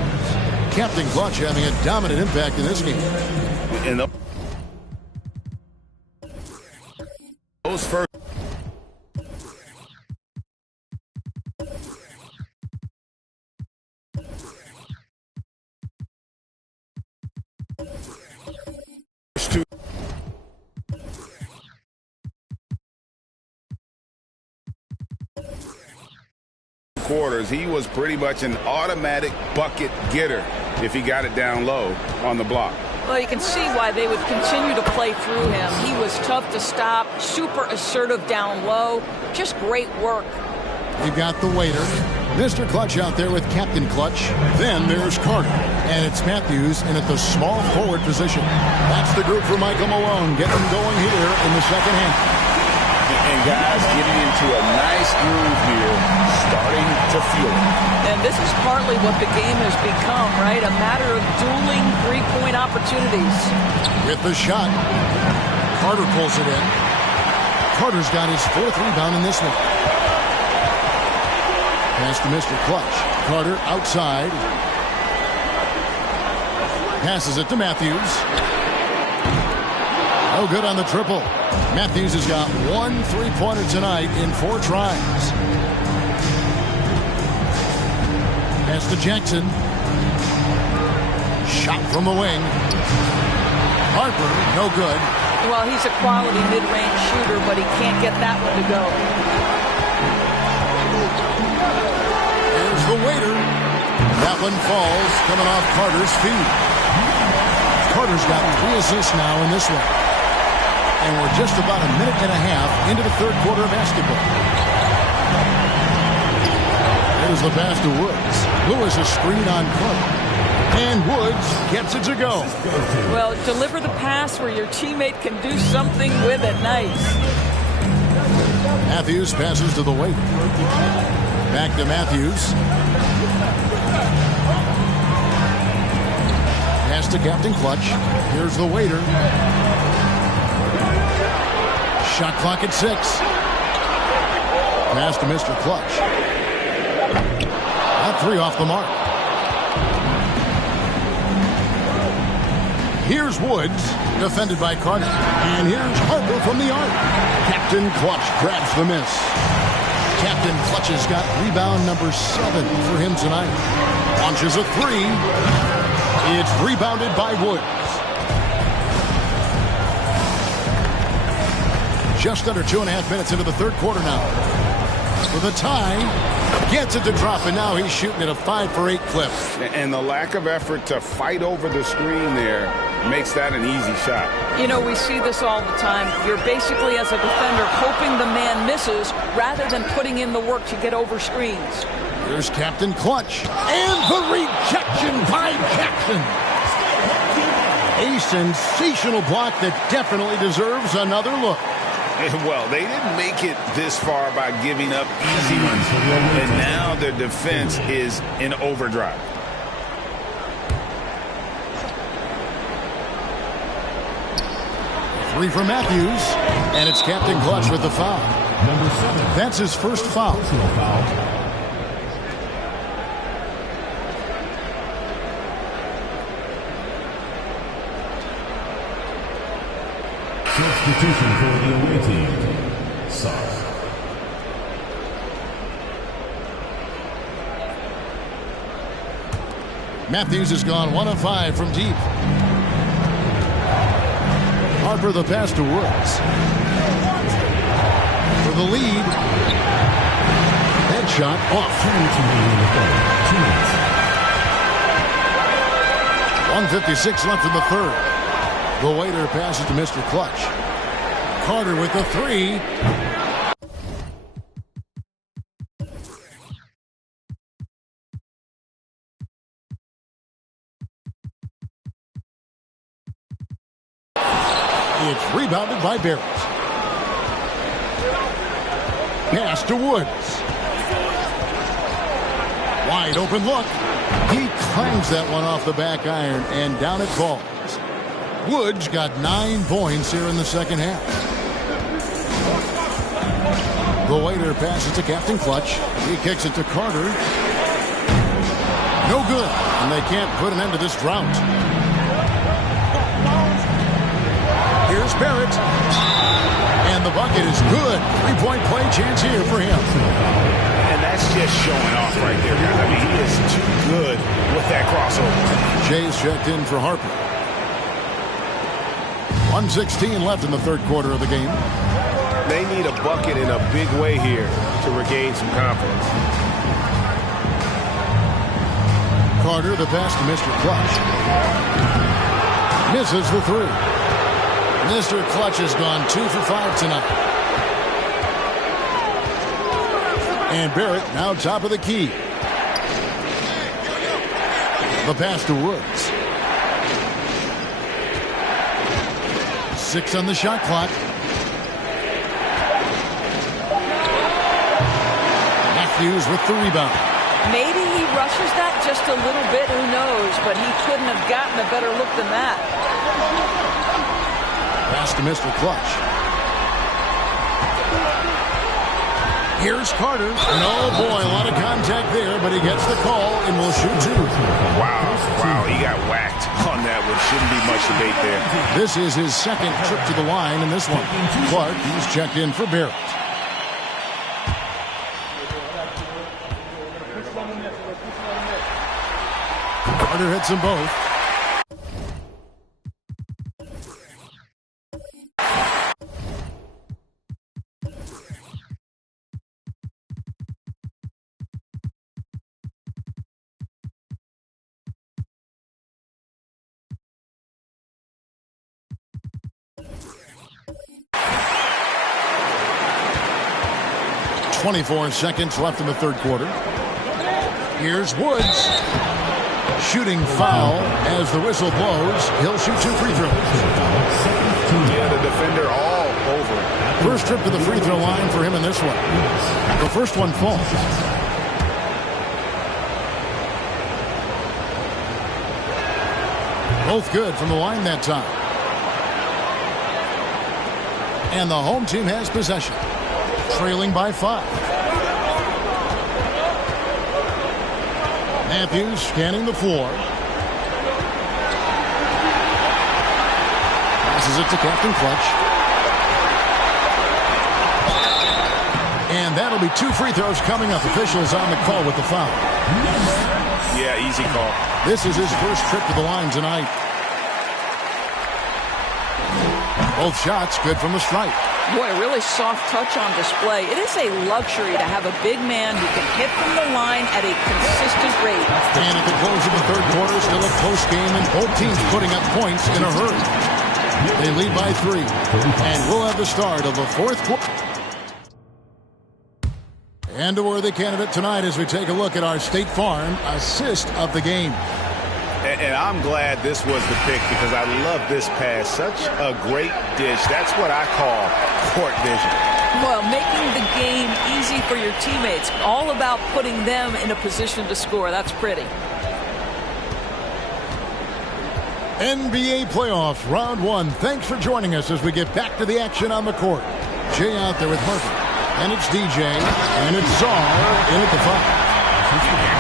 Captain Clutch having a dominant impact in this game. In those first two quarters, he was pretty much an automatic bucket getter if he got it down low on the block. Well, you can see why they would continue to play through him. He was tough to stop, super assertive down low. Just great work. You've got the waiter, Mr. Clutch out there with Captain Clutch. Then there's Carter. And it's Matthews in at the small forward position. That's the group for Michael Malone getting going here in the second half. And guys getting into a nice groove here, starting to feel it. And this is partly what the game has become, right? A matter of dueling three-point opportunities. With the shot, Carter pulls it in. Carter's got his 4th rebound in this one. Pass to Mr. Clutch. Carter outside. Passes it to Matthews. No good on the triple. Matthews has got 1 3-pointer tonight in 4 tries. Pass to Jackson. Shot from the wing. Harper, no good. Well, he's a quality mid-range shooter, but he can't get that one to go. There's the waiter. That one falls, coming off Carter's feet. Carter's got 3 assists now in this one. And we're just about a minute and a half into the third quarter of basketball. There's the pass to Woods. Lewis a screen on Clark. And Woods gets it to go. Well, deliver the pass where your teammate can do something with it. Nice. Matthews passes to the wing. Back to Matthews. Pass to Captain Clutch. Here's the waiter. Shot clock at 6. Pass to Mr. Clutch. That 3 off the mark. Here's Woods, defended by Carter. And here's Harper from the arc. Captain Clutch grabs the miss. Captain Clutch has got rebound number 7 for him tonight. Launches a 3. It's rebounded by Woods. Just under 2.5 minutes into the third quarter now. For the tie, gets it to drop, and now he's shooting at a 5 for 8 clip. And the lack of effort to fight over the screen there makes that an easy shot. You know, we see this all the time. You're basically, as a defender, hoping the man misses rather than putting in the work to get over screens. Here's Captain Clutch. And the rejection by Jackson. A sensational block that definitely deserves another look. Well, they didn't make it this far by giving up easy ones. And now their defense is in overdrive. Three for Matthews, and it's Captain Clutch with the foul. Number 7. That's his first foul. Substitution for the away team. Sauce. Matthews has gone 1 of 5 from deep. Harper the pass to Woods. For the lead. Headshot off. 1:56 left in the third. The waiter passes to Mr. Clutch. Carter with the 3. It's rebounded by Barrett. Pass to Woods. Wide open look. He clangs that one off the back iron, and down it falls. Woods got 9 points here in the second half. The waiter passes to Captain Clutch. He kicks it to Carter. No good, and they can't put an end to this drought. Here's Barrett. And the bucket is good. 3-point play chance here for him. And that's just showing off right there, guys. I mean, he is too good with that crossover. Jay's checked in for Harper. 1:16 left in the third quarter of the game. They need a bucket in a big way here to regain some confidence. Carter, the pass to Mr. Clutch. Misses the 3. Mr. Clutch has gone 2 for 5 tonight. And Barrett now top of the key. The pass to Woods. 6 on the shot clock. Matthews with the rebound. Maybe he rushes that just a little bit, who knows, but he couldn't have gotten a better look than that. Pass to Mr. Clutch. Here's Carter. And oh boy, a lot of contact there, but he gets the call and will shoot 2. Wow, he got whacked on that one. Shouldn't be much debate there. This is his second trip to the line in this one. Clark, he's checked in for Barrett. Carter hits them both. 24 seconds left in the third quarter. Here's Woods. Shooting foul as the whistle blows. He'll shoot 2 free throws. Yeah, the defender all over it. First trip to the free throw line for him in this one. The first one falls. Both good from the line that time. And the home team has possession. Trailing by 5. Matthews scanning the floor. Passes it to Captain Clutch. And that'll be 2 free throws coming up. Officials on the call with the foul. Yeah, easy call. This is his first trip to the line tonight. Both shots good from the stripe. Boy, a really soft touch on display. It is a luxury to have a big man who can hit from the line at a consistent rate. And at the close of the third quarter, still a close game, and both teams putting up points in a hurry. They lead by 3. And we'll have the start of the fourth quarter. And a worthy candidate tonight as we take a look at our State Farm assist of the game. And I'm glad this was the pick because I love this pass. Such a great dish. That's what I call court vision. Well, making the game easy for your teammates. All about putting them in a position to score. That's pretty. NBA playoffs, round 1. Thanks for joining us as we get back to the action on the court. Jay out there with Murphy. And it's DJ. And it's Czar in at the 5.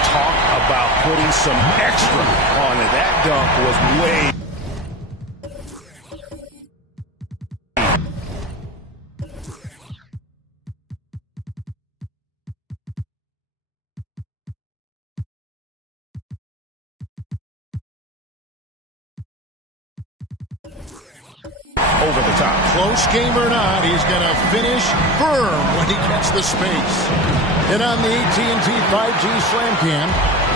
Talk about putting some extra on it. That dunk was way. Over the top. Close game or not, he's going to finish firm when he gets the space. And on the AT&T 5G Slam Cam,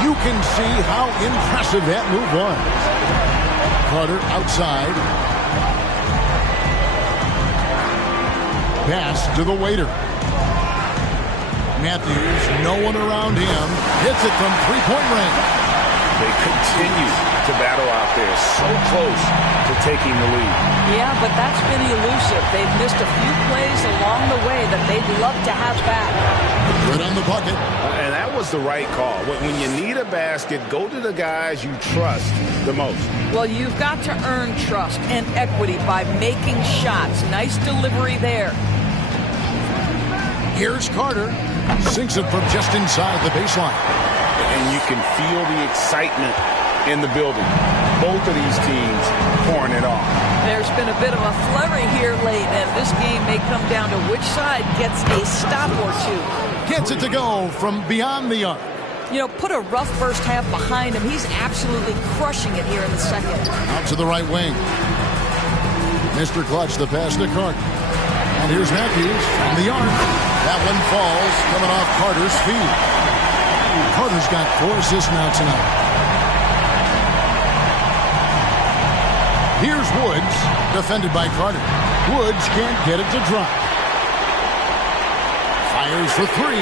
you can see how impressive that move was. Carter outside. Pass to the waiter. Matthews, no one around him. Hits it from three-point range. They continue to battle out there. So close to taking the lead. Yeah, but that's been elusive. They've missed a few plays along the way that they'd love to have back. Good on the bucket. And that was the right call. When you need a basket, go to the guys you trust the most. Well, you've got to earn trust and equity by making shots. Nice delivery there. Here's Carter. Sinks it from just inside the baseline. And you can feel the excitement in the building. Both of these teams pouring it on. There's been a bit of a flurry here late, and this game may come down to which side gets a stop or 2. Gets it to go from beyond the arc. You know, put a rough first half behind him. He's absolutely crushing it here in the second. Out to the right wing. Mr. Clutch, the pass to Carter. And here's Matthews from the arc. That one falls, coming off Carter's feet. Carter's got 4 assists now tonight. Here's Woods, defended by Carter. Woods can't get it to drop. Fires for 3.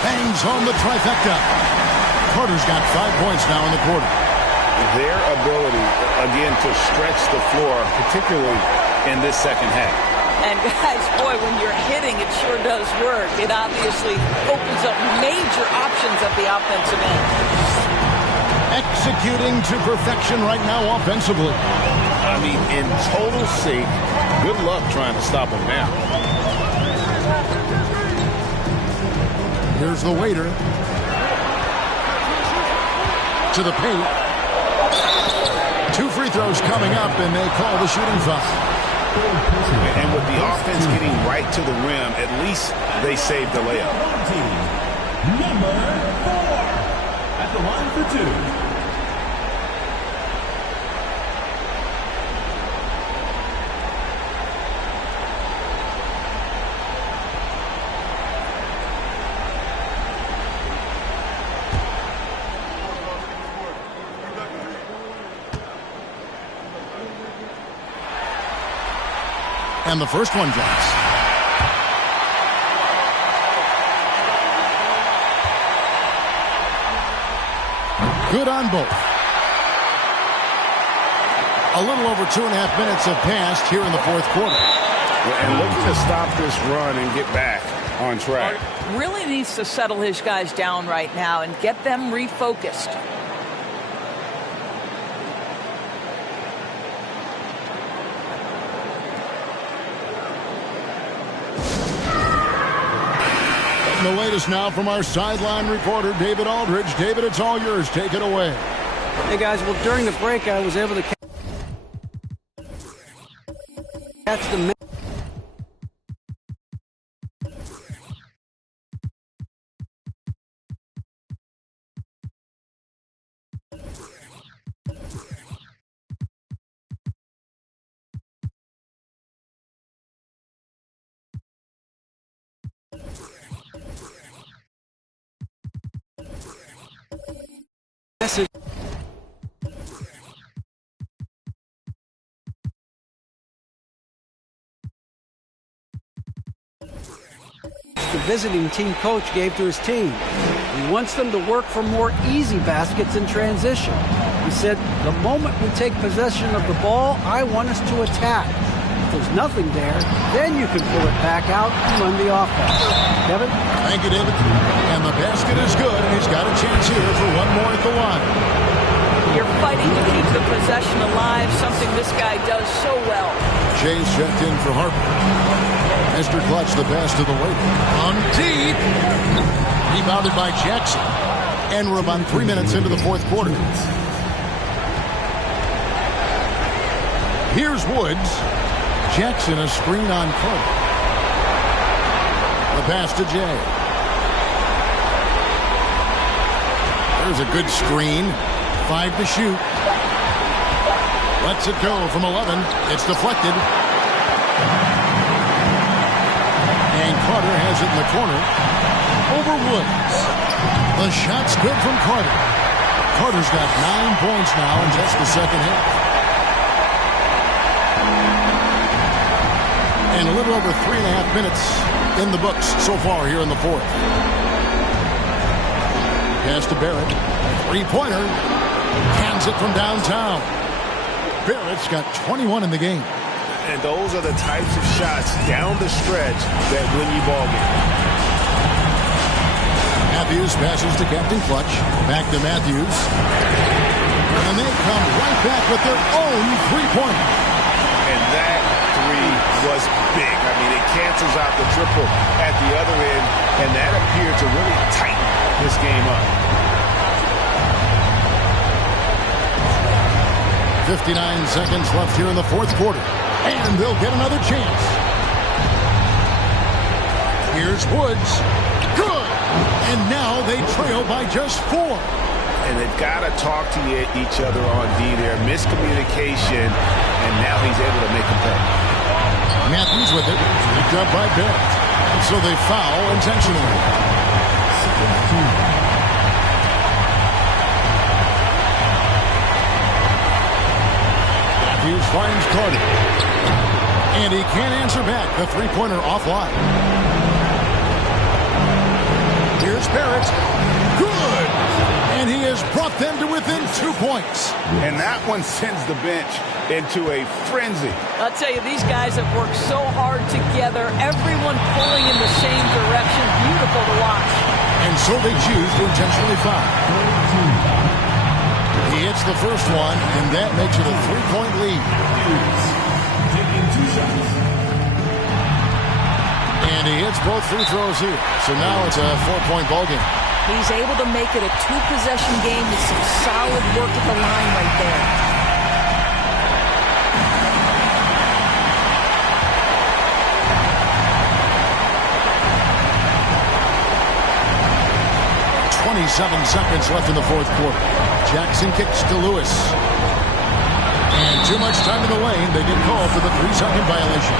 Bangs home the trifecta. Carter's got 5 points now in the quarter. Their ability, again, to stretch the floor, particularly in this second half. And guys, boy, when you're hitting, it sure does work. It obviously opens up major options at the offensive end. Executing to perfection right now offensively. I mean, in total sync. Good luck trying to stop him now. Here's the waiter. To the paint. 2 free throws coming up, and they call the shooting foul. And with the offense getting right to the rim, at least they saved the layup. Number 4 at the line for 2. And the first one drops. Good on both. A little over 2.5 minutes have passed here in the fourth quarter. And looking to stop this run and get back on track. Really needs to settle his guys down right now and get them refocused. The latest now from our sideline reporter, David Aldridge. David, it's all yours. Take it away. Hey, guys. Well, during the break, I was able to catch the... message. The visiting team coach gave to his team. He wants them to work for more easy baskets in transition. He said, the moment we take possession of the ball, I want us to attack. If there's nothing there, then you can pull it back out and run the offense. Kevin? Thank you, David. And the basket is good, and he's got a chance here for one more at the line. You're fighting to keep the possession alive, something this guy does so well. Jay's checked in for Harper. Mr. Clutch, the pass to the lady. On deep. Rebounded by Jackson. And we're about 3 minutes into the fourth quarter. Here's Woods. Jackson, a screen on Carter. The pass to Jay. There's a good screen. 5 to shoot. Lets it go from 11. It's deflected. And Carter has it in the corner. Over Woods. The shot's good from Carter. Carter's got 9 points now in just the second half. And a little over 3.5 minutes in the books so far here in the fourth. Pass to Barrett. Three-pointer. Cans it from downtown. Barrett's got 21 in the game. And those are the types of shots down the stretch that win you ball games. Matthews passes to Captain Clutch. Back to Matthews. And they come right back with their own three-pointer. And that three was big. I mean, it cancels out the triple at the other end, and that appeared to really tighten this game up. 59 seconds left here in the fourth quarter. And they'll get another chance. Here's Woods. Good! And now they trail by just 4. And they've got to talk to each other on D there. Miscommunication, and now he's able to make a play. Matthews with it. Picked up by Barrett. So they foul intentionally. Matthews finds Carter. And he can't answer back. The three-pointer offline. Here's Barrett. Good! And he has brought them to within 2 points. And that one sends the bench into a frenzy. I'll tell you, these guys have worked so hard together. Everyone pulling in the same direction. Beautiful to watch. And so they choose to intentionally foul. He hits the first one, and that makes it a 3-point lead. And he hits both free throws here. So now it's a 4-point ball game. He's able to make it a 2-possession game with some solid work at the line right there. .27 seconds left in the fourth quarter. Jackson kicks to Lewis. And too much time in the lane. They did call for the 3-second violation.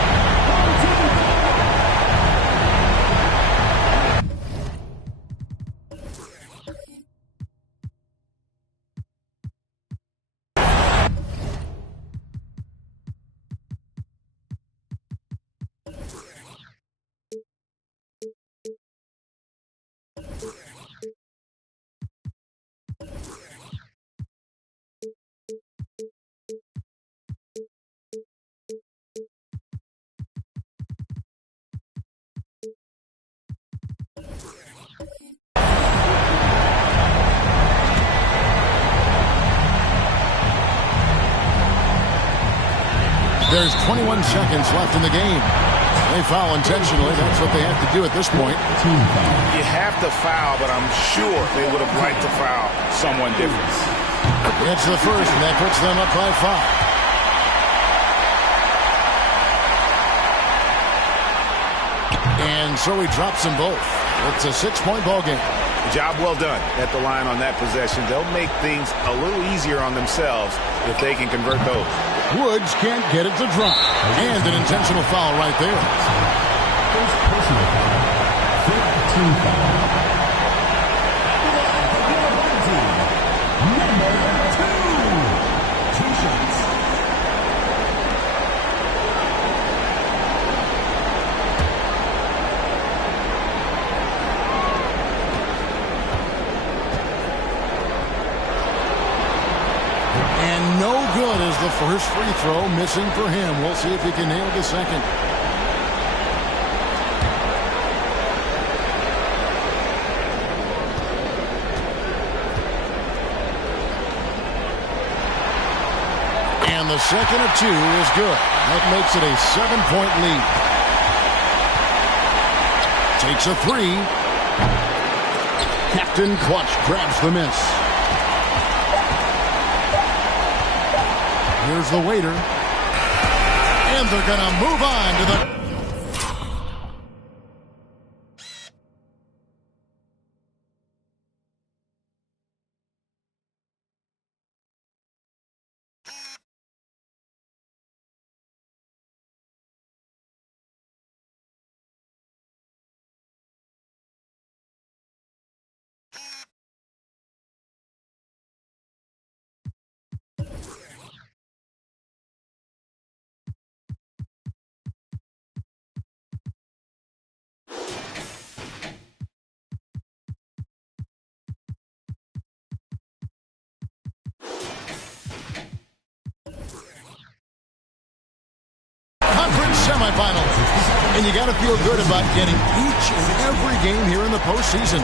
There's 21 seconds left in the game. They foul intentionally. That's what they have to do at this point. You have to foul, but I'm sure they would have liked to foul someone different. It's the first, and that puts them up by 5. And so he drops them both. It's a 6-point ball game. Job well done at the line on that possession. They'll make things a little easier on themselves if they can convert those. Woods can't get it to drop. And an intentional foul right there. First personal foul. 15 foul. Number 2. 2 shots. And no good as the first free throw missing for him. We'll see if he can nail the second. And the second of 2 is good. That makes it a 7-point lead. Takes a 3. Captain Clutch grabs the miss. Here's the waiter. And they're going to move on to the... Semifinals. And you got to feel good about getting each and every game here in the postseason.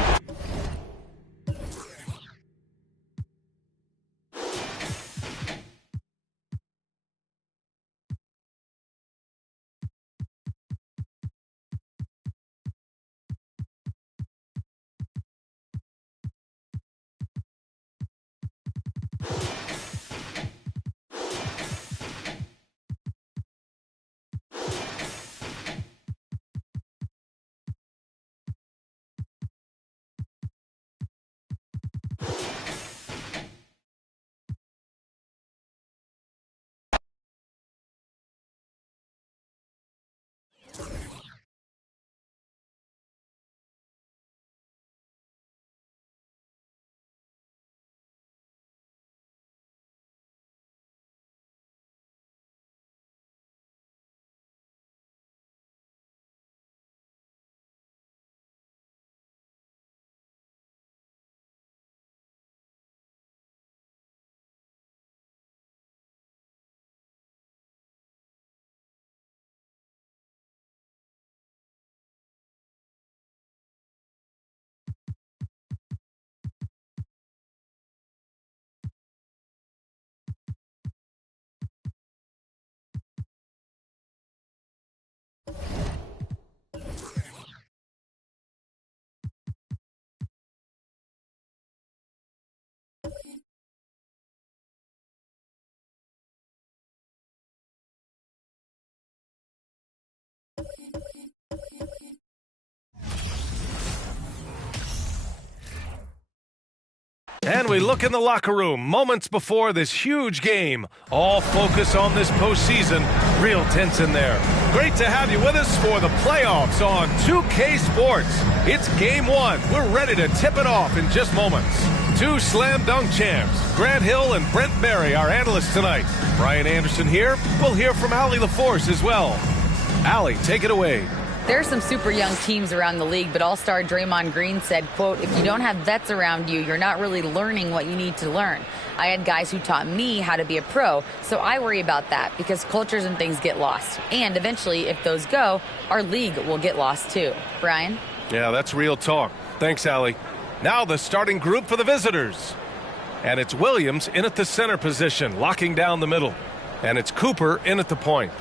And we look in the locker room moments before this huge game. All focus on this postseason. Real tense in there. Great to have you with us for the playoffs on 2K Sports. It's game 1. We're ready to tip it off in just moments. 2 slam dunk champs, Grant Hill and Brent Barry, our analysts tonight. Brian Anderson here. We'll hear from Allie LaForce as well. Allie, take it away. There are some super young teams around the league, but All-Star Draymond Green said, quote, if you don't have vets around you, you're not really learning what you need to learn. I had guys who taught me how to be a pro, so I worry about that because cultures and things get lost. And eventually, if those go, our league will get lost too. Brian? Yeah, that's real talk. Thanks, Allie. Now the starting group for the visitors. And it's Williams in at the center position, locking down the middle. And it's Cooper in at the point.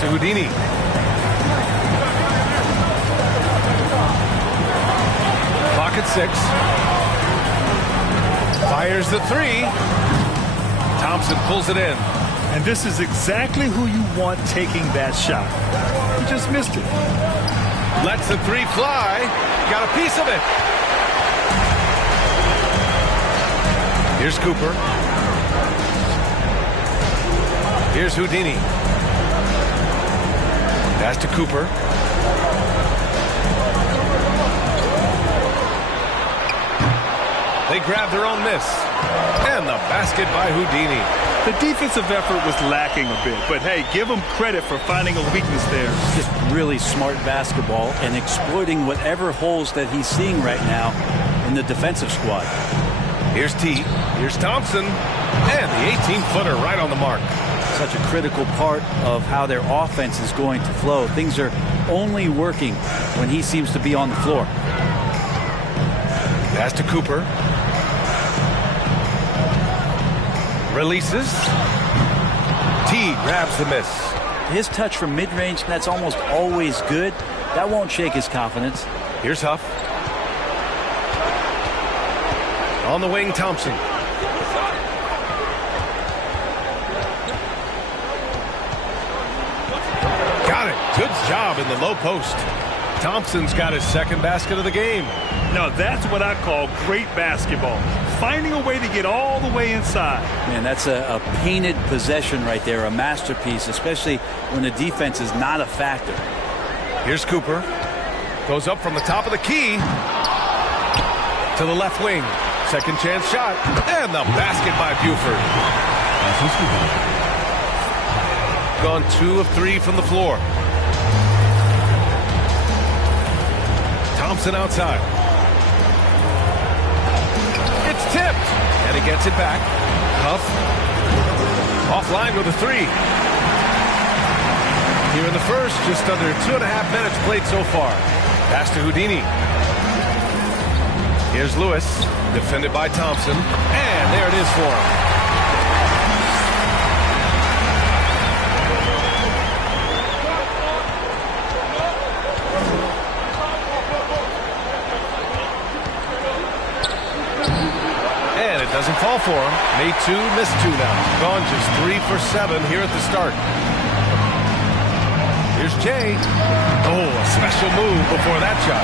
Houdini. Clock at 6. Fires the 3. Thompson pulls it in. And this is exactly who you want taking that shot. He just missed it. Lets the 3 fly. Got a piece of it. Here's Cooper. Here's Houdini. Pass to Cooper. They grab their own miss. And the basket by Houdini. The defensive effort was lacking a bit, but hey, give them credit for finding a weakness there. Just really smart basketball and exploiting whatever holes that he's seeing right now in the defensive squad. Here's T. Here's Thompson. And the 18-footer right on the mark. Such a critical part of how their offense is going to flow. Things are only working when he seems to be on the floor. Pass to Cooper. Releases. T grabs the miss. His touch from mid-range, that's almost always good. That won't shake his confidence. Here's Huff. On the wing, Thompson. Got it. Good job in the low post. Thompson's got his second basket of the game. Now that's what I call great basketball. Finding a way to get all the way inside. Man, that's a painted possession right there, a masterpiece, especially when the defense is not a factor. Here's Cooper. Goes up from the top of the key to the left wing. Second chance shot. And the basket by Buford. Gone 2 of 3 from the floor. Thompson outside. It's tipped. And he gets it back. Huff. Offline with a 3. Here in the first, just under 2.5 minutes played so far. Pass to Houdini. Here's Lewis. Defended by Thompson. And there it is for him. Doesn't fall for him. Made 2, missed 2 now. Gone just 3 for 7 here at the start. Here's Jay. Oh, a special move before that shot.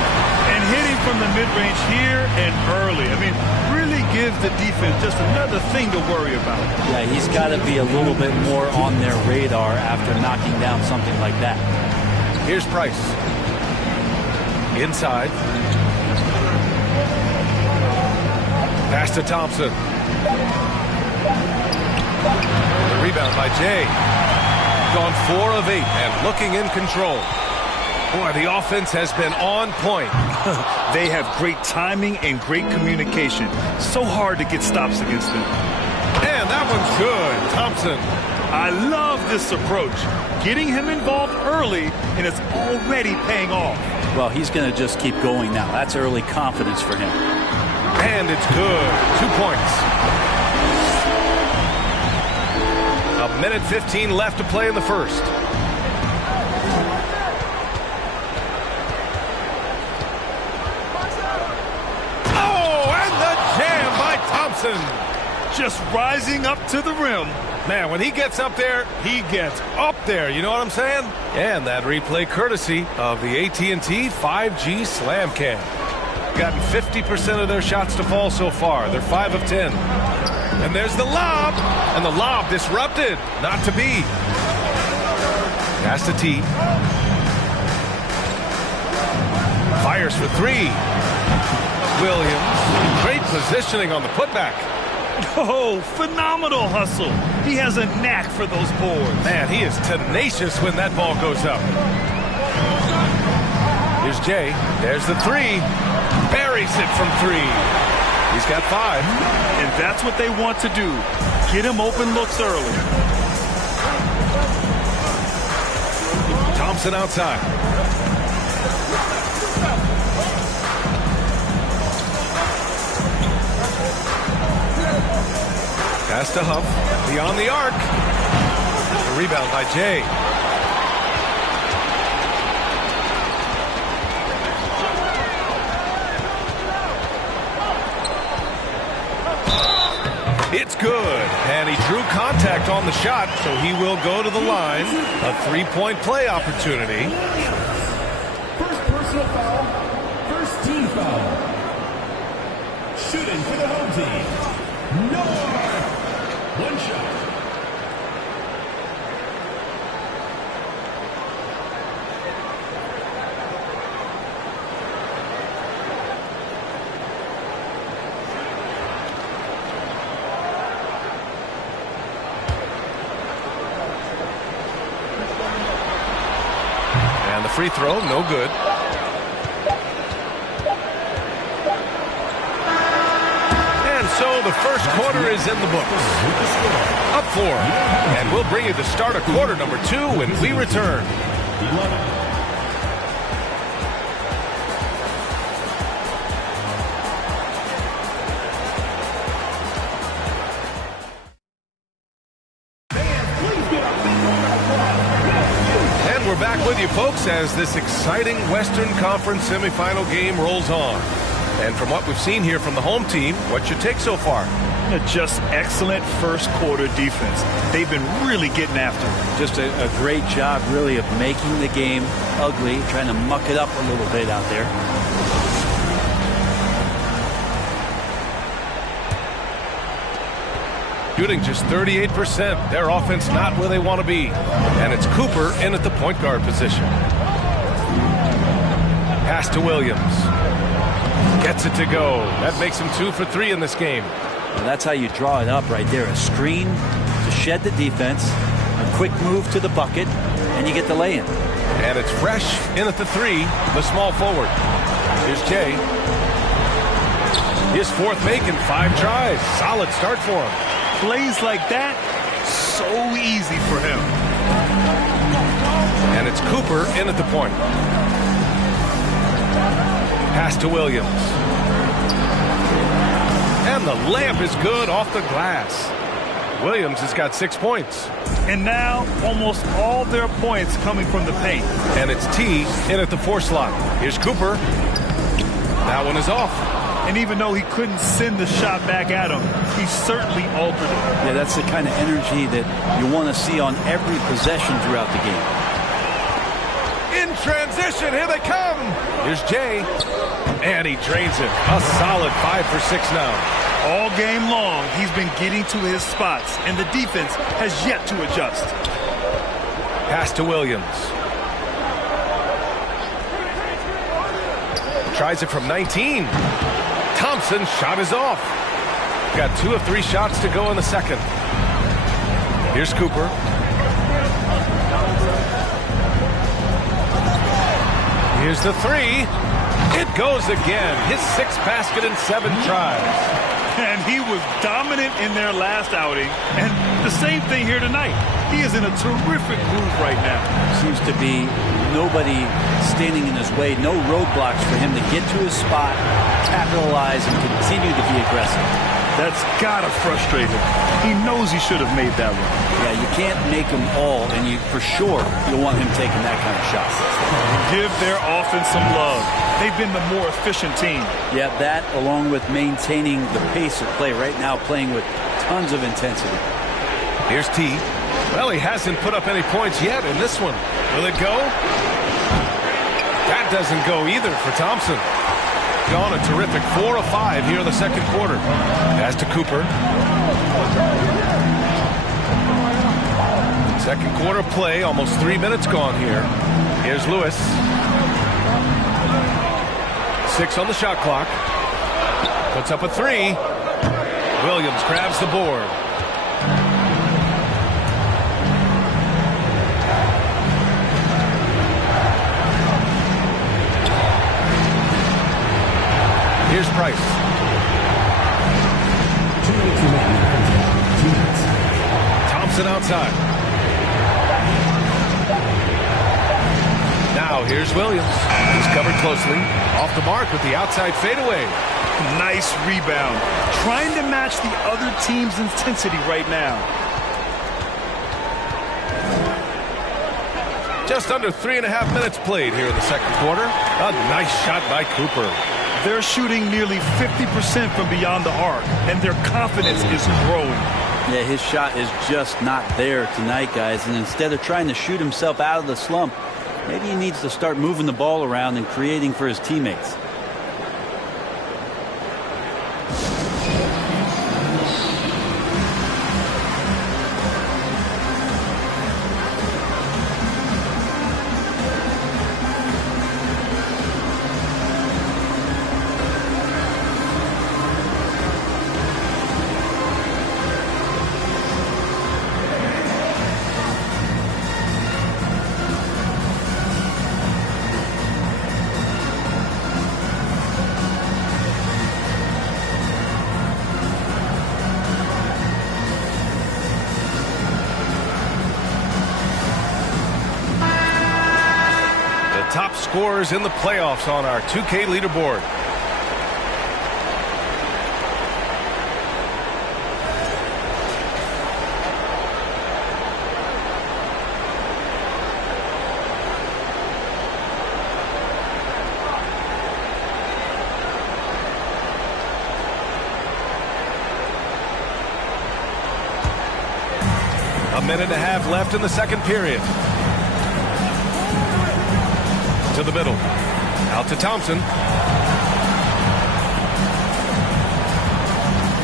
And hitting from the mid-range here and early. I mean, really gives the defense just another thing to worry about. Yeah, he's got to be a little bit more on their radar after knocking down something like that. Here's Price. Inside. Pass to Thompson. The rebound by Jay. Gone 4 of 8 and looking in control. Boy, the offense has been on point. They have great timing and great communication. So hard to get stops against them. And that one's good. Thompson. I love this approach. Getting him involved early, and it's already paying off. Well, he's going to just keep going now. That's early confidence for him. And it's good. 2 points. A minute 15 left to play in the first. Oh, and the jam by Thompson. Just rising up to the rim. Man, when he gets up there, he gets up there. You know what I'm saying? And that replay courtesy of the AT&T 5G Slam Cam. Gotten 50% of their shots to fall so far. They're 5 of 10. And there's the lob. And the lob disrupted. Not to be. Pass to T. Fires for three. Williams. Great positioning on the putback. Oh, phenomenal hustle. He has a knack for those boards. Man, he is tenacious when that ball goes up. Here's Jay. There's the three. Buries it from three. He's got 5. And that's what they want to do. Get him open looks early. Thompson outside. Pass to Huff. Beyond the arc. The rebound by Jay. It's good. And he drew contact on the shot, so he will go to the line. A 3-point play opportunity. First personal foul. First team foul. Shooting for the home team. Noah. One shot. And the free throw, no good. So the first quarter is in the books. Up 4. And we'll bring you the start of quarter number 2 when we return. And we're back with you, folks, as this exciting Western Conference semifinal game rolls on. And from what we've seen here from the home team, what's your take so far? Just excellent first quarter defense. They've been really getting after it. Just a great job, really, of making the game ugly, trying to muck it up a little bit out there. Shooting just 38%. Their offense not where they want to be. And it's Cooper in at the point guard position. Pass to Williams. Gets it to go. That makes him 2 for 3 in this game. Well, that's how you draw it up right there. A screen to shed the defense, a quick move to the bucket, and you get the lay-in. And it's Fresh in at the 3, the small forward. Here's Jay. His 4th make in 5 tries. Solid start for him. Plays like that, so easy for him. And it's Cooper in at the point. Pass to Williams. And the layup is good off the glass. Williams has got 6 points. And now almost all their points coming from the paint. And it's T in at the 4 slot. Here's Cooper. That one is off. And even though he couldn't send the shot back at him, he certainly altered it. Yeah, that's the kind of energy that you want to see on every possession throughout the game. In transition, here they come. Here's Jay. And he drains it. A solid 5 for 6 now. All game long, he's been getting to his spots, and the defense has yet to adjust. Pass to Williams. Tries it from 19. Thompson's shot is off. Got 2 of 3 shots to go in the second. Here's Cooper. Here's the 3. It goes again. His 6th basket in 7 tries. And he was dominant in their last outing. And the same thing here tonight. He is in a terrific groove right now. Seems to be nobody standing in his way. No roadblocks for him to get to his spot, capitalize, and continue to be aggressive. That's gotta frustrate him. He knows he should have made that one. Yeah, you can't make them all, and for sure you'll want him taking that kind of shot. Give their offense some love. They've been the more efficient team. Yeah, that along with maintaining the pace of play right now, playing with tons of intensity. Here's T. Well, he hasn't put up any points yet in this one. Will it go? That doesn't go either for Thompson. Gone a terrific 4 of 5 here in the second quarter. Pass to Cooper. Second quarter play, almost 3 minutes gone here. Here's Lewis. 6 on the shot clock. Puts up a 3. Williams grabs the board. Here's Price. Thompson outside. Now here's Williams. He's covered closely. Off the mark with the outside fadeaway. Nice rebound. Trying to match the other team's intensity right now. Just under 3.5 minutes played here in the second quarter. A nice shot by Cooper. They're shooting nearly 50% from beyond the arc, and their confidence is growing. Yeah, his shot is just not there tonight, guys. And instead of trying to shoot himself out of the slump, maybe he needs to start moving the ball around and creating for his teammates. Top scorers in the playoffs on our 2K leaderboard. A minute and a half left in the second period. To the middle. Out to Thompson.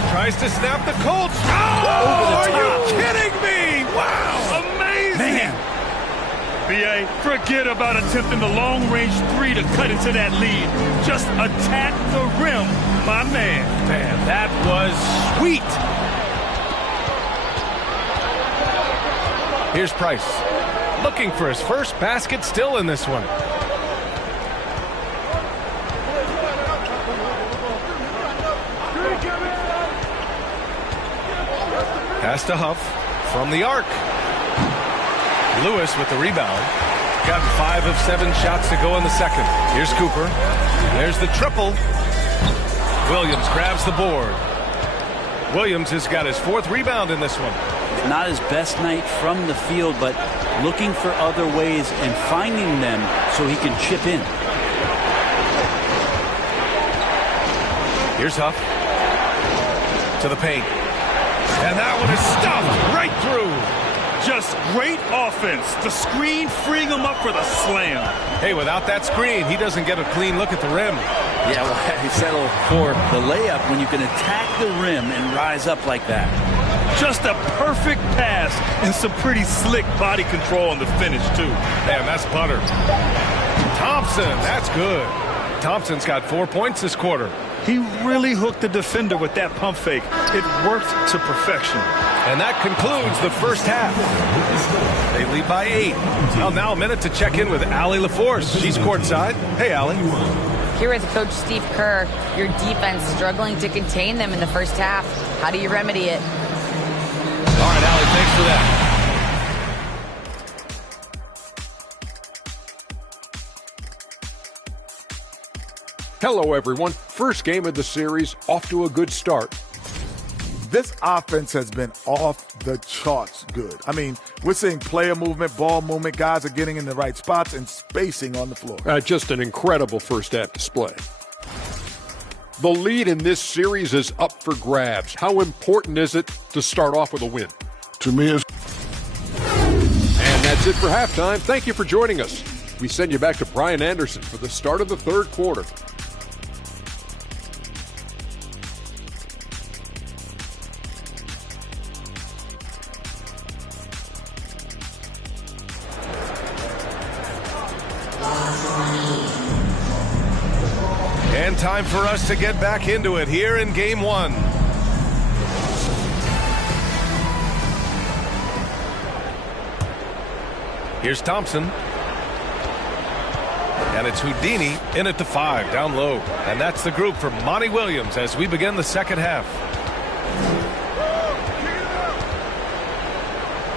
Tries to snap the Colts. Oh, are you kidding me? Wow. Amazing. Man. B.A., forget about attempting the long-range 3 to cut into that lead. Just attack the rim, my man. Man, that was sweet. Here's Price. Looking for his first basket still in this one. Pass to Huff from the arc. Lewis with the rebound. Got 5 of 7 shots to go in the second. Here's Cooper. There's the triple. Williams grabs the board. Williams has got his 4th rebound in this one. Not his best night from the field, but looking for other ways and finding them so he can chip in. Here's Huff. To the paint. And that one is stuffed right through. Just great offense. The screen freeing him up for the slam. Hey, without that screen, he doesn't get a clean look at the rim. Yeah, well, he settled for the layup when you can attack the rim and rise up like that. Just a perfect pass and some pretty slick body control on the finish, too. Man, that's butter. Thompson, that's good. Thompson's got 4 points this quarter. He really hooked the defender with that pump fake. It worked to perfection. And that concludes the first half. They lead by 8. Well, now a minute to check in with Allie LaForce. She's courtside. Hey, Allie. Here with Coach Steve Kerr, your defense struggling to contain them in the first half. How do you remedy it? All right, Allie, thanks for that. Hello, everyone. First game of the series, off to a good start. This offense has been off the charts good. I mean, we're seeing player movement, ball movement. Guys are getting in the right spots and spacing on the floor. Just an incredible first half display. The lead in this series is up for grabs. How important is it to start off with a win? To me, it's... And that's it for halftime. Thank you for joining us. We send you back to Brian Anderson for the start of the third quarter. And time for us to get back into it here in game one. Here's Thompson. And it's Houdini in at the 5, down low. And that's the group for Monty Williams as we begin the second half.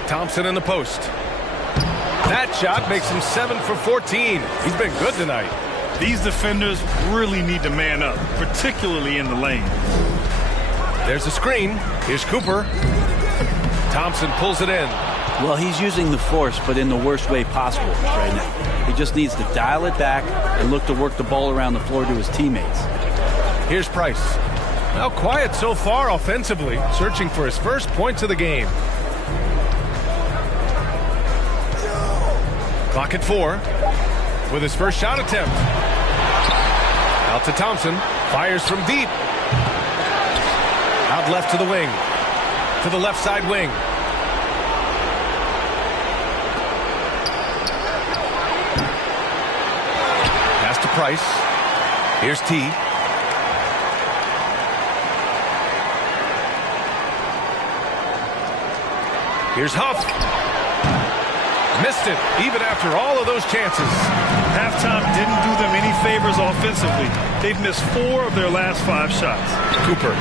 Thompson in the post. That shot makes him 7 for 14. He's been good tonight. These defenders really need to man up, particularly in the lane. There's a screen. Here's Cooper. Thompson pulls it in. Well, he's using the force, but in the worst way possible right now. He just needs to dial it back and look to work the ball around the floor to his teammates. Here's Price. Now quiet so far offensively, searching for his first points of the game. Clock at 4 with his first shot attempt. Out to Thompson. Fires from deep. Out left to the wing. To the left side wing. Pass to Price. Here's T. Here's Huff. Missed it, even after all of those chances. Halftime didn't do them any favors offensively. They've missed 4 of their last 5 shots. Cooper.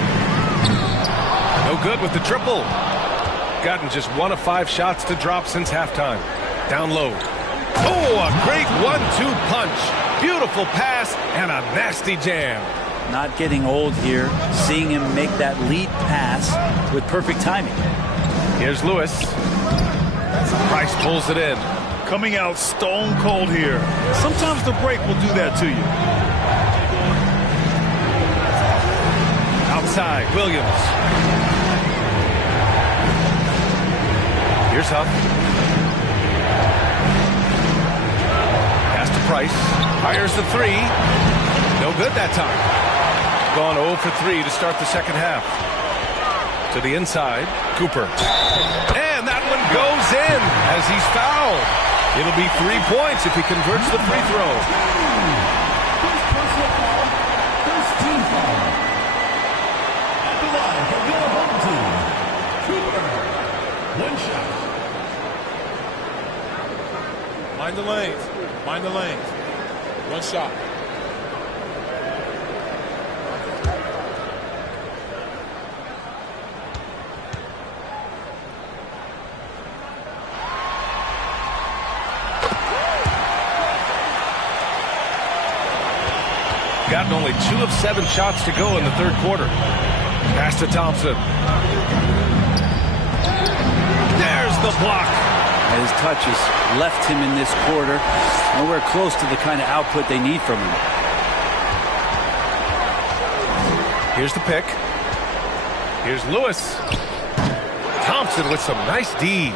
No good with the triple. Gotten just 1 of 5 shots to drop since halftime. Down low. Oh, a great 1-2 punch. Beautiful pass and a nasty jam. Not getting old here. Seeing him make that lead pass with perfect timing. Here's Lewis. Price pulls it in. Coming out stone cold here. Sometimes the break will do that to you. Outside, Williams. Here's Huff. Pass to Price. Fires the 3. No good that time. Gone 0 for 3 to start the second half. To the inside, Cooper. And that one goes in as he's fouled. It'll be 3 points if he converts the free throw. First team foul. At the line for your home team, Cooper. 1 shot. Mind the lanes. Mind the lanes. 1 shot. Gotten only 2 of 7 shots to go in the third quarter. Pass to Thompson. There's the block. And his touches left him in this quarter. Nowhere close to the kind of output they need from him. Here's the pick. Here's Lewis. Thompson with some nice D.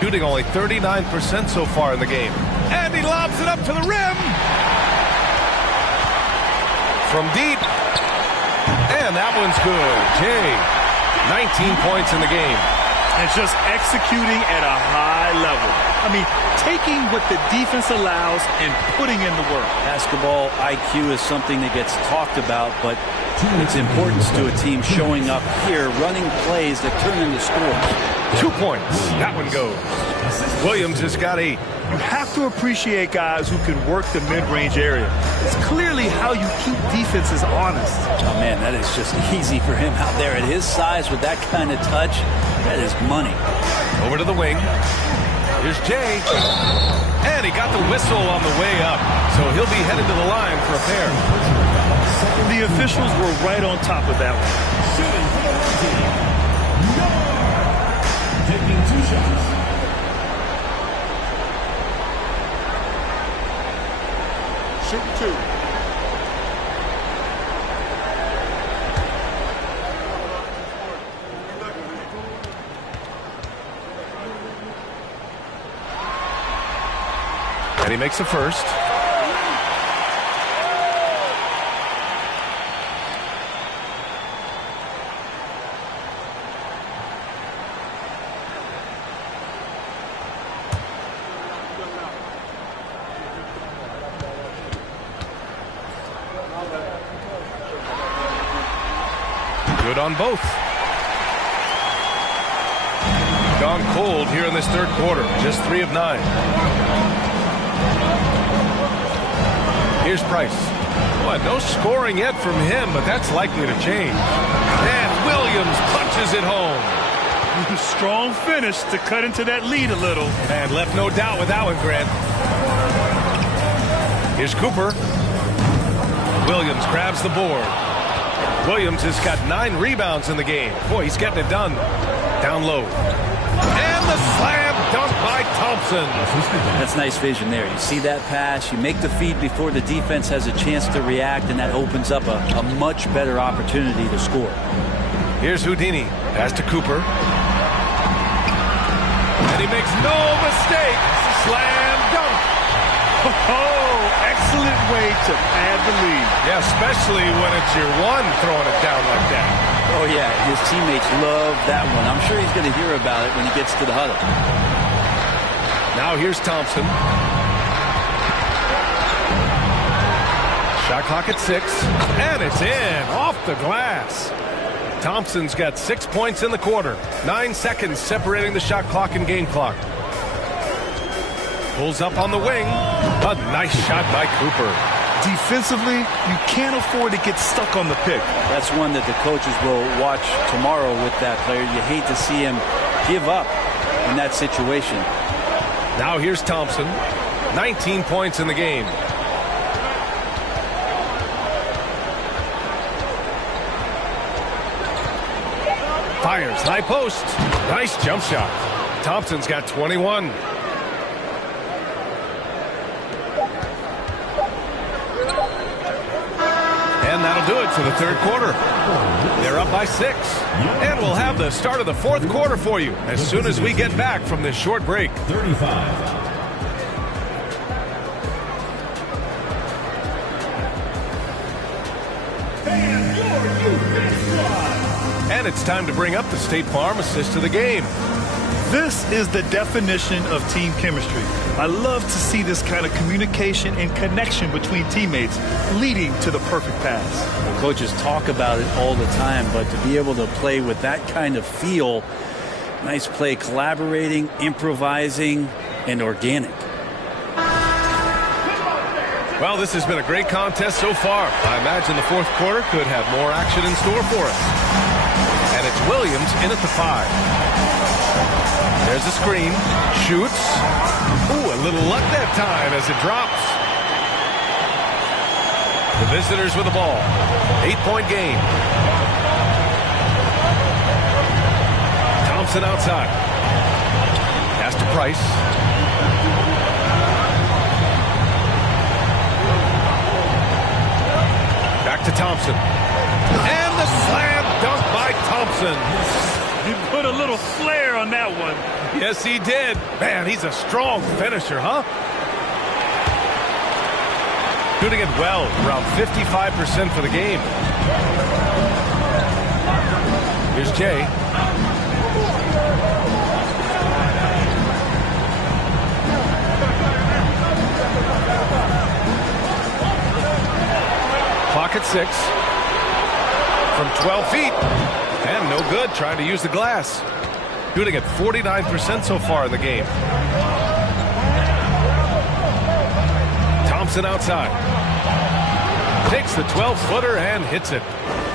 Shooting only 39% so far in the game. And he lobs it up to the rim. From deep. And that one's good. Jay, 19 points in the game. And just executing at a high level. I mean, taking what the defense allows and putting in the work. Basketball IQ is something that gets talked about, but its importance to a team showing up here, running plays that turn into scores. 2 points. That one goes. Williams has got 8. You have to appreciate guys who can work the mid-range area. It's clearly how you keep defenses honest. Oh, man, that is just easy for him out there. At his size, with that kind of touch, that is money. Over to the wing. Here's Jay. And he got the whistle on the way up. So he'll be headed to the line for a pair. The officials were right on top of that one. Shooting for the red team, Noah. Taking 2 shots. Shooting 2. And he makes the first. Good on both. Gone cold here in this third quarter. Just 3 of 9. Here's Price. Boy, no scoring yet from him, but that's likely to change. And Williams punches it home. Strong finish to cut into that lead a little. And left no doubt with that one, Grant. Here's Cooper. Williams grabs the board. Williams has got 9 rebounds in the game. Boy, he's getting it done. Down low. And the slam dunk by Thompson. That's nice vision there. You see that pass, you make the feed before the defense has a chance to react, and that opens up a much better opportunity to score. Here's Houdini. Pass to Cooper. And he makes no mistake. Slam dunk. Oh, excellent way to add the lead. Yeah, especially when it's your one throwing it down like that. Oh, yeah, his teammates love that one. I'm sure he's going to hear about it when he gets to the huddle. Now here's Thompson. Shot clock at 6. And it's in. Off the glass. Thompson's got 6 points in the quarter. 9 seconds separating the shot clock and game clock. Pulls up on the wing. A nice shot by Cooper. Defensively, you can't afford to get stuck on the pick. That's one that the coaches will watch tomorrow with that player. You hate to see him give up in that situation. Now here's Thompson. 19 points in the game. Fires high post. Nice jump shot. Thompson's got 21. And that'll do it for the third quarter. They're up by 6. And we'll have the start of the fourth quarter for you as soon as we get back from this short break. 35. And it's time to bring up the State Farm assist to the game. This is the definition of team chemistry. I love to see this kind of communication and connection between teammates leading to the perfect pass. Well, coaches talk about it all the time, but to be able to play with that kind of feel, nice play, collaborating, improvising, and organic. Well, this has been a great contest so far. I imagine the fourth quarter could have more action in store for us. And it's Williams in at the 5. There's a screen. Shoots. Ooh, a little luck that time as it drops. The visitors with the ball. 8-point game. Thompson outside. Pass to Price. Back to Thompson. And the slam dunk by Thompson. He put a little flair on that one. Yes, he did. Man, he's a strong finisher, huh? Shooting it well, around 55% for the game. Here's Jay. Clock at 6. From 12 feet. And no good, trying to use the glass. Shooting at 49% so far in the game. Thompson outside. Takes the 12-footer and hits it.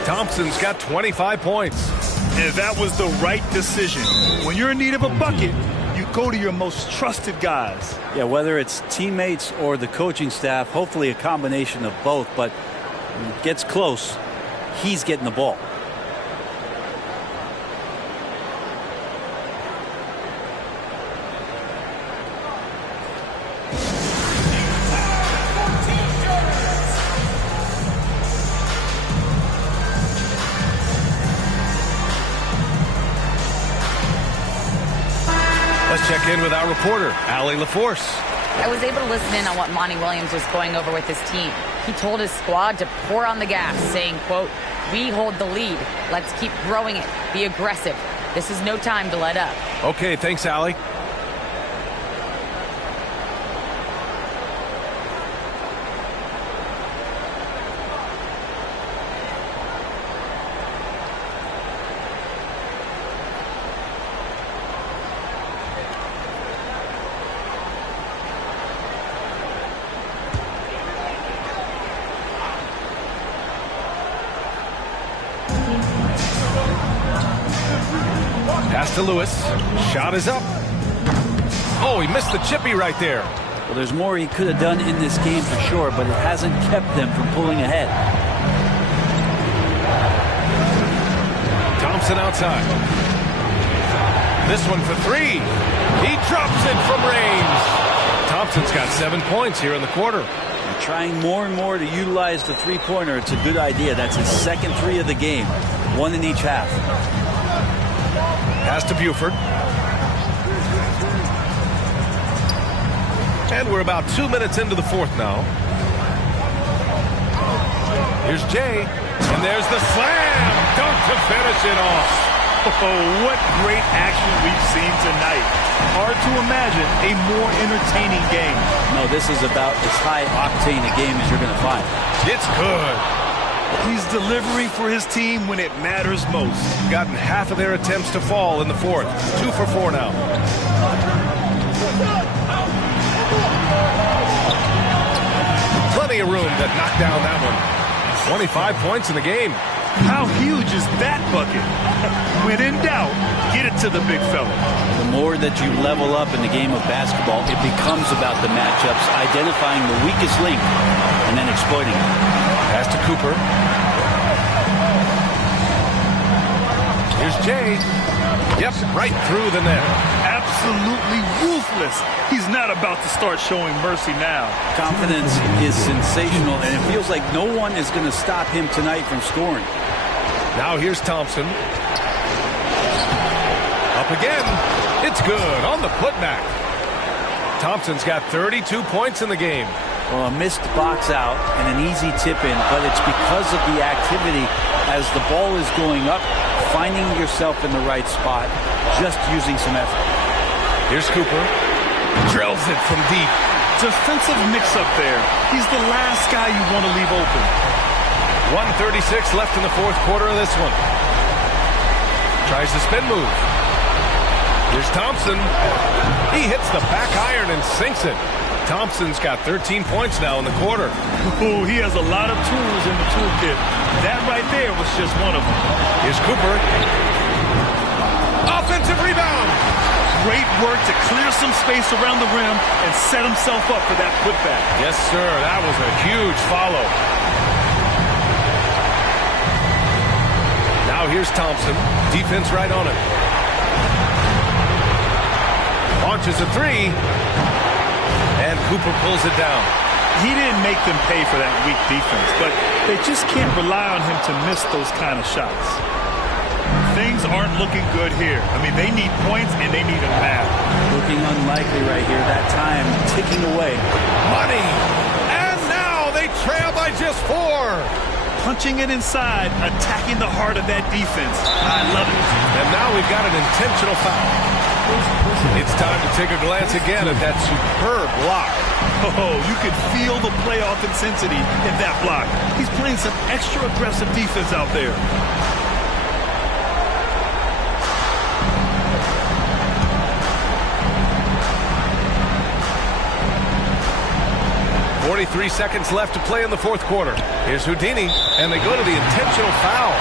Thompson's got 25 points. And that was the right decision. When you're in need of a bucket, you go to your most trusted guys. Yeah, whether it's teammates or the coaching staff, hopefully a combination of both, but when it gets close, he's getting the ball. Let's check in with our reporter, Allie LaForce. I was able to listen in on what Monty Williams was going over with his team. He told his squad to pour on the gas, saying, quote, "We hold the lead. Let's keep growing it. Be aggressive. This is no time to let up." Okay, thanks, Allie. Pass to Lewis. Shot is up. Oh, he missed the chippy right there. Well, there's more he could have done in this game for sure, but it hasn't kept them from pulling ahead. Thompson outside. This one for three. He drops it from range. Thompson's got 7 points here in the quarter. They're trying more and more to utilize the three-pointer. It's a good idea. That's his second three of the game. One in each half. Pass to Buford. And we're about 2 minutes into the fourth now. Here's Jay. And there's the slam. Dunk to finish it off. Oh, what great action we've seen tonight. Hard to imagine a more entertaining game. No, this is about as high-octane a game as you're going to find. It's good. He's delivering for his team when it matters most. Gotten half of their attempts to fall in the fourth. 2 for 4 now. Plenty of room to knock down that one. 25 points in the game. How huge is that bucket? When in doubt, get it to the big fella. The more that you level up in the game of basketball, it becomes about the matchups, identifying the weakest link, and then exploiting it. Pass to Cooper. Here's Jay. Yep, right through the net. Absolutely ruthless. He's not about to start showing mercy now. Confidence is sensational, and it feels like no one is going to stop him tonight from scoring. Now here's Thompson. Up again. It's good on the putback. Thompson's got 32 points in the game. Well, a missed box out and an easy tip in, but it's because of the activity as the ball is going up, finding yourself in the right spot, just using some effort. Here's Cooper. Drills it from deep. Defensive mix-up there. He's the last guy you want to leave open. 1:36 left in the fourth quarter of this one. Tries the spin move. Here's Thompson. He hits the back iron and sinks it. Thompson's got 13 points now in the quarter. Ooh, he has a lot of tools in the toolkit. That right there was just one of them. Here's Cooper. Offensive rebound. Great work to clear some space around the rim and set himself up for that putback. Yes, sir. That was a huge follow. Now here's Thompson. Defense right on him. Launches a three. And Cooper pulls it down. He didn't make them pay for that weak defense, but they just can't rely on him to miss those kind of shots. Things aren't looking good here. I mean, they need points and they need them now. Looking unlikely right here. That time ticking away. Money. And now they trail by just 4. Punching it inside, attacking the heart of that defense. I love it. And now we've got an intentional foul. It's time to take a glance again at that superb block. Oh, you can feel the playoff intensity in that block. He's playing some extra aggressive defense out there. .43 seconds left to play in the fourth quarter. Here's Houdini, and they go to the intentional foul.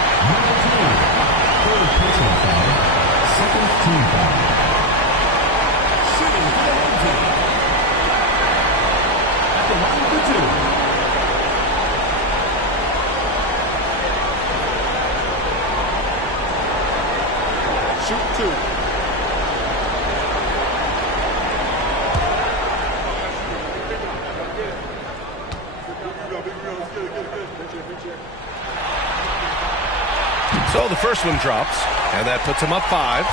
Third personal foul. Second team foul. Shooting for the home team. At the line for 2. Shoot 2. So the first one drops, and that puts him up 5.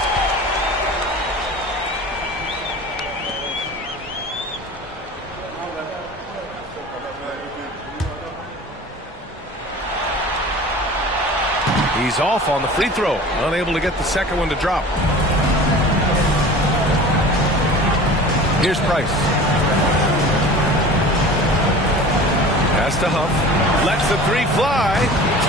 He's off on the free throw, unable to get the second one to drop. Here's Price. Pass to Huff. Lets the 3 fly.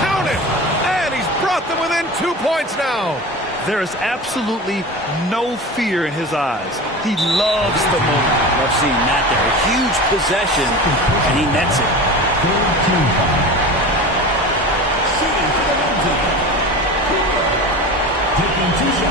Count it! And he's brought them within 2 points now. There is absolutely no fear in his eyes. He loves the moment. Love seeing that there. A huge possession, and he nets it. Third team foul. Shooting for the home team. Taking 2 shots.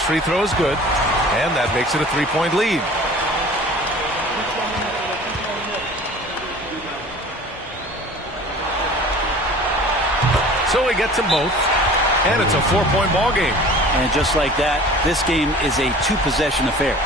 First free throw is good, and that makes it a 3-point lead. So he gets them both, and it's a 4-point ball game. And just like that, this game is a 2-possession affair.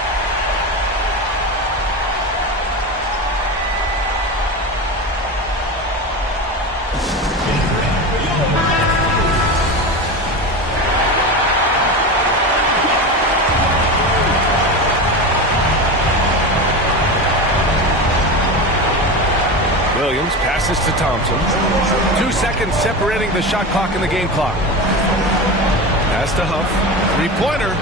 Williams passes to Thompson. 2 seconds separating the shot clock and the game clock. Pass to Huff. 3-pointer.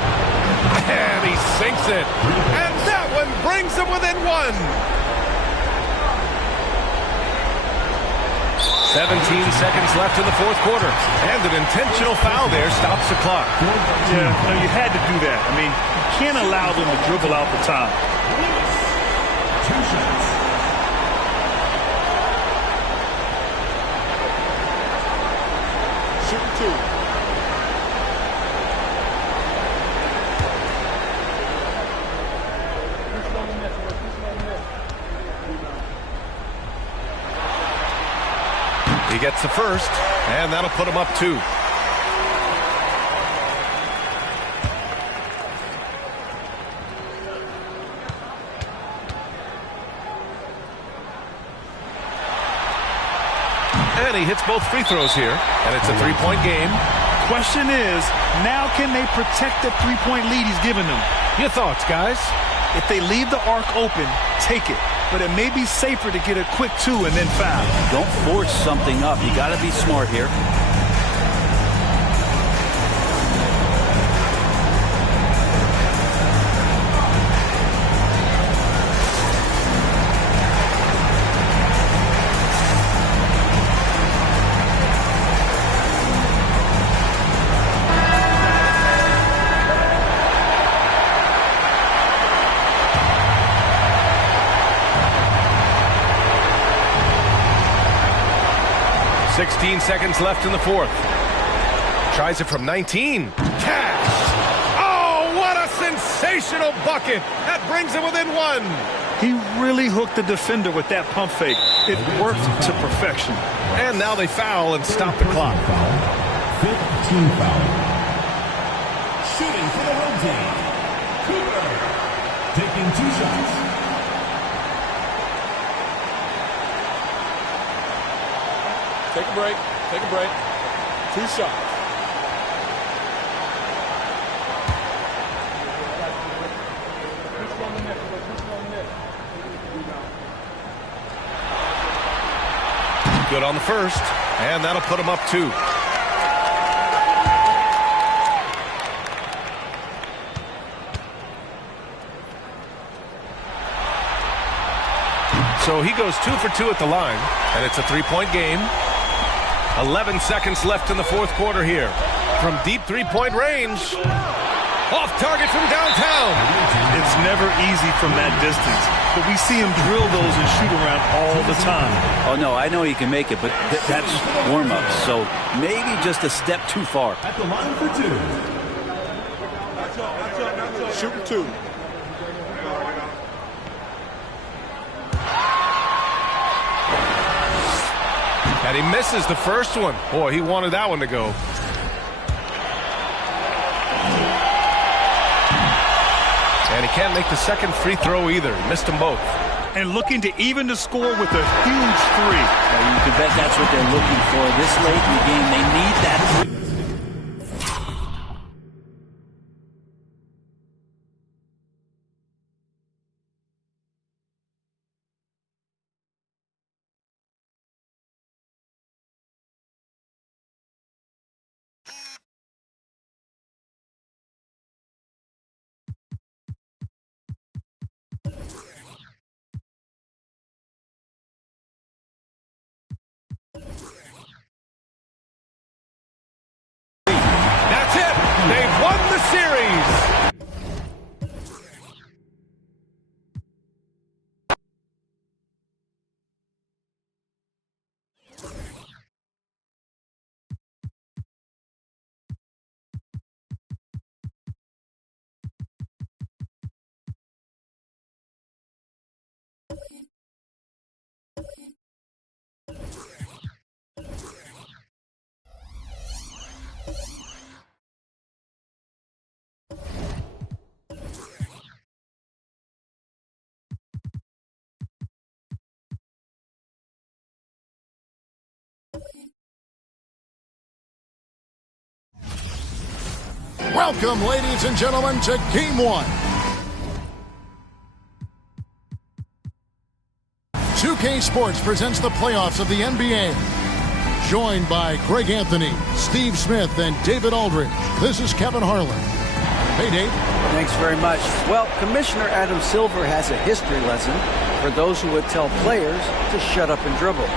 And he sinks it. And that one brings him within 1. 17 seconds left in the fourth quarter. And an intentional foul there stops the clock. Yeah, no, you had to do that. I mean, you can't allow them to dribble out the time. 2 shots. Shoot 2. He gets the first, and that'll put him up 2. And he hits both free throws here, and it's a 3-point game. Question is, now can they protect the 3-point lead he's given them? Your thoughts, guys? If they leave the arc open, take it. But it may be safer to get a quick 2 and then foul. Don't force something up. You got to be smart here. Seconds left in the fourth. Tries it from 19. Cash! Oh, what a sensational bucket! That brings him within 1. He really hooked the defender with that pump fake. It worked to perfection. And now they foul and stop the clock. 5th team foul. Shooting for the home team. Cooper. Taking 2 shots. Take a break. Take a break. 2 shots. Good on the first, and that'll put him up 2. So he goes 2 for 2 at the line, and it's a 3-point game. 11 seconds left in the fourth quarter here. From deep 3-point range. Off target from downtown. It's never easy from that distance. But we see him drill those and shoot around all the time. Oh, no, I know he can make it, but that's warm-up. So maybe just a step too far. At the line for 2. Shooting 2. And he misses the first one. Boy, he wanted that one to go. And he can't make the second free throw either. He missed them both. And looking to even the score with a huge 3. You can bet that's what they're looking for this late in the game. They need that 3. Welcome, ladies and gentlemen, to Game 1. 2K Sports presents the playoffs of the NBA. Joined by Greg Anthony, Steve Smith, and David Aldridge. This is Kevin Harlan. Hey, Dave. Thanks very much. Well, Commissioner Adam Silver has a history lesson for those who would tell players to shut up and dribble.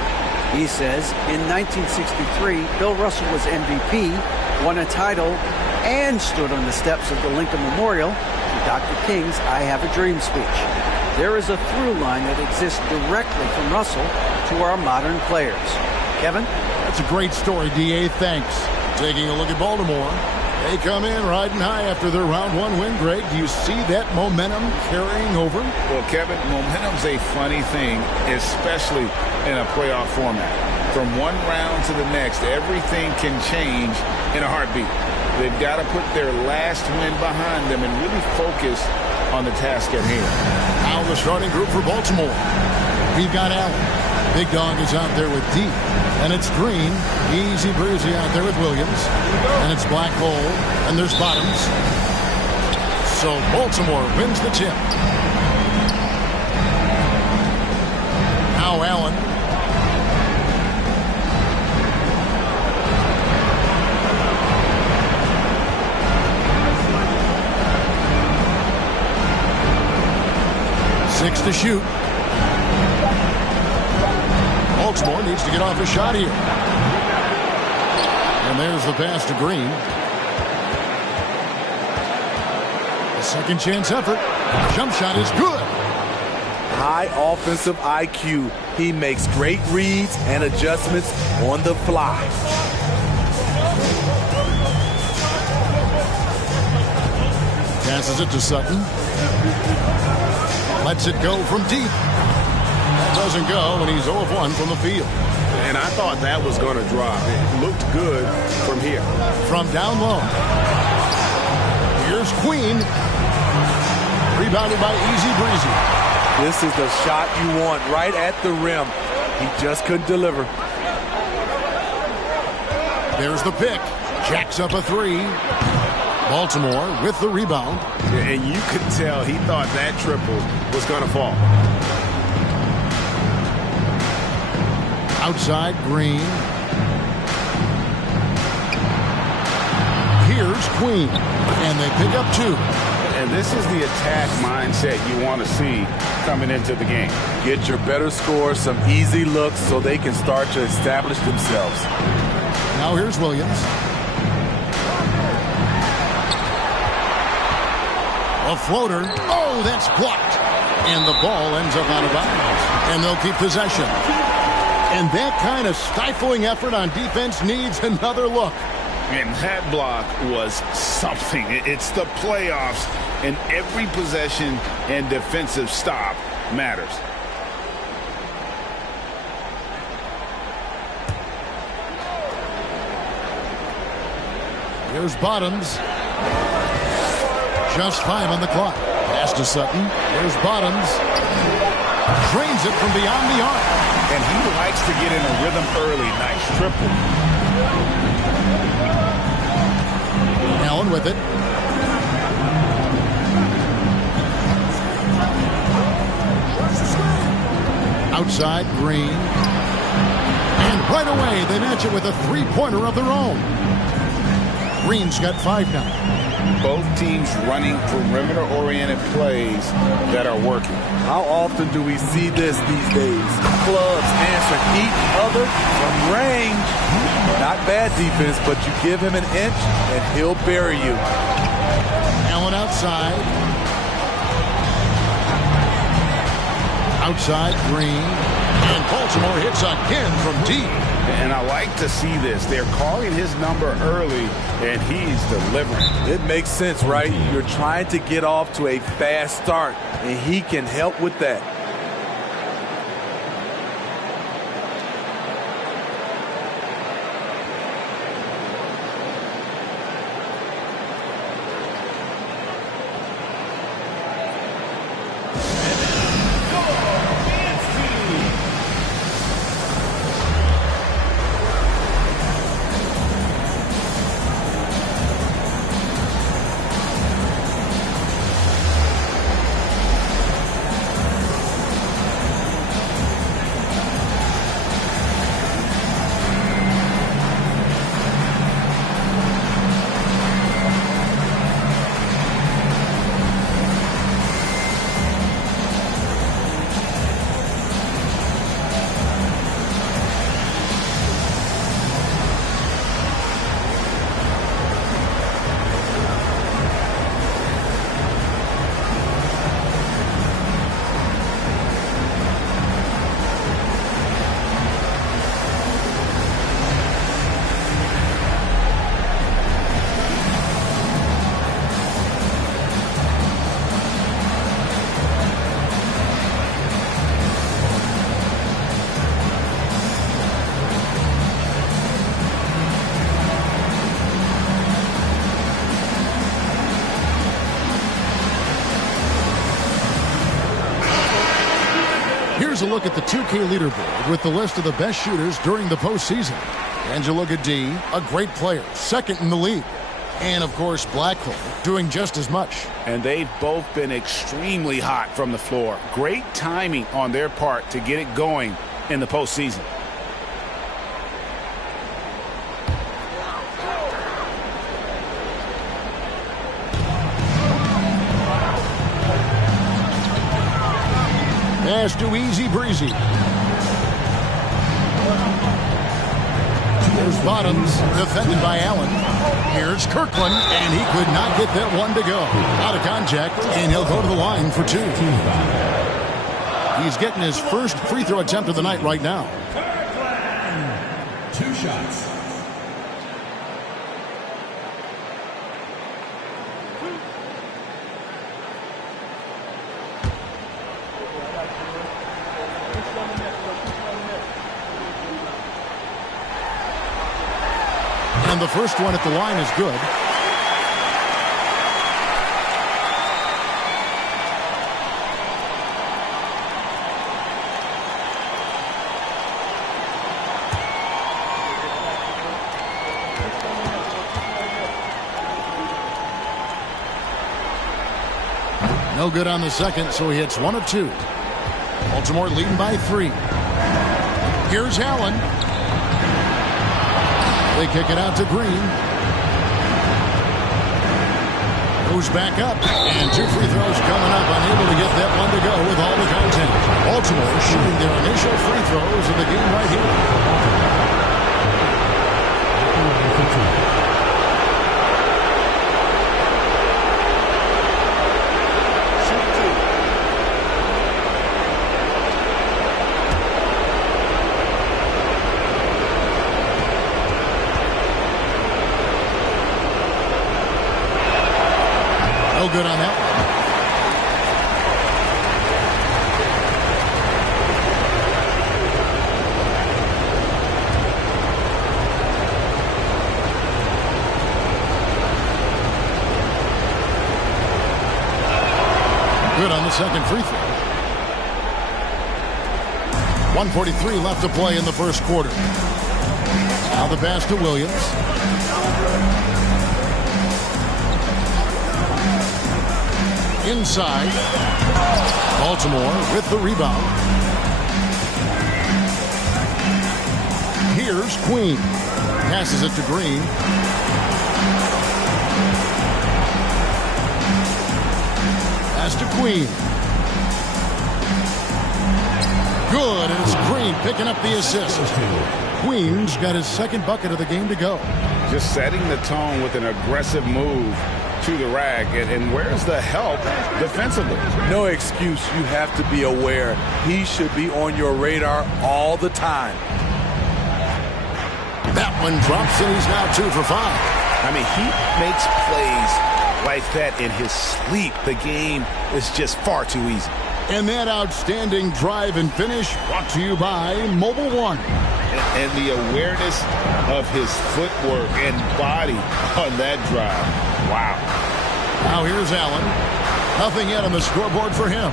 He says in 1963, Bill Russell was MVP, won a title, and stood on the steps of the Lincoln Memorial to Dr. King's I Have a Dream speech. There is a through line that exists directly from Russell to our modern players. Kevin? That's a great story, D.A. Thanks. Taking a look at Baltimore. They come in riding high after their round one win, Greg. Do you see that momentum carrying over? Well, Kevin, momentum's a funny thing, especially in a playoff format. From one round to the next, everything can change in a heartbeat. They've got to put their last win behind them and really focus on the task at hand. Now the starting group for Baltimore. We've got Allen. Big Dog is out there with D. And it's Green. Easy breezy out there with Williams. And it's Black Hole. And there's Bottoms. So Baltimore wins the tip. Now Allen. Six to shoot. Baltimore needs to get off a shot here. And there's the pass to Green. A second chance effort. Jump shot is good. High offensive IQ. He makes great reads and adjustments on the fly. Passes it to Sutton. Lets it go from deep. Doesn't go, and he's 0 of 1 from the field. And I thought that was going to drop. It looked good from here. From down low. Here's Queen. Rebounded by Easy Breezy. This is the shot you want right at the rim. He just couldn't deliver. There's the pick. Jacks up a three. Baltimore with the rebound. And you could tell he thought that triple was going to fall. Outside, Green. Here's Queen. And they pick up two. And this is the attack mindset you want to see coming into the game. Get your better scores, some easy looks so they can start to establish themselves. Now here's Williams. A floater. Oh, that's blocked. And the ball ends up out of bounds. And they'll keep possession. And that kind of stifling effort on defense needs another look. And that block was something. It's the playoffs, and every possession and defensive stop matters. Here's Bottoms. Just 5 on the clock. Pass to Sutton. There's Bottoms. Drains it from beyond the arc. And he likes to get in a rhythm early. Nice triple. Allen with it. Outside, Green. And right away, they match it with a three-pointer of their own. Green's got 5 now. Both teams running perimeter-oriented plays that are working. How often do we see this these days? Clubs answer each other from range. Not bad defense, but you give him an inch and he'll bury you. Allen outside. Outside, Green. And Baltimore hits again from deep. And I like to see this. They're calling his number early, and he's delivering. It makes sense, right? You're trying to get off to a fast start, and he can help with that. Here's a look at the 2K leaderboard with the list of the best shooters during the postseason. Angelo Gaddi, a great player, second in the league. And, of course, Blackhole doing just as much. And they've both been extremely hot from the floor. Great timing on their part to get it going in the postseason. Pass to Easy Breezy. There's Bottoms, defended by Allen. Here's Kirkland, and he could not get that one to go. Out of contact, and he'll go to the line for two. He's getting his first free throw attempt of the night right now. 2 shots. And the first one at the line is good. No good on the second, so he hits 1 of 2. Baltimore leading by 3. Here's Allen. They kick it out to Green. Goes back up, and 2 free throws coming up. Unable to get that one to go with all the content. Baltimore shooting their initial free throws of the game right here. No good on that one. Good on the second free throw. 1:43 left to play in the first quarter. Now the pass to Williams. Inside. Baltimore with the rebound. Here's Queen. Passes it to Green. Pass to Queen. Good, and it's Green picking up the assist. Queen's got his second bucket of the game to go. Just setting the tone with an aggressive move to the rack, and where's the help defensively? No excuse. You have to be aware. He should be on your radar all the time. That one drops, and he's now 2 for 5. I mean, he makes plays like that in his sleep. The game is just far too easy. And that outstanding drive and finish brought to you by Mobile One. And the awareness of his footwork and body on that drive. Wow. Now here's Allen. Nothing yet on the scoreboard for him.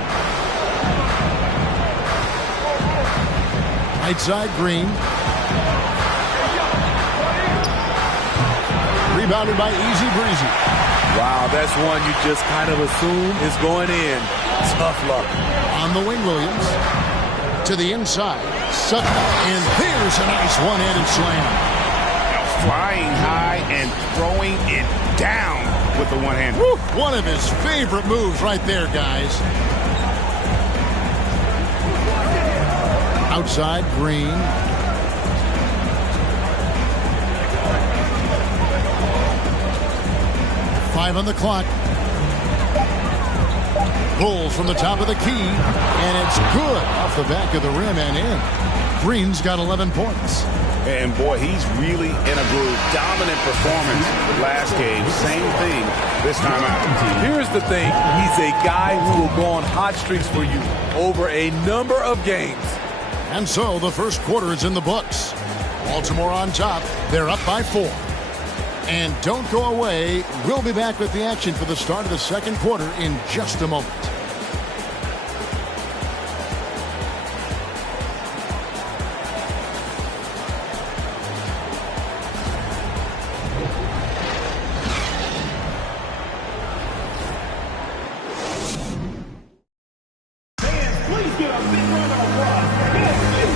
Right side, Green. Rebounded by Easy Breezy. Wow, that's one you just kind of assume is going in. Tough luck. On the wing, Williams. To the inside. Sutton. And there's a nice one-handed slam. Flying high and throwing it down with the one hand. One of his favorite moves right there, guys. Outside, Green. Five on the clock. Pulls from the top of the key, and it's good off the back of the rim and in. Green's got 11 points. And boy, he's really in a groove. Dominant performance last game. Same thing this time out. Here's the thing. He's a guy who will go on hot streaks for you over a number of games. And so the first quarter is in the books. Baltimore on top. They're up by 4. And don't go away. We'll be back with the action for the start of the second quarter in just a moment.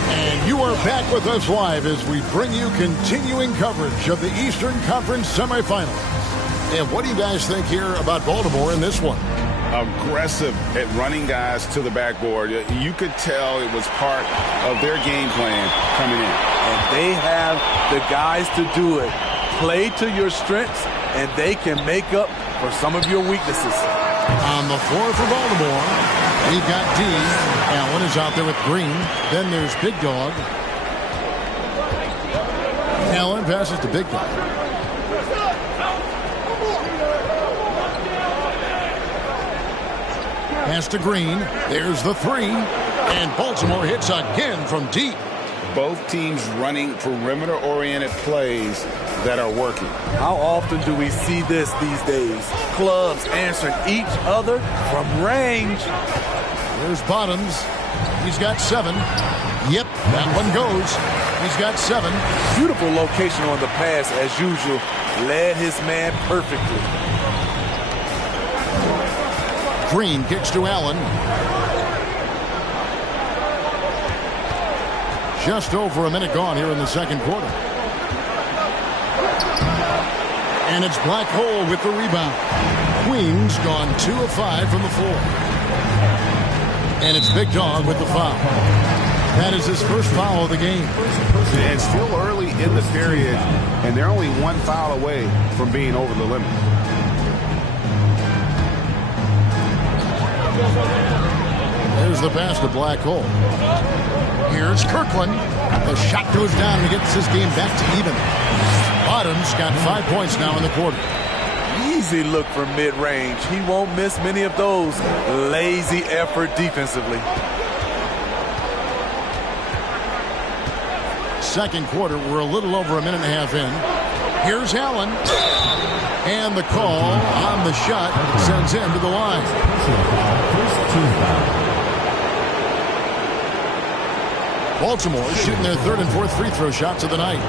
And you are back with us live as we bring you continuing coverage of the Eastern Conference semifinals. And what do you guys think here about Baltimore in this one? Aggressive at running guys to the backboard. You could tell it was part of their game plan coming in. And they have the guys to do it. Play to your strengths, and they can make up for some of your weaknesses. On the floor for Baltimore, we've got D. Allen is out there with Green. Then there's Big Dog. Allen passes to Big Dog. Pass to Green. There's the three. And Baltimore hits again from deep. Both teams running perimeter-oriented plays that are working. How often do we see this these days? Clubs answering each other from range. There's Bottoms. He's got 7. Yep, that one goes. He's got 7. Beautiful location on the pass as usual. Led his man perfectly. Green kicks to Allen. Just over a minute gone here in the second quarter. And it's Black Hole with the rebound. Queens gone 2 of 5 from the floor. And it's Big Dog with the foul. That is his first foul of the game. It's still early in the period, and they're only 1 foul away from being over the limit. There's the pass to Black Hole. Here's Kirkland. The shot goes down and gets this game back to even. Bottoms got 5 points now in the quarter. Easy look from mid-range. He won't miss many of those. Lazy effort defensively. Second quarter, we're a little over a minute and a half in. Here's Allen. And the call on the shot sends him to the line. Baltimore shooting their third and fourth free throw shots of the night.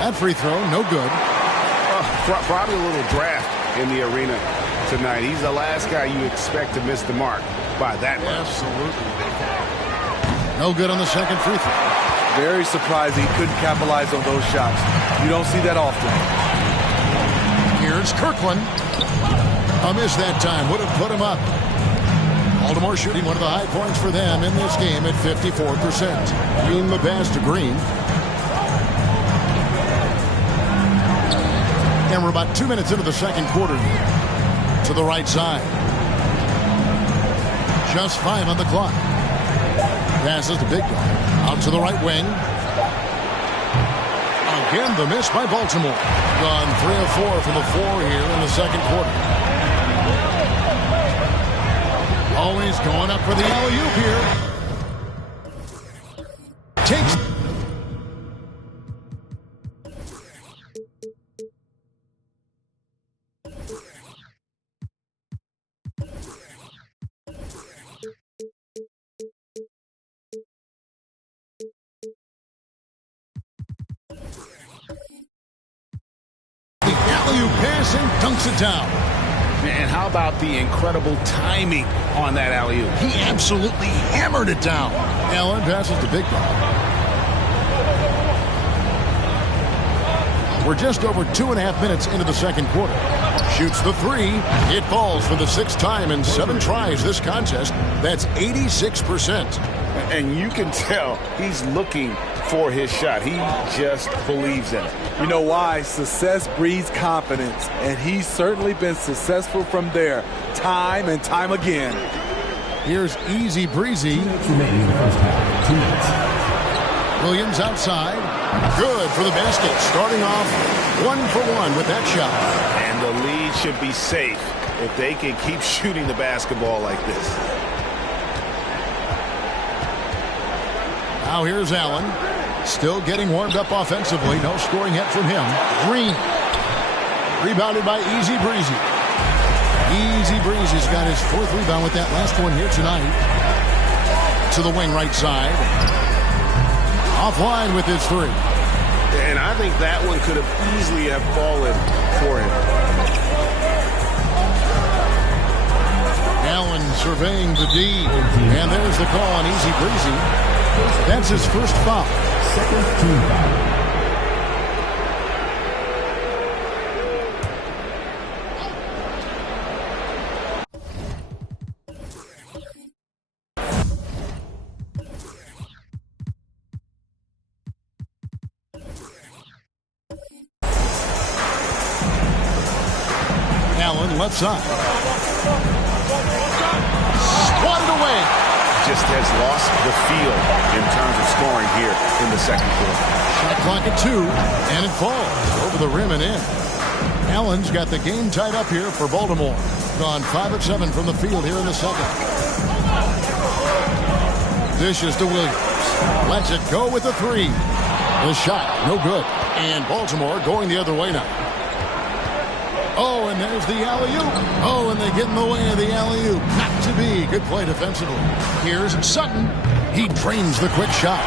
That free throw, no good. Probably a little draft in the arena tonight. He's the last guy you expect to miss the mark by that much. Absolutely. No good on the second free throw. Very surprising he couldn't capitalize on those shots. You don't see that often. Here's Kirkland. A miss that time. Would have put him up. Baltimore shooting one of the high points for them in this game at 54%. Green the pass to Green. And we're about 2 minutes into the second quarter here. To the right side. Just 5 on the clock. Passes to Big Dog. Out to the right wing. Again, the miss by Baltimore. Gone 3 of 4 from the floor here in the second quarter. Always going up for the alley-oop here. Takes. The alley-oop pass and dunks it down. And how about the incredible timing on that alley-oop? He absolutely hammered it down. Allen passes to Big Dog. We're just over 2.5 minutes into the second quarter. Shoots the three. It falls for the 6th time in 7 tries this contest. That's 86%. And you can tell he's looking for his shot. He just believes in it. You know why? Success breeds confidence, and he's certainly been successful from there, time and time again. Here's Easy Breezy. Remaining in the first half. 2 minutes. Williams outside. Good for the basket. Starting off 1 for 1 with that shot. And the lead should be safe if they can keep shooting the basketball like this. Now here's Allen. Still getting warmed up offensively. No scoring yet from him. Green. Rebounded by Easy Breezy. Easy Breezy's got his 4th rebound with that last one here tonight. To the wing right side. Offline with his 3. And I think that one could have easily fallen for him. Allen surveying the D. And there's the call on easy breezy. That's his first foul. Second team foul. Allen left side. Swatted away. Just has lost the feel in terms of scoring here in the second quarter. Shot clock at 2, and it falls over the rim and in. Allen's got the game tied up here for Baltimore. Gone 5 of 7 from the field here in the second. Dishes to Williams. Lets it go with the 3. The shot, no good. And Baltimore going the other way now. Oh, and there's the alley-oop. Oh, and they get in the way of the alley-oop. Not to be. Good play defensively. Here's Sutton. He drains the quick shot.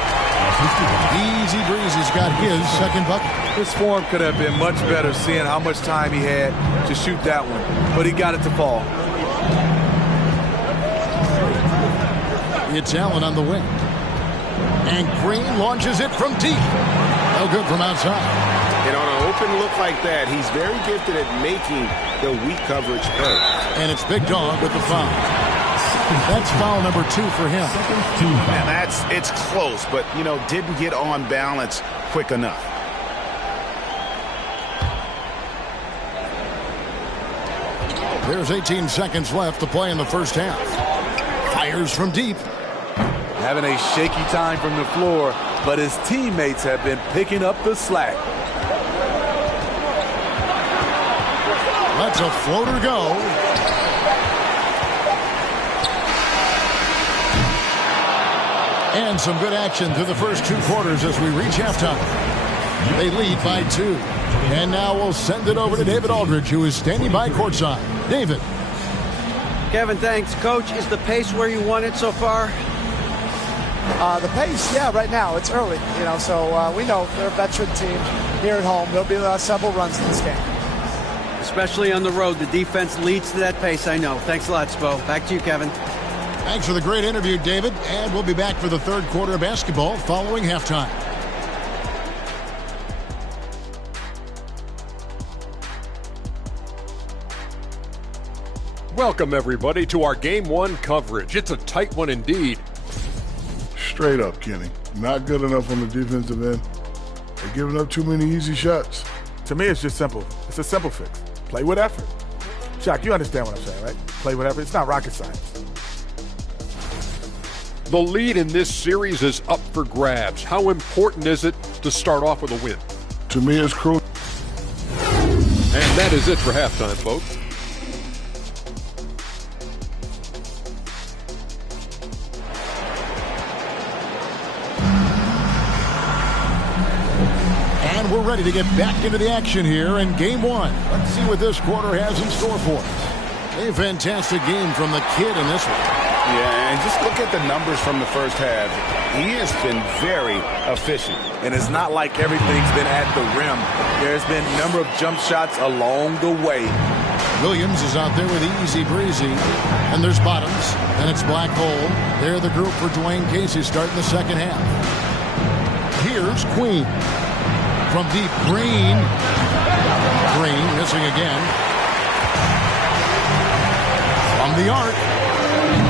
Easy breezy's got his second bucket. His form could have been much better seeing how much time he had to shoot that one. But he got it to fall. It's Allen on the wing. And Green launches it from deep. No good from outside. And on an open look like that, he's very gifted at making the weak coverage play. And it's Big Dog with the foul. That's foul number 2 for him. And it's close, but, didn't get on balance quick enough. There's 18 seconds left to play in the first half. Fires from deep. Having a shaky time from the floor, but his teammates have been picking up the slack. Lets a floater go. And some good action through the first 2 quarters as we reach halftime. They lead by 2. And now we'll send it over to David Aldridge, who is standing by courtside. David. Kevin, thanks. Coach, is the pace where you want it so far? The pace, yeah, right now. It's early, so we know they're a veteran team here at home. There'll be several runs in this game. Especially on the road. The defense leads to that pace, I know. Thanks a lot, Spo. Back to you, Kevin. Thanks for the great interview, David. And we'll be back for the third quarter of basketball following halftime. Welcome, everybody, to our Game 1 coverage. It's a tight one indeed. Straight up, Kenny. Not good enough on the defensive end. They're giving up too many easy shots. To me, it's just simple. It's a simple fix. Play with effort. Shaq, you understand what I'm saying, right? Play with effort. It's not rocket science. The lead in this series is up for grabs. How important is it to start off with a win? To me, it's crucial. And that is it for halftime, folks. And we're ready to get back into the action here in Game 1. Let's see what this quarter has in store for us. A fantastic game from the kid in this one. Yeah, and just look at the numbers from the first half. He has been very efficient. And it's not like everything's been at the rim. There's been a number of jump shots along the way. Williams is out there with easy breezy. And there's Bottoms. And it's Black Hole. They're the group for Dwayne Casey starting the second half. Here's Queen. From deep, Green. Green missing again. From the arc.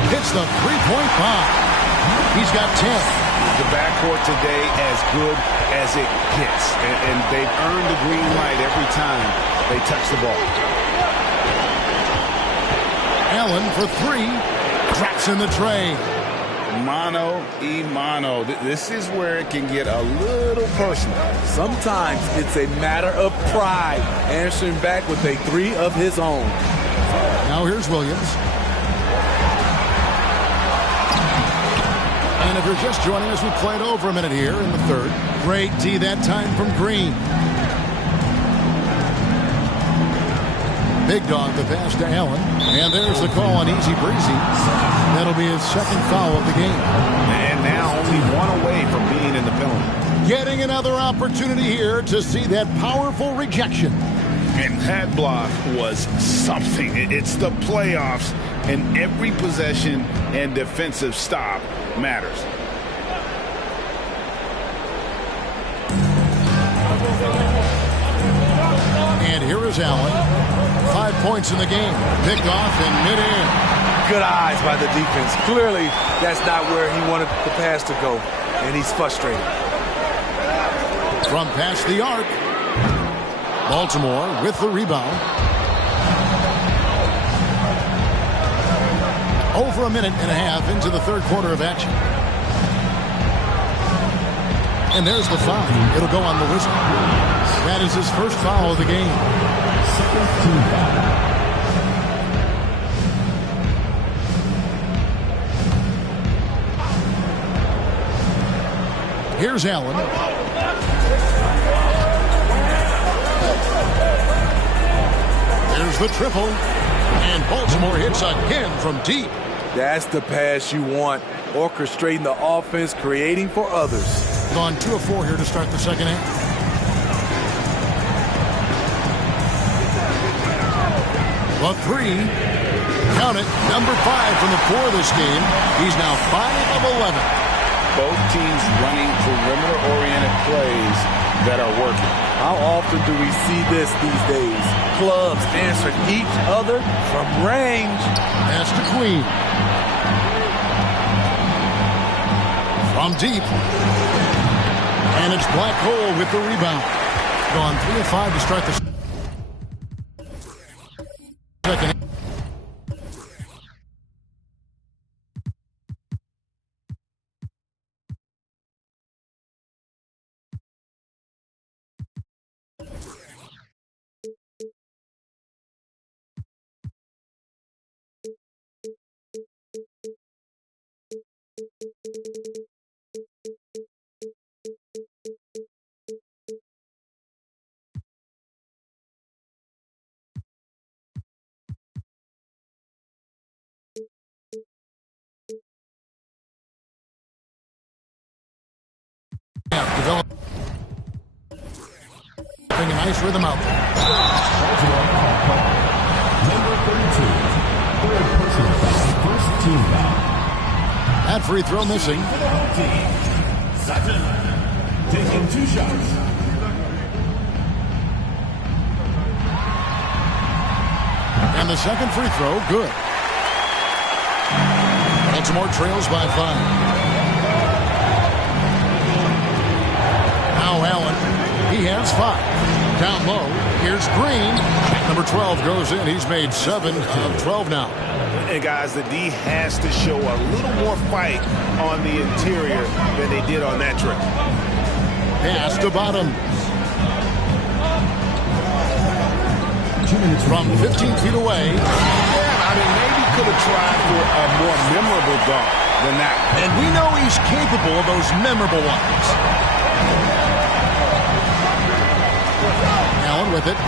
Hits the three-point bomb. He's got 10. The backcourt today as good as it gets. And they've earned the green light every time they touch the ball. Allen for 3. Drops in the tray. Mano y mano. This is where it can get a little personal. Sometimes it's a matter of pride. Answering back with a 3 of his own. Now here's Williams. And if you're just joining us, we played over a minute here in the third. Great D that time from Green. Big Dog the pass to Allen. And there's the call on easy breezy. That'll be his second foul of the game. And now only 1 away from being in the penalty. Getting another opportunity here to see that powerful rejection. And that block was something. It's the playoffs. and every possession and defensive stop matters. And here is Allen. 5 points in the game. Picked off in midair. Good eyes by the defense. Clearly, that's not where he wanted the pass to go, and he's frustrated. From past the arc. Baltimore with the rebound. Over a minute and a half into the third quarter of action. And there's the foul. It'll go on the whistle. That is his first foul of the game. Second team foul. Here's Allen. There's the triple. And Baltimore hits again from deep. That's the pass you want. Orchestrating the offense, creating for others. Gone 2 of 4 here to start the second half. A three. Count it. Number 5 from the core of this game. He's now 5 of 11. Both teams running perimeter-oriented plays that are working. How often do we see this these days? Clubs answering each other from range. Pass to Queen. From deep. And it's Black Hole with the rebound. Gone 3 of 5 to start the second half. Developing a nice rhythm out there. Number 32. Third personal foul. First team foul. That free throw missing. Sutton taking 2 shots. And the second free throw, good. Baltimore trails by 5. Now Allen, he has 5. Down low, here's Green. Number 12 goes in. He's made 7 of 12 now. And guys, the D has to show a little more fight on the interior than they did on that trip. Pass to Bottom. From 15 feet away. Yeah, I mean, maybe could have tried for a more memorable dunk than that. And we know he's capable of those memorable ones. Allen with it.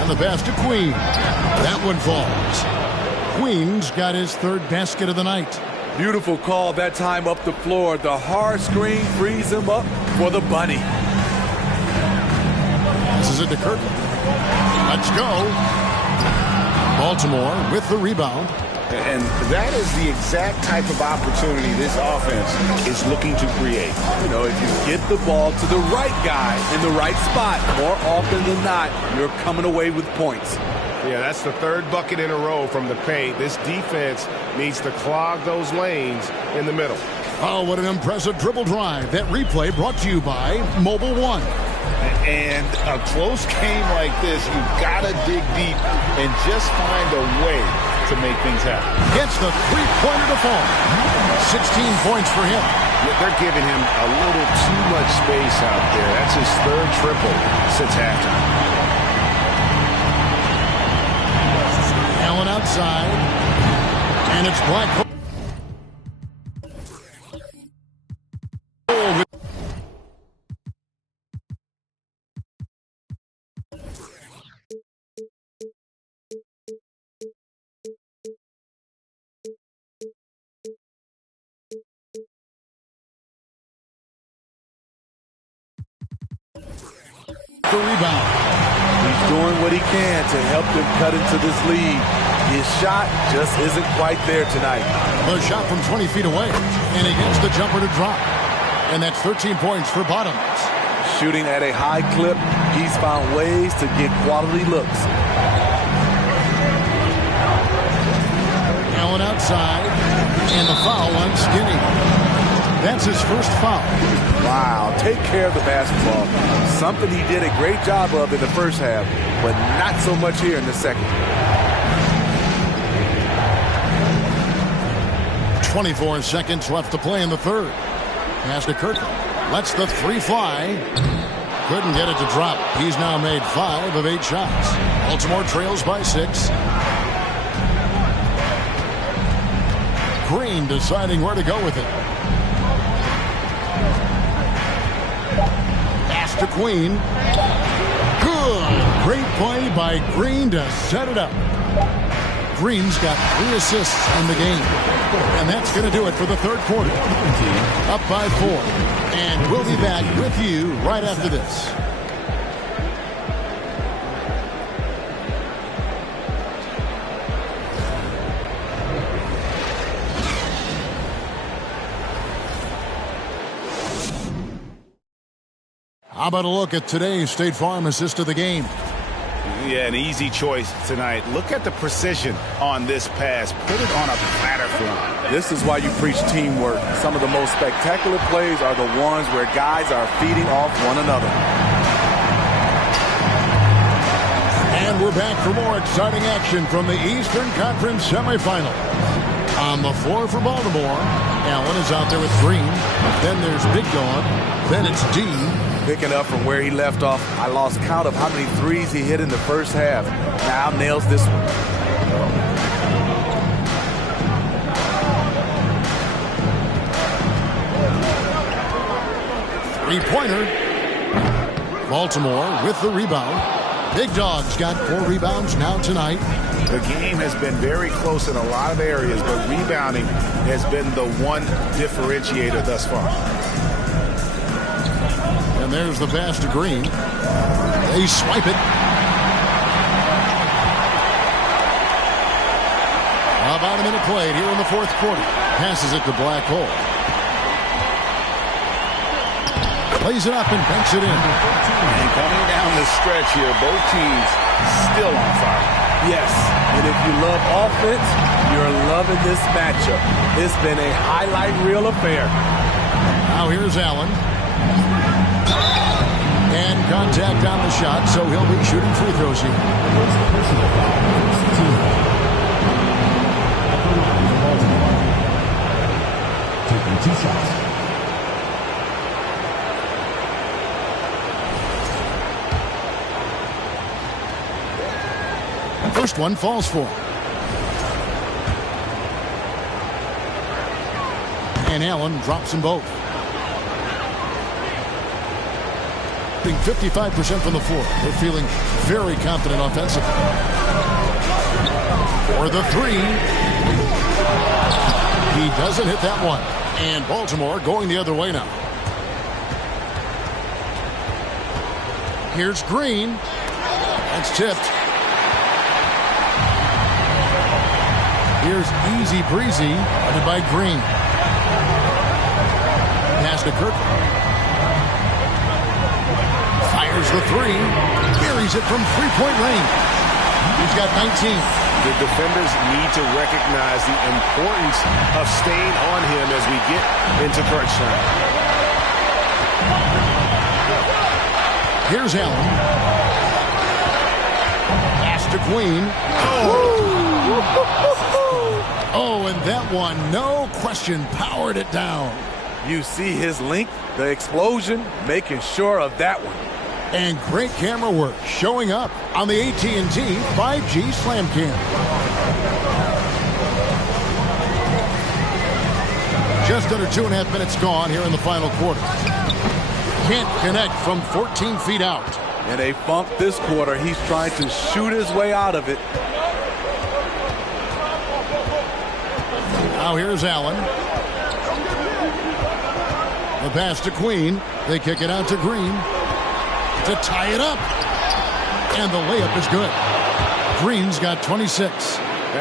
And the pass to Queen. That one falls. Queen's got his 3rd basket of the night. Beautiful call that time up the floor. The hard screen frees him up for the bunny. This is it to Kirkland. Let's go. Baltimore with the rebound. And that is the exact type of opportunity this offense is looking to create. You know, if you get the ball to the right guy in the right spot, more often than not, you're coming away with points. Yeah, that's the 3rd bucket in a row from the paint. This defense needs to clog those lanes in the middle. Oh, what an impressive dribble drive. That replay brought to you by Mobile One. And a close game like this, you've got to dig deep and just find a way to make things happen. Gets the three-pointer to fall. 16 points for him. Yeah, they're giving him a little too much space out there. That's his 3rd triple since halftime. Allen outside. And it's Black Hole. The rebound. He's doing what he can to help them cut into this lead. His shot just isn't quite there tonight. The shot from 20 feet away, and he gets the jumper to drop. And that's 13 points for Bottoms. Shooting at a high clip, he's found ways to get quality looks. Allen outside, and the foul on Skinny. That's his first foul. Wow, take care of the basketball. Something he did a great job of in the first half, but not so much here in the second. 24 seconds left to play in the third. Pass to Kirkland. Lets the three fly. Couldn't get it to drop. He's now made 5 of 8 shots. Baltimore trails by 6. Green deciding where to go with it. Pass to Queen. Good. Great play by Green to set it up. Green's got 3 assists in the game. And that's going to do it for the third quarter. Up by 4. And we'll be back with you right after this. How about a look at today's State Farm assist of the game? Yeah, an easy choice tonight. Look at the precision on this pass. Put it on a platter for him. This is why you preach teamwork. Some of the most spectacular plays are the ones where guys are feeding off one another. And we're back for more exciting action from the Eastern Conference semifinal. On the floor for Baltimore, Allen is out there with Green. Then there's Big Dog. Then it's Dean. Picking up from where he left off, I lost count of how many threes he hit in the first half. Now nails this one. Three-pointer. Baltimore with the rebound. Big Dog's got 4 rebounds now tonight. The game has been very close in a lot of areas, but rebounding has been the one differentiator thus far. And there's the pass to Green. They swipe it. About a minute played here in the fourth quarter. Passes it to Black Hole. Plays it up and banks it in. And coming down the stretch here, both teams still on fire. Yes, and if you love offense, you're loving this matchup. It's been a highlight reel affair. Now here's Allen. And contact on the shot, so he'll be shooting free throws here. Taking 2 shots. First one falls for him. And Allen drops them both. 55% from the floor. They're feeling very confident offensively. For the 3. He doesn't hit that one. And Baltimore going the other way now. Here's Green. That's tipped. Here's Easy Breezy, headed by Green. Pass to Kirkland. Fires the 3. Carries it from three-point range. He's got 19. The defenders need to recognize the importance of staying on him as we get into crunch time. Here's Allen. Pass to Queen. Oh, and that one, no question, powered it down. You see his length, the explosion, making sure of that one. And great camera work showing up on the AT&T 5G Slam Cam. Just under 2.5 minutes gone here in the final quarter. Can't connect from 14 feet out. In a funk this quarter, he's trying to shoot his way out of it. Now here's Allen. The pass to Queen. They kick it out to Green to tie it up. And the layup is good. Green's got 26.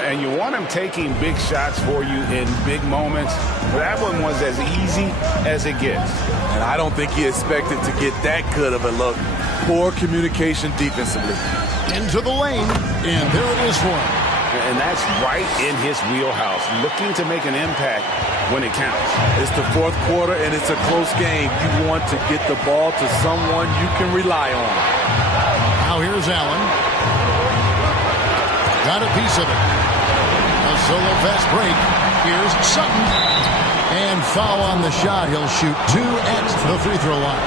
And you want him taking big shots for you in big moments. That one was as easy as it gets. And I don't think he expected to get that good of a look. Poor communication defensively. Into the lane, and there it is for him. And that's right in his wheelhouse, looking to make an impact when it counts. It's the fourth quarter, and it's a close game. You want to get the ball to someone you can rely on. Now here's Allen. Got a piece of it. A solo fast break. Here's Sutton. And foul on the shot. He'll shoot 2 at the free throw line.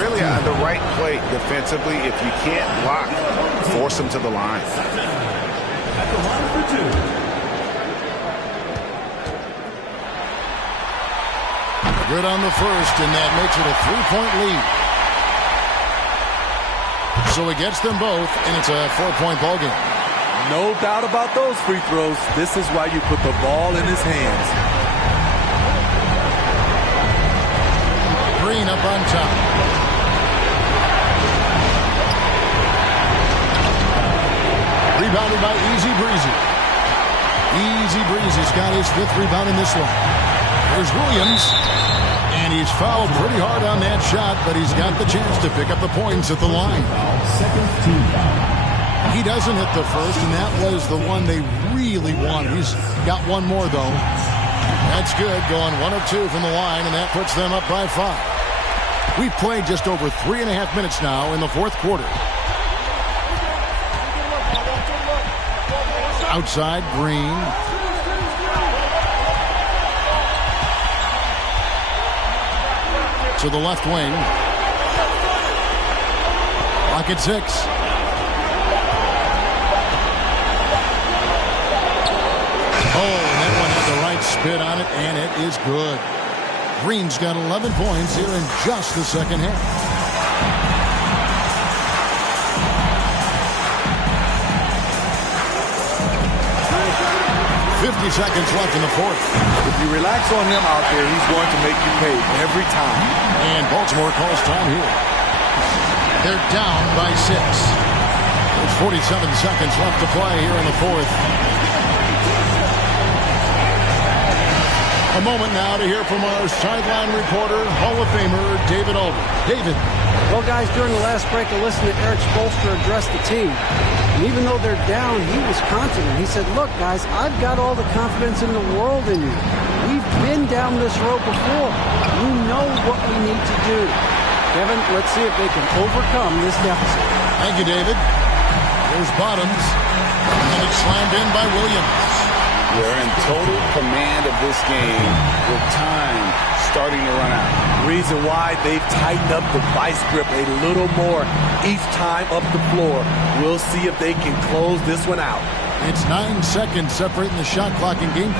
Really the right play defensively. If you can't block, force him to the line. At the line for 2. Good on the first, and that makes it a 3-point lead. So he gets them both, and it's a 4-point ball game. No doubt about those free throws. This is why you put the ball in his hands. Green up on top. Rebounded by Easy Breezy. Easy Breezy's got his 5th rebound in this one. There's Williams. And he's fouled pretty hard on that shot, but he's got the chance to pick up the points at the line. Second team foul. He doesn't hit the first, and that was the one they really wanted. He's got one more, though. That's good, going 1 of 2 from the line, and that puts them up by 5. We've played just over 3.5 minutes now in the fourth quarter. Outside, Green. To the left wing. Clock at 6. Oh, and that one had the right spin on it, and it is good. Green's got 11 points here in just the second half. 50 seconds left in the fourth. If you relax on him out there, he's going to make you pay every time. And Baltimore calls time here. They're down by 6. There's 47 seconds left to play here in the fourth. A moment now to hear from our sideline reporter, Hall of Famer David Aldridge. David. Well, guys, during the last break, I listened to Eric Spoelstra address the team. And even though they're down, he was confident. He said, look, guys, I've got all the confidence in the world in you. We've been down this road before. We know what we need to do. Kevin, let's see if they can overcome this deficit. Thank you, David. There's Bottoms. And it's slammed in by Williams. They're in total command of this game with time starting to run out. Reason why they've tightened up the vice grip a little more each time up the floor. We'll see if they can close this one out. It's 9 seconds separating the shot clock and game.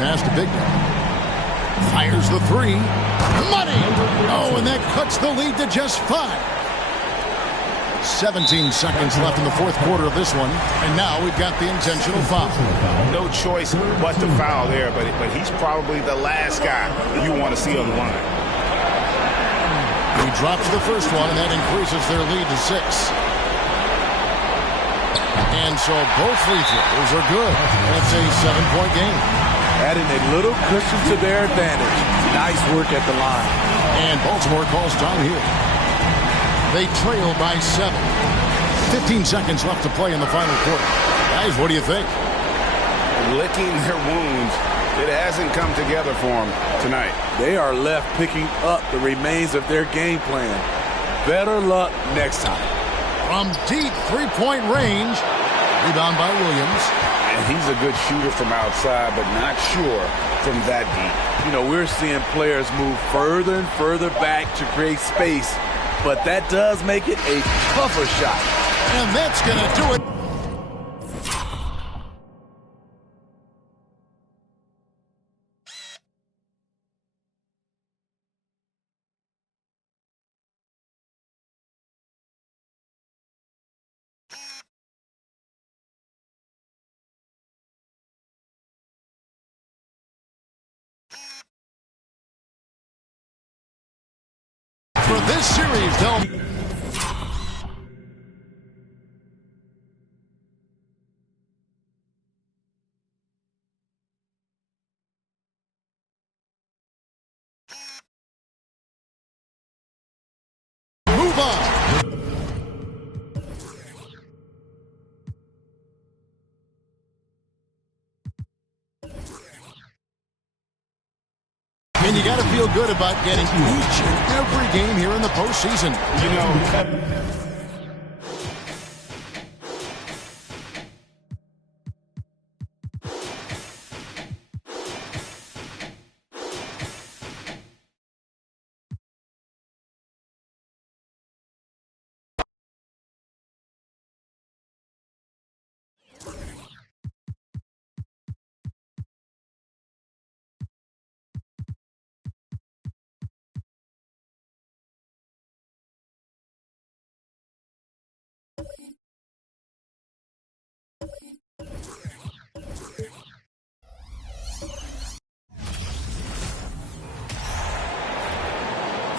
Pass to Big Dan. Fires the 3. Money! Oh, and that cuts the lead to just 5. 17 seconds left in the fourth quarter of this one. And now we've got the intentional foul. No choice but to foul there, but he's probably the last guy you want to see on the line. He drops the first one, and that increases their lead to 6. And so both free throws are good. It's a 7-point game. Adding a little cushion to their advantage. Nice work at the line. And Baltimore calls time here. They trail by 7. 15 seconds left to play in the final quarter. Guys, what do you think? Licking their wounds. It hasn't come together for them tonight. They are left picking up the remains of their game plan. Better luck next time. From deep three-point range. Rebound by Williams. And he's a good shooter from outside, but not sure from that deep. You know, we're seeing players move further and further back to create space, but that does make it a tougher shot. And that's going to do it. For this series, And you got to feel good about getting each and every game here in the postseason. You know,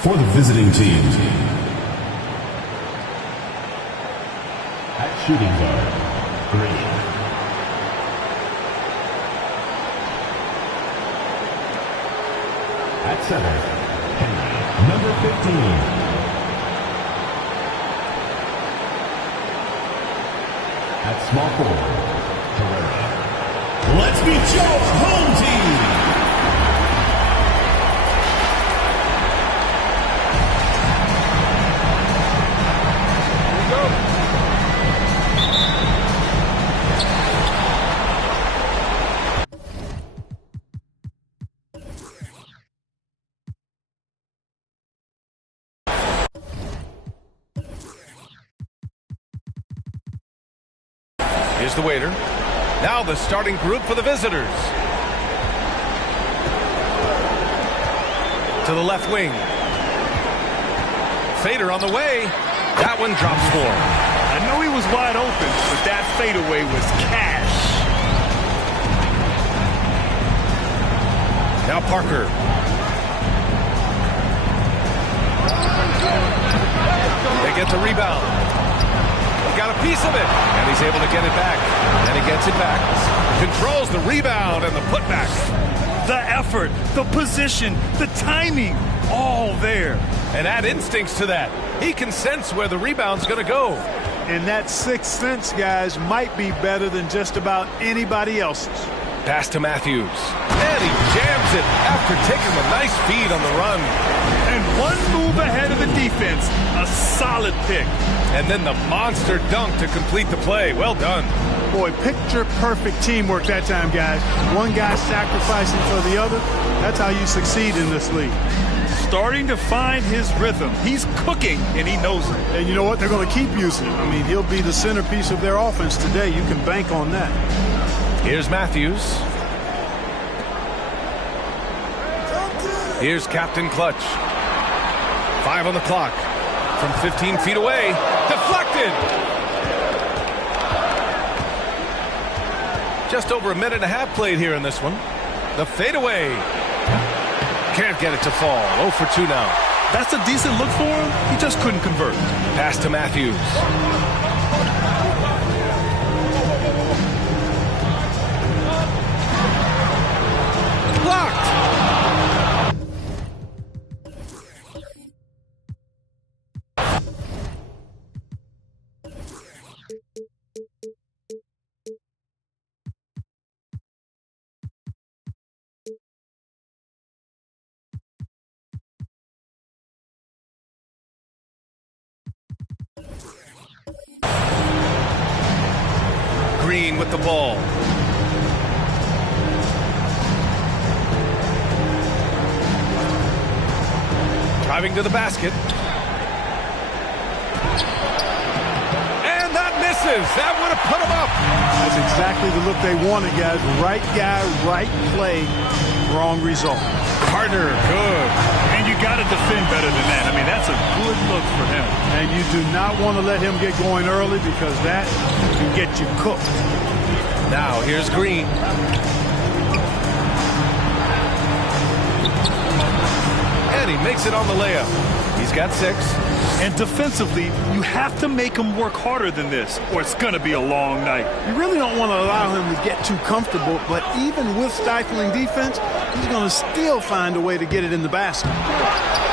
For the visiting team, at shooting guard, Green. At center, Henry, number 15. At small forward, Herrera. Let's meet your home team. Here's the waiter. Now the starting group for the visitors. To the left wing. Fader on the way. That one drops for him. I know he was wide open, but that fadeaway was cash. Now Parker. They get the rebound. Got a piece of it, and he's able to get it back. And he gets it back. Controls the rebound and the putback. The effort, the position, the timing, all there. And add instincts to that. He can sense where the rebound's going to go. And that sixth sense, guys, might be better than just about anybody else's. Pass to Matthews. And he jams it after taking a nice feed on the run. And one move ahead of the defense. A solid pick. And then the monster dunk to complete the play. Well done. Boy, picture-perfect teamwork that time, guys. One guy sacrificing for the other. That's how you succeed in this league. Starting to find his rhythm. He's cooking, and he knows it. And you know what? They're going to keep using him. I mean, he'll be the centerpiece of their offense today. You can bank on that. Here's Matthews. Here's Captain Clutch. 5 on the clock. From 15 feet away. Deflected! Just over a minute and a half played here in this one. The fadeaway. Can't get it to fall. 0 for 2 now. That's a decent look for him. He just couldn't convert. Pass to Matthews. Blocked! Green with the ball. Driving to the basket. And that misses. That would have put him up. That's exactly the look they wanted, guys. Right guy, right play, wrong result. Carter, good. And you got to defend better than that. I mean, that's a good look for him. And you do not want to let him get going early because that can get you cooked. Now, here's Green. And he makes it on the layup. He's got 6. And defensively, you have to make him work harder than this, or it's going to be a long night. You really don't want to allow him to get too comfortable, but even with stifling defense, he's going to still find a way to get it in the basket.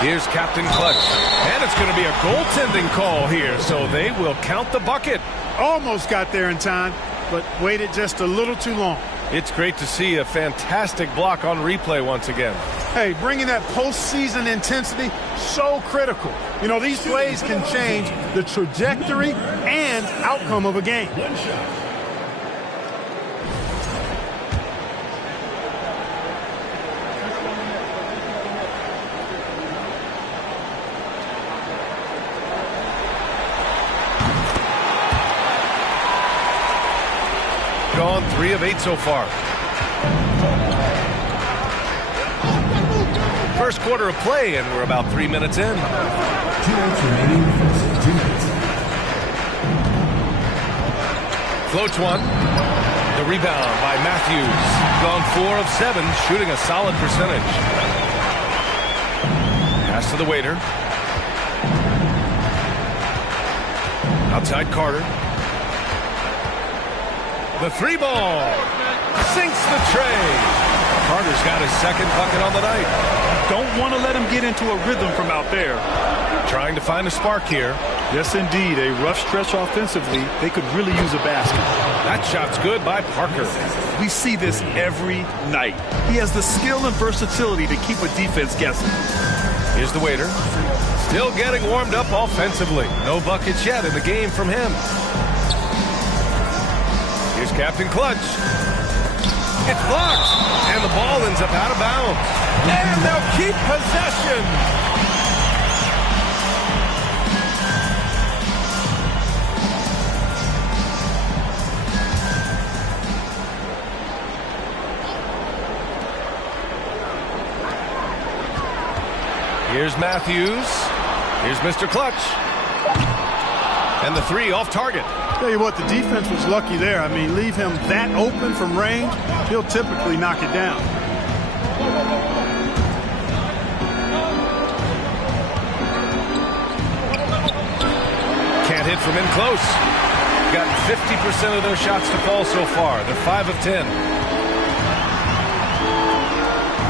Here's Captain Clutch. And it's going to be a goaltending call here, so they will count the bucket. Almost got there in time, but waited just a little too long. It's great to see a fantastic block on replay once again. Hey, bringing that postseason intensity, so critical. You know, these plays can change the trajectory and outcome of a game. Gone 3 of 8 so far. First quarter of play, and we're about 3 minutes in. 2 minutes remaining in the first 2 minutes. Floats one. The rebound by Matthews. Gone 4 of 7, shooting a solid percentage. Pass to the waiter. Outside Carter. The 3 ball. Sinks the tray. Carter's got his second bucket on the night. Don't want to let him get into a rhythm from out there. Trying to find a spark here. Yes, indeed. A rough stretch offensively. They could really use a basket. That shot's good by Parker. We see this every night. He has the skill and versatility to keep a defense guessing. Here's the waiter. Still getting warmed up offensively. No buckets yet in the game from him. Here's Captain Clutch. It's blocked. And the ball ends up out of bounds. And they'll keep possession. Here's Matthews. Here's Mr. Clutch. And the 3 off target. Tell you what, the defense was lucky there. I mean, leave him that open from range, he'll typically knock it down. Can't hit from in close. Gotten 50% of their shots to fall so far. They're 5 of 10.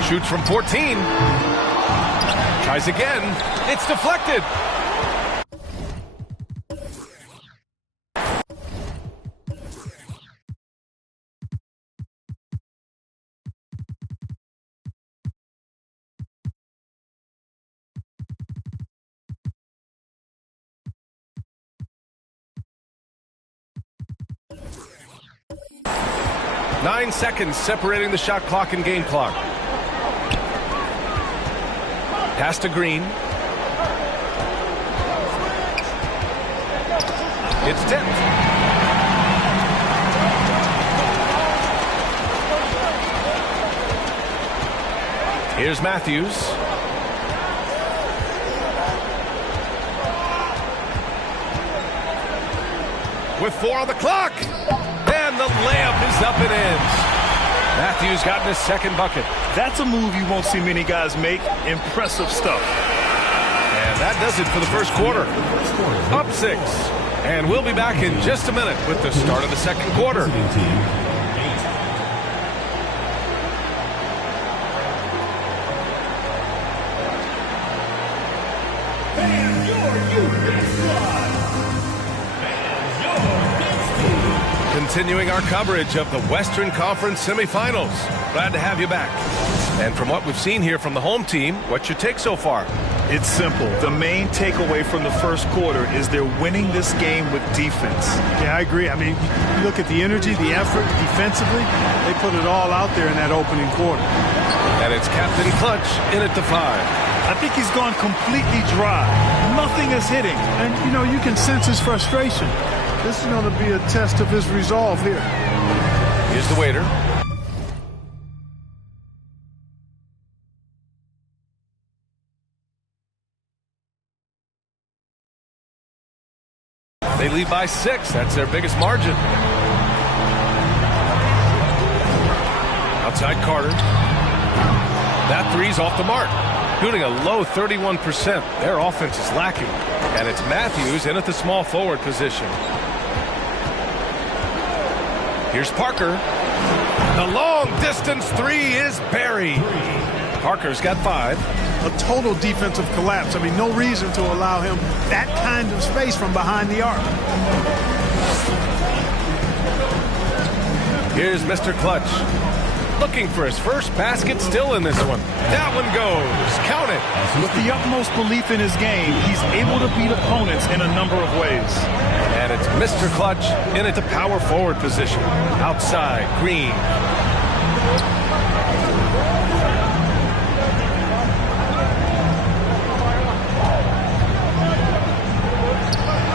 Shoots from 14. Tries again. It's deflected. Nine seconds separating the shot clock and game clock. Pass to Green. It's 10th. Here's Matthews. With 4 on the clock. And the layup is up and in. Matthews got his second bucket. That's a move you won't see many guys make. Impressive stuff. And that does it for the first quarter. Up 6. And we'll be back in just a minute with the start of the second quarter. Continuing our coverage of the Western Conference semifinals. Glad to have you back. And from what we've seen here from the home team, what's your take so far? It's simple. The main takeaway from the first quarter is they're winning this game with defense. Yeah, I agree. I mean, you look at the energy, the effort defensively, they put it all out there in that opening quarter. And it's Captain Clutch in at the 5. I think he's gone completely dry. Nothing is hitting. And, you know, you can sense his frustration. This is going to be a test of his resolve here. Here's the waiter. They lead by 6. That's their biggest margin. Outside Carter. That 3's off the mark. Shooting a low 31%. Their offense is lacking. And it's Matthews in at the small forward position. Here's Parker. The long distance 3 is buried. Parker's got 5. A total defensive collapse. I mean, no reason to allow him that kind of space from behind the arc. Here's Mr. Clutch. Looking for his first basket still in this one. That one goes. Count it. With the utmost belief in his game, he's able to beat opponents in a number of ways. And it's Mr. Clutch in at the power forward position. Outside, Green.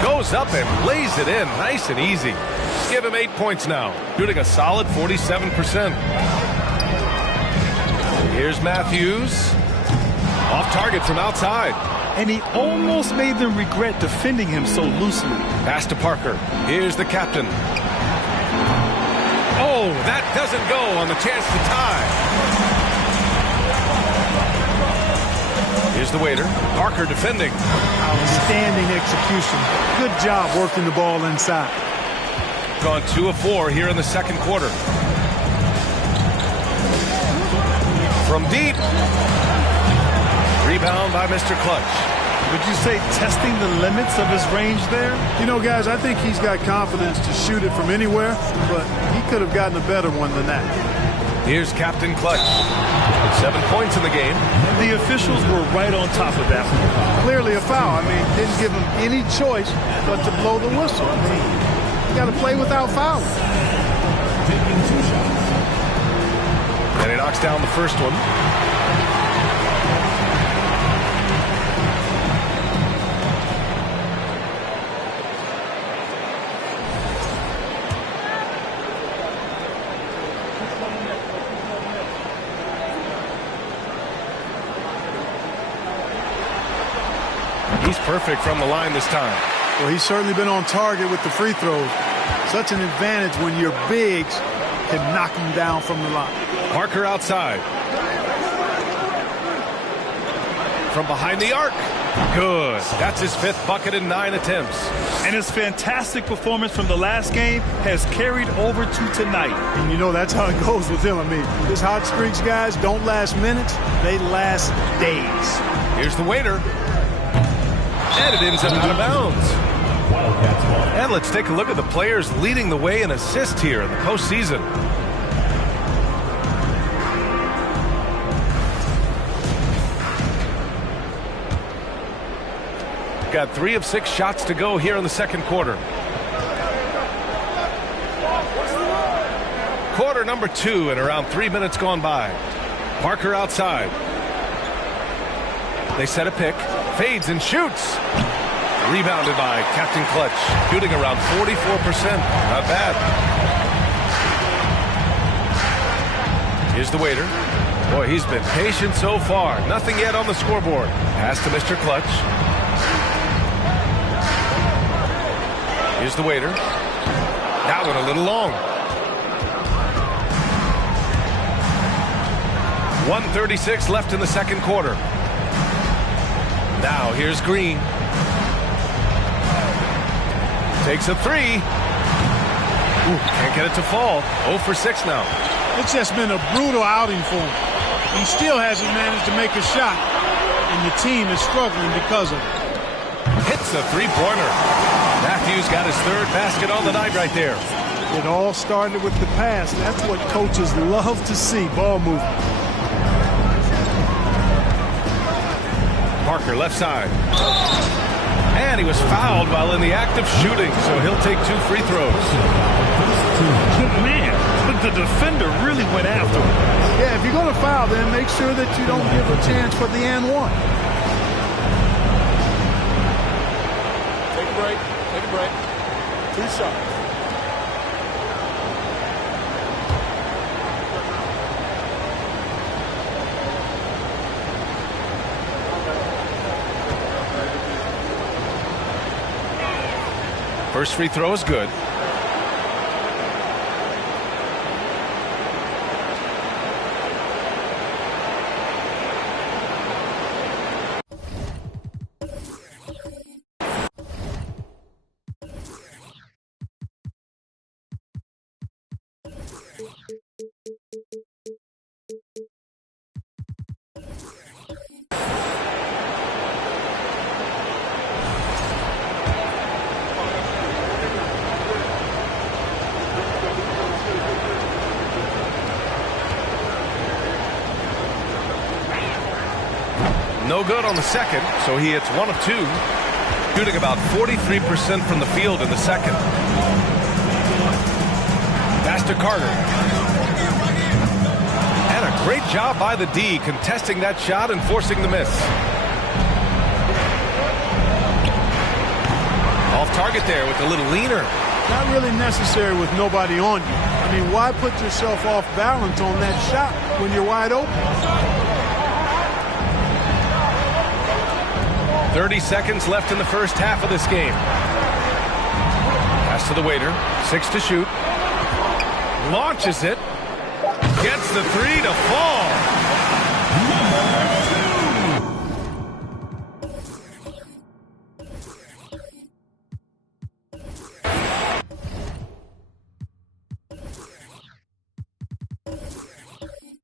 Goes up and lays it in nice and easy. Give him 8 points now, shooting a solid 47%. Here's Matthews. Off target from outside. And he almost made them regret defending him so loosely. Pass to Parker. Here's the captain. Oh, that doesn't go on the chance to tie. Here's the waiter. Parker defending. Outstanding execution. Good job working the ball inside. Gone 2 of 4 here in the second quarter. From deep. Rebound by Mr. Clutch. Would you say testing the limits of his range there? You know, guys, I think he's got confidence to shoot it from anywhere, but he could have gotten a better one than that. Here's Captain Clutch. 7 points in the game. The officials were right on top of that one. Clearly a foul. I mean, didn't give him any choice but to blow the whistle. I mean, you got to play without fouling. And he knocks down the first one. He's perfect from the line this time. Well, he's certainly been on target with the free throws. Such an advantage when your bigs can knock him down from the line. Parker outside. From behind the arc. Good. That's his 5th bucket in 9 attempts. And his fantastic performance from the last game has carried over to tonight. And you know, that's how it goes with him. I mean, his hot streaks, guys, don't last minutes. They last days. Here's the waiter. And it ends up out of bounds. And let's take a look at the players leading the way in assists here in the postseason. Got 3 of 6 shots to go here in the second quarter. Quarter number 2 and around 3 minutes gone by. Parker outside. They set a pick. Fades and shoots. Rebounded by Captain Clutch. Shooting around 44%. Not bad. Here's the waiter. Boy, he's been patient so far. Nothing yet on the scoreboard. Pass to Mr. Clutch. Here's the waiter. That one a little long. 1:36 left in the second quarter. Now here's Green. Takes a 3. Ooh, can't get it to fall. 0 for 6 now. It's just been a brutal outing for him. He still hasn't managed to make a shot, and the team is struggling because of it. Hits a 3-pointer. Matthews got his 3rd basket on the night right there. It all started with the pass. That's what coaches love to see, ball movement. Parker left side. And he was fouled while in the act of shooting, so he'll take 2 free throws. Man, the defender really went after him. Yeah, if you're going to foul, then make sure that you don't give a chance for the and one. Take a break. Take a break. 2 shots. First free throw is good. No good on the second, so he hits 1 of 2. Shooting about 43% from the field in the second. Pass to Carter. And a great job by the D contesting that shot and forcing the miss. Off target there with a little leaner. Not really necessary with nobody on you. I mean, why put yourself off balance on that shot when you're wide open? 30 seconds left in the first half of this game. Pass to the waiter. 6 to shoot. Launches it. Gets the 3 to fall.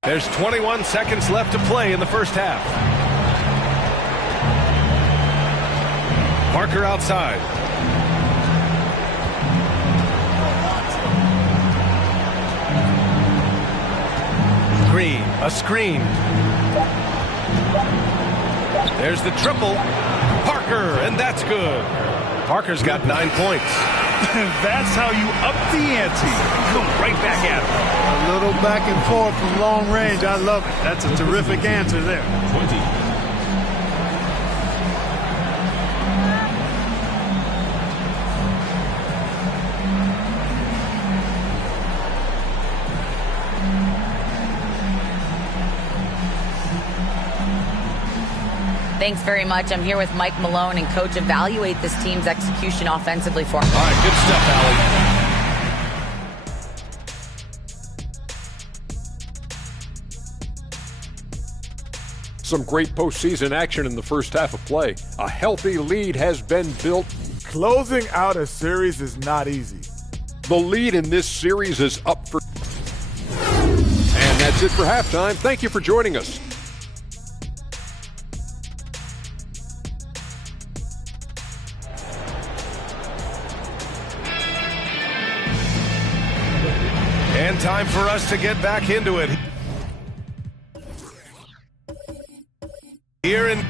There's 21 seconds left to play in the first half. Parker outside. Green, a screen. There's the triple. Parker, and that's good. Parker's got 9 points. That's how you up the ante. Come right back at him. A little back and forth from long range. I love it. That's a terrific answer there. 20. Thanks very much. I'm here with Mike Malone, and Coach, evaluate this team's execution offensively for me. All right, good stuff, Allie. Some great postseason action in the first half of play. A healthy lead has been built. Closing out a series is not easy. The lead in this series is up for... And that's it for halftime. Thank you for joining us. And time for us to get back into it. Here in...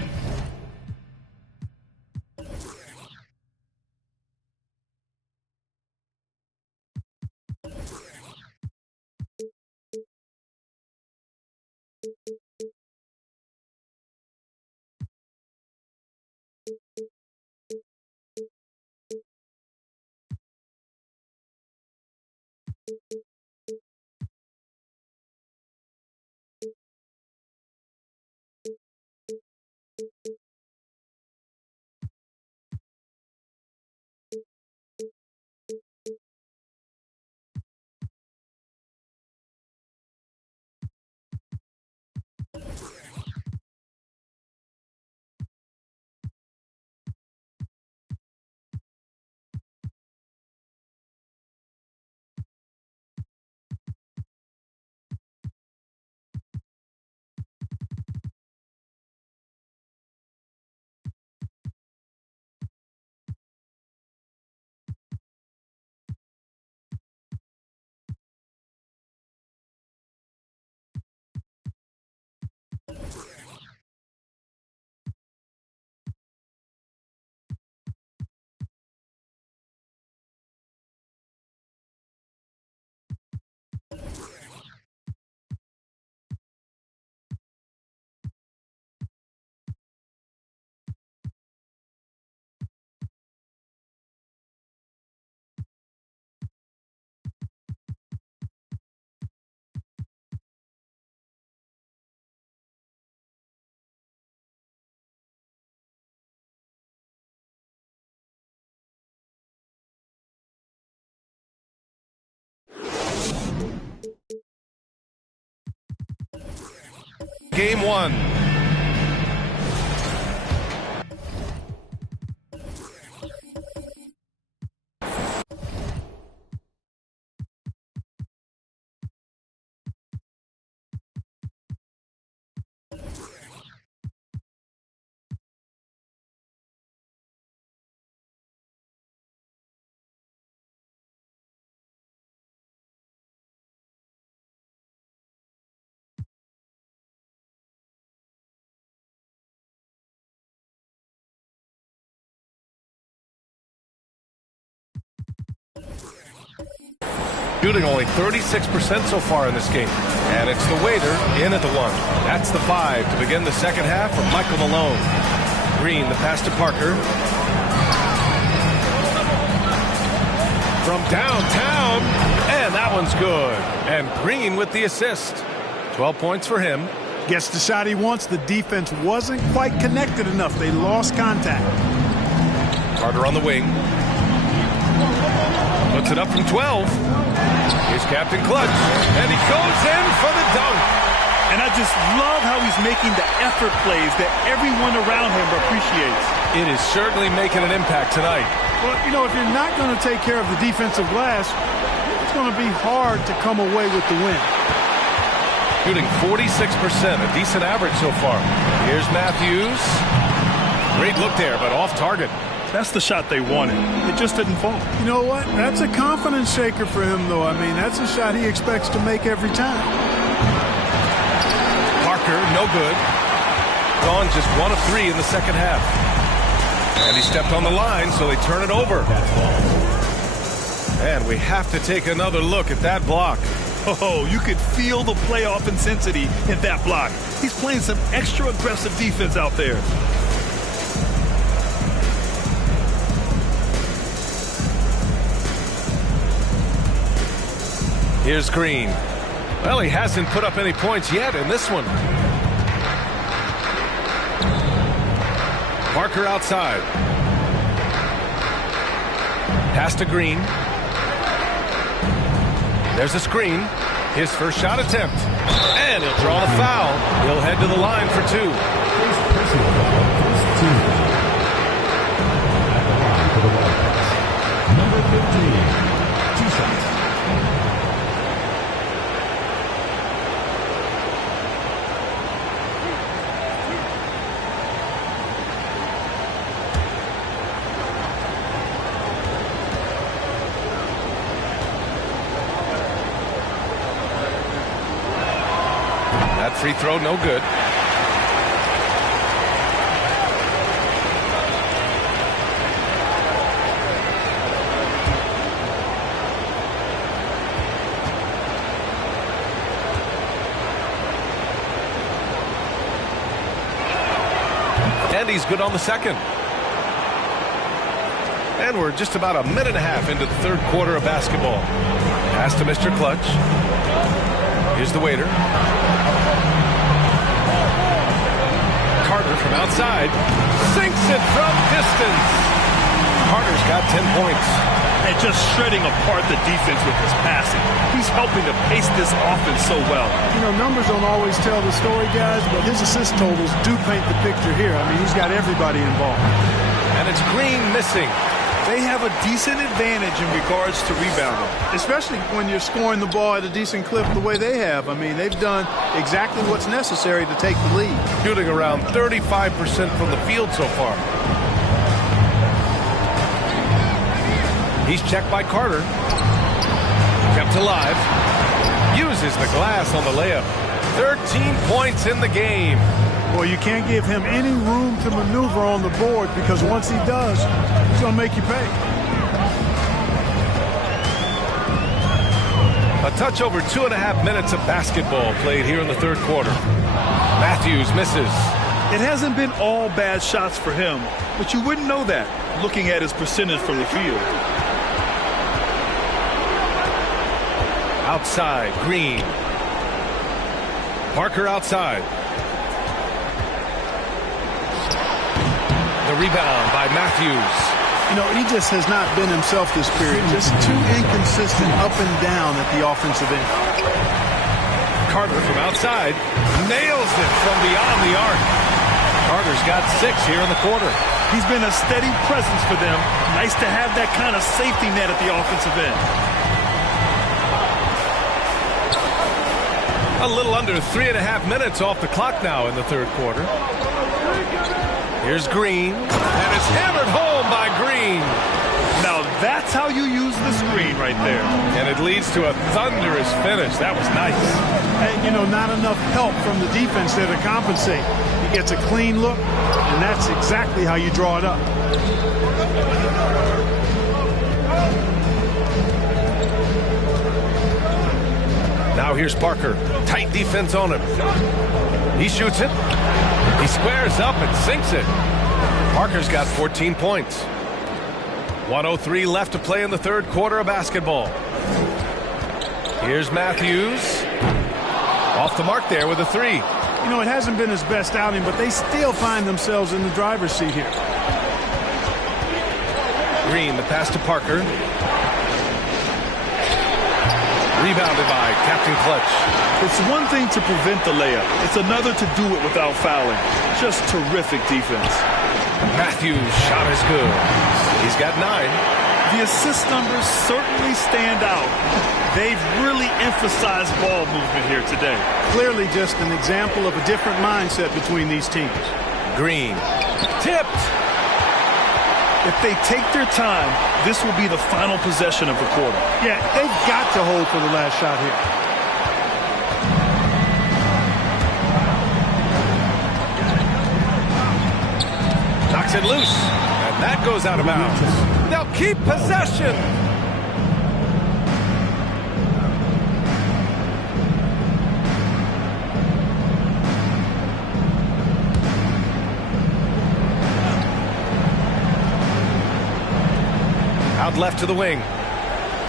Game 1. Shooting only 36% so far in this game. And it's the waiter in at the 1. That's the 5 to begin the second half for Michael Malone. Green, the pass to Parker. From downtown, and that one's good. And Green with the assist. 12 points for him. Gets the shot he wants. The defense wasn't quite connected enough. They lost contact. Carter on the wing. Puts it up from 12. Here's Captain Clutch. And he goes in for the dunk. And I just love how he's making the effort plays that everyone around him appreciates. It is certainly making an impact tonight. Well, you know, if you're not going to take care of the defensive glass, it's going to be hard to come away with the win. Shooting 46%, a decent average so far. Here's Matthews. Great look there, but off target. That's the shot they wanted. It just didn't fall. You know what? That's a confidence shaker for him, though. I mean, that's a shot he expects to make every time. Parker, no good. Gone just 1 of 3 in the second half. And he stepped on the line, so they turn it over. And we have to take another look at that block. Oh, you could feel the playoff intensity in that block. He's playing some extra aggressive defense out there. Here's Green. Well, he hasn't put up any points yet in this one. Parker outside. Pass to Green. There's a screen. His first shot attempt. And he'll draw the foul. He'll head to the line for 2. Number 15, 2 shots. That free throw, no good. And he's good on the second. And we're just about a minute and a half into the third quarter of basketball. Pass to Mr. Clutch. Here's the waiter. Carter from outside sinks it from distance. Carter's got 10 points. And just shredding apart the defense with his passing. He's helping to pace this offense so well. You know, numbers don't always tell the story, guys, but his assist totals do paint the picture here. I mean, he's got everybody involved. And it's Green missing. They have a decent advantage in regards to rebounding. Especially when you're scoring the ball at a decent clip the way they have. I mean, they've done exactly what's necessary to take the lead. Shooting around 35% from the field so far. He's checked by Carter. Kept alive. Uses the glass on the layup. 13 points in the game. Well, you can't give him any room to maneuver on the board because once he does, he's going to make you pay. A touch over 2.5 minutes of basketball played here in the third quarter. Matthews misses. It hasn't been all bad shots for him, but you wouldn't know that looking at his percentage from the field. Outside, Green. Parker outside. The rebound by Matthews. You know, he just has not been himself this period. Just too inconsistent up and down at the offensive end. Carter from outside nails it from beyond the arc. Carter's got 6 here in the quarter. He's been a steady presence for them. Nice to have that kind of safety net at the offensive end. A little under 3.5 minutes off the clock now in the third quarter. Here's Green, and it's hammered home by Green. Now that's how you use the screen right there. And it leads to a thunderous finish. That was nice. And, you know, not enough help from the defense there to compensate. He gets a clean look, and that's exactly how you draw it up. Now here's Parker. Tight defense on him. He shoots it. He squares up and sinks it. Parker's got 14 points. 1:03 left to play in the third quarter of basketball. Here's Matthews. Off the mark there with a three. You know, it hasn't been his best outing, but they still find themselves in the driver's seat here. Green, the pass to Parker. Rebounded by Captain Clutch. It's one thing to prevent the layup. It's another to do it without fouling. Just terrific defense. Matthews' shot is good. He's got 9. The assist numbers certainly stand out. They've really emphasized ball movement here today. Clearly just an example of a different mindset between these teams. Green. Tipped. If they take their time, this will be the final possession of the quarter. Yeah, they've got to hold for the last shot here. Knocks it loose, and that goes out of bounds. They'll keep possession. Out left to the wing.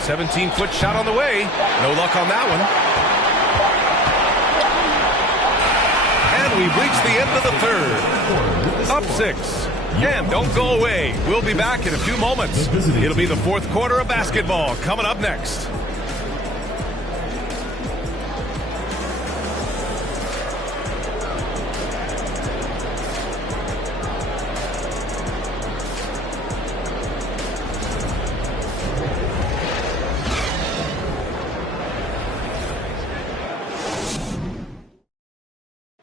17-foot shot on the way. No luck on that one. And we've reached the end of the third. Up 6. And don't go away. We'll be back in a few moments. It'll be the fourth quarter of basketball coming up next.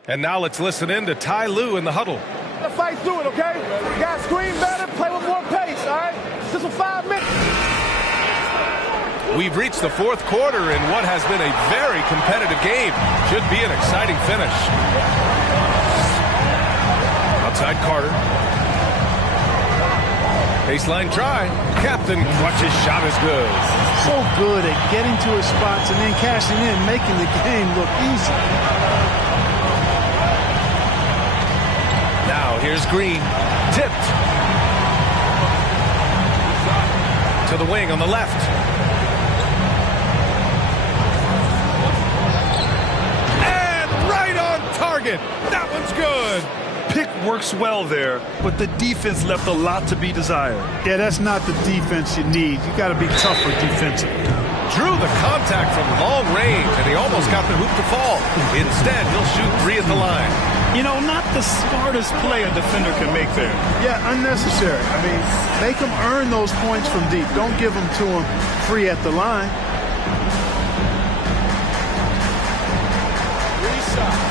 And now let's listen in to Ty Lue in the huddle. Fight through it, okay? You guys scream better, play with more pace, all right? Just for 5 minutes. We've reached the fourth quarter in what has been a very competitive game. Should be an exciting finish. Outside Carter. Baseline try. Captain Clutch's shot is good. So good at getting to his spots and then cashing in, making the game look easy. Now here's Green. Tipped. To the wing on the left. And right on target. That one's good. Pick works well there, but the defense left a lot to be desired. Yeah, that's not the defense you need. You got to be tougher defensively. Drew the contact from long range, and he almost got the hoop to fall. Instead, he'll shoot 3 at the line. You know, not the smartest play a defender can make there. Yeah, unnecessary. I mean, make them earn those points from deep. Don't give them to them free at the line. Reset.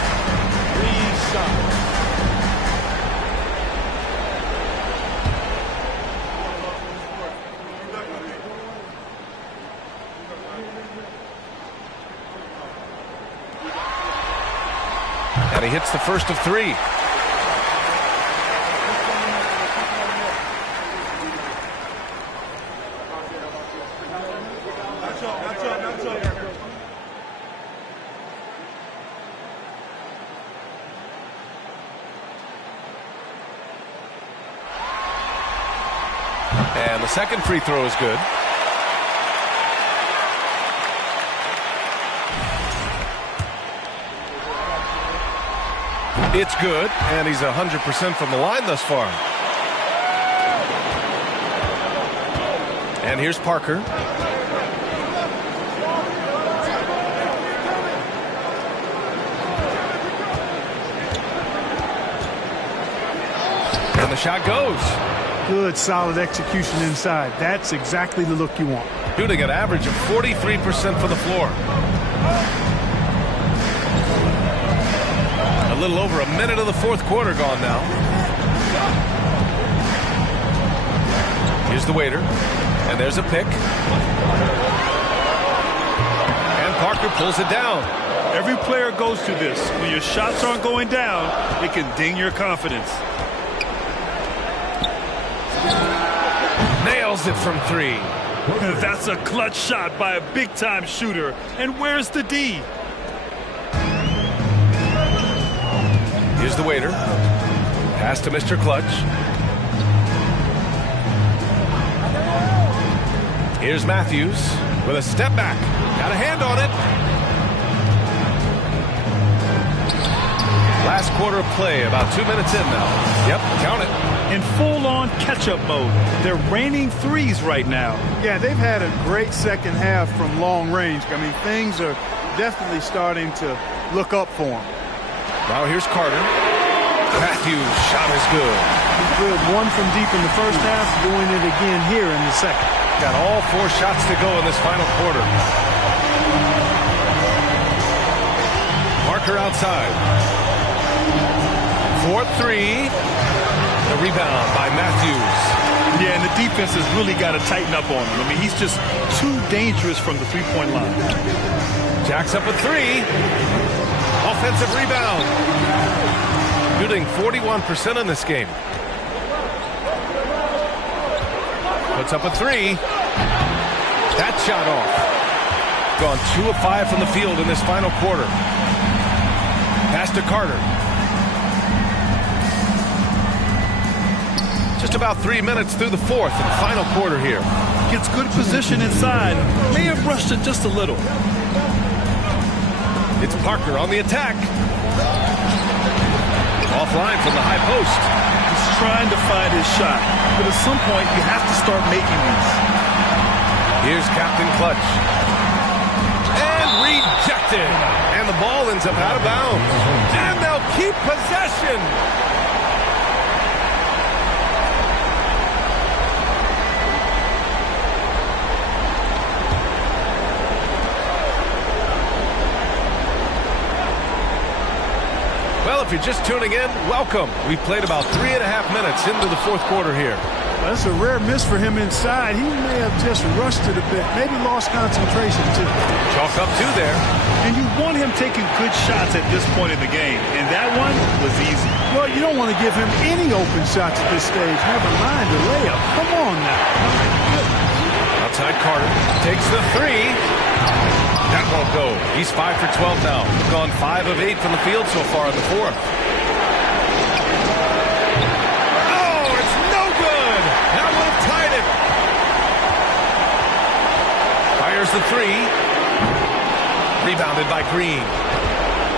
And he hits the first of 3. And the second free throw is good. It's good, and he's 100% from the line thus far. And here's Parker. And the shot goes. Good, solid execution inside. That's exactly the look you want. Shooting an average of 43% from the floor. A little over a minute of the fourth quarter gone now. Here's the waiter. And there's a pick. And Parker pulls it down. Every player goes through this. When your shots aren't going down, it can ding your confidence. Nails it from 3. That's a clutch shot by a big-time shooter. And where's the D? Here's the waiter. Pass to Mr. Clutch. Here's Matthews with a step back. Got a hand on it. Last quarter of play, about 2 minutes in now. Yep, count it. In full-on catch-up mode. They're raining threes right now. Yeah, they've had a great second half from long range. I mean, things are definitely starting to look up for them. Now here's Carter. Matthews' shot is good. He's good. One from deep in the first half, doing it again here in the second. Got all 4 shots to go in this final quarter. Parker outside. 4-3. The rebound by Matthews. Yeah, and the defense has really got to tighten up on him. I mean, he's just too dangerous from the three-point line. Jacks up a 3. Offensive rebound. Shooting 41% in this game. Puts up a 3. That shot off. Gone 2 of 5 from the field in this final quarter. Pass to Carter. Just about 3 minutes through the fourth and final quarter here. Gets good position inside. May have rushed it just a little. It's Parker on the attack. Offline from the high post. He's trying to find his shot, but at some point you have to start making these. Here's Captain Clutch. And rejected. And the ball ends up out of bounds. And they'll keep possession. Well, if you're just tuning in, welcome. We played about 3.5 minutes into the fourth quarter here. That's a rare miss for him inside. He may have just rushed it a bit, maybe lost concentration too. Chalk up 2 there. And you want him taking good shots at this point in the game, and that one was easy. Well, you don't want to give him any open shots at this stage. Never mind the layup. Come on now. Outside Carter takes the 3. That won't go. He's 5 for 12 now. Gone 5 of 8 from the field so far in the fourth. Oh, it's no good. That would have tied it. Fires the 3. Rebounded by Green.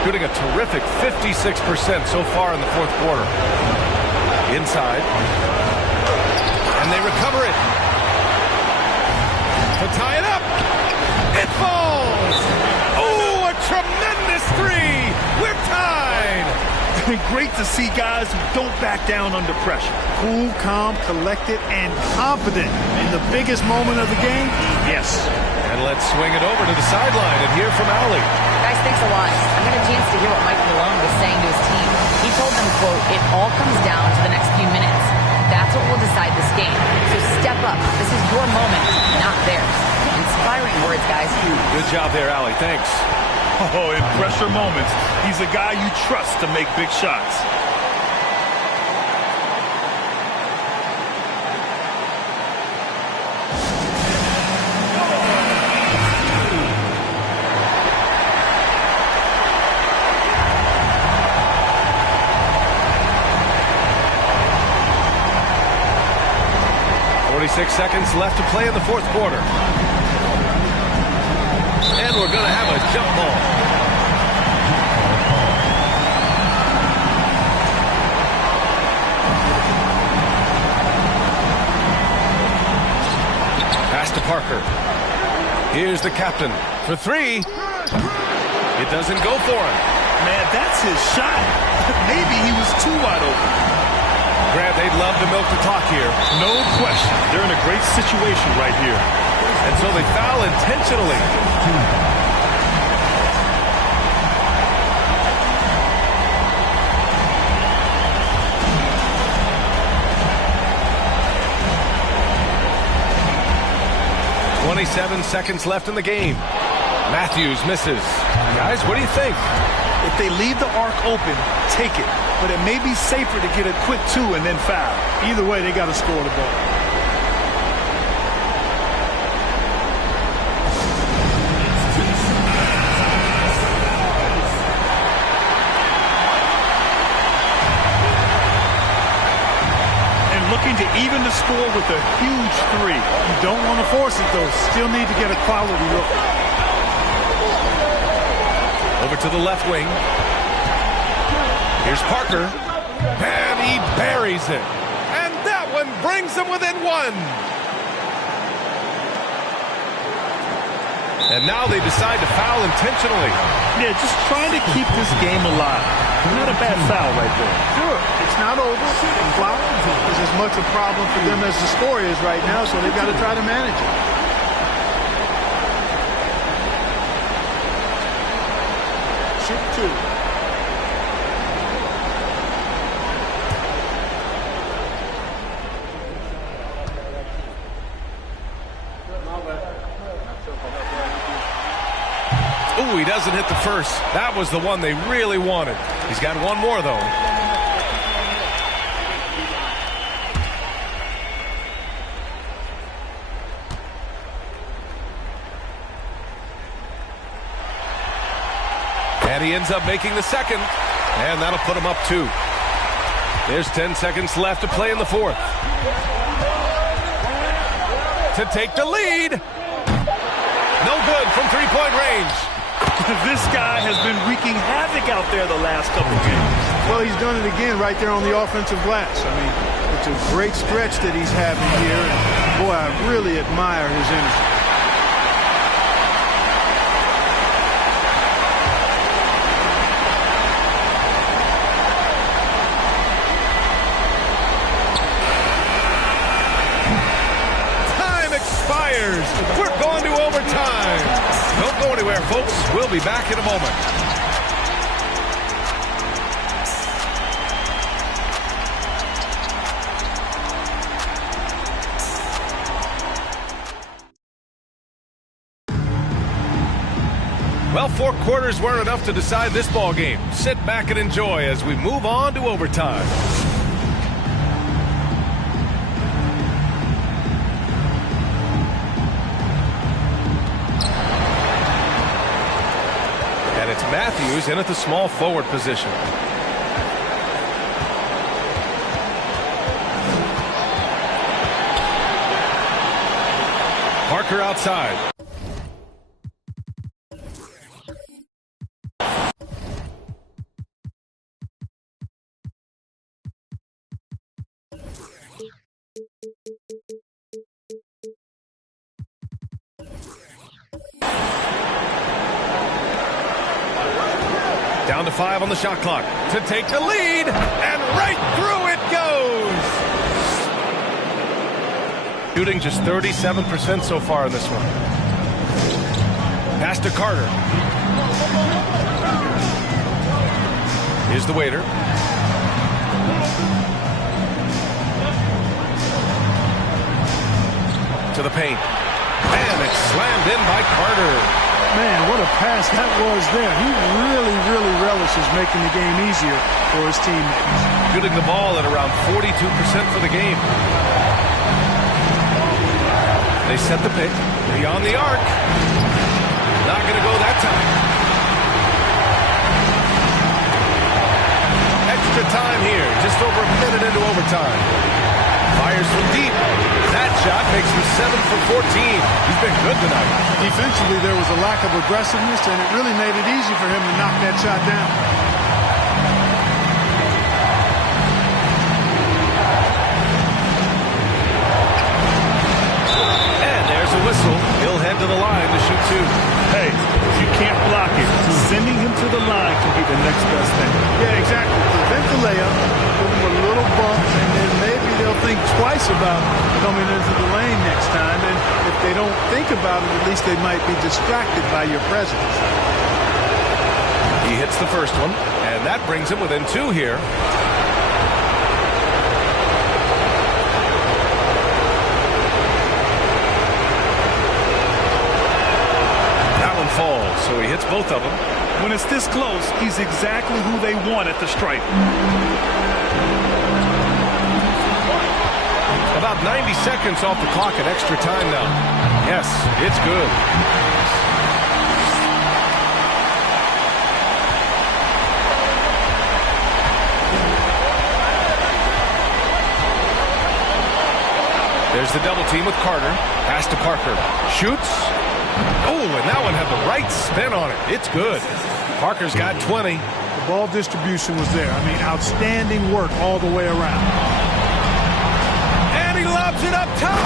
Shooting a terrific 56% so far in the fourth quarter. Inside. And they recover it. To tie it up. It falls! Oh, a tremendous 3! We're tied! Great to see guys who don't back down under pressure. Cool, calm, collected, and confident in the biggest moment of the game. Yes. And let's swing it over to the sideline and hear from Allie. Guys, thanks a lot. I had a chance to hear what Mike Malone was saying to his team. He told them, quote, "It all comes down to the next few minutes. That's what will decide this game. So step up. This is your moment, not theirs." Inspiring words, guys. Good job there, Allie. Thanks. Oh, in pressure moments, he's a guy you trust to make big shots. Seconds left to play in the fourth quarter. And we're going to have a jump ball. Pass to Parker. Here's the captain for 3. It doesn't go for him. Man, that's his shot. Maybe he was too wide open. Grant, they'd love to milk the clock here. No question. They're in a great situation right here. And so they foul intentionally. .27 seconds left in the game. Matthews misses. Guys, what do you think? If they leave the arc open, take it. But it may be safer to get a quick 2 and then foul. Either way, they got to score the ball. trying to even the score with a huge three. You don't want to force it, though. Still need to get a quality look. Over to the left wing. Here's Parker. And he buries it. And that one brings them within one. And now they decide to foul intentionally. Yeah, just trying to keep this game alive. Not a bad foul right there. Sure, it's not over. The clock is as much a problem for them as the score is right now, so they've got to try to manage it. Shoot two. Ooh, he doesn't hit the first. That was the one they really wanted. He's got one more, though. And he ends up making the second. And that'll put him up 2. There's 10 seconds left to play in the fourth. To take the lead. No good from three-point range. This guy has been wreaking havoc out there the last couple games. Well, he's done it again right there on the offensive glass. I mean, it's a great stretch that he's having here. And boy, I really admire his energy. Time expires. We're going to overtime. Don't go anywhere, folks. We'll be back in a moment. Well, 4 quarters weren't enough to decide this ball game. Sit back and enjoy as we move on to overtime. And it's Matthews in at the small forward position. Parker outside. Down to 5 on the shot clock to take the lead, and right through it goes. Shooting just 37% so far in this one. Pass to Carter. Here's the waiter. To the paint. And it's slammed in by Carter. Man, what a pass that was there. He really, really relishes making the game easier for his teammates. Shooting the ball at around 42% for the game. They set the pick. Beyond the arc. Not going to go that time. Extra time here. Just over a minute into overtime. Fires from deep. That shot makes him 7 for 14. He's been good tonight. Defensively, there was a lack of aggressiveness, and it really made it easy for him to knock that shot down. And there's a whistle. He'll head to the line to shoot 2. Hey, if you can't block it, sending him to the line can be the next best thing. Yeah, exactly. Prevent the layup, give him a little bump, and then maybe they'll think twice about coming into the lane next time. And if they don't think about it, at least they might be distracted by your presence. He hits the first one, and that brings him within 2 here. That one falls, so he hits both of them. When it's this close, he's exactly who they want at the stripe. About 90 seconds off the clock at extra time now. Yes, it's good. There's the double team with Carter. Pass to Parker. Shoots. Oh, and that one had the right spin on it. It's good. Parker's got 20. The ball distribution was there. I mean, outstanding work all the way around. And he lobs it up top.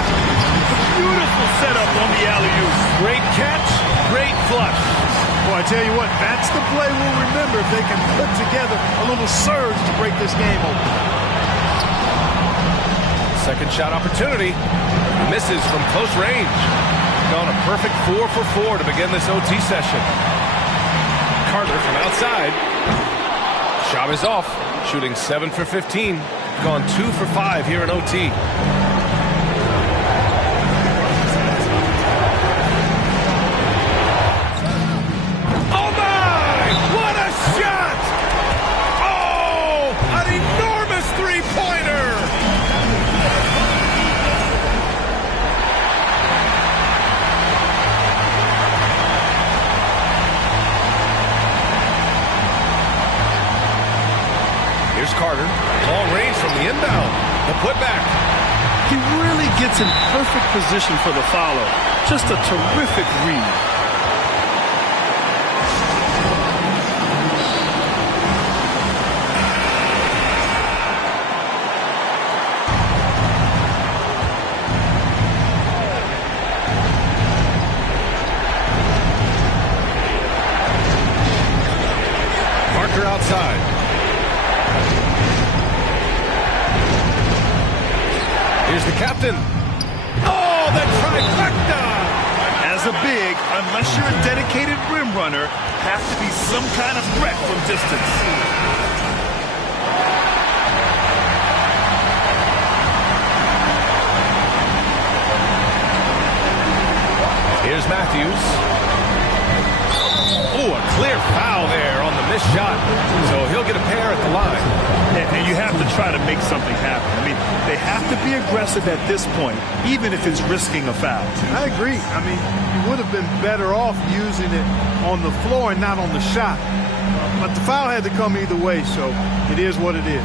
Beautiful setup on the alley-oop. Great catch, great flush. Boy, I tell you what, that's the play we'll remember if they can put together a little surge to break this game open. Second shot opportunity. Misses from close range. Gone a perfect 4 for 4 to begin this OT session. Carter from outside. Shot is off. Shooting 7 for 15. Gone 2 for 5 here in OT. Oh my! What a shot! Oh! An enormous three-pointer! Here's Carter. Long range from the inbound. The putback. He really gets in perfect position for the follow. Just a terrific read. Parker outside. Here's the captain. Oh, the trifecta! As a big, unless you're a dedicated rim runner, have to be some kind of threat from distance. Here's Matthews. Oh, a clear foul there on the missed shot. So he'll get a pair at the line. And you have to try to make something happen. I mean, they have to be aggressive at this point, even if it's risking a foul. I agree. I mean, you would have been better off using it on the floor and not on the shot. But the foul had to come either way, so it is what it is.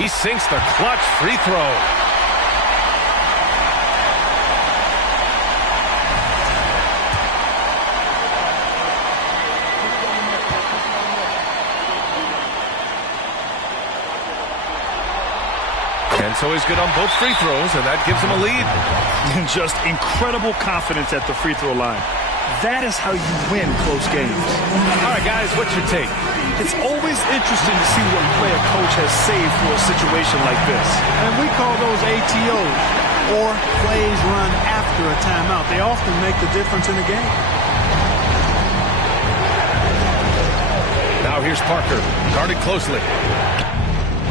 He sinks the clutch free throw. And so he's good on both free throws, and that gives him a lead. And just incredible confidence at the free throw line. That is how you win close games. All right, guys, what's your take? It's always interesting to see what play a coach has saved for a situation like this. And we call those ATOs, or plays run after a timeout. They often make the difference in a game. Now here's Parker, guarded closely.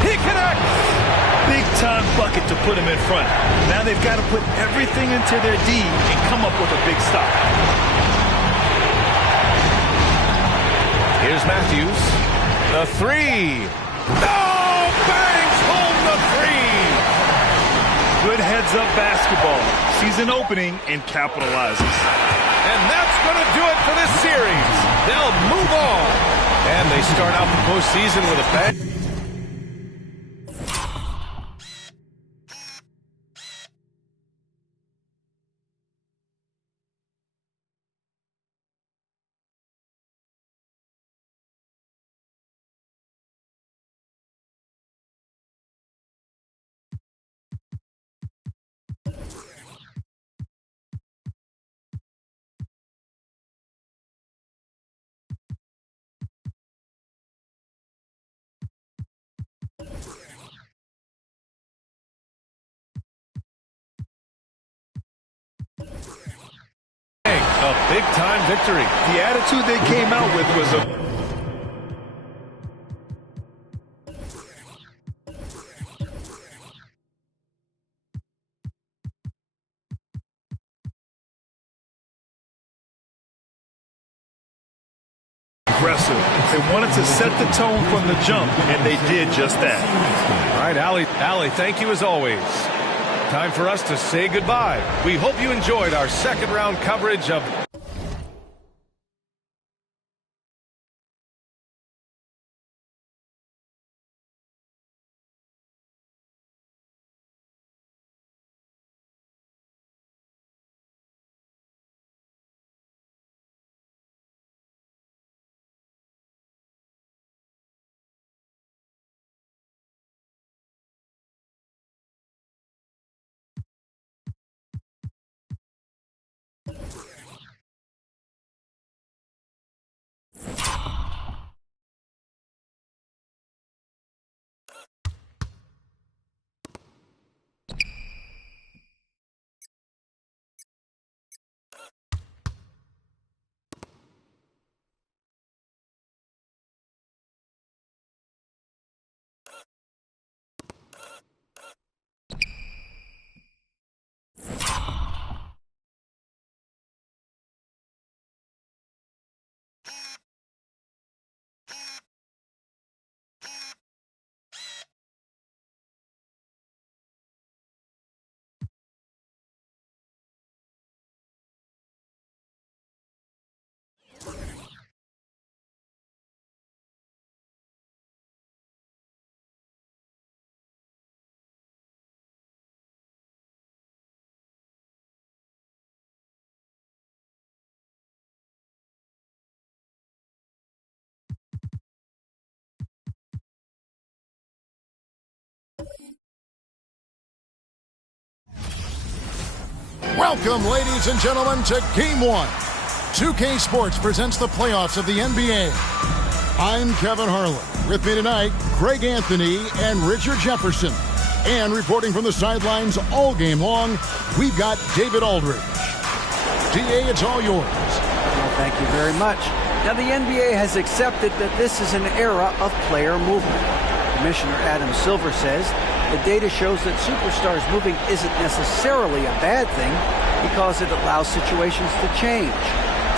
He connects! Big-time bucket to put him in front. Now they've got to put everything into their D and come up with a big stop. Here's Matthews. The three. Oh, bangs home the three. Good heads-up basketball. Sees an opening and capitalizes. And that's going to do it for this series. They'll move on. And they start out the postseason with a bang. A big-time victory. The attitude they came out with was aggressive. They wanted to set the tone from the jump, and they did just that. All right, Allie, thank you as always. Time for us to say goodbye. We hope you enjoyed our second round coverage of Welcome, ladies and gentlemen, to Game 1. 2K Sports presents the playoffs of the NBA. I'm Kevin Harlan. With me tonight, Greg Anthony and Richard Jefferson. And reporting from the sidelines all game long, we've got David Aldridge. DA, it's all yours. Well, thank you very much. Now, the NBA has accepted that this is an era of player movement. Commissioner Adam Silver says the data shows that superstars moving isn't necessarily a bad thing because it allows situations to change.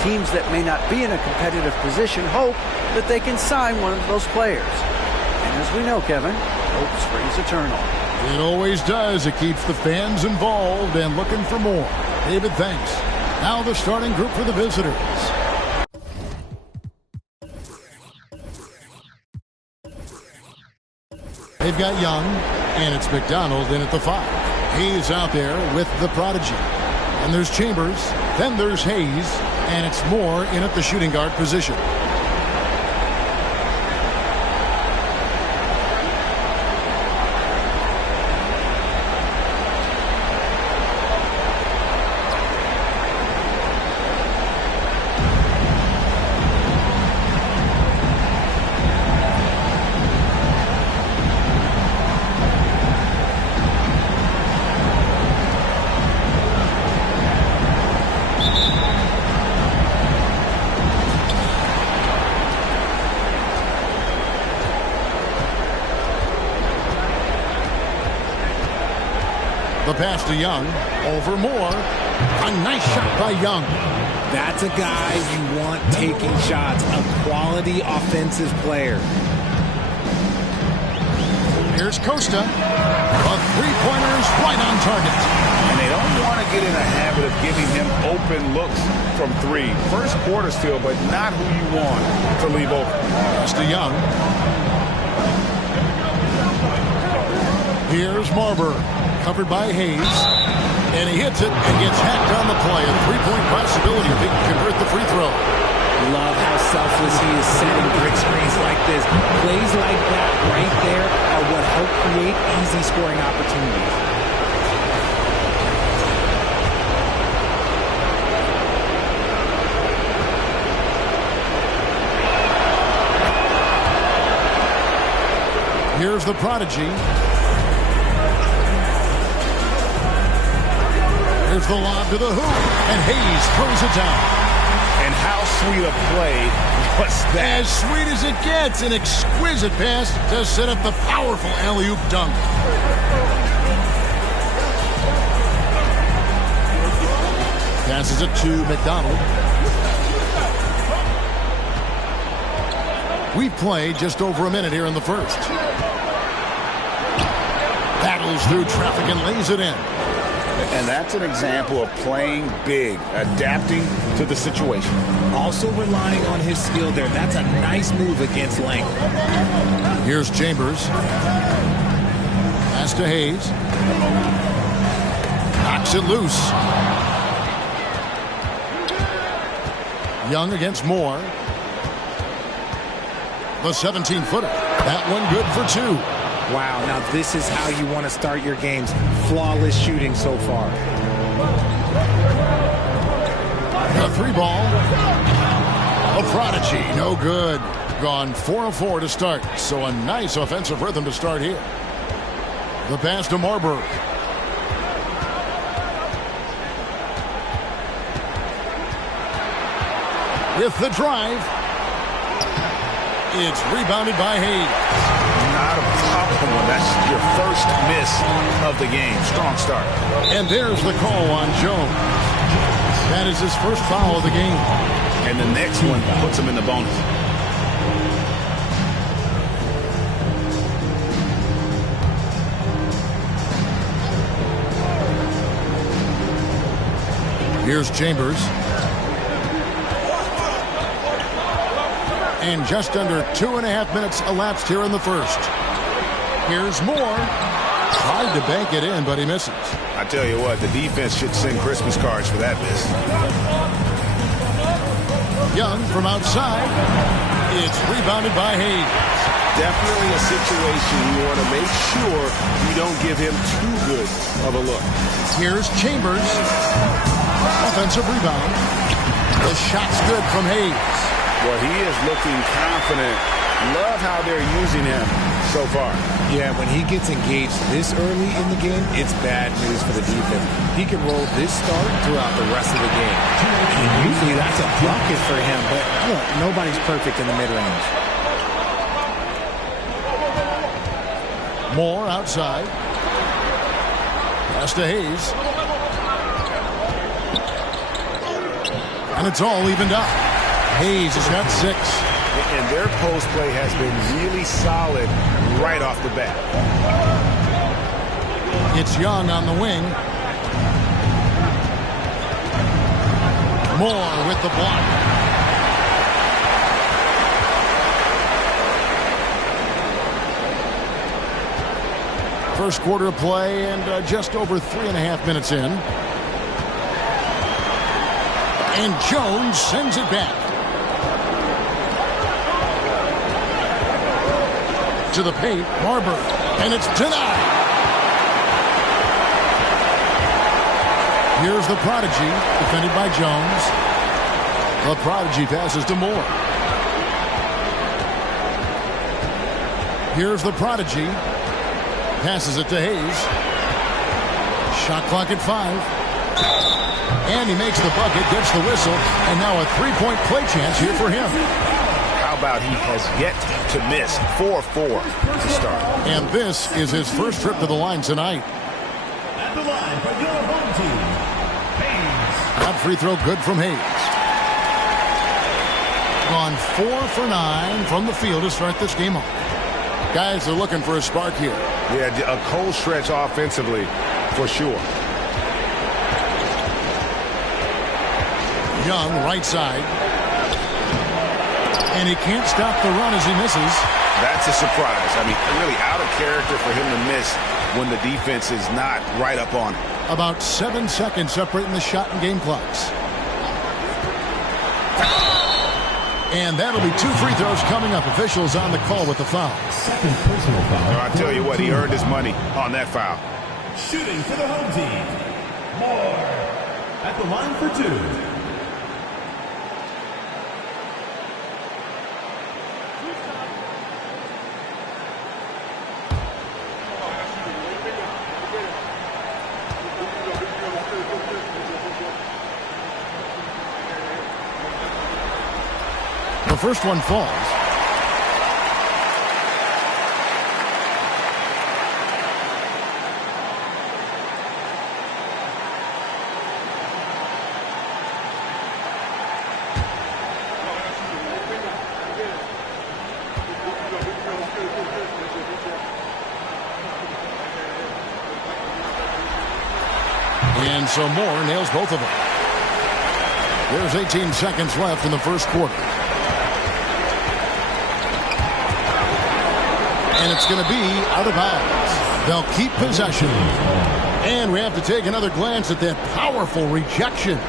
Teams that may not be in a competitive position hope that they can sign one of those players. And as we know, Kevin, hope springs eternal. It always does. It keeps the fans involved and looking for more. David, thanks. Now the starting group for the visitors. They've got Young, and it's McDonald in at the 5. Hayes out there with the prodigy. And there's Chambers, then there's Hayes, and it's Moore in at the shooting guard position. The pass to Young, over Moore. A nice shot by Young. That's a guy you want taking shots, a quality offensive player. Here's Costa. A three-pointer's right on target. And they don't want to get in a habit of giving him open looks from 3. First quarter still, but not who you want to leave open. Pass to Young. Here's Marbury. Covered by Hayes, and he hits it and gets hacked on the play. A three-point possibility if he can convert the free throw. Love how selfless he is setting brick screens like this. Plays like that right there are what help create easy scoring opportunities. Here's the prodigy. Here's the lob to the hoop, and Hayes throws it down. And how sweet a play was that? As sweet as it gets, an exquisite pass to set up the powerful alley-oop dunk. Passes it to McDonald. We've played just over a minute here in the first. Battles through traffic and lays it in. And that's an example of playing big, adapting to the situation. Also relying on his skill there. That's a nice move against length. Here's Chambers. Pass to Hayes. Knocks it loose. Young against Moore. The 17-footer. That one good for 2. Wow, now this is how you want to start your games. Flawless shooting so far. A 3-ball. A prodigy, no good. Gone 4 of 4 to start. So a nice offensive rhythm to start here. The pass to Marbury. With the drive. It's rebounded by Hayes. Not a problem when that's your first miss of the game. Strong start. And there's the call on Jones. That is his first foul of the game. And the next one puts him in the bonus. Here's Chambers. And just under 2.5 minutes elapsed here in the first. Here's Moore. Tried to bank it in, but he misses. I tell you what, the defense should send Christmas cards for that miss. Young from outside. It's rebounded by Hayes. definitely a situation you want to make sure you don't give him too good of a look. Here's Chambers. Offensive rebound. The shot's good from Hayes. Well, he is looking confident. Love how they're using him so far. Yeah, when he gets engaged this early in the game, it's bad news for the defense. He can roll this start throughout the rest of the game. And usually that's a bucket for him, but look, nobody's perfect in the mid-range. Moore outside. Pass to Hayes. And it's all evened up. Hayes has got 6. And their post play has been really solid right off the bat. It's Young on the wing. Moore with the block. First quarter of play and just over 3.5 minutes in. And Jones sends it back. To the paint, Barber, and it's denied. Here's the Prodigy, defended by Jones. The Prodigy passes to Moore. Here's the Prodigy. Passes it to Hayes. Shot clock at 5. And he makes the bucket, gets the whistle, and now a 3-point play chance here for him. How about he has yet to miss 4-4 to start. And this is his first trip to the line tonight. At the line for your home team, Hayes. That free throw good from Hayes. Gone 4 for 9 from the field to start this game off. Guys are looking for a spark here. Yeah, a cold stretch offensively for sure. Young, right side. And he can't stop the run as he misses. That's a surprise. I mean, really out of character for him to miss when the defense is not right up on it. About 7 seconds separating the shot and game clocks. And that'll be 2 free throws coming up. Officials on the call with the foul. Second personal foul. I tell you what, he earned his money on that foul. Shooting for the home team, Moore. At the line for 2. The first one falls. And so Moore nails both of them. There's 18 seconds left in the first quarter. And it's going to be out of bounds. They'll keep possession. And we have to take another glance at that powerful rejection.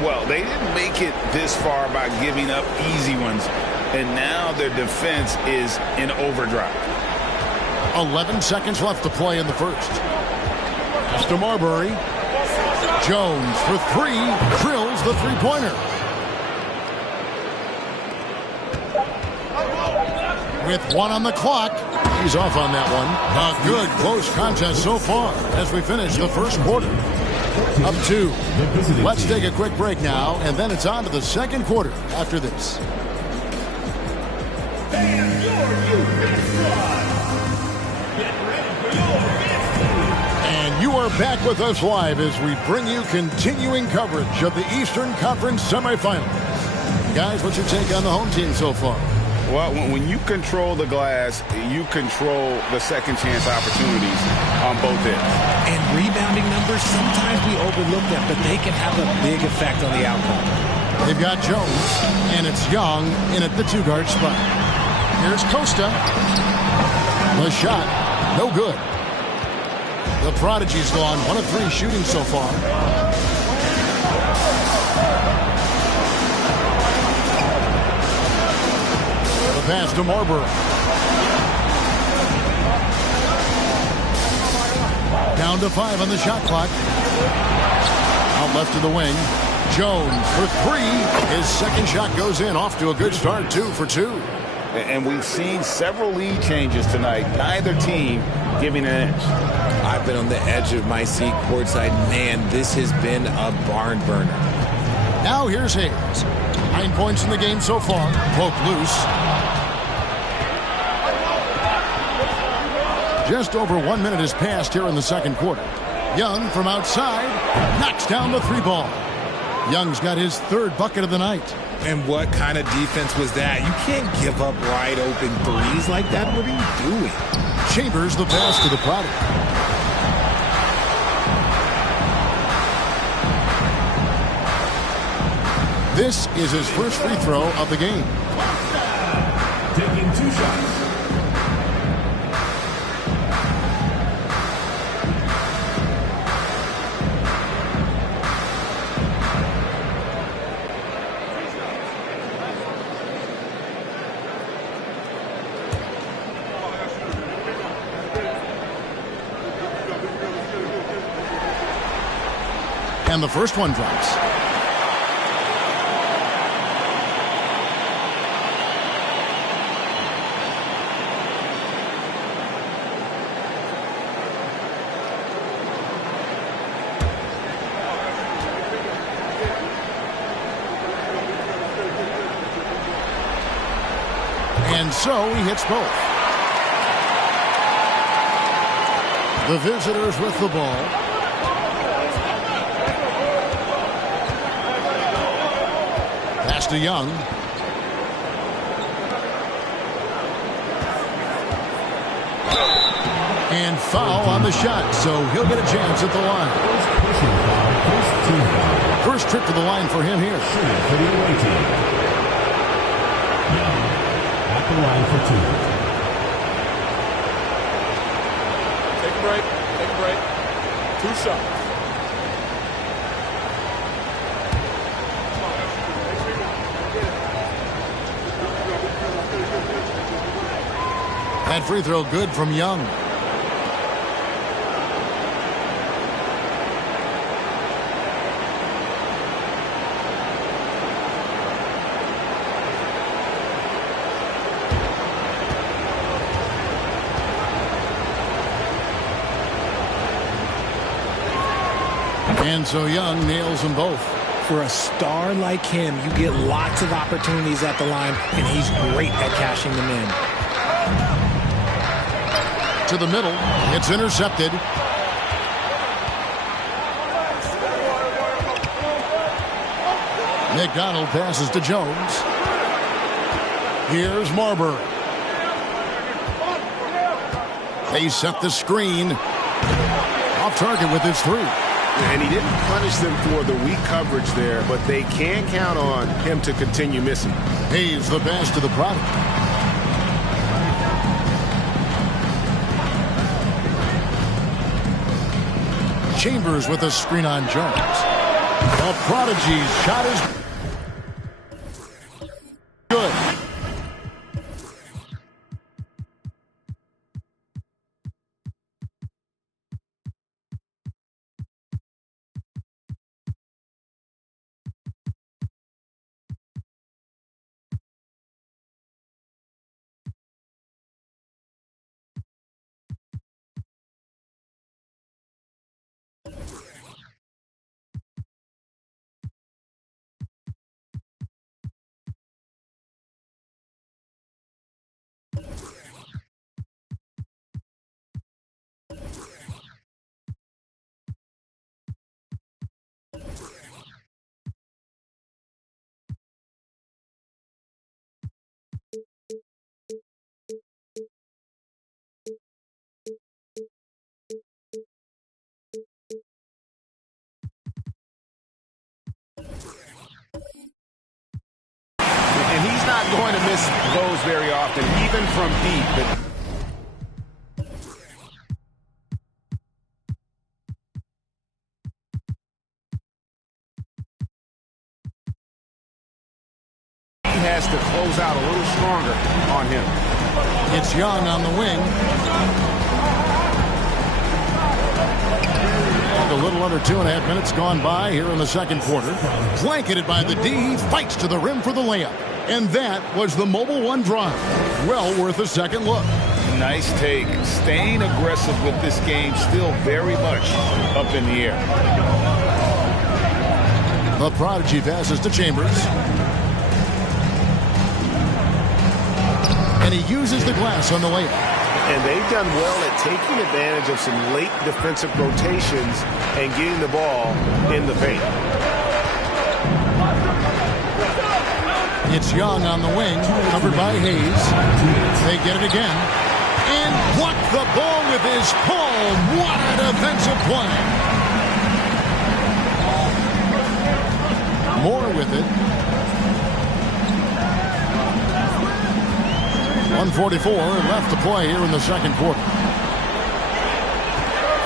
Well, they didn't make it this far by giving up easy ones. And now their defense is in overdrive. 11 seconds left to play in the first. To Marbury. Jones for 3. Drills the three-pointer. With 1 on the clock. He's off on that one. A good close contest so far as we finish the first quarter. Up 2. Let's take a quick break now, and then it's on to the second quarter after this. And you are back with us live as we bring you continuing coverage of the Eastern Conference semifinals. Guys, what's your take on the home team so far? Well, when you control the glass, you control the second chance opportunities on both ends. And rebounding numbers, sometimes we overlook them, but they can have a big effect on the outcome. They've got Jones, and it's Young in at the 2-guard spot. Here's Costa. The shot, no good. The Prodigy's gone 1 of 3 shooting so far. The pass to Marbury. Down to 5 on the shot clock. Out left to the wing. Jones for 3. His second shot goes in. Off to a good start. 2 for 2. And we've seen several lead changes tonight. Neither team giving an inch. I've been on the edge of my seat courtside. Man, this has been a barn burner. Now here's Hayes. 9 points in the game so far. Poke loose. Just over 1 minute has passed here in the second quarter. Young from outside knocks down the 3 ball. Young's got his 3rd bucket of the night. And what kind of defense was that? You can't give up wide open threes like that. What are you doing? Chambers the pass to the product. This is his first free throw of the game. Taking 2 shots. And the first one drops. And so he hits both. The visitors with the ball. Pass to Young. And foul on the shot, so he'll get a chance at the line. First trip to the line for him here. For the away team. Young at the line for 2. Take a break. Take a break. 2 shots. That free throw good from Young. And so Young nails them both. For a star like him, you get lots of opportunities at the line, and he's great at cashing them in. To the middle. It's intercepted. McDonald passes to Jones. Here's Marbury. They set the screen. Off target with his 3. And he didn't punish them for the weak coverage there, but they can count on him to continue missing. Hayes the pass to the product. Chambers with a screen on Jones. The Prodigy's shot is good. And he's not going to miss those very often, even from deep. He has to close out a little stronger on him. It's Young on the wing. a little under 2.5 minutes gone by here in the second quarter. Blanketed by the D, fights to the rim for the layup. And that was the Mobile One drive. Well worth a second look. Nice take. Staying aggressive with this game, still very much up in the air. The Prodigy passes to Chambers. And he uses the glass on the layup. And they've done well at taking advantage of some late defensive rotations and getting the ball in the paint. It's Young on the wing, covered by Hayes. They get it again. And block the ball with his palm. What a defensive play. More with it. 1:44 left to play here in the second quarter.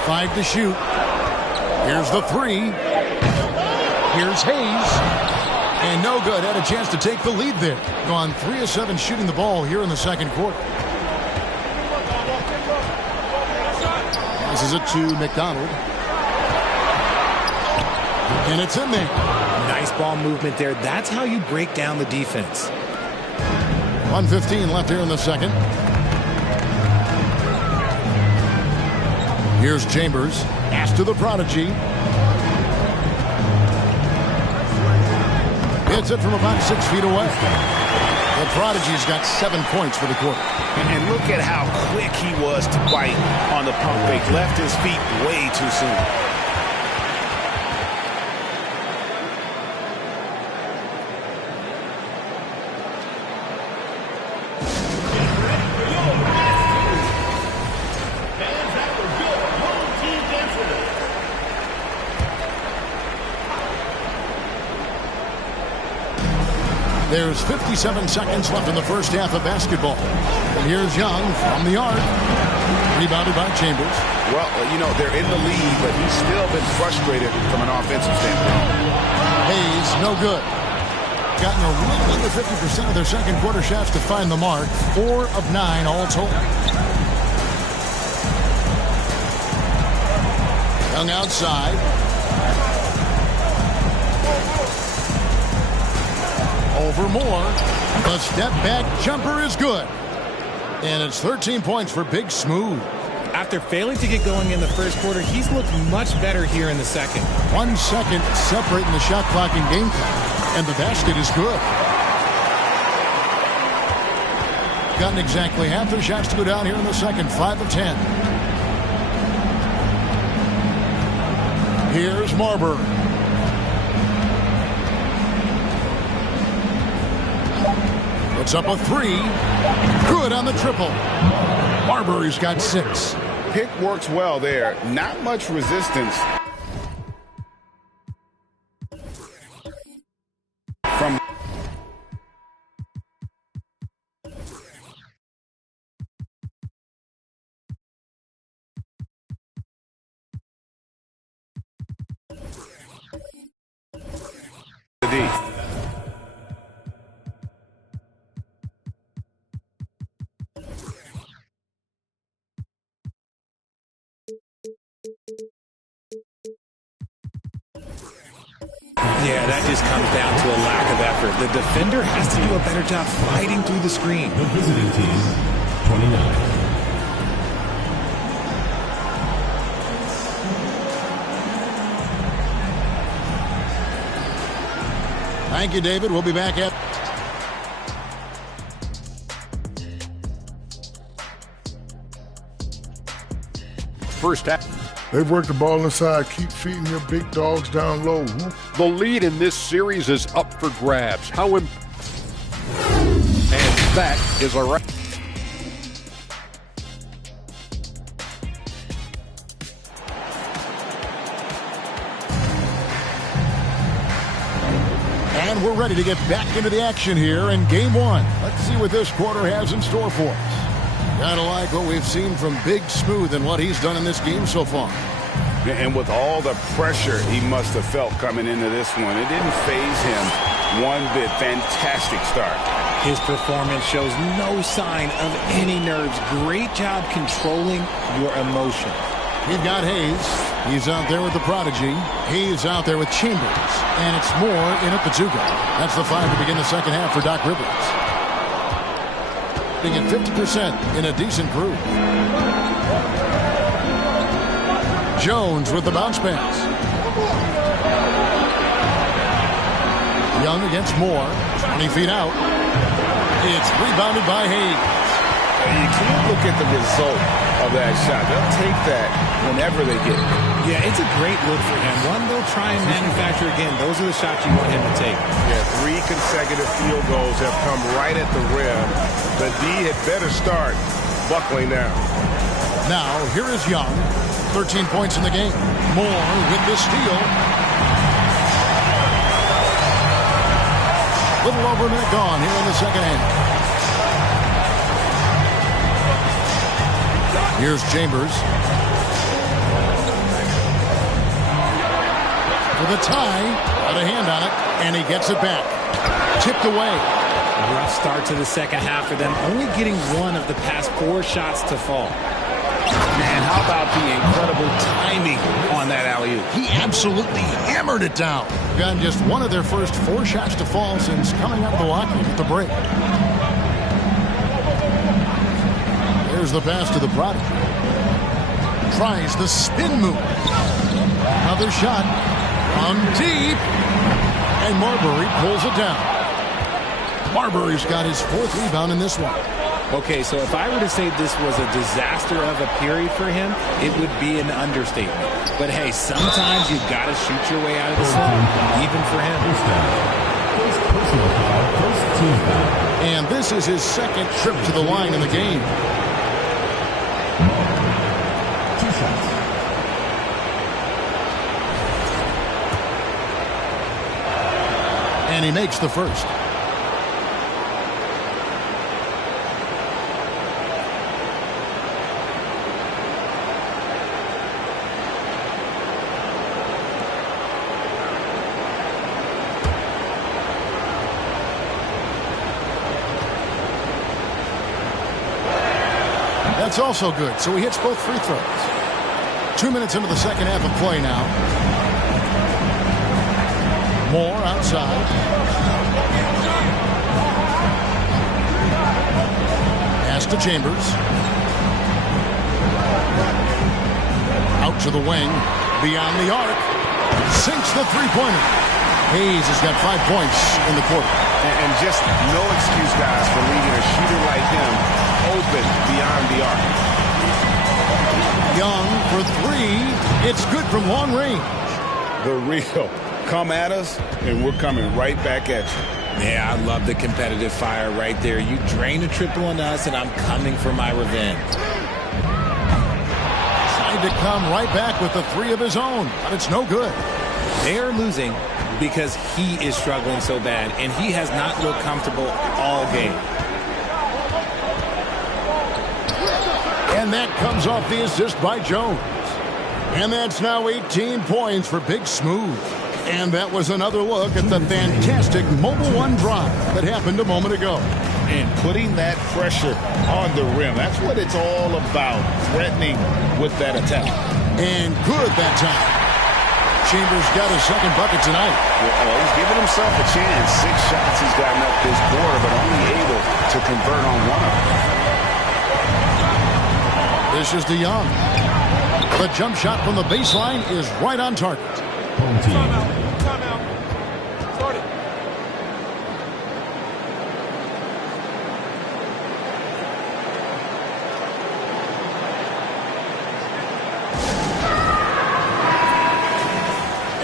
5 to shoot. Here's the 3. Here's Hayes. And no good. Had a chance to take the lead there. Gone 3 of 7 shooting the ball here in the second quarter. Passes it to McDonald. And it's in there. Nice ball movement there. That's how you break down the defense. 1:15 left here in the second. Here's Chambers. Pass to the Prodigy. Hits it from about 6 feet away. The Prodigy's got 7 points for the quarter. And look at how quick he was to bite on the pump fake. Left his feet way too soon. There's 57 seconds left in the first half of basketball. And here's Young from the arc. Rebounded by Chambers. Well, you know, they're in the lead, but he's still been frustrated from an offensive standpoint. Hayes, no good. Gotten a little under 50% of their second quarter shots to find the mark. 4 of 9 all told. Young outside. Over Moore. The step back jumper is good. And it's 13 points for Big Smooth. After failing to get going in the first quarter, he's looked much better here in the second. 1 second separating the shot clock and game clock. And the basket is good. Gotten exactly half their shots to go down here in the second. 5 of 10. Here's Marbury. Puts up a 3. Good on the triple. Marbury's got 6. Pick works well there. Not much resistance from the D. Yeah, that just comes down to a lack of effort. The defender has to do a better job fighting through the screen. The visiting team, 29. Thank you, David. We'll be back at... First half. They've worked the ball inside. Keep feeding your big dogs down low. The lead in this series is up for grabs. And that is a wrap. And we're ready to get back into the action here in Game 1. Let's see what this quarter has in store for us. Kind of like what we've seen from Big Smooth and what he's done in this game so far. And with all the pressure he must have felt coming into this one, it didn't faze him one bit. Fantastic start. His performance shows no sign of any nerves. Great job controlling your emotions. We've got Hayes. He's out there with the prodigy. Hayes out there with Chambers. And it's Moore in at Pazuka. That's the 5 to begin the second half for Doc Rivers. Being at 50% in a decent group. Jones with the bounce pass. Young against Moore. 20 feet out. It's rebounded by Hayes. You can't look at the result of that shot. They'll take that whenever they get it. Yeah, it's a great look for him. One they'll try and manufacture again. Those are the shots you want him to take. Yeah, 3 consecutive field goals have come right at the rim. The D had better start buckling down. Now, here is Young. 13 points in the game. Moore with the steal. Little over a minute gone here in the second half. Here's Chambers. For the tie. Got a hand on it. And he gets it back. Tipped away. Rough start to the second half for them. Only getting 1 of the past 4 shots to fall. Man, how about the incredible timing on that alley-oop? He absolutely hammered it down. Gotten just 1 of their first 4 shots to fall since coming out of the locker room at the break. There's the pass to the prodigy. Tries the spin move. Another shot. From deep. And Marbury pulls it down. Marbury's got his 4th rebound in this one. Okay, so if I were to say this was a disaster of a period for him, it would be an understatement. But hey, sometimes you've got to shoot your way out of the slump, even for him. And this is his 2nd trip to the line in the game. 2 shots. And he makes the first. That's also good. So he hits both free throws. 2 minutes into the second half of play now. Moore outside. Pass to Chambers. Out to the wing. Beyond the arc. Sinks the three-pointer. Hayes has got 5 points in the quarter. And just no excuse, guys, for leaving a shooter like him open beyond the arc. Young for 3. It's good from long range. The real. Come at us, and we're coming right back at you. Yeah, I love the competitive fire right there. You drain a triple on us, and I'm coming for my revenge. Tried to come right back with the 3 of his own, but it's no good. They are losing because he is struggling so bad, and he has not looked comfortable all game. And that comes off the assist by Jones. And that's now 18 points for Big Smooth. And that was another look at the fantastic Mobile One drive that happened a moment ago. And putting that pressure on the rim. That's what it's all about, threatening with that attack. And good that time. Chambers got his 2nd bucket tonight. Well, he's giving himself a chance. 6 shots he's gotten up this quarter, but only able to convert on 1 of them. This is to Young. The jump shot from the baseline is right on target. Home team.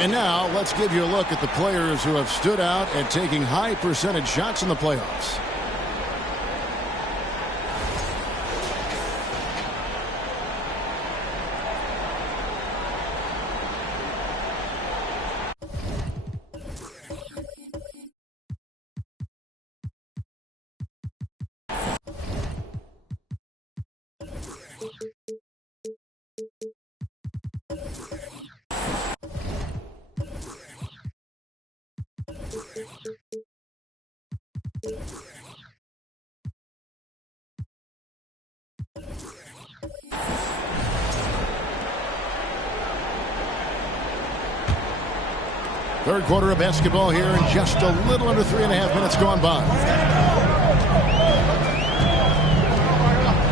And now let's give you a look at the players who have stood out at taking high percentage shots in the playoffs. Third quarter of basketball here, and just a little under 3.5 minutes gone by.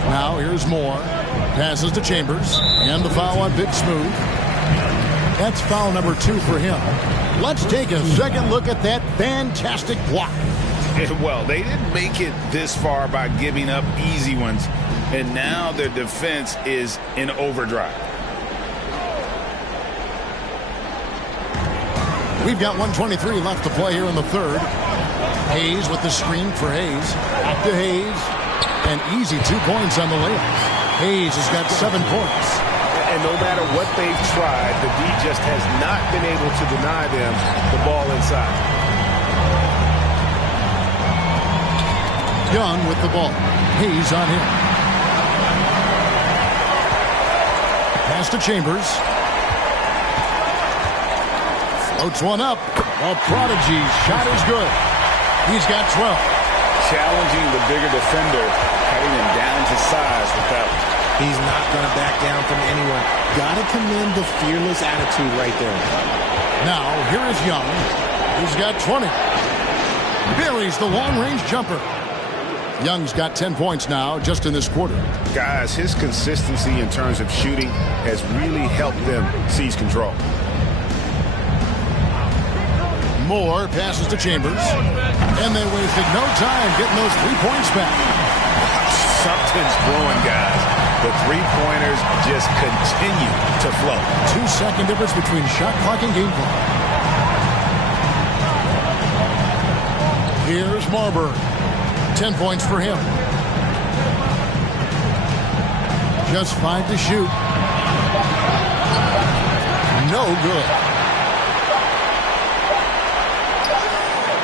Now here's Moore. Passes to Chambers. And the foul on Big Smooth. That's foul number 2 for him. Let's take a second look at that fantastic block. Well, they didn't make it this far by giving up easy ones. And now their defense is in overdrive. We've got 1:23 left to play here in the third. Hayes with the screen for Hayes. Back to Hayes. And easy 2 points on the layup. Hayes has got 7 points. And no matter what they've tried, the D just has not been able to deny them the ball inside. Young with the ball. Hayes on him. Pass to Chambers. Floats one up. A prodigy shot is good. He's got 12. Challenging the bigger defender, cutting him down to size with that one. He's not going to back down from anyone. Got to commend the fearless attitude right there. Now, here is Young. He's got 20. Buries the long-range jumper. Young's got 10 points now just in this quarter. Guys, his consistency in terms of shooting has really helped them seize control. Moore passes to Chambers. And they wasted no time getting those 3 points back. Something's brewing, guys. The three-pointers just continue to flow. 2-second difference between shot clock and game clock. Here's Marbury. 10 points for him. Just 5 to shoot. No good.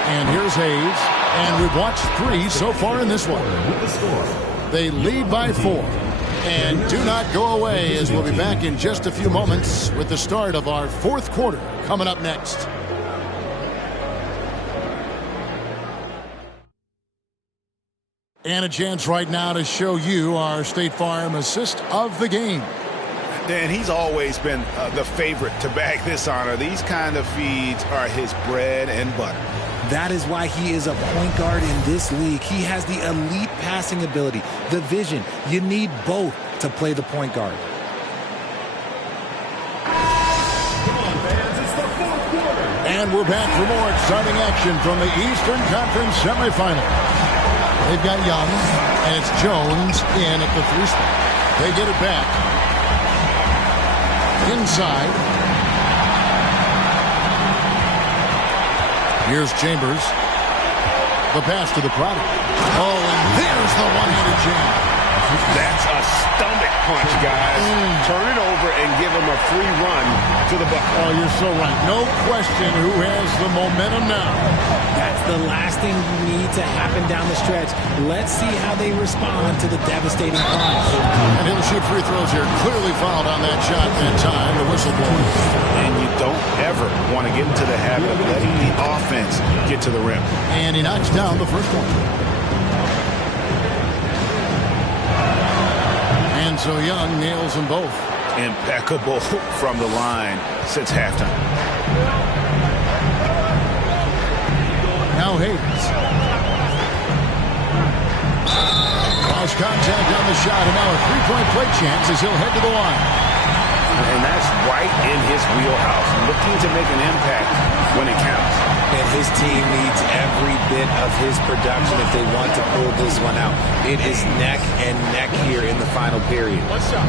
And here's Hayes. And we've watched 3 so far in this one. They lead by 4. And do not go away, as we'll be back in just a few moments with the start of our fourth quarter coming up next. And a chance right now to show you our State Farm assist of the game. Dan, he's always been the favorite to bag this honor. These kind of feeds are his bread and butter. That is why he is a point guard in this league. He has the elite passing ability, the vision. You need both to play the point guard. And we're back for more exciting action from the Eastern Conference semifinal. They've got Young, and it's Jones in at the 3 spot. They get it back. Inside. Here's Chambers. The pass to the product. Oh, and there's the one-handed jam. That's a stomach punch, guys. Turn it over and give him a free run to the bucket. Oh, you're so right. No question who has the momentum now. That's the last thing you need to happen down the stretch. Let's see how they respond to the devastating punch. And he'll shoot free throws here. Clearly fouled on that shot that time. The whistle blows. And you don't ever want to get into the habit of letting the offense get to the rim. And he knocks down the first one. And so Young nails them both. Impeccable from the line since halftime. Now Hayes. Cross contact on the shot, and now a three-point play chance as he'll head to the line. And that's right in his wheelhouse, looking to make an impact when it counts. And his team needs every bit of his production if they want to pull this one out. It is neck and neck here in the final period. What's up?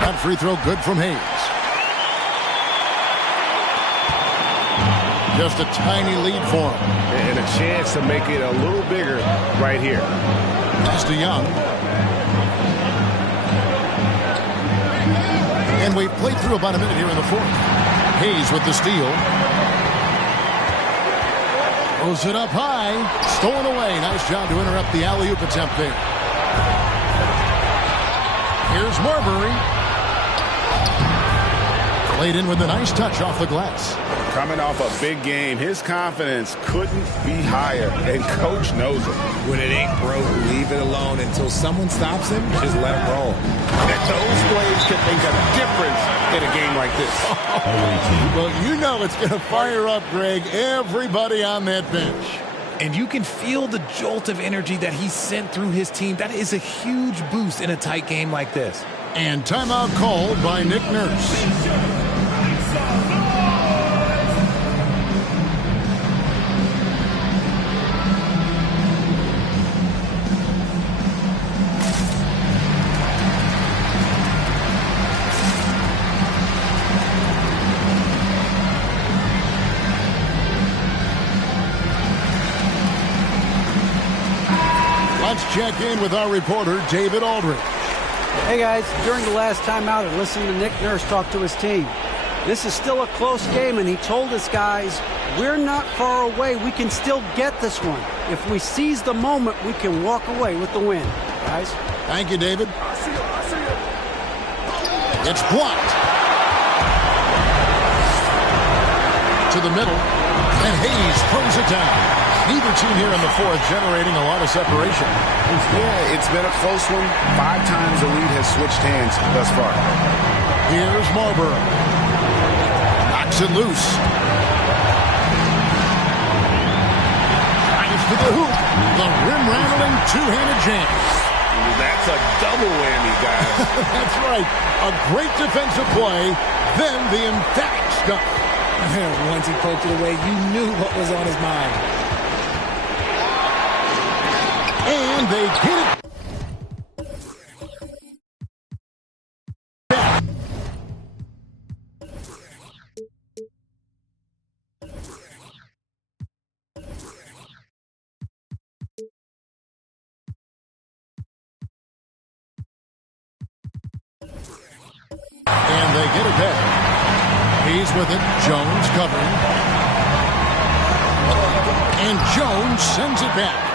That free throw good from Hayes. Just a tiny lead for him. And a chance to make it a little bigger right here. Pass to Young. And we've played through about a minute here in the fourth. Hayes with the steal. Throws it up high. Stolen away. Nice job to interrupt the alley-oop attempt there. Here's Marbury. Played in with a nice touch off the glass. Coming off a big game, his confidence couldn't be higher, and Coach knows it. When it ain't broke, leave it alone until someone stops him. Just let him roll. And those plays can make a difference in a game like this. Well, you know it's going to fire up, Greg, everybody on that bench. And you can feel the jolt of energy that he sent through his team. That is a huge boost in a tight game like this. And timeout called by Nick Nurse. Let's check in with our reporter, David Aldridge. Hey guys, during the last timeout, I listened to Nick Nurse talk to his team. This is still a close game, and he told his guys, we're not far away. We can still get this one. If we seize the moment, we can walk away with the win. Guys? Thank you, David. It's blocked. To the middle, and Hayes throws it down. Neither team here in the fourth generating a lot of separation. Yeah, it's been a close one. 5 times the lead has switched hands thus far. Here's Marlborough. Knocks it loose. Drives to the hoop. The rim-rattling two-handed jam. That's a double whammy, guys. That's right. A great defensive play, then the emphatic stuff. Once he poked it away, you knew what was on his mind. And they get it. And they get it back. He's with it. Jones covering. And Jones sends it back.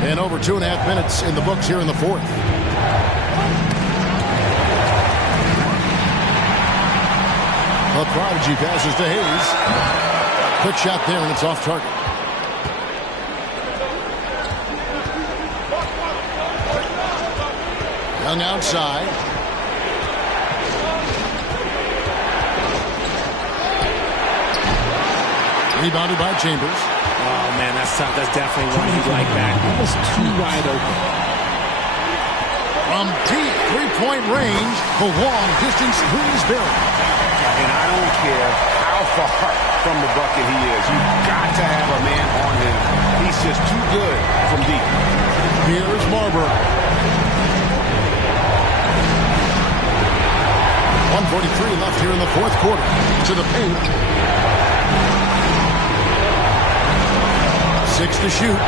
And over 2.5 minutes in the books here in the fourth. The Prodigy passes to Hayes. Quick shot there, and it's off target. Young outside. Rebounded by Chambers. Oh, man, that's tough. That's definitely one he'd like back. Almost too wide open. From deep three-point range, the long-distance three is buried. And I don't care how far from the bucket he is. You've got to have a man on him. He's just too good from deep. Here's Marlborough. 1:43 left here in the fourth quarter. To the paint. 6 to shoot.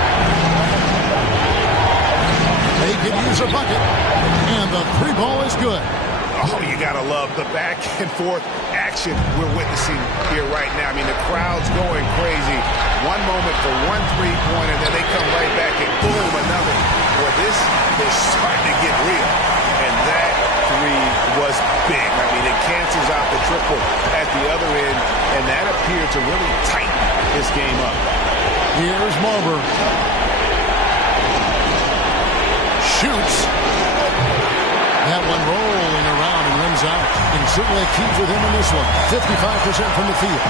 They could use a bucket. And the three ball is good. Oh, you got to love the back and forth action we're witnessing here right now. I mean, the crowd's going crazy. One moment for one three-pointer, then they come right back and boom, another. Boy, this is starting to get real. And that three was big. I mean, it cancels out the triple at the other end, and that appeared to really tighten this game up. Here's Marlborough. Shoots. That one rolling around and rims out. And certainly a key for them in this one. 55% from the field.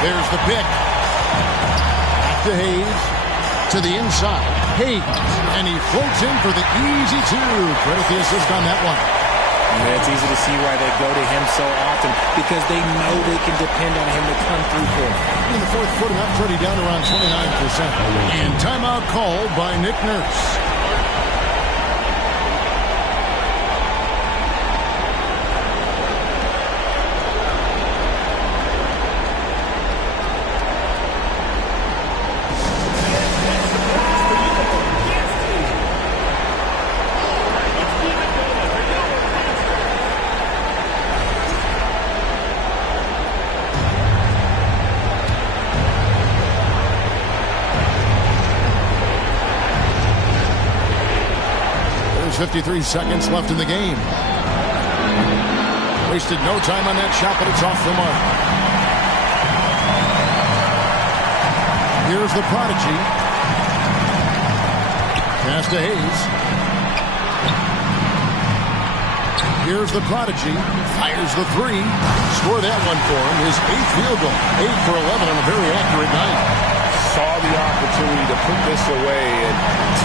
There's the pick. Back to Hayes. To the inside. Hayes. And he floats in for the easy two. Credit the assist on that one. Yeah, it's easy to see why they go to him so often, because they know they can depend on him to come through for them. In the fourth quarter, not pretty, down around 29%. And timeout called by Nick Nurse. There's 53 seconds left in the game. Wasted no time on that shot, but it's off the mark. Here's the Prodigy. Pass to Hayes. Here's the Prodigy. Fires the three. Score that one for him. His 8th field goal. 8 for 11 on a very accurate night. Saw the opportunity to put this away and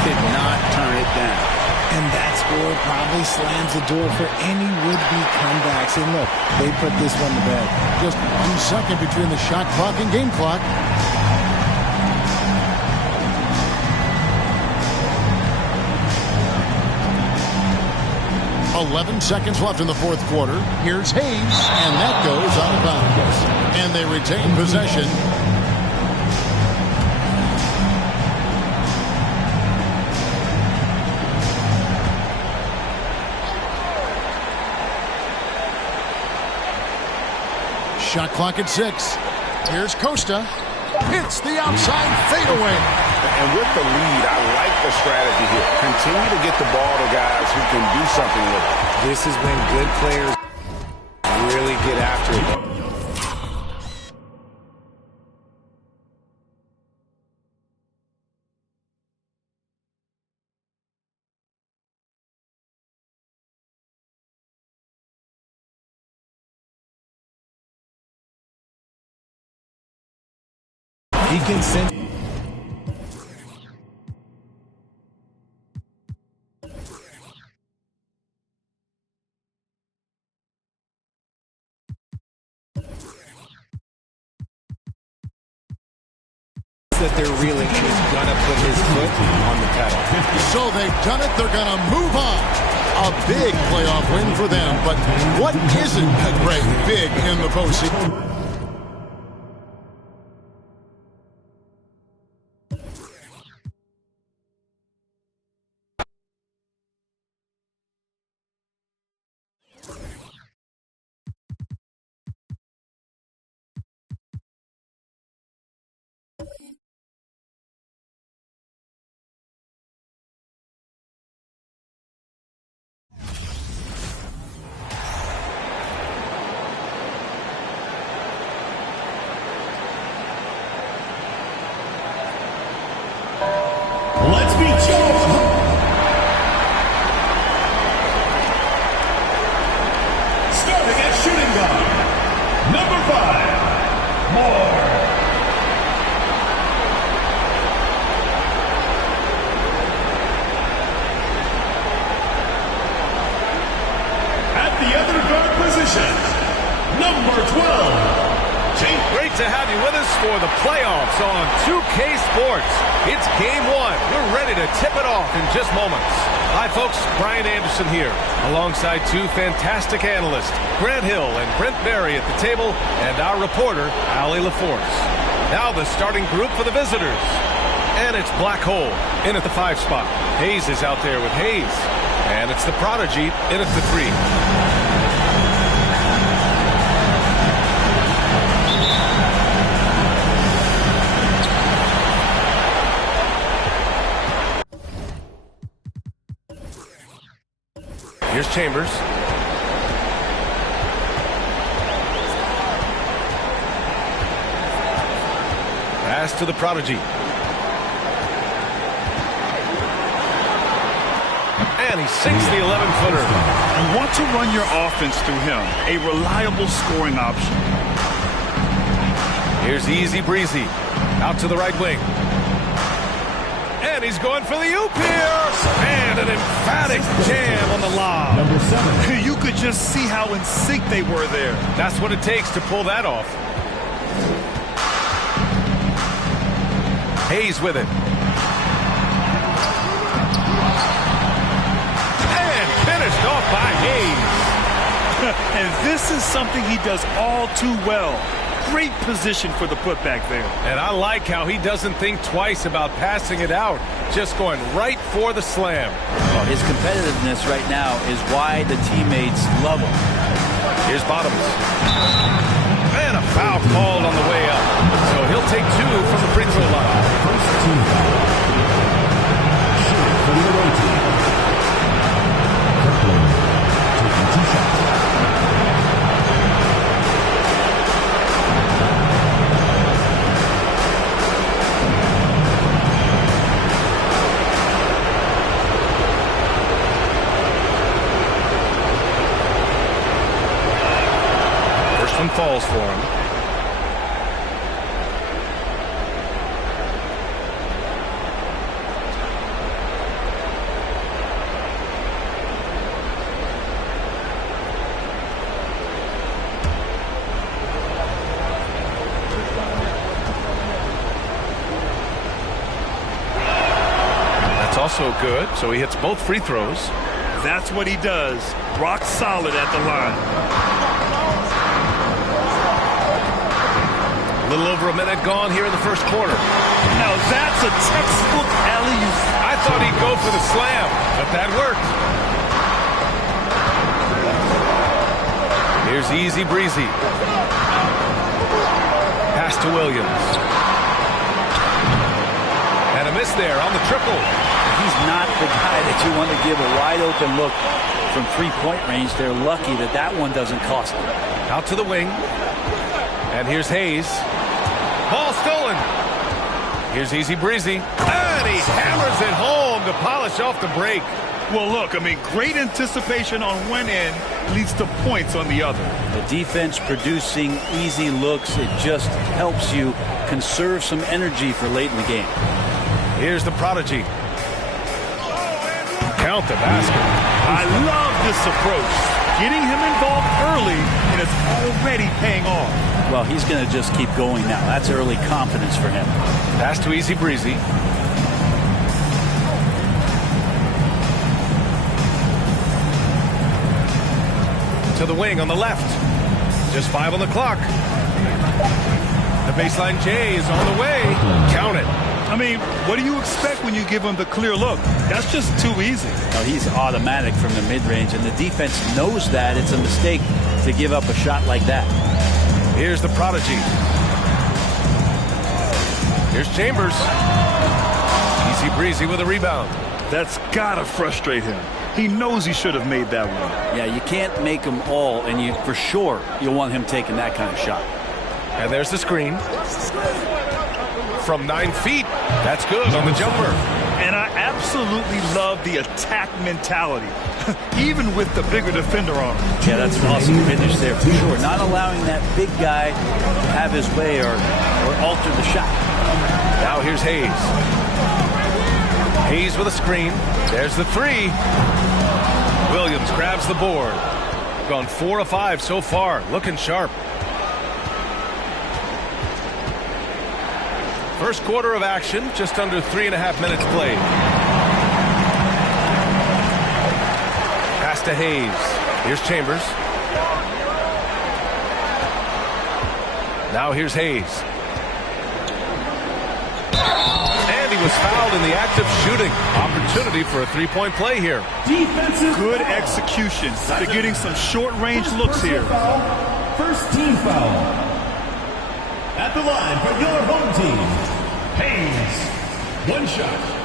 did not turn it down. And that score probably slams the door for any would-be comebacks. And look, they put this one to bed. Just 1 second between the shot clock and game clock. .11 seconds left in the fourth quarter. Here's Hayes, and that goes out of bounds. And they retain possession. Shot clock at 6. Here's Costa. Hits the outside fadeaway. And with the lead, I like the strategy here. Continue to get the ball to guys who can do something with it. This is when good players really get after it. He can send. That they're reeling and he's gonna put his foot on the pedal. So they've done it. They're gonna move on. A big playoff win for them. But what isn't a great big in the postseason? Let's be Joe. Starting at shooting guard, number 5, Moore. At the other guard position, number 12. Great to have you with us for the playoffs on 2K Sports. It's game 1. We're ready to tip it off in just moments. Hi, folks. Brian Anderson here, alongside 2 fantastic analysts, Grant Hill and Brent Barry at the table, and our reporter, Allie LaForce. Now the starting group for the visitors. And it's Black Hole in at the 5 spot. Hayes is out there with Hayes. And it's the Prodigy in at the 3. Here's Chambers. Pass to the Prodigy. And he sinks the 11-footer. You want to run your offense through him. A reliable scoring option. Here's Easy Breezy. Out to the right wing. And he's going for the oop here. And an emphatic jam on the lob. Number 7. You could just see how in sync they were there. That's what it takes to pull that off. Hayes with it. And finished off by Hayes. And this is something he does all too well. Great position for the putback there. And I like how he doesn't think twice about passing it out, just going right for the slam. Well, his competitiveness right now is why the teammates love him. Here's Bottoms. And a foul called on the way up. So he'll take 2 from the free throw line. First team foul. Shoot for the away team. Kirkland taking 2 shots. calls for him. Also good, so he hits both free throws. That's what he does. Rock solid at the line. A little over a minute gone here in the first quarter. Now that's a textbook alley-oop. I thought he'd go for the slam, but that worked. Here's Easy Breezy. Pass to Williams. And a miss there on the triple. He's not the guy that you want to give a wide open look from three-point range. They're lucky that that one doesn't cost them. Out to the wing. And here's Hayes. Ball stolen. Here's Easy Breezy. And he hammers it home to polish off the break. Well, look, I mean, great anticipation on one end leads to points on the other. The defense producing easy looks. It just helps you conserve some energy for late in the game. Here's the prodigy. Count the basket. I love this approach. Getting him involved early, and it's already paying off. Well, he's going to just keep going now. That's early confidence for him. Pass to Easy Breezy. To the wing on the left. Just 5 on the clock. The baseline J is on the way. Count it. I mean, what do you expect when you give him the clear look? That's just too easy. No, he's automatic from the mid-range, and the defense knows that. It's a mistake to give up a shot like that. Here's the prodigy. Here's Chambers. Easy Breezy with a rebound. That's got to frustrate him. He knows he should have made that one. Yeah, you can't make them all, and you for sure you'll want him taking that kind of shot. And there's the screen. From 9 feet. That's good on the jumper. And I absolutely love the attack mentality, even with the bigger defender on him. Yeah, that's an awesome finish there for sure. Not allowing that big guy to have his way or alter the shot. Now here's Hayes. Hayes with a screen. There's the three. Williams grabs the board. Gone 4 of 5 so far. Looking sharp. First quarter of action, just under 3.5 minutes played. Pass to Hayes. Here's Chambers. Now here's Hayes. And he was fouled in the act of shooting. Opportunity for a three-point play here. Defensive good execution. They're getting some short-range looks here. First team foul. At the line for your home team, Hayes. One shot.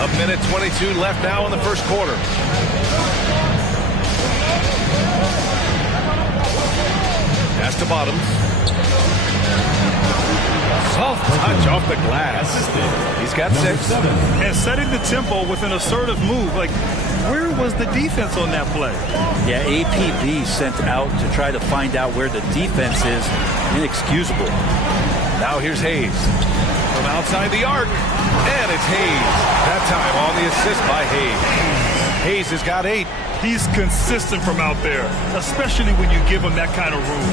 A minute 22 left now in the first quarter. Pass to Bottoms. Soft touch off the glass. He's got 6. And setting the tempo with an assertive move. Like, where was the defense on that play? Yeah, APB sent out to try to find out where the defense is. Inexcusable. Now here's Hayes. From outside the arc. And it's Hayes. That time on the assist by Hayes. Hayes has got 8. He's consistent from out there, especially when you give him that kind of room.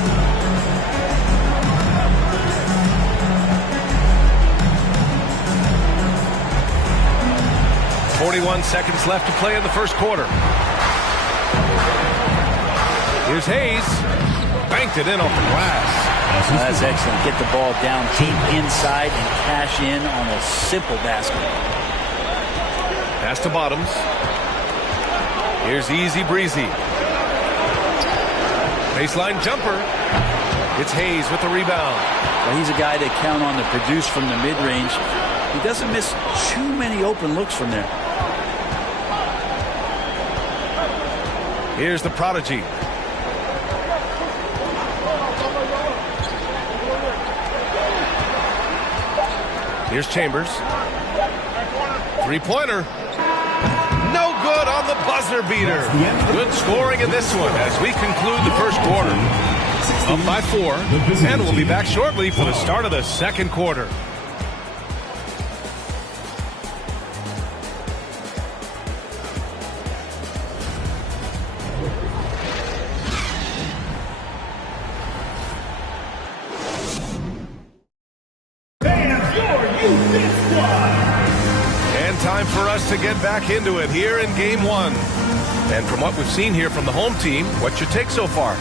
.41 seconds left to play in the first quarter. Here's Hayes. Banked it in off the glass. That's excellent. Get the ball down deep inside and cash in on a simple basket. Pass to Bottoms. Here's Easy Breezy. Baseline jumper. It's Hayes with the rebound. He's a guy they count on to produce from the mid-range. He doesn't miss too many open looks from there. Here's the prodigy. Here's Chambers. Three-pointer. No good on the buzzer beater. Good scoring in this one as we conclude the first quarter. Up by 4, and we'll be back shortly for the start of the second quarter. And time for us to get back into it here in Game 1. And from what we've seen here from the home team, what's your take so far?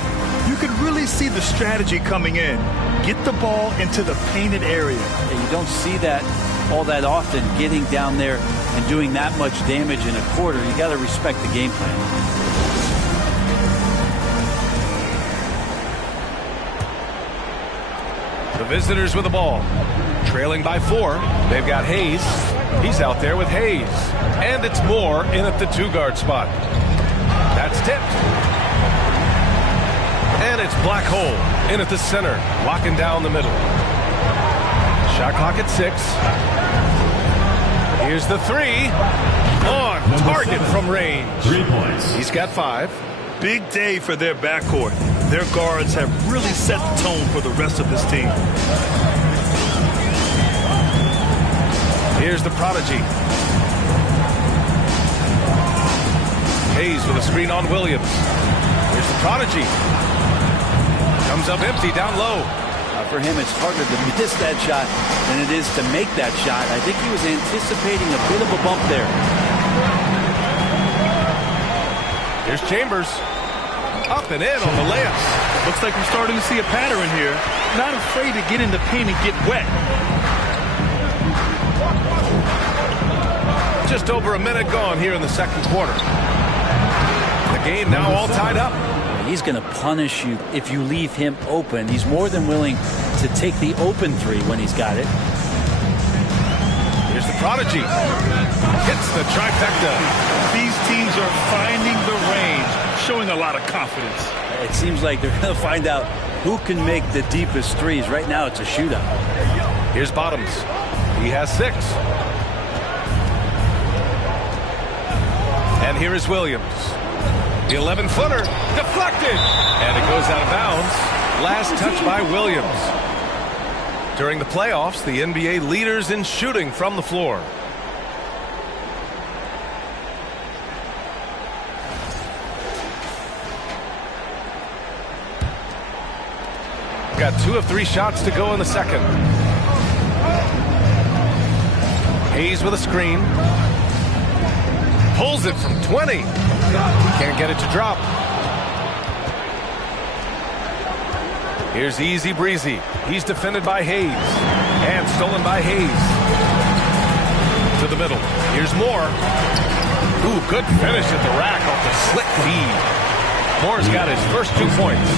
You can really see the strategy coming in. Get the ball into the painted area. And you don't see that all that often, getting down there and doing that much damage in a quarter. You got to respect the game plan. The visitors with the ball. Trailing by 4. They've got Hayes. He's out there with Hayes. And it's Moore in at the 2-guard spot. That's tipped. And it's Black Hole in at the center, locking down the middle. Shot clock at 6. Here's the 3. On target from range. 3 points. He's got 5. Big day for their backcourt. Their guards have really set the tone for the rest of this team. Here's the prodigy. Hayes with a screen on Williams. Here's the prodigy. Comes up empty down low. For him, it's harder to miss that shot than it is to make that shot. I think he was anticipating a bit of a bump there. Here's Chambers. Up and in on the layup. Looks like we're starting to see a pattern here. Not afraid to get in the paint and get wet. Just over a minute gone here in the second quarter. The game now all tied up. He's going to punish you if you leave him open. He's more than willing to take the open 3 when he's got it. Here's the prodigy. Hits the trifecta. These teams are finding the range, showing a lot of confidence. It seems like they're going to find out who can make the deepest threes. Right now, it's a shootout. Here's Bottoms. He has 6. And here is Williams. The 11-footer deflected, and it goes out of bounds. Last touch by Williams. During the playoffs, the NBA leaders in shooting from the floor. Got 2 of 3 shots to go in the second. Hayes with a screen. Pulls it from 20. Can't get it to drop. Here's Easy Breezy. He's defended by Hayes. And stolen by Hayes. To the middle. Here's Moore. Ooh, good finish at the rack off the slick feed. Moore's got his first 2 points.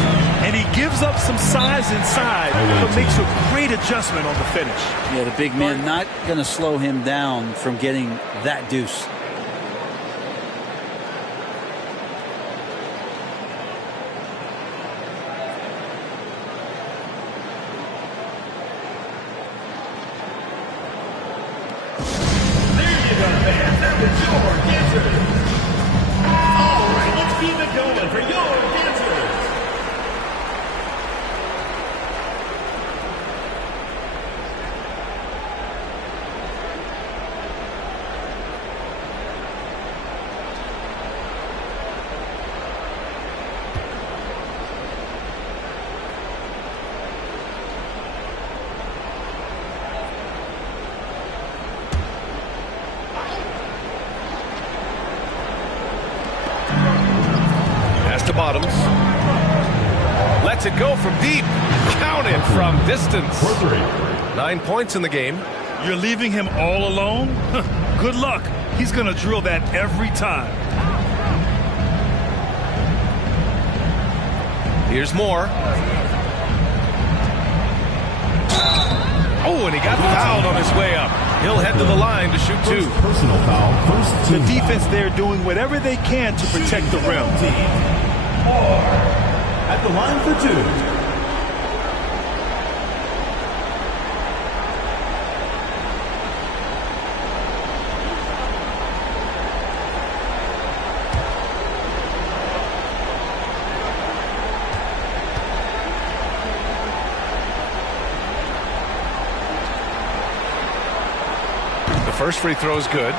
And he gives up some size inside, but makes a great adjustment on the finish. Yeah, the big man not going to slow him down from getting that deuce. Bottoms. Lets it go from deep. Count it from distance. 9 points in the game. You're leaving him all alone? Good luck. He's going to drill that every time. Here's Moore. Oh, and he got fouled on his way up. He'll head to the line to shoot 2. Personal foul. First The team defense there doing whatever they can to protect the rim. at the line for 2. First free throw is good.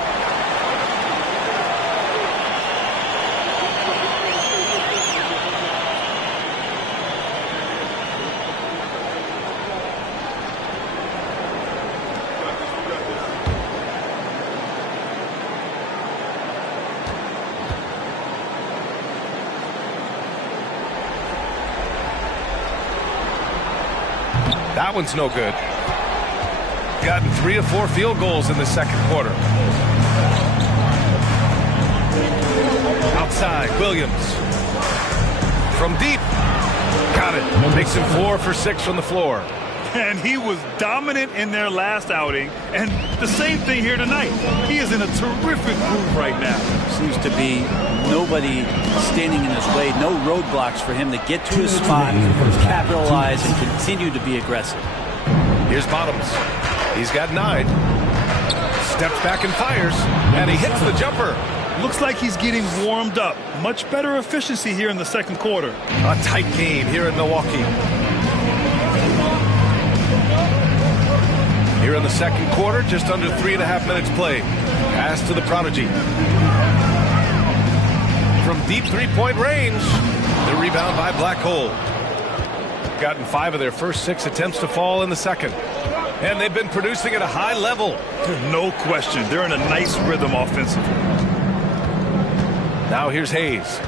That one's no good. Gotten 3 of 4 field goals in the second quarter. Outside, Williams. From deep. Got it. Makes him 4 for 6 from the floor. And he was dominant in their last outing. And the same thing here tonight. He is in a terrific groove right now. Seems to be nobody standing in his way. No roadblocks for him to get to his spot, capitalize, and continue to be aggressive. Here's Bottoms. He's got 9. Steps back and fires. And he hits the jumper. Looks like he's getting warmed up. Much better efficiency here in the second quarter. A tight game here in Milwaukee. Here in the second quarter, just under 3.5 minutes played. Pass to the Prodigy. From deep three-point range. The rebound by Black Hole. Gotten 5 of their first 6 attempts to fall in the second. And they've been producing at a high level. No question. They're in a nice rhythm offensively. Now here's Hayes.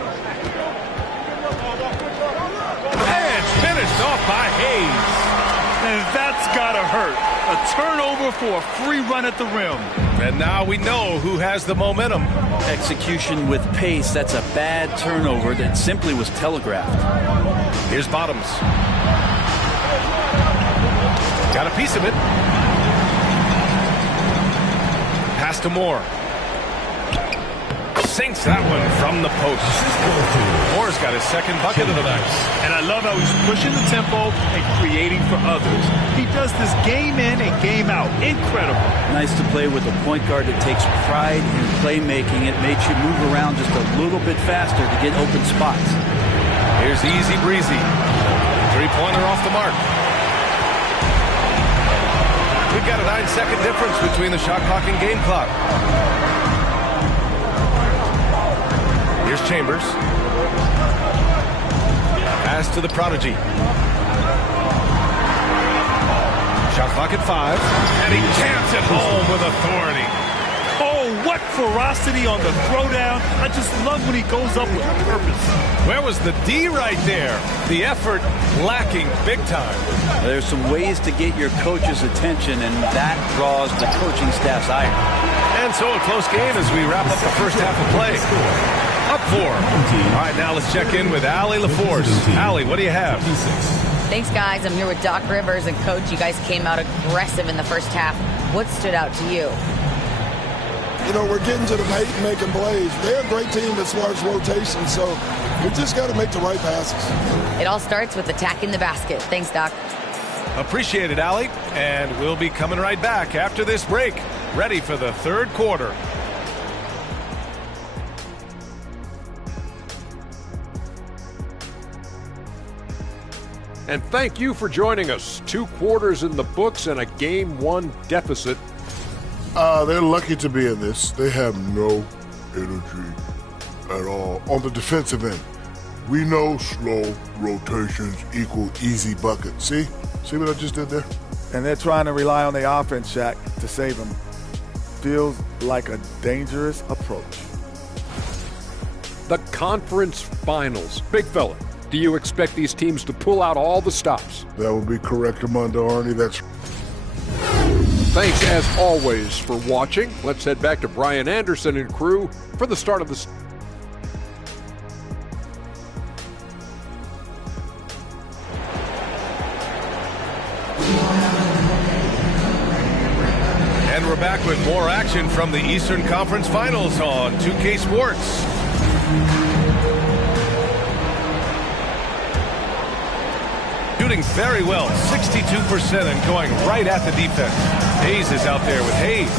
And finished off by Hayes. And that's got to hurt. A turnover for a free run at the rim. And now we know who has the momentum. Execution with pace. That's a bad turnover that simply was telegraphed. Here's Bottoms. Got a piece of it. Pass to Moore. Sinks that one from the post. Moore's got his second bucket of the night. And I love how he's pushing the tempo and creating for others. He does this game in and game out. Incredible. Nice to play with a point guard that takes pride in playmaking. It makes you move around just a little bit faster to get open spots. Here's Easy Breezy. Three-pointer off the mark. We've got a 9-second difference between the shot clock and game clock. Here's Chambers. Pass to the Prodigy. Shot clock at 5. And he jams it home with authority. Oh, what ferocity on the throwdown. I just love when he goes up with purpose. Where was the D right there? The effort lacking big time. There's some ways to get your coach's attention, and that draws the coaching staff's ire. And so a close game as we wrap up the first half of play. Up 4. All right, now let's check in with Allie LaForce. Allie, what do you have? Thanks, guys. I'm here with Doc Rivers. And, Coach, you guys came out aggressive in the first half. What stood out to you? You know, we're getting to the paint and making plays. They're a great team as far as rotation, so we just got to make the right passes. It all starts with attacking the basket. Thanks, Doc. Appreciate it, Allie. And we'll be coming right back after this break. Ready for the third quarter. And thank you for joining us. 2 quarters in the books and a Game 1 deficit. They're lucky to be in this. They have no energy at all. On the defensive end, we know slow rotations equal easy buckets. See what I just did there? And they're trying to rely on the offense, Shaq, to save them. Feels like a dangerous approach. The conference finals. Big fella, do you expect these teams to pull out all the stops? That would be correct, Armando Arnie. That's Thanks, as always, for watching. Let's head back to Brian Anderson and crew for the start of the... we're back with more action from the Eastern Conference Finals on 2K Sports. Shooting very well, 62% and going right at the defense. Hayes is out there with Hayes.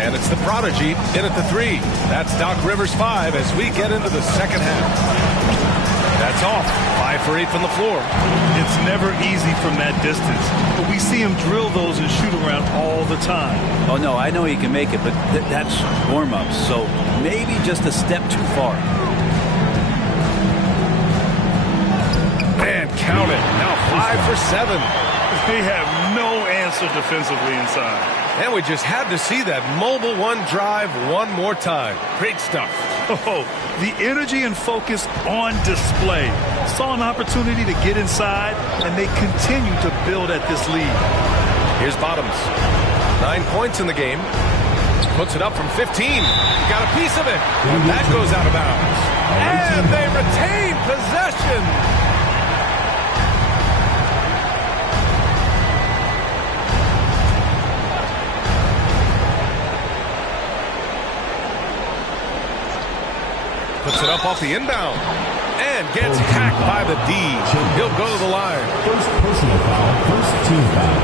And it's the prodigy in at the 3. That's Doc Rivers 5 as we get into the second half. That's off. 5 for 8 from the floor. It's never easy from that distance, but we see him drill those and shoot around all the time. Oh, no, I know he can make it, but that's warm-ups, so maybe just a step too far. And count it. Now 5 for 7. They have no answer defensively inside. And we just had to see that mobile one drive one more time. Great stuff. Oh, the energy and focus on display. Saw an opportunity to get inside, and they continue to build at this lead. Here's Bottoms. 9 points in the game. Puts it up from 15. Got a piece of it. That goes out of bounds. And they retain possession. Puts it up off the inbound and gets hacked by the D. He'll go to the line. First personal foul, first team foul.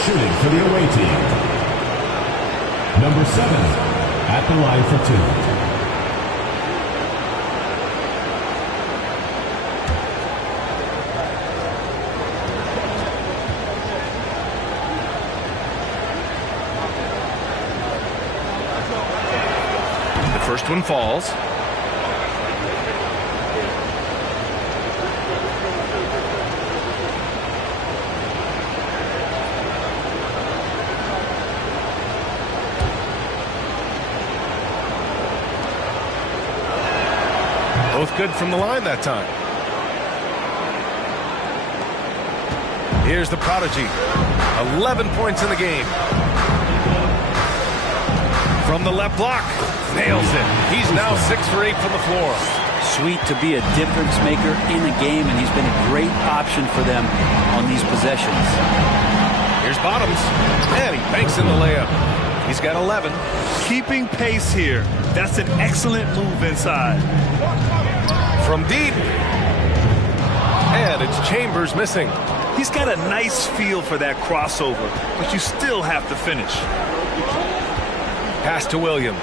Shooting for the away team. Number 7 at the line for 2. First one falls. Both good from the line that time. Here's the prodigy. 11 points in the game. From the left block. Nails it. He's now 6 for 8 from the floor. Sweet to be a difference maker in a game, and he's been a great option for them on these possessions. Here's Bottoms, and he banks in the layup. He's got 11. Keeping pace here. That's an excellent move inside. From deep. And it's Chambers missing. He's got a nice feel for that crossover, but you still have to finish. Pass to Williams.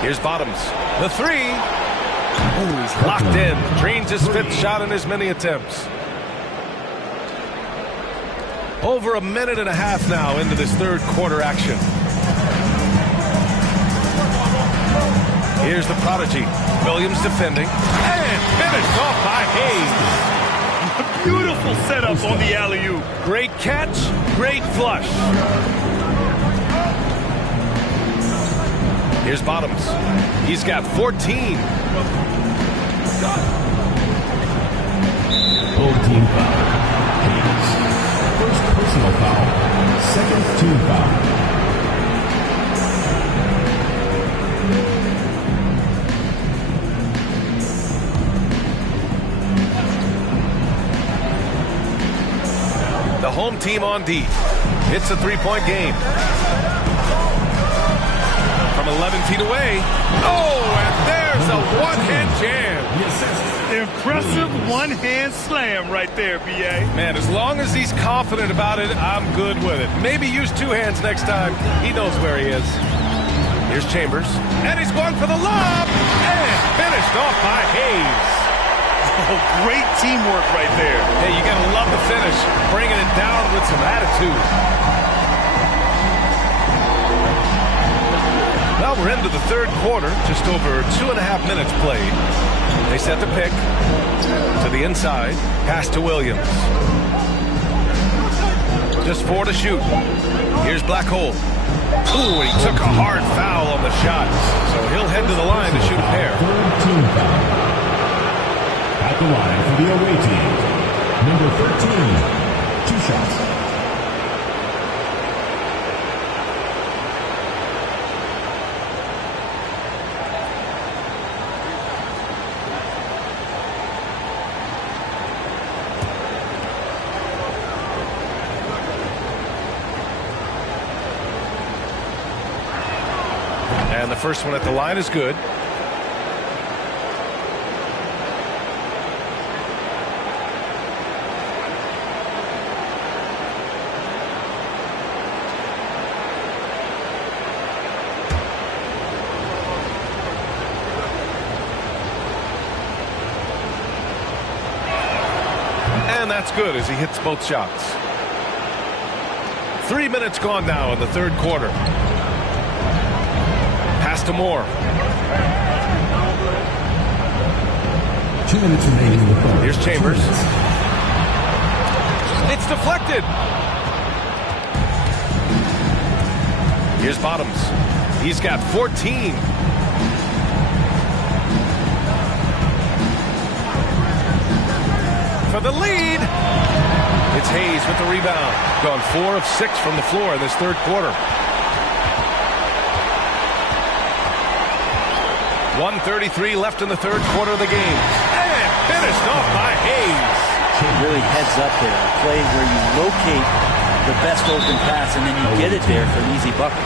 Here's Bottoms. The 3. Ooh, he's locked in. Drains his 5th shot in as many attempts. Over a minute and a half now into this third quarter action. Here's the prodigy. Williams defending. And finished off by Hayes. Beautiful setup on the alley-oop. Great catch, great flush. Here's Bottoms. He's got 14. Full team foul. Hayes. First personal foul. Second team foul. The home team on D. It's a 3-point game. From 11 feet away. Oh, and there's a one-hand jam. Impressive one-hand slam right there, B.A. Man, as long as he's confident about it, I'm good with it. Maybe use 2 hands next time. He knows where he is. Here's Chambers. And he's going for the lob. And finished off by Hayes. Oh, great teamwork right there. Hey, you got to love the finish. Bringing it down with some attitude. Well, we're into the third quarter. Just over 2.5 minutes played. They set the pick to the inside. Pass to Williams. Just 4 to shoot. Here's Blackhole. Ooh, he took a hard foul on the shot. So he'll head to the line to shoot a pair. Third team foul. At the line for the away team. Number 13. 2 shots. And the first one at the line is good. And that's good as he hits both shots. 3 minutes gone now in the third quarter. Pass to Moore. 2 minutes remaining in the quarter. Here's Chambers. It's deflected. Here's Bottoms. He's got 14. For the lead. It's Hayes with the rebound. Gone 4 of 6 from the floor in this third quarter. 1:33 left in the third quarter of the game. And finished off by Hayes. Really heads up there. A play where you locate the best open pass and then you get it there for an easy bucket.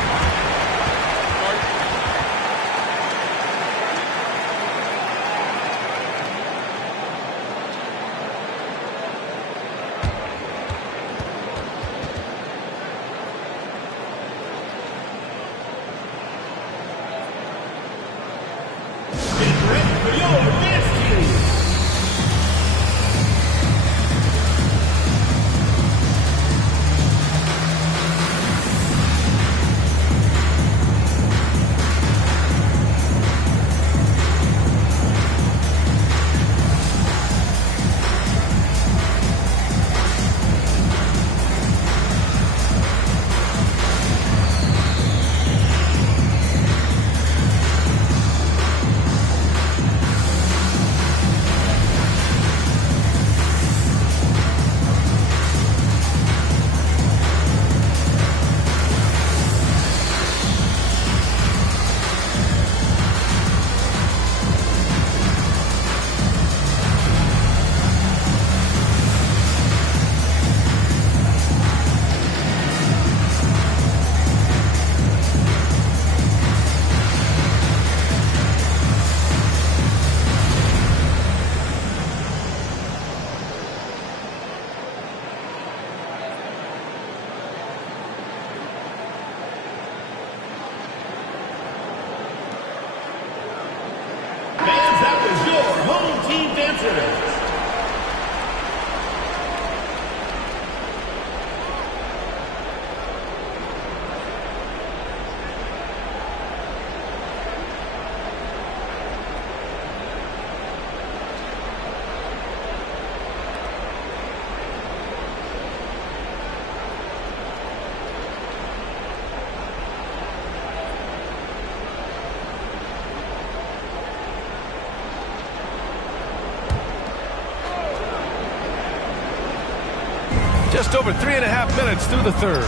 Just over 3.5 minutes through the third.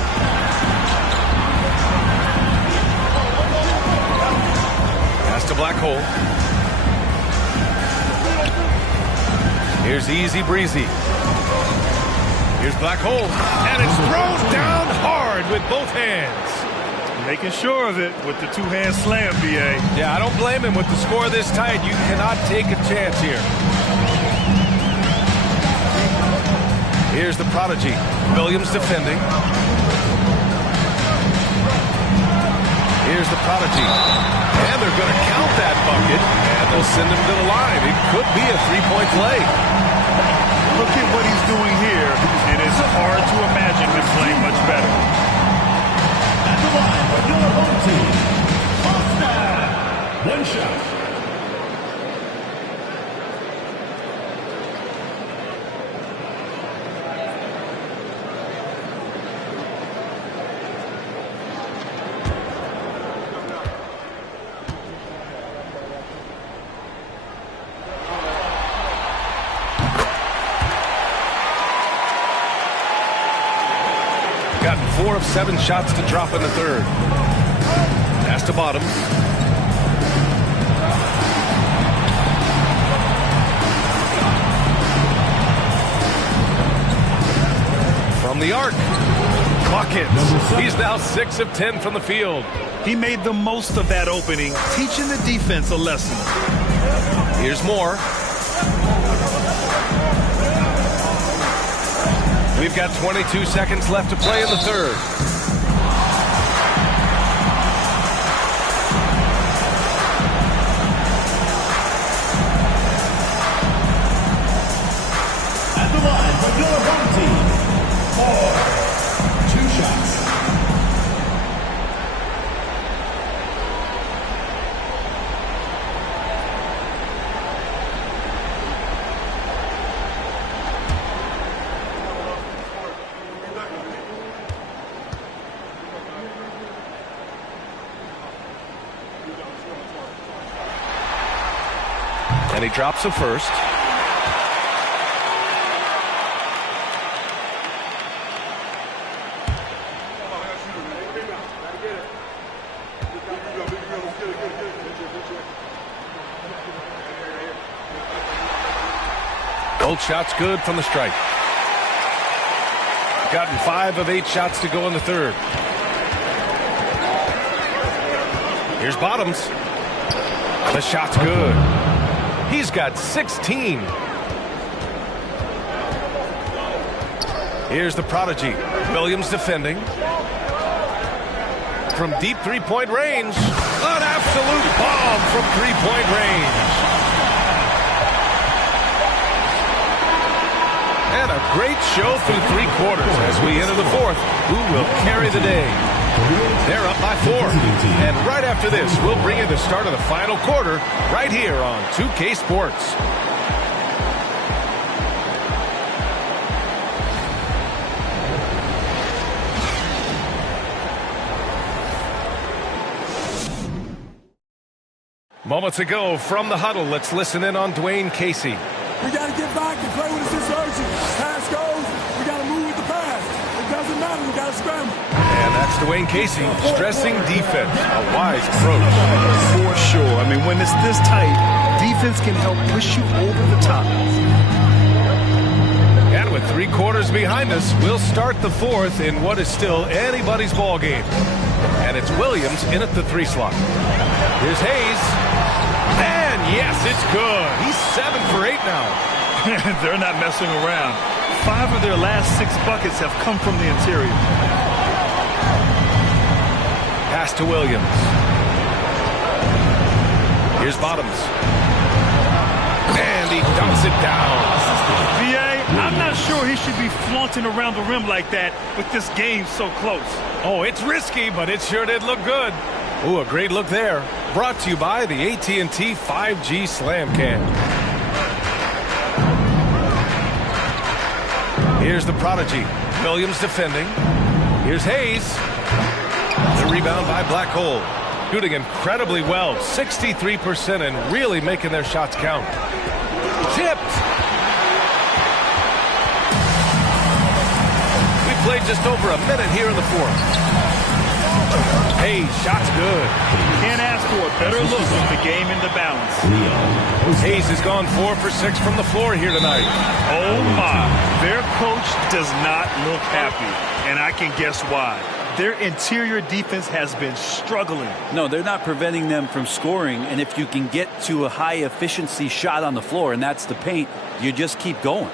Pass to Black Hole. Here's Easy Breezy. Here's Black Hole. And it's thrown down hard with both hands. Making sure of it with the two-hand slam, B.A. Yeah, I don't blame him with the score this tight. You cannot take a chance here. Here's the prodigy. Williams defending. Here's the prodigy. And they're going to count that bucket. And they'll send him to the line. It could be a three-point play. Look at what he's doing here. And it's hard to imagine him playing much better. At the line for your home team, Costa. One shot. Gotten 4 of 7 shots to drop in the third. Pass to Bottom. From the arc. buckets. He's now 6 of 10 from the field. He made the most of that opening, teaching the defense a lesson. Here's more. We've got 22 seconds left to play in the third. At the line for Villavanti, for 2 shots. And he drops the first. Both shots good from the stripe. Gotten 5 of 8 shots to go in the third. Here's Bottoms. The shot's good. He's got 16. Here's the prodigy. Williams defending. From deep three-point range. An absolute bomb from three-point range. And a great show through 3 quarters as we enter the fourth. Who will carry the day? They're up by 4. And right after this, we'll bring you the start of the final quarter right here on 2K Sports. Moments ago from the huddle, let's listen in on Dwayne Casey. We got to get back and play with this urgency. Pass goes, we got to move with the pass. It doesn't matter, we got to scramble. And that's Dwayne Casey stressing defense. A wise approach. For sure. I mean, when it's this tight, defense can help push you over the top. And with 3 quarters behind us, we'll start the fourth in what is still anybody's ball game. And it's Williams in at the 3 slot. Here's Hayes. And yes, it's good. He's 7 for 8 now. They're not messing around. 5 of their last 6 buckets have come from the interior. Pass to Williams. Here's Bottoms. And he dumps it down. VA, I'm not sure he should be flaunting around the rim like that with this game so close. Oh, it's risky, but it sure did look good. Ooh, a great look there. Brought to you by the AT&T 5G Slam Cam. Here's the prodigy. Williams defending. Here's Hayes. The rebound by Black Hole. Shooting incredibly well. 63% and really making their shots count. Tipped. We played just over a minute here in the fourth. Hayes, shot's good. Can't ask for a better look with the game in the balance. Hayes has gone 4 for 6 from the floor here tonight. Oh my, their coach does not look happy, and I can guess why. Their interior defense has been struggling. No, they're not preventing them from scoring, and if you can get to a high efficiency shot on the floor, and that's the paint, you just keep going.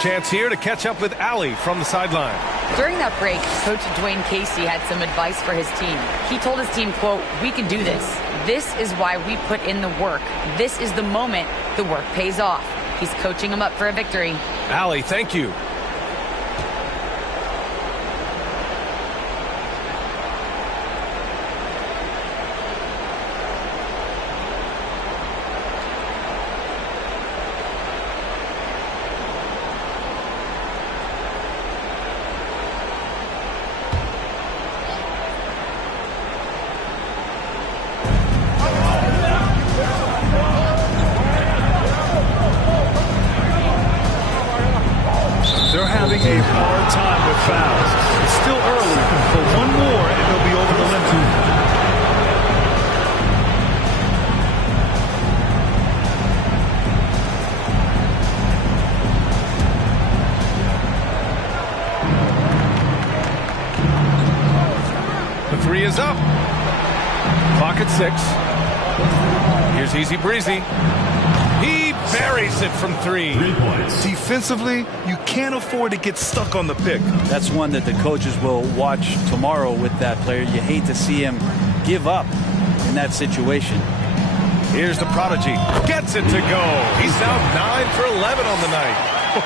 chance here to catch up with Allie from the sideline. During that break, Coach Dwayne Casey had some advice for his team. He told his team, quote, "We can do this. This is why we put in the work. This is the moment the work pays off." He's coaching them up for a victory. Allie, thank you. They're having a hard time with fouls. It's still early, but one more and they'll be over the limit. The three is up. Clock at 6. Here's Easy Breezy. He buries it from 3. Defensively, you can't afford to get stuck on the pick. That's one that the coaches will watch tomorrow with that player. You hate to see him give up in that situation. Here's the prodigy. Gets it to go. He's now 9 for 11 on the night.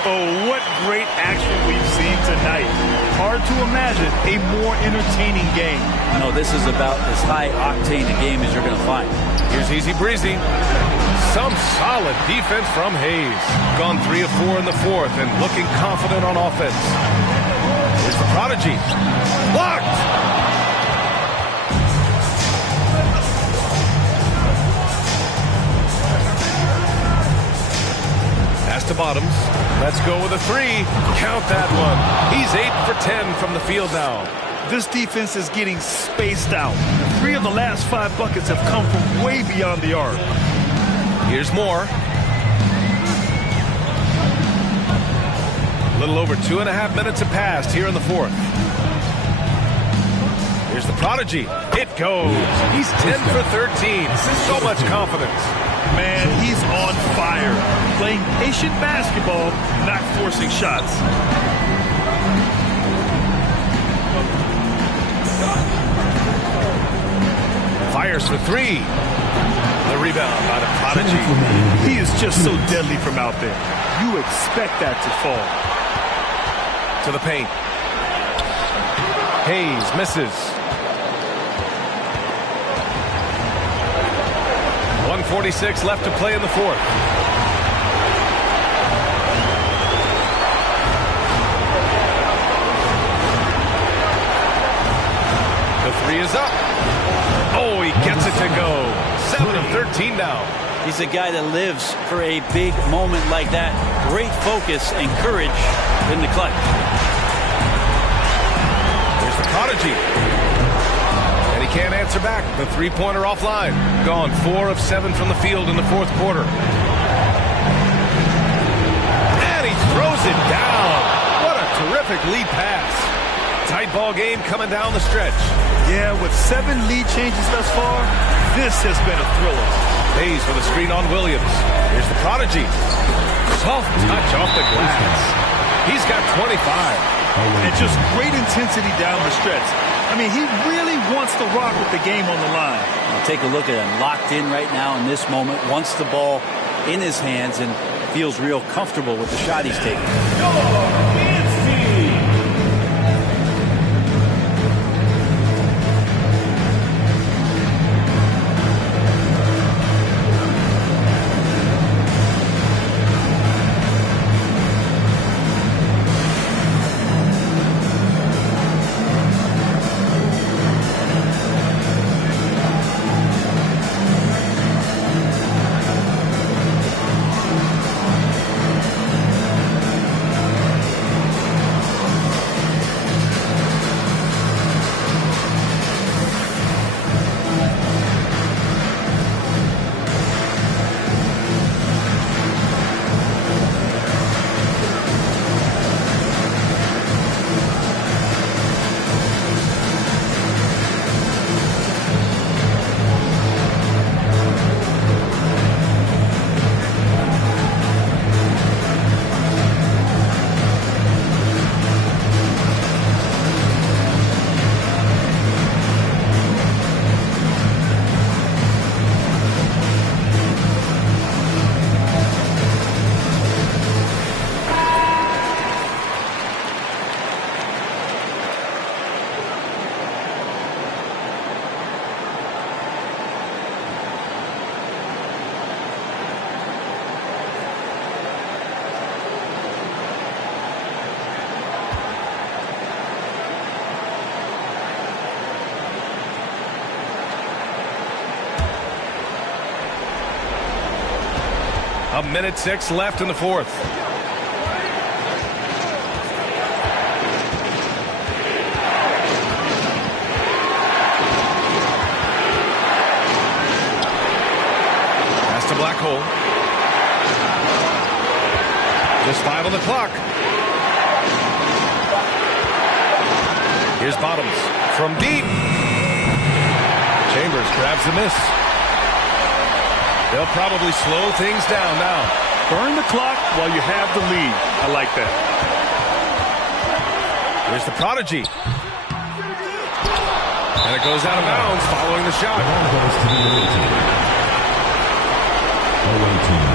Oh, what great action we've seen tonight. Hard to imagine a more entertaining game. No, this is about as high-octane a game as you're going to find. Here's Easy Breezy. Some solid defense from Hayes. Gone 3 of 4 in the 4th and looking confident on offense. Here's the prodigy. Blocked! Pass to Bottoms. Let's go with a 3. Count that one. He's 8 for 10 from the field now. This defense is getting spaced out. 3 of the last 5 buckets have come from way beyond the arc. Here's more. A little over 2.5 minutes have passed here in the 4th. Here's the prodigy. It goes. He's 10 for 13. So much confidence. Man, he's on fire. Playing patient basketball, not forcing shots. Fires for 3. The rebound by the prodigy. He is just so deadly from out there. You expect that to fall. To the paint. Hayes misses. 1:46 left to play in the 4th. The 3 is up. Oh, he gets it to go. 7 of 13 now. He's a guy that lives for a big moment like that. Great focus and courage in the clutch. There's the prodigy. And he can't answer back. The three-pointer offline. Gone 4 of 7 from the field in the 4th quarter. And he throws it down. What a terrific lead pass. Tight ball game coming down the stretch. Yeah, with 7 lead changes thus far, this has been a thriller. Hayes with a screen on Williams. Here's the prodigy. Soft touch off the glass. He's got 25. And just great intensity down the stretch. I mean, he really wants to rock with the game on the line. Take a look at him. Locked in right now in this moment. Wants the ball in his hands and feels real comfortable with the shot he's taking. 1:06 left in the fourth. Pass to Black Hole. Just 5 on the clock. Here's Bottoms from deep. Chambers grabs the miss. They'll probably slow things down now. Burn the clock while you have the lead. I like that. Here's the prodigy. And it goes out of bounds following the shot. Away team.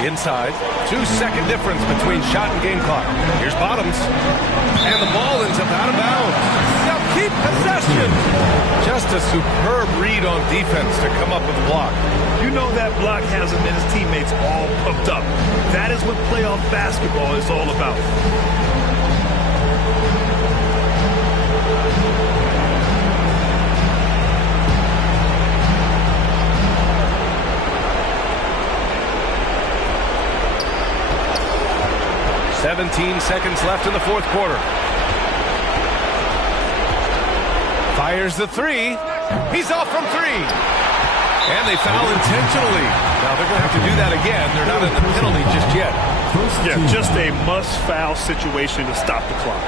Inside. 2-second difference between shot and game clock. Here's Bottoms. And the ball ends up out of bounds. They'll keep possession. Just a superb read on defense to come up with the block. You know that block has him and his teammates all pumped up. That is what playoff basketball is all about. Seconds left in the fourth quarter. Fires the three. He's off from three. And they foul intentionally. Now they're going to have to do that again. They're not in the penalty just yet. Yeah, just a must-foul situation to stop the clock.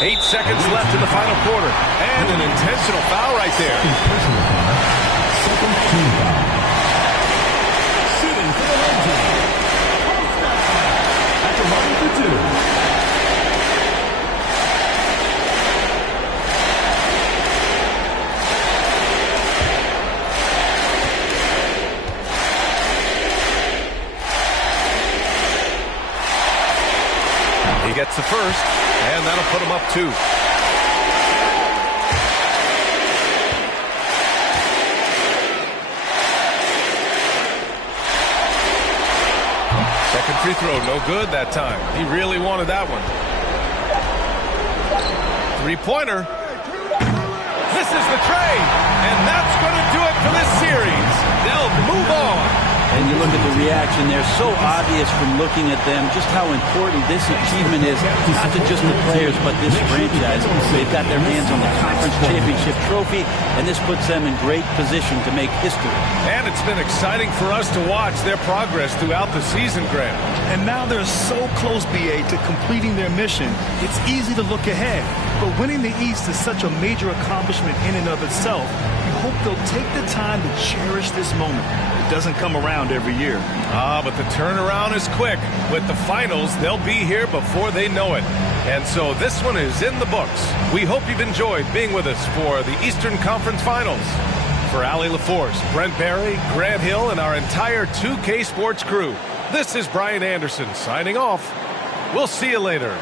Eight seconds left in the final quarter. And an intentional foul right there. Second team foul. Shooting for the red team. At the line for two. He gets the first, and that'll put him up 2. Second free throw, no good that time. He really wanted that one. Three-pointer. Misses the tray, and that's going to do it for this series. They'll move on. And you look at the reaction there, so obvious from looking at them just how important this achievement is, not to just the players, but this franchise. They've got their hands on the conference championship trophy, and this puts them in great position to make history. And it's been exciting for us to watch their progress throughout the season, Grant. And now they're so close, BA, to completing their mission. It's easy to look ahead, but winning the East is such a major accomplishment in and of itself. You hope they'll take the time to cherish this moment. It doesn't come around every year. But the turnaround is quick. With the finals, they'll be here before they know it. And so this one is in the books. We hope you've enjoyed being with us for the Eastern Conference Finals. For Allie LaForce, Brent Barry, Grant Hill, and our entire 2K Sports crew, this is Brian Anderson signing off. We'll see you later.